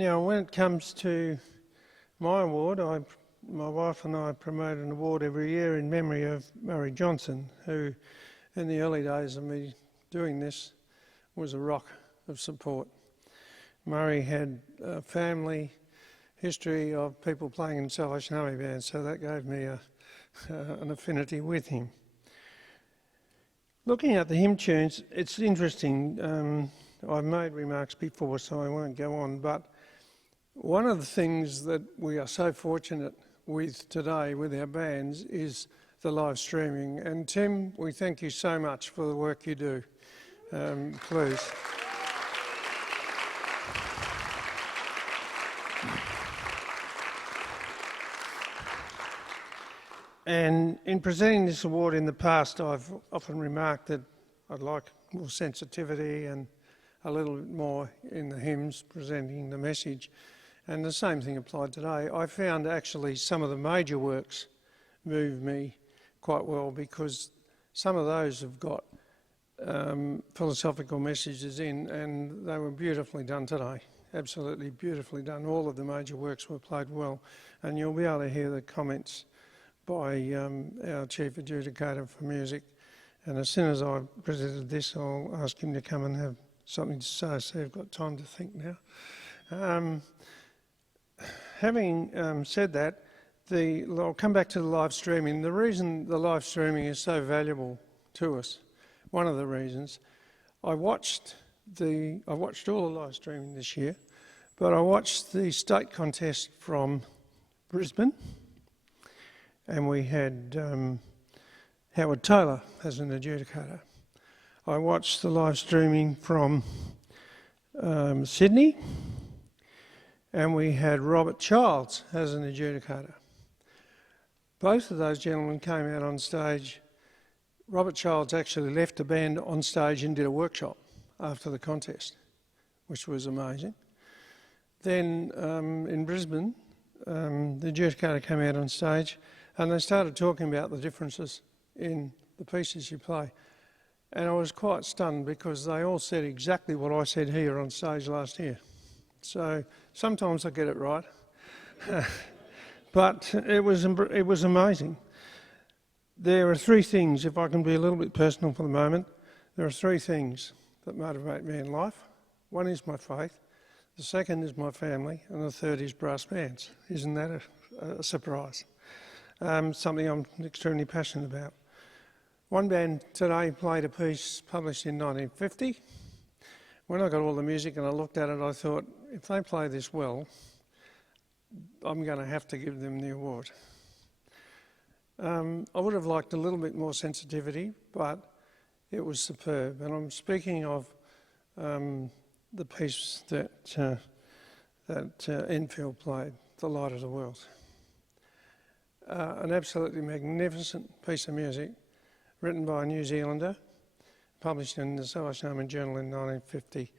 Now, when it comes to my award, my wife and I promote an award every year in memory of Murray Johnson, who in the early days of me doing this was a rock of support. Murray had a family history of people playing in Salvation Army bands, so that gave me an affinity with him. Looking at the hymn tunes, it's interesting. I've made remarks before, so I won't go on, but one of the things that we are so fortunate with today with our bands is the live streaming. And Tim, we thank you so much for the work you do. Please. And in presenting this award in the past, I've often remarked that I'd like more sensitivity and a little bit more in the hymns presenting the message. And the same thing applied today. I found actually some of the major works moved me quite well because some of those have got philosophical messages in, and they were beautifully done today. Absolutely beautifully done. All of the major works were played well, and you'll be able to hear the comments by our chief adjudicator for music. And as soon as I presented this, I'll ask him to come and have something to say, so you've got time to think now. Having said that, I'll come back to the live streaming. The reason the live streaming is so valuable to us, one of the reasons, I watched all the live streaming this year, but I watched the state contest from Brisbane, and we had Howard Taylor as an adjudicator. I watched the live streaming from Sydney, and we had Robert Childs as an adjudicator. Both of those gentlemen came out on stage. Robert Childs actually left the band on stage and did a workshop after the contest, which was amazing. Then in Brisbane, the adjudicator came out on stage and they started talking about the differences in the pieces you play. And I was quite stunned because they all said exactly what I said here on stage last year. So sometimes I get it right, but it was amazing. There are three things, if I can be a little bit personal for the moment, there are three things that motivate me in life. One is my faith, the second is my family, and the third is brass bands. Isn't that a surprise? Something I'm extremely passionate about. One band today played a piece published in 1950. When I got all the music and I looked at it, I thought, if they play this well, I'm going to have to give them the award. I would have liked a little bit more sensitivity, but it was superb. And I'm speaking of the piece that Enfield played, The Light of the World. An absolutely magnificent piece of music, written by a New Zealander, published in the Salvation Army Journal in 1950.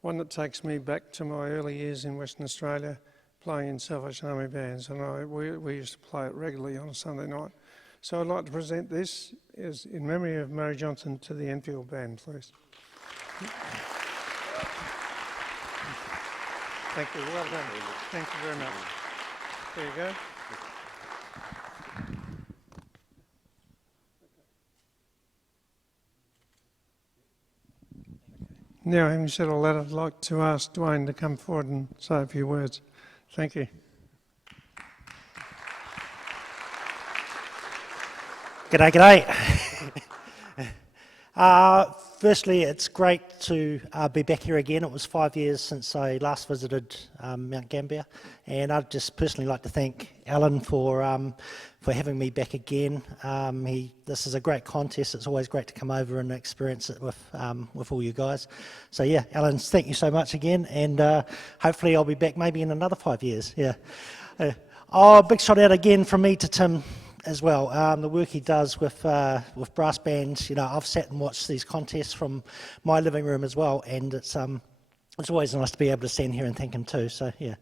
One that takes me back to my early years in Western Australia, playing in Salvation Army bands, and we used to play it regularly on a Sunday night. So I'd like to present this as in memory of Murray Johnson to the Enfield Band, please. Thank you, well done. Thank you very much. There you go. Now, having said all that, I'd like to ask Dwayne to come forward and say a few words. Thank you. G'day. Firstly, it's great to be back here again. It was 5 years since I last visited Mount Gambier, and I'd just personally like to thank Alan for having me back again. This is a great contest. It's always great to come over and experience it with all you guys. So yeah, Alan, thank you so much again, and hopefully I'll be back maybe in another 5 years. Yeah. Big shout out again from me to Tim as well. The work he does with brass bands. You know, I've sat and watched these contests from my living room as well, and it's always nice to be able to stand here and thank him too. So yeah,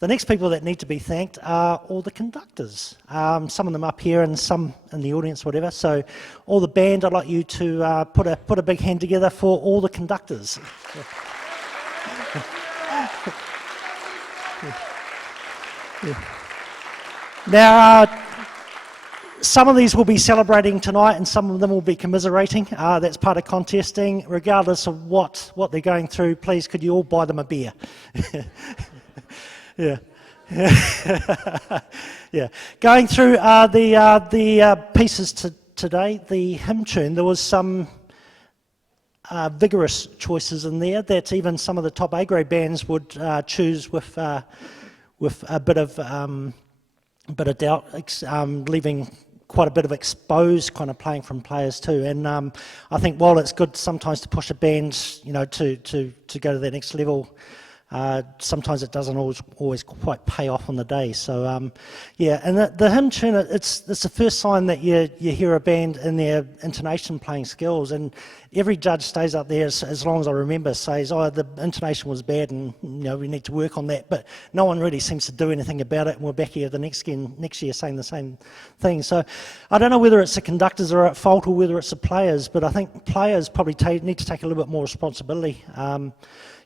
the next people that need to be thanked are all the conductors. Some of them up here and some in the audience, whatever. So all the band, I'd like you to put a big hand together for all the conductors. Now, some of these will be celebrating tonight and some of them will be commiserating. That's part of contesting. Regardless of what they're going through, please could you all buy them a beer? Yeah. Yeah. Going through the pieces today, the hymn tune, there was some vigorous choices in there that even some of the top A grade bands would choose with a bit of doubt, leaving quite a bit of exposed kind of playing from players too. And I think while it's good sometimes to push a band, you know, to go to that next level, sometimes it doesn't always quite pay off on the day. So yeah, and the hymn tune, it's the first sign that you hear a band in their intonation playing skills, and every judge stays up there as long as I remember says, oh, the intonation was bad and you know we need to work on that, but no one really seems to do anything about it, and we're back here the next year saying the same thing. So I don't know whether it's the conductors are at fault or whether it's the players, but I think players probably need to take a little bit more responsibility.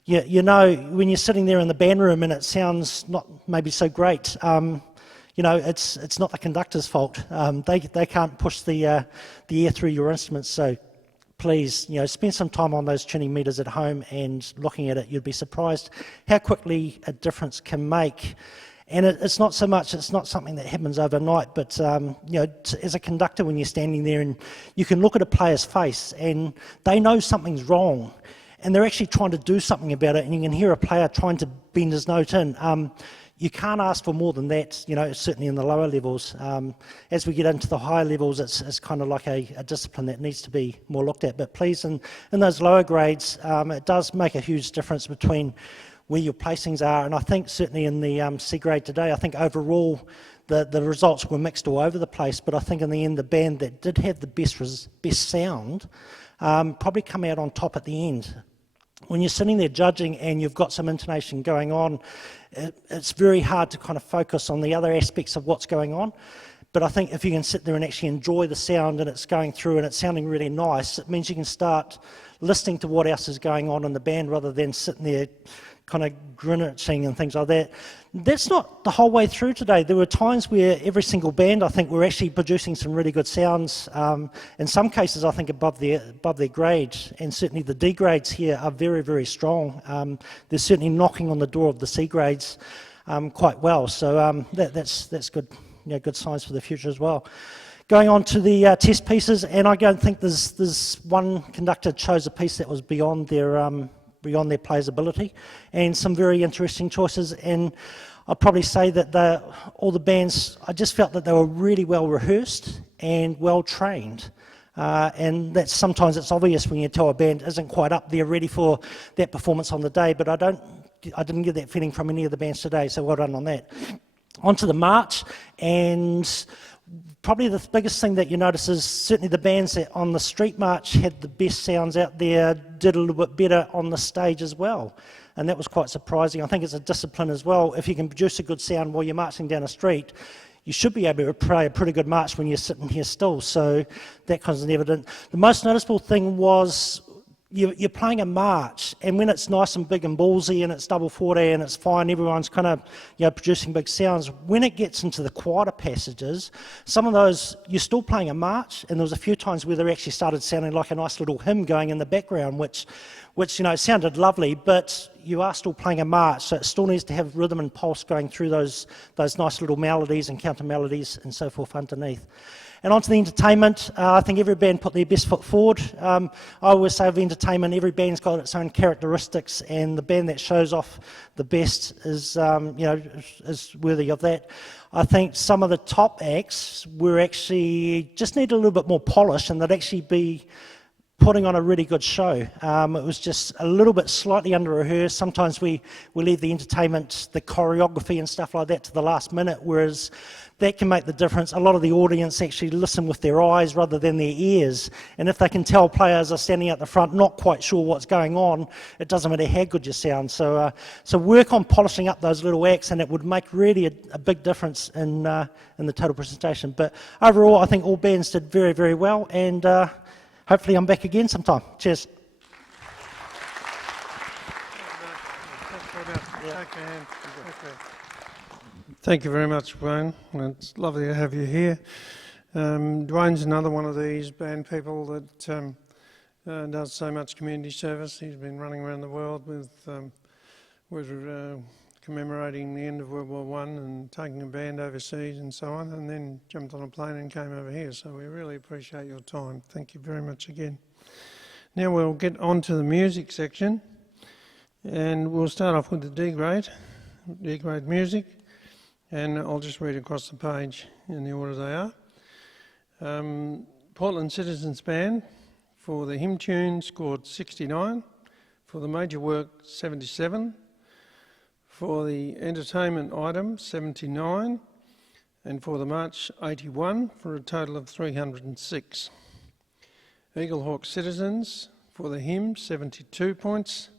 You know, when you're sitting there in the band room and it sounds not maybe so great, you know, it's not the conductor's fault. They can't push the air through your instruments. So please, you know, spend some time on those tuning meters at home and looking at it. You'd be surprised how quickly a difference can make. And it's not something that happens overnight, but you know, as a conductor, when you're standing there and you can look at a player's face and they know something's wrong, and they're actually trying to do something about it, and you can hear a player trying to bend his note in. You can't ask for more than that, you know, certainly in the lower levels. As we get into the higher levels, it's kind of like a discipline that needs to be more looked at. But please, in those lower grades, it does make a huge difference between where your placings are. And I think certainly in the C grade today, I think overall the results were mixed all over the place. But I think in the end, the band that did have the best sound probably come out on top at the end. When you're sitting there judging and you've got some intonation going on, it's very hard to kind of focus on the other aspects of what's going on. But I think if you can sit there and actually enjoy the sound and it's going through and it's sounding really nice, it means you can start listening to what else is going on in the band rather than sitting there kind of grinning and things like that. That's not the whole way through today. There were times where every single band, I think, were actually producing some really good sounds. In some cases, I think above their grades, and certainly the D grades here are very, very strong. They're certainly knocking on the door of the C grades quite well. So that's good, you know, good signs for the future as well. Going on to the test pieces, and I don't think there's one conductor chose a piece that was beyond their players' ability, and some very interesting choices. And I'd probably say that all the bands, I just felt that they were really well rehearsed and well trained. And that's sometimes it's obvious when you tell a band isn't quite up there ready for that performance on the day, but I didn't get that feeling from any of the bands today, so well done on that. On to the march, and probably the biggest thing that you notice is certainly the bands that on the street march had the best sounds out there did a little bit better on the stage as well. And that was quite surprising. I think it's a discipline as well. If you can produce a good sound while you're marching down a street, you should be able to play a pretty good march when you're sitting here still. So that comes in evident. The most noticeable thing was you're playing a march, and when it's nice and big and ballsy and it's double 40 and it's fine, everyone's kind of, you know, producing big sounds. When it gets into the quieter passages, some of those, you're still playing a march, and there was a few times where they actually started sounding like a nice little hymn going in the background, which you know, sounded lovely, but you are still playing a march, so it still needs to have rhythm and pulse going through those nice little melodies and counter melodies and so forth underneath. And on to the entertainment, I think every band put their best foot forward. I always say of entertainment, every band's got its own characteristics, and the band that shows off the best is, you know, is worthy of that. I think some of the top acts were actually just need a little bit more polish, and they'd actually be putting on a really good show. It was just a little bit slightly under-rehearsed. Sometimes we leave the entertainment, the choreography and stuff like that to the last minute, whereas that can make the difference. A lot of the audience actually listen with their eyes rather than their ears, and if they can tell players are standing at the front not quite sure what's going on, it doesn't matter how good you sound. So work on polishing up those little acts, and it would make really a big difference in the total presentation. But overall, I think all bands did very, very well, and hopefully I'm back again sometime. Cheers. Thanks very much. Shake your hand. Okay. Thank you very much, Dwayne. It's lovely to have you here. Dwayne's another one of these band people that does so much community service. He's been running around the world with commemorating the end of World War I and taking a band overseas and so on, and then jumped on a plane and came over here. So we really appreciate your time. Thank you very much again. Now we'll get on to the music section, and we'll start off with the D grade music, and I'll just read across the page in the order they are. Portland Citizens Band for the hymn tune scored 69, for the major work 77, for the entertainment item 79, and for the march 81, for a total of 306. Eaglehawk Citizens for the hymn 72 points,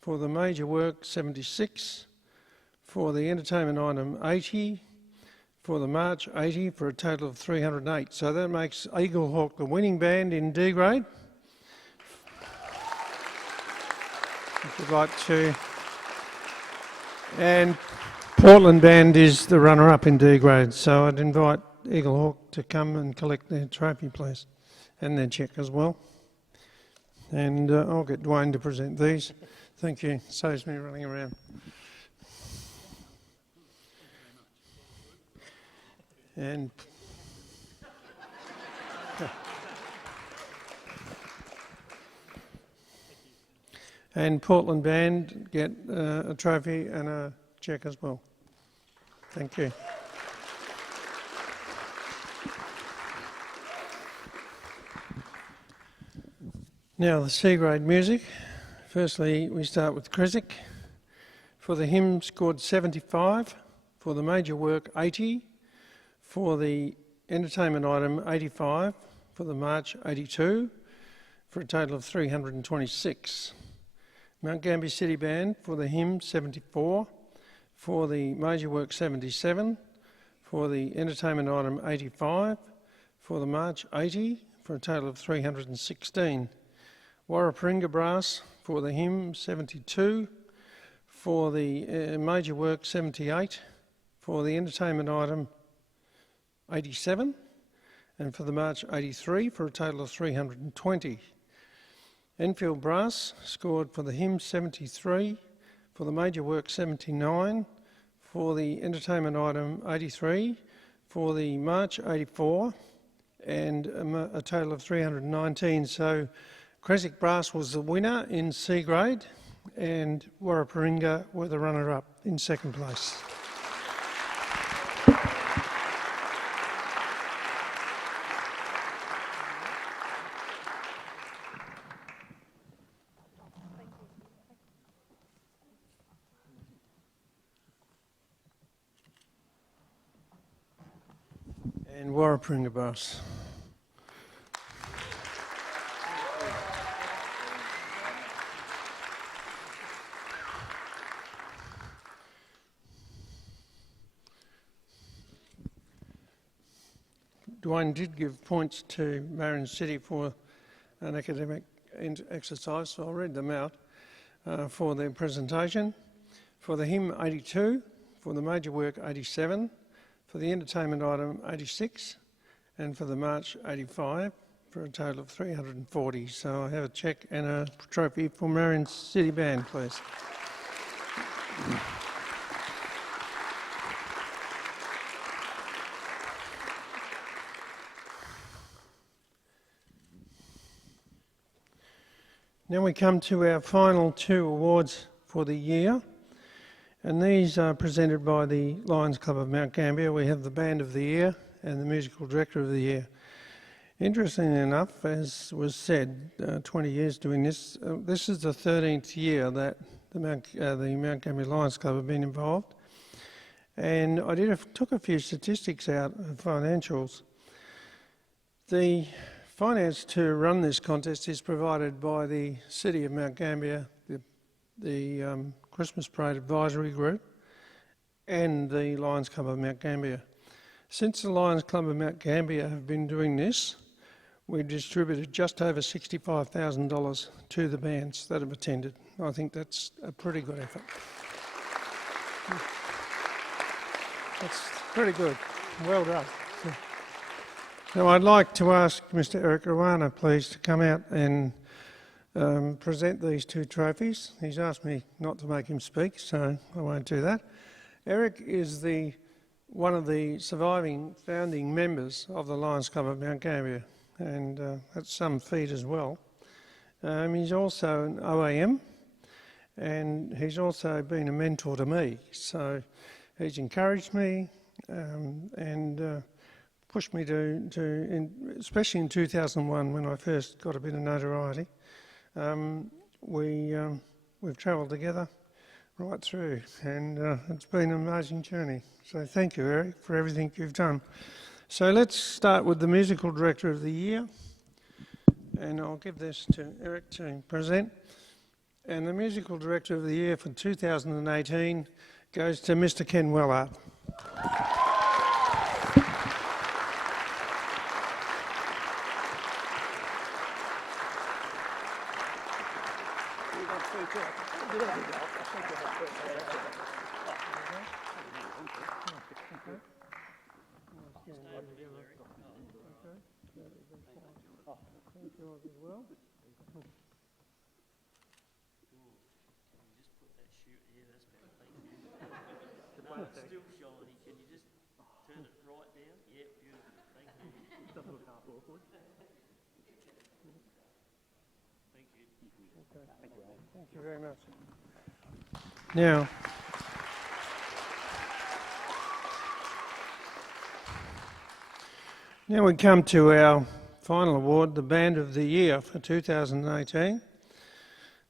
for the major work 76, for the entertainment item 80, for the march 80, for a total of 308. So that makes Eaglehawk the winning band in D grade. If you'd like to. And Portland Band is the runner-up in D grade, so I'd invite Eaglehawk to come and collect their trophy, please, and their cheque as well. And I'll get Dwayne to present these. Thank you. Saves me running around. And Portland Band get a trophy and a cheque as well. Thank you. Now the C grade music. Firstly, we start with Creswick. For the hymn scored 75, for the major work 80, for the entertainment item 85, for the march 82, for a total of 326. Mount Gambier City Band for the hymn 74, for the major work 77, for the entertainment item 85, for the march 80, for a total of 316. Warraparinga Brass for the hymn 72, for the major work 78, for the entertainment item 87, and for the march 83, for a total of 320. Enfield Brass scored for the hymn 73, for the major work 79, for the entertainment item 83, for the march 84, and a total of 319. So Creswick Brass was the winner in C grade, and Warraparinga were the runner-up in second place. And Warraparinga Brass. Dwayne did give points to Marion City for an academic exercise, so I'll read them out for their presentation. For the hymn 82, for the major work 87, for the entertainment item 86, and for the march 85, for a total of 340. So I have a cheque and a trophy for Marion City Band, please. Now we come to our final two awards for the year, and these are presented by the Lions Club of Mount Gambier. We have the Band of the Year and the Musical Director of the Year. Interestingly enough, as was said, 20 years doing this, this is the 13th year that the Mount Gambier Lions Club have been involved. And I took a few statistics out of financials. The finance to run this contest is provided by the City of Mount Gambier, the Christmas Parade Advisory Group, and the Lions Club of Mount Gambier. Since the Lions Club of Mount Gambier have been doing this, we've distributed just over $65,000 to the bands that have attended. I think that's a pretty good effort. That's pretty good. Well done. Now I'd like to ask Mr. Eric Rawana, please, to come out and present these two trophies. He's asked me not to make him speak, so I won't do that. Eric is one of the surviving founding members of the Lions Club of Mount Gambier, and that's some feat as well. He's also an OAM, and he's also been a mentor to me. So he's encouraged me and pushed me especially in 2001 when I first got a bit of notoriety. We've travelled together right through, and it's been an amazing journey. So thank you, Eric, for everything you've done. So let's start with the Musical Director of the Year, and I'll give this to Eric to present. And the Musical Director of the Year for 2018 goes to Mr. Ken Wellard. Still shiny. Can you just turn it right down? Yeah, beautiful. Thank you. Doesn't look half awkward. Thank you. Okay. Thank you very much. Now we come to our final award, the Band of the Year for 2018.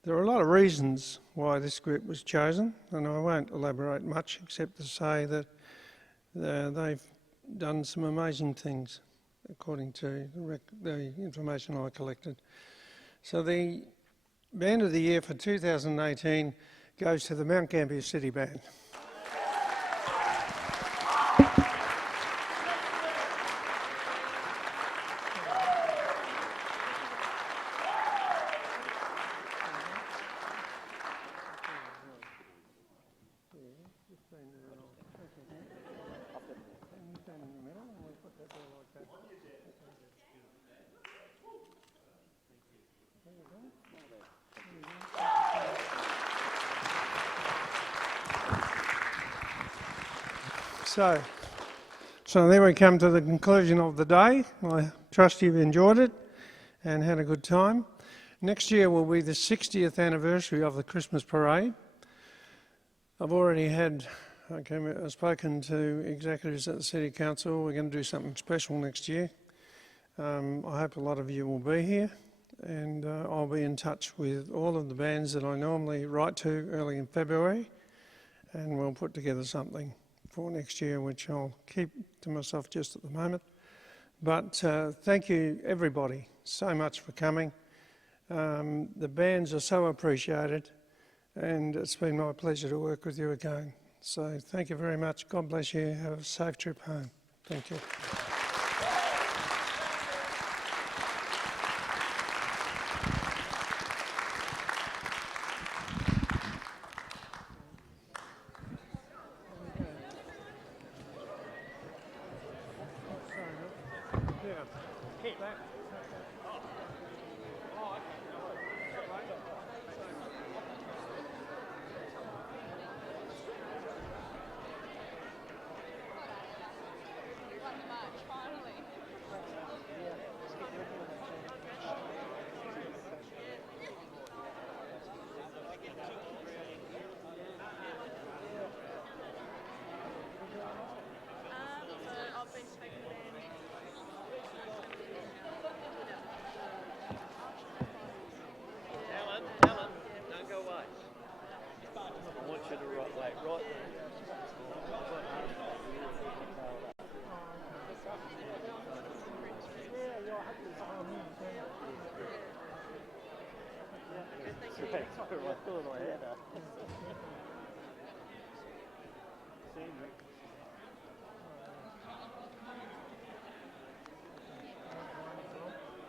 There are a lot of reasons why this group was chosen, and I won't elaborate much except to say that they've done some amazing things according to the information I collected. So the Band of the Year for 2018 goes to the Mount Gambier City Band. So then we come to the conclusion of the day. I trust you've enjoyed it and had a good time. Next year will be the 60th anniversary of the Christmas parade. I've already spoken to executives at the City Council. We're going to do something special next year. I hope a lot of you will be here, and I'll be in touch with all of the bands that I normally write to early in February, and we'll put together something for next year, which I'll keep to myself just at the moment. But thank you, everybody, so much for coming. The bands are so appreciated, and it's been my pleasure to work with you again. So thank you very much. God bless you. Have a safe trip home. Thank you.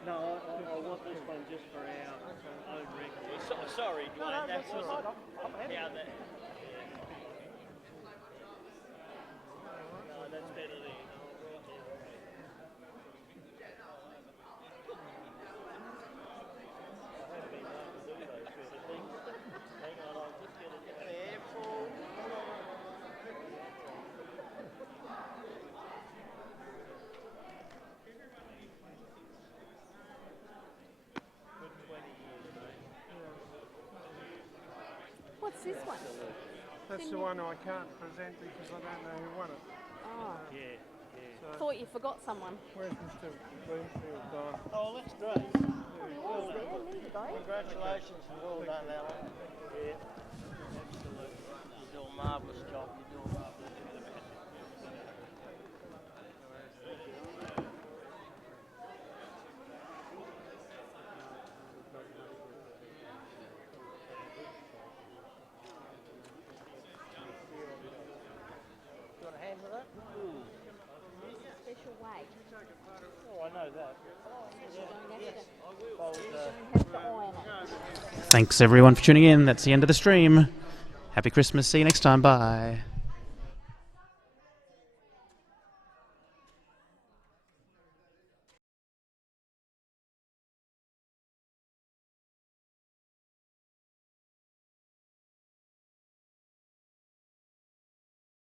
No, I want this one just for our own record. Sorry, Dwayne, that's just how that... What's this one? That's the one I can't present because I don't know who won it. Oh. Yeah. I thought you forgot someone. Where's Mr. Bloomfield gone? Oh, that's great. Oh, there, Linda, though. Congratulations and well done, Alan. Yeah, absolutely. You do a marvellous job. You do a marvellous job. You want a hand with that? Special way. Oh, I know that. Thanks everyone for tuning in. That's the end of the stream. Happy Christmas. See you next time. Bye.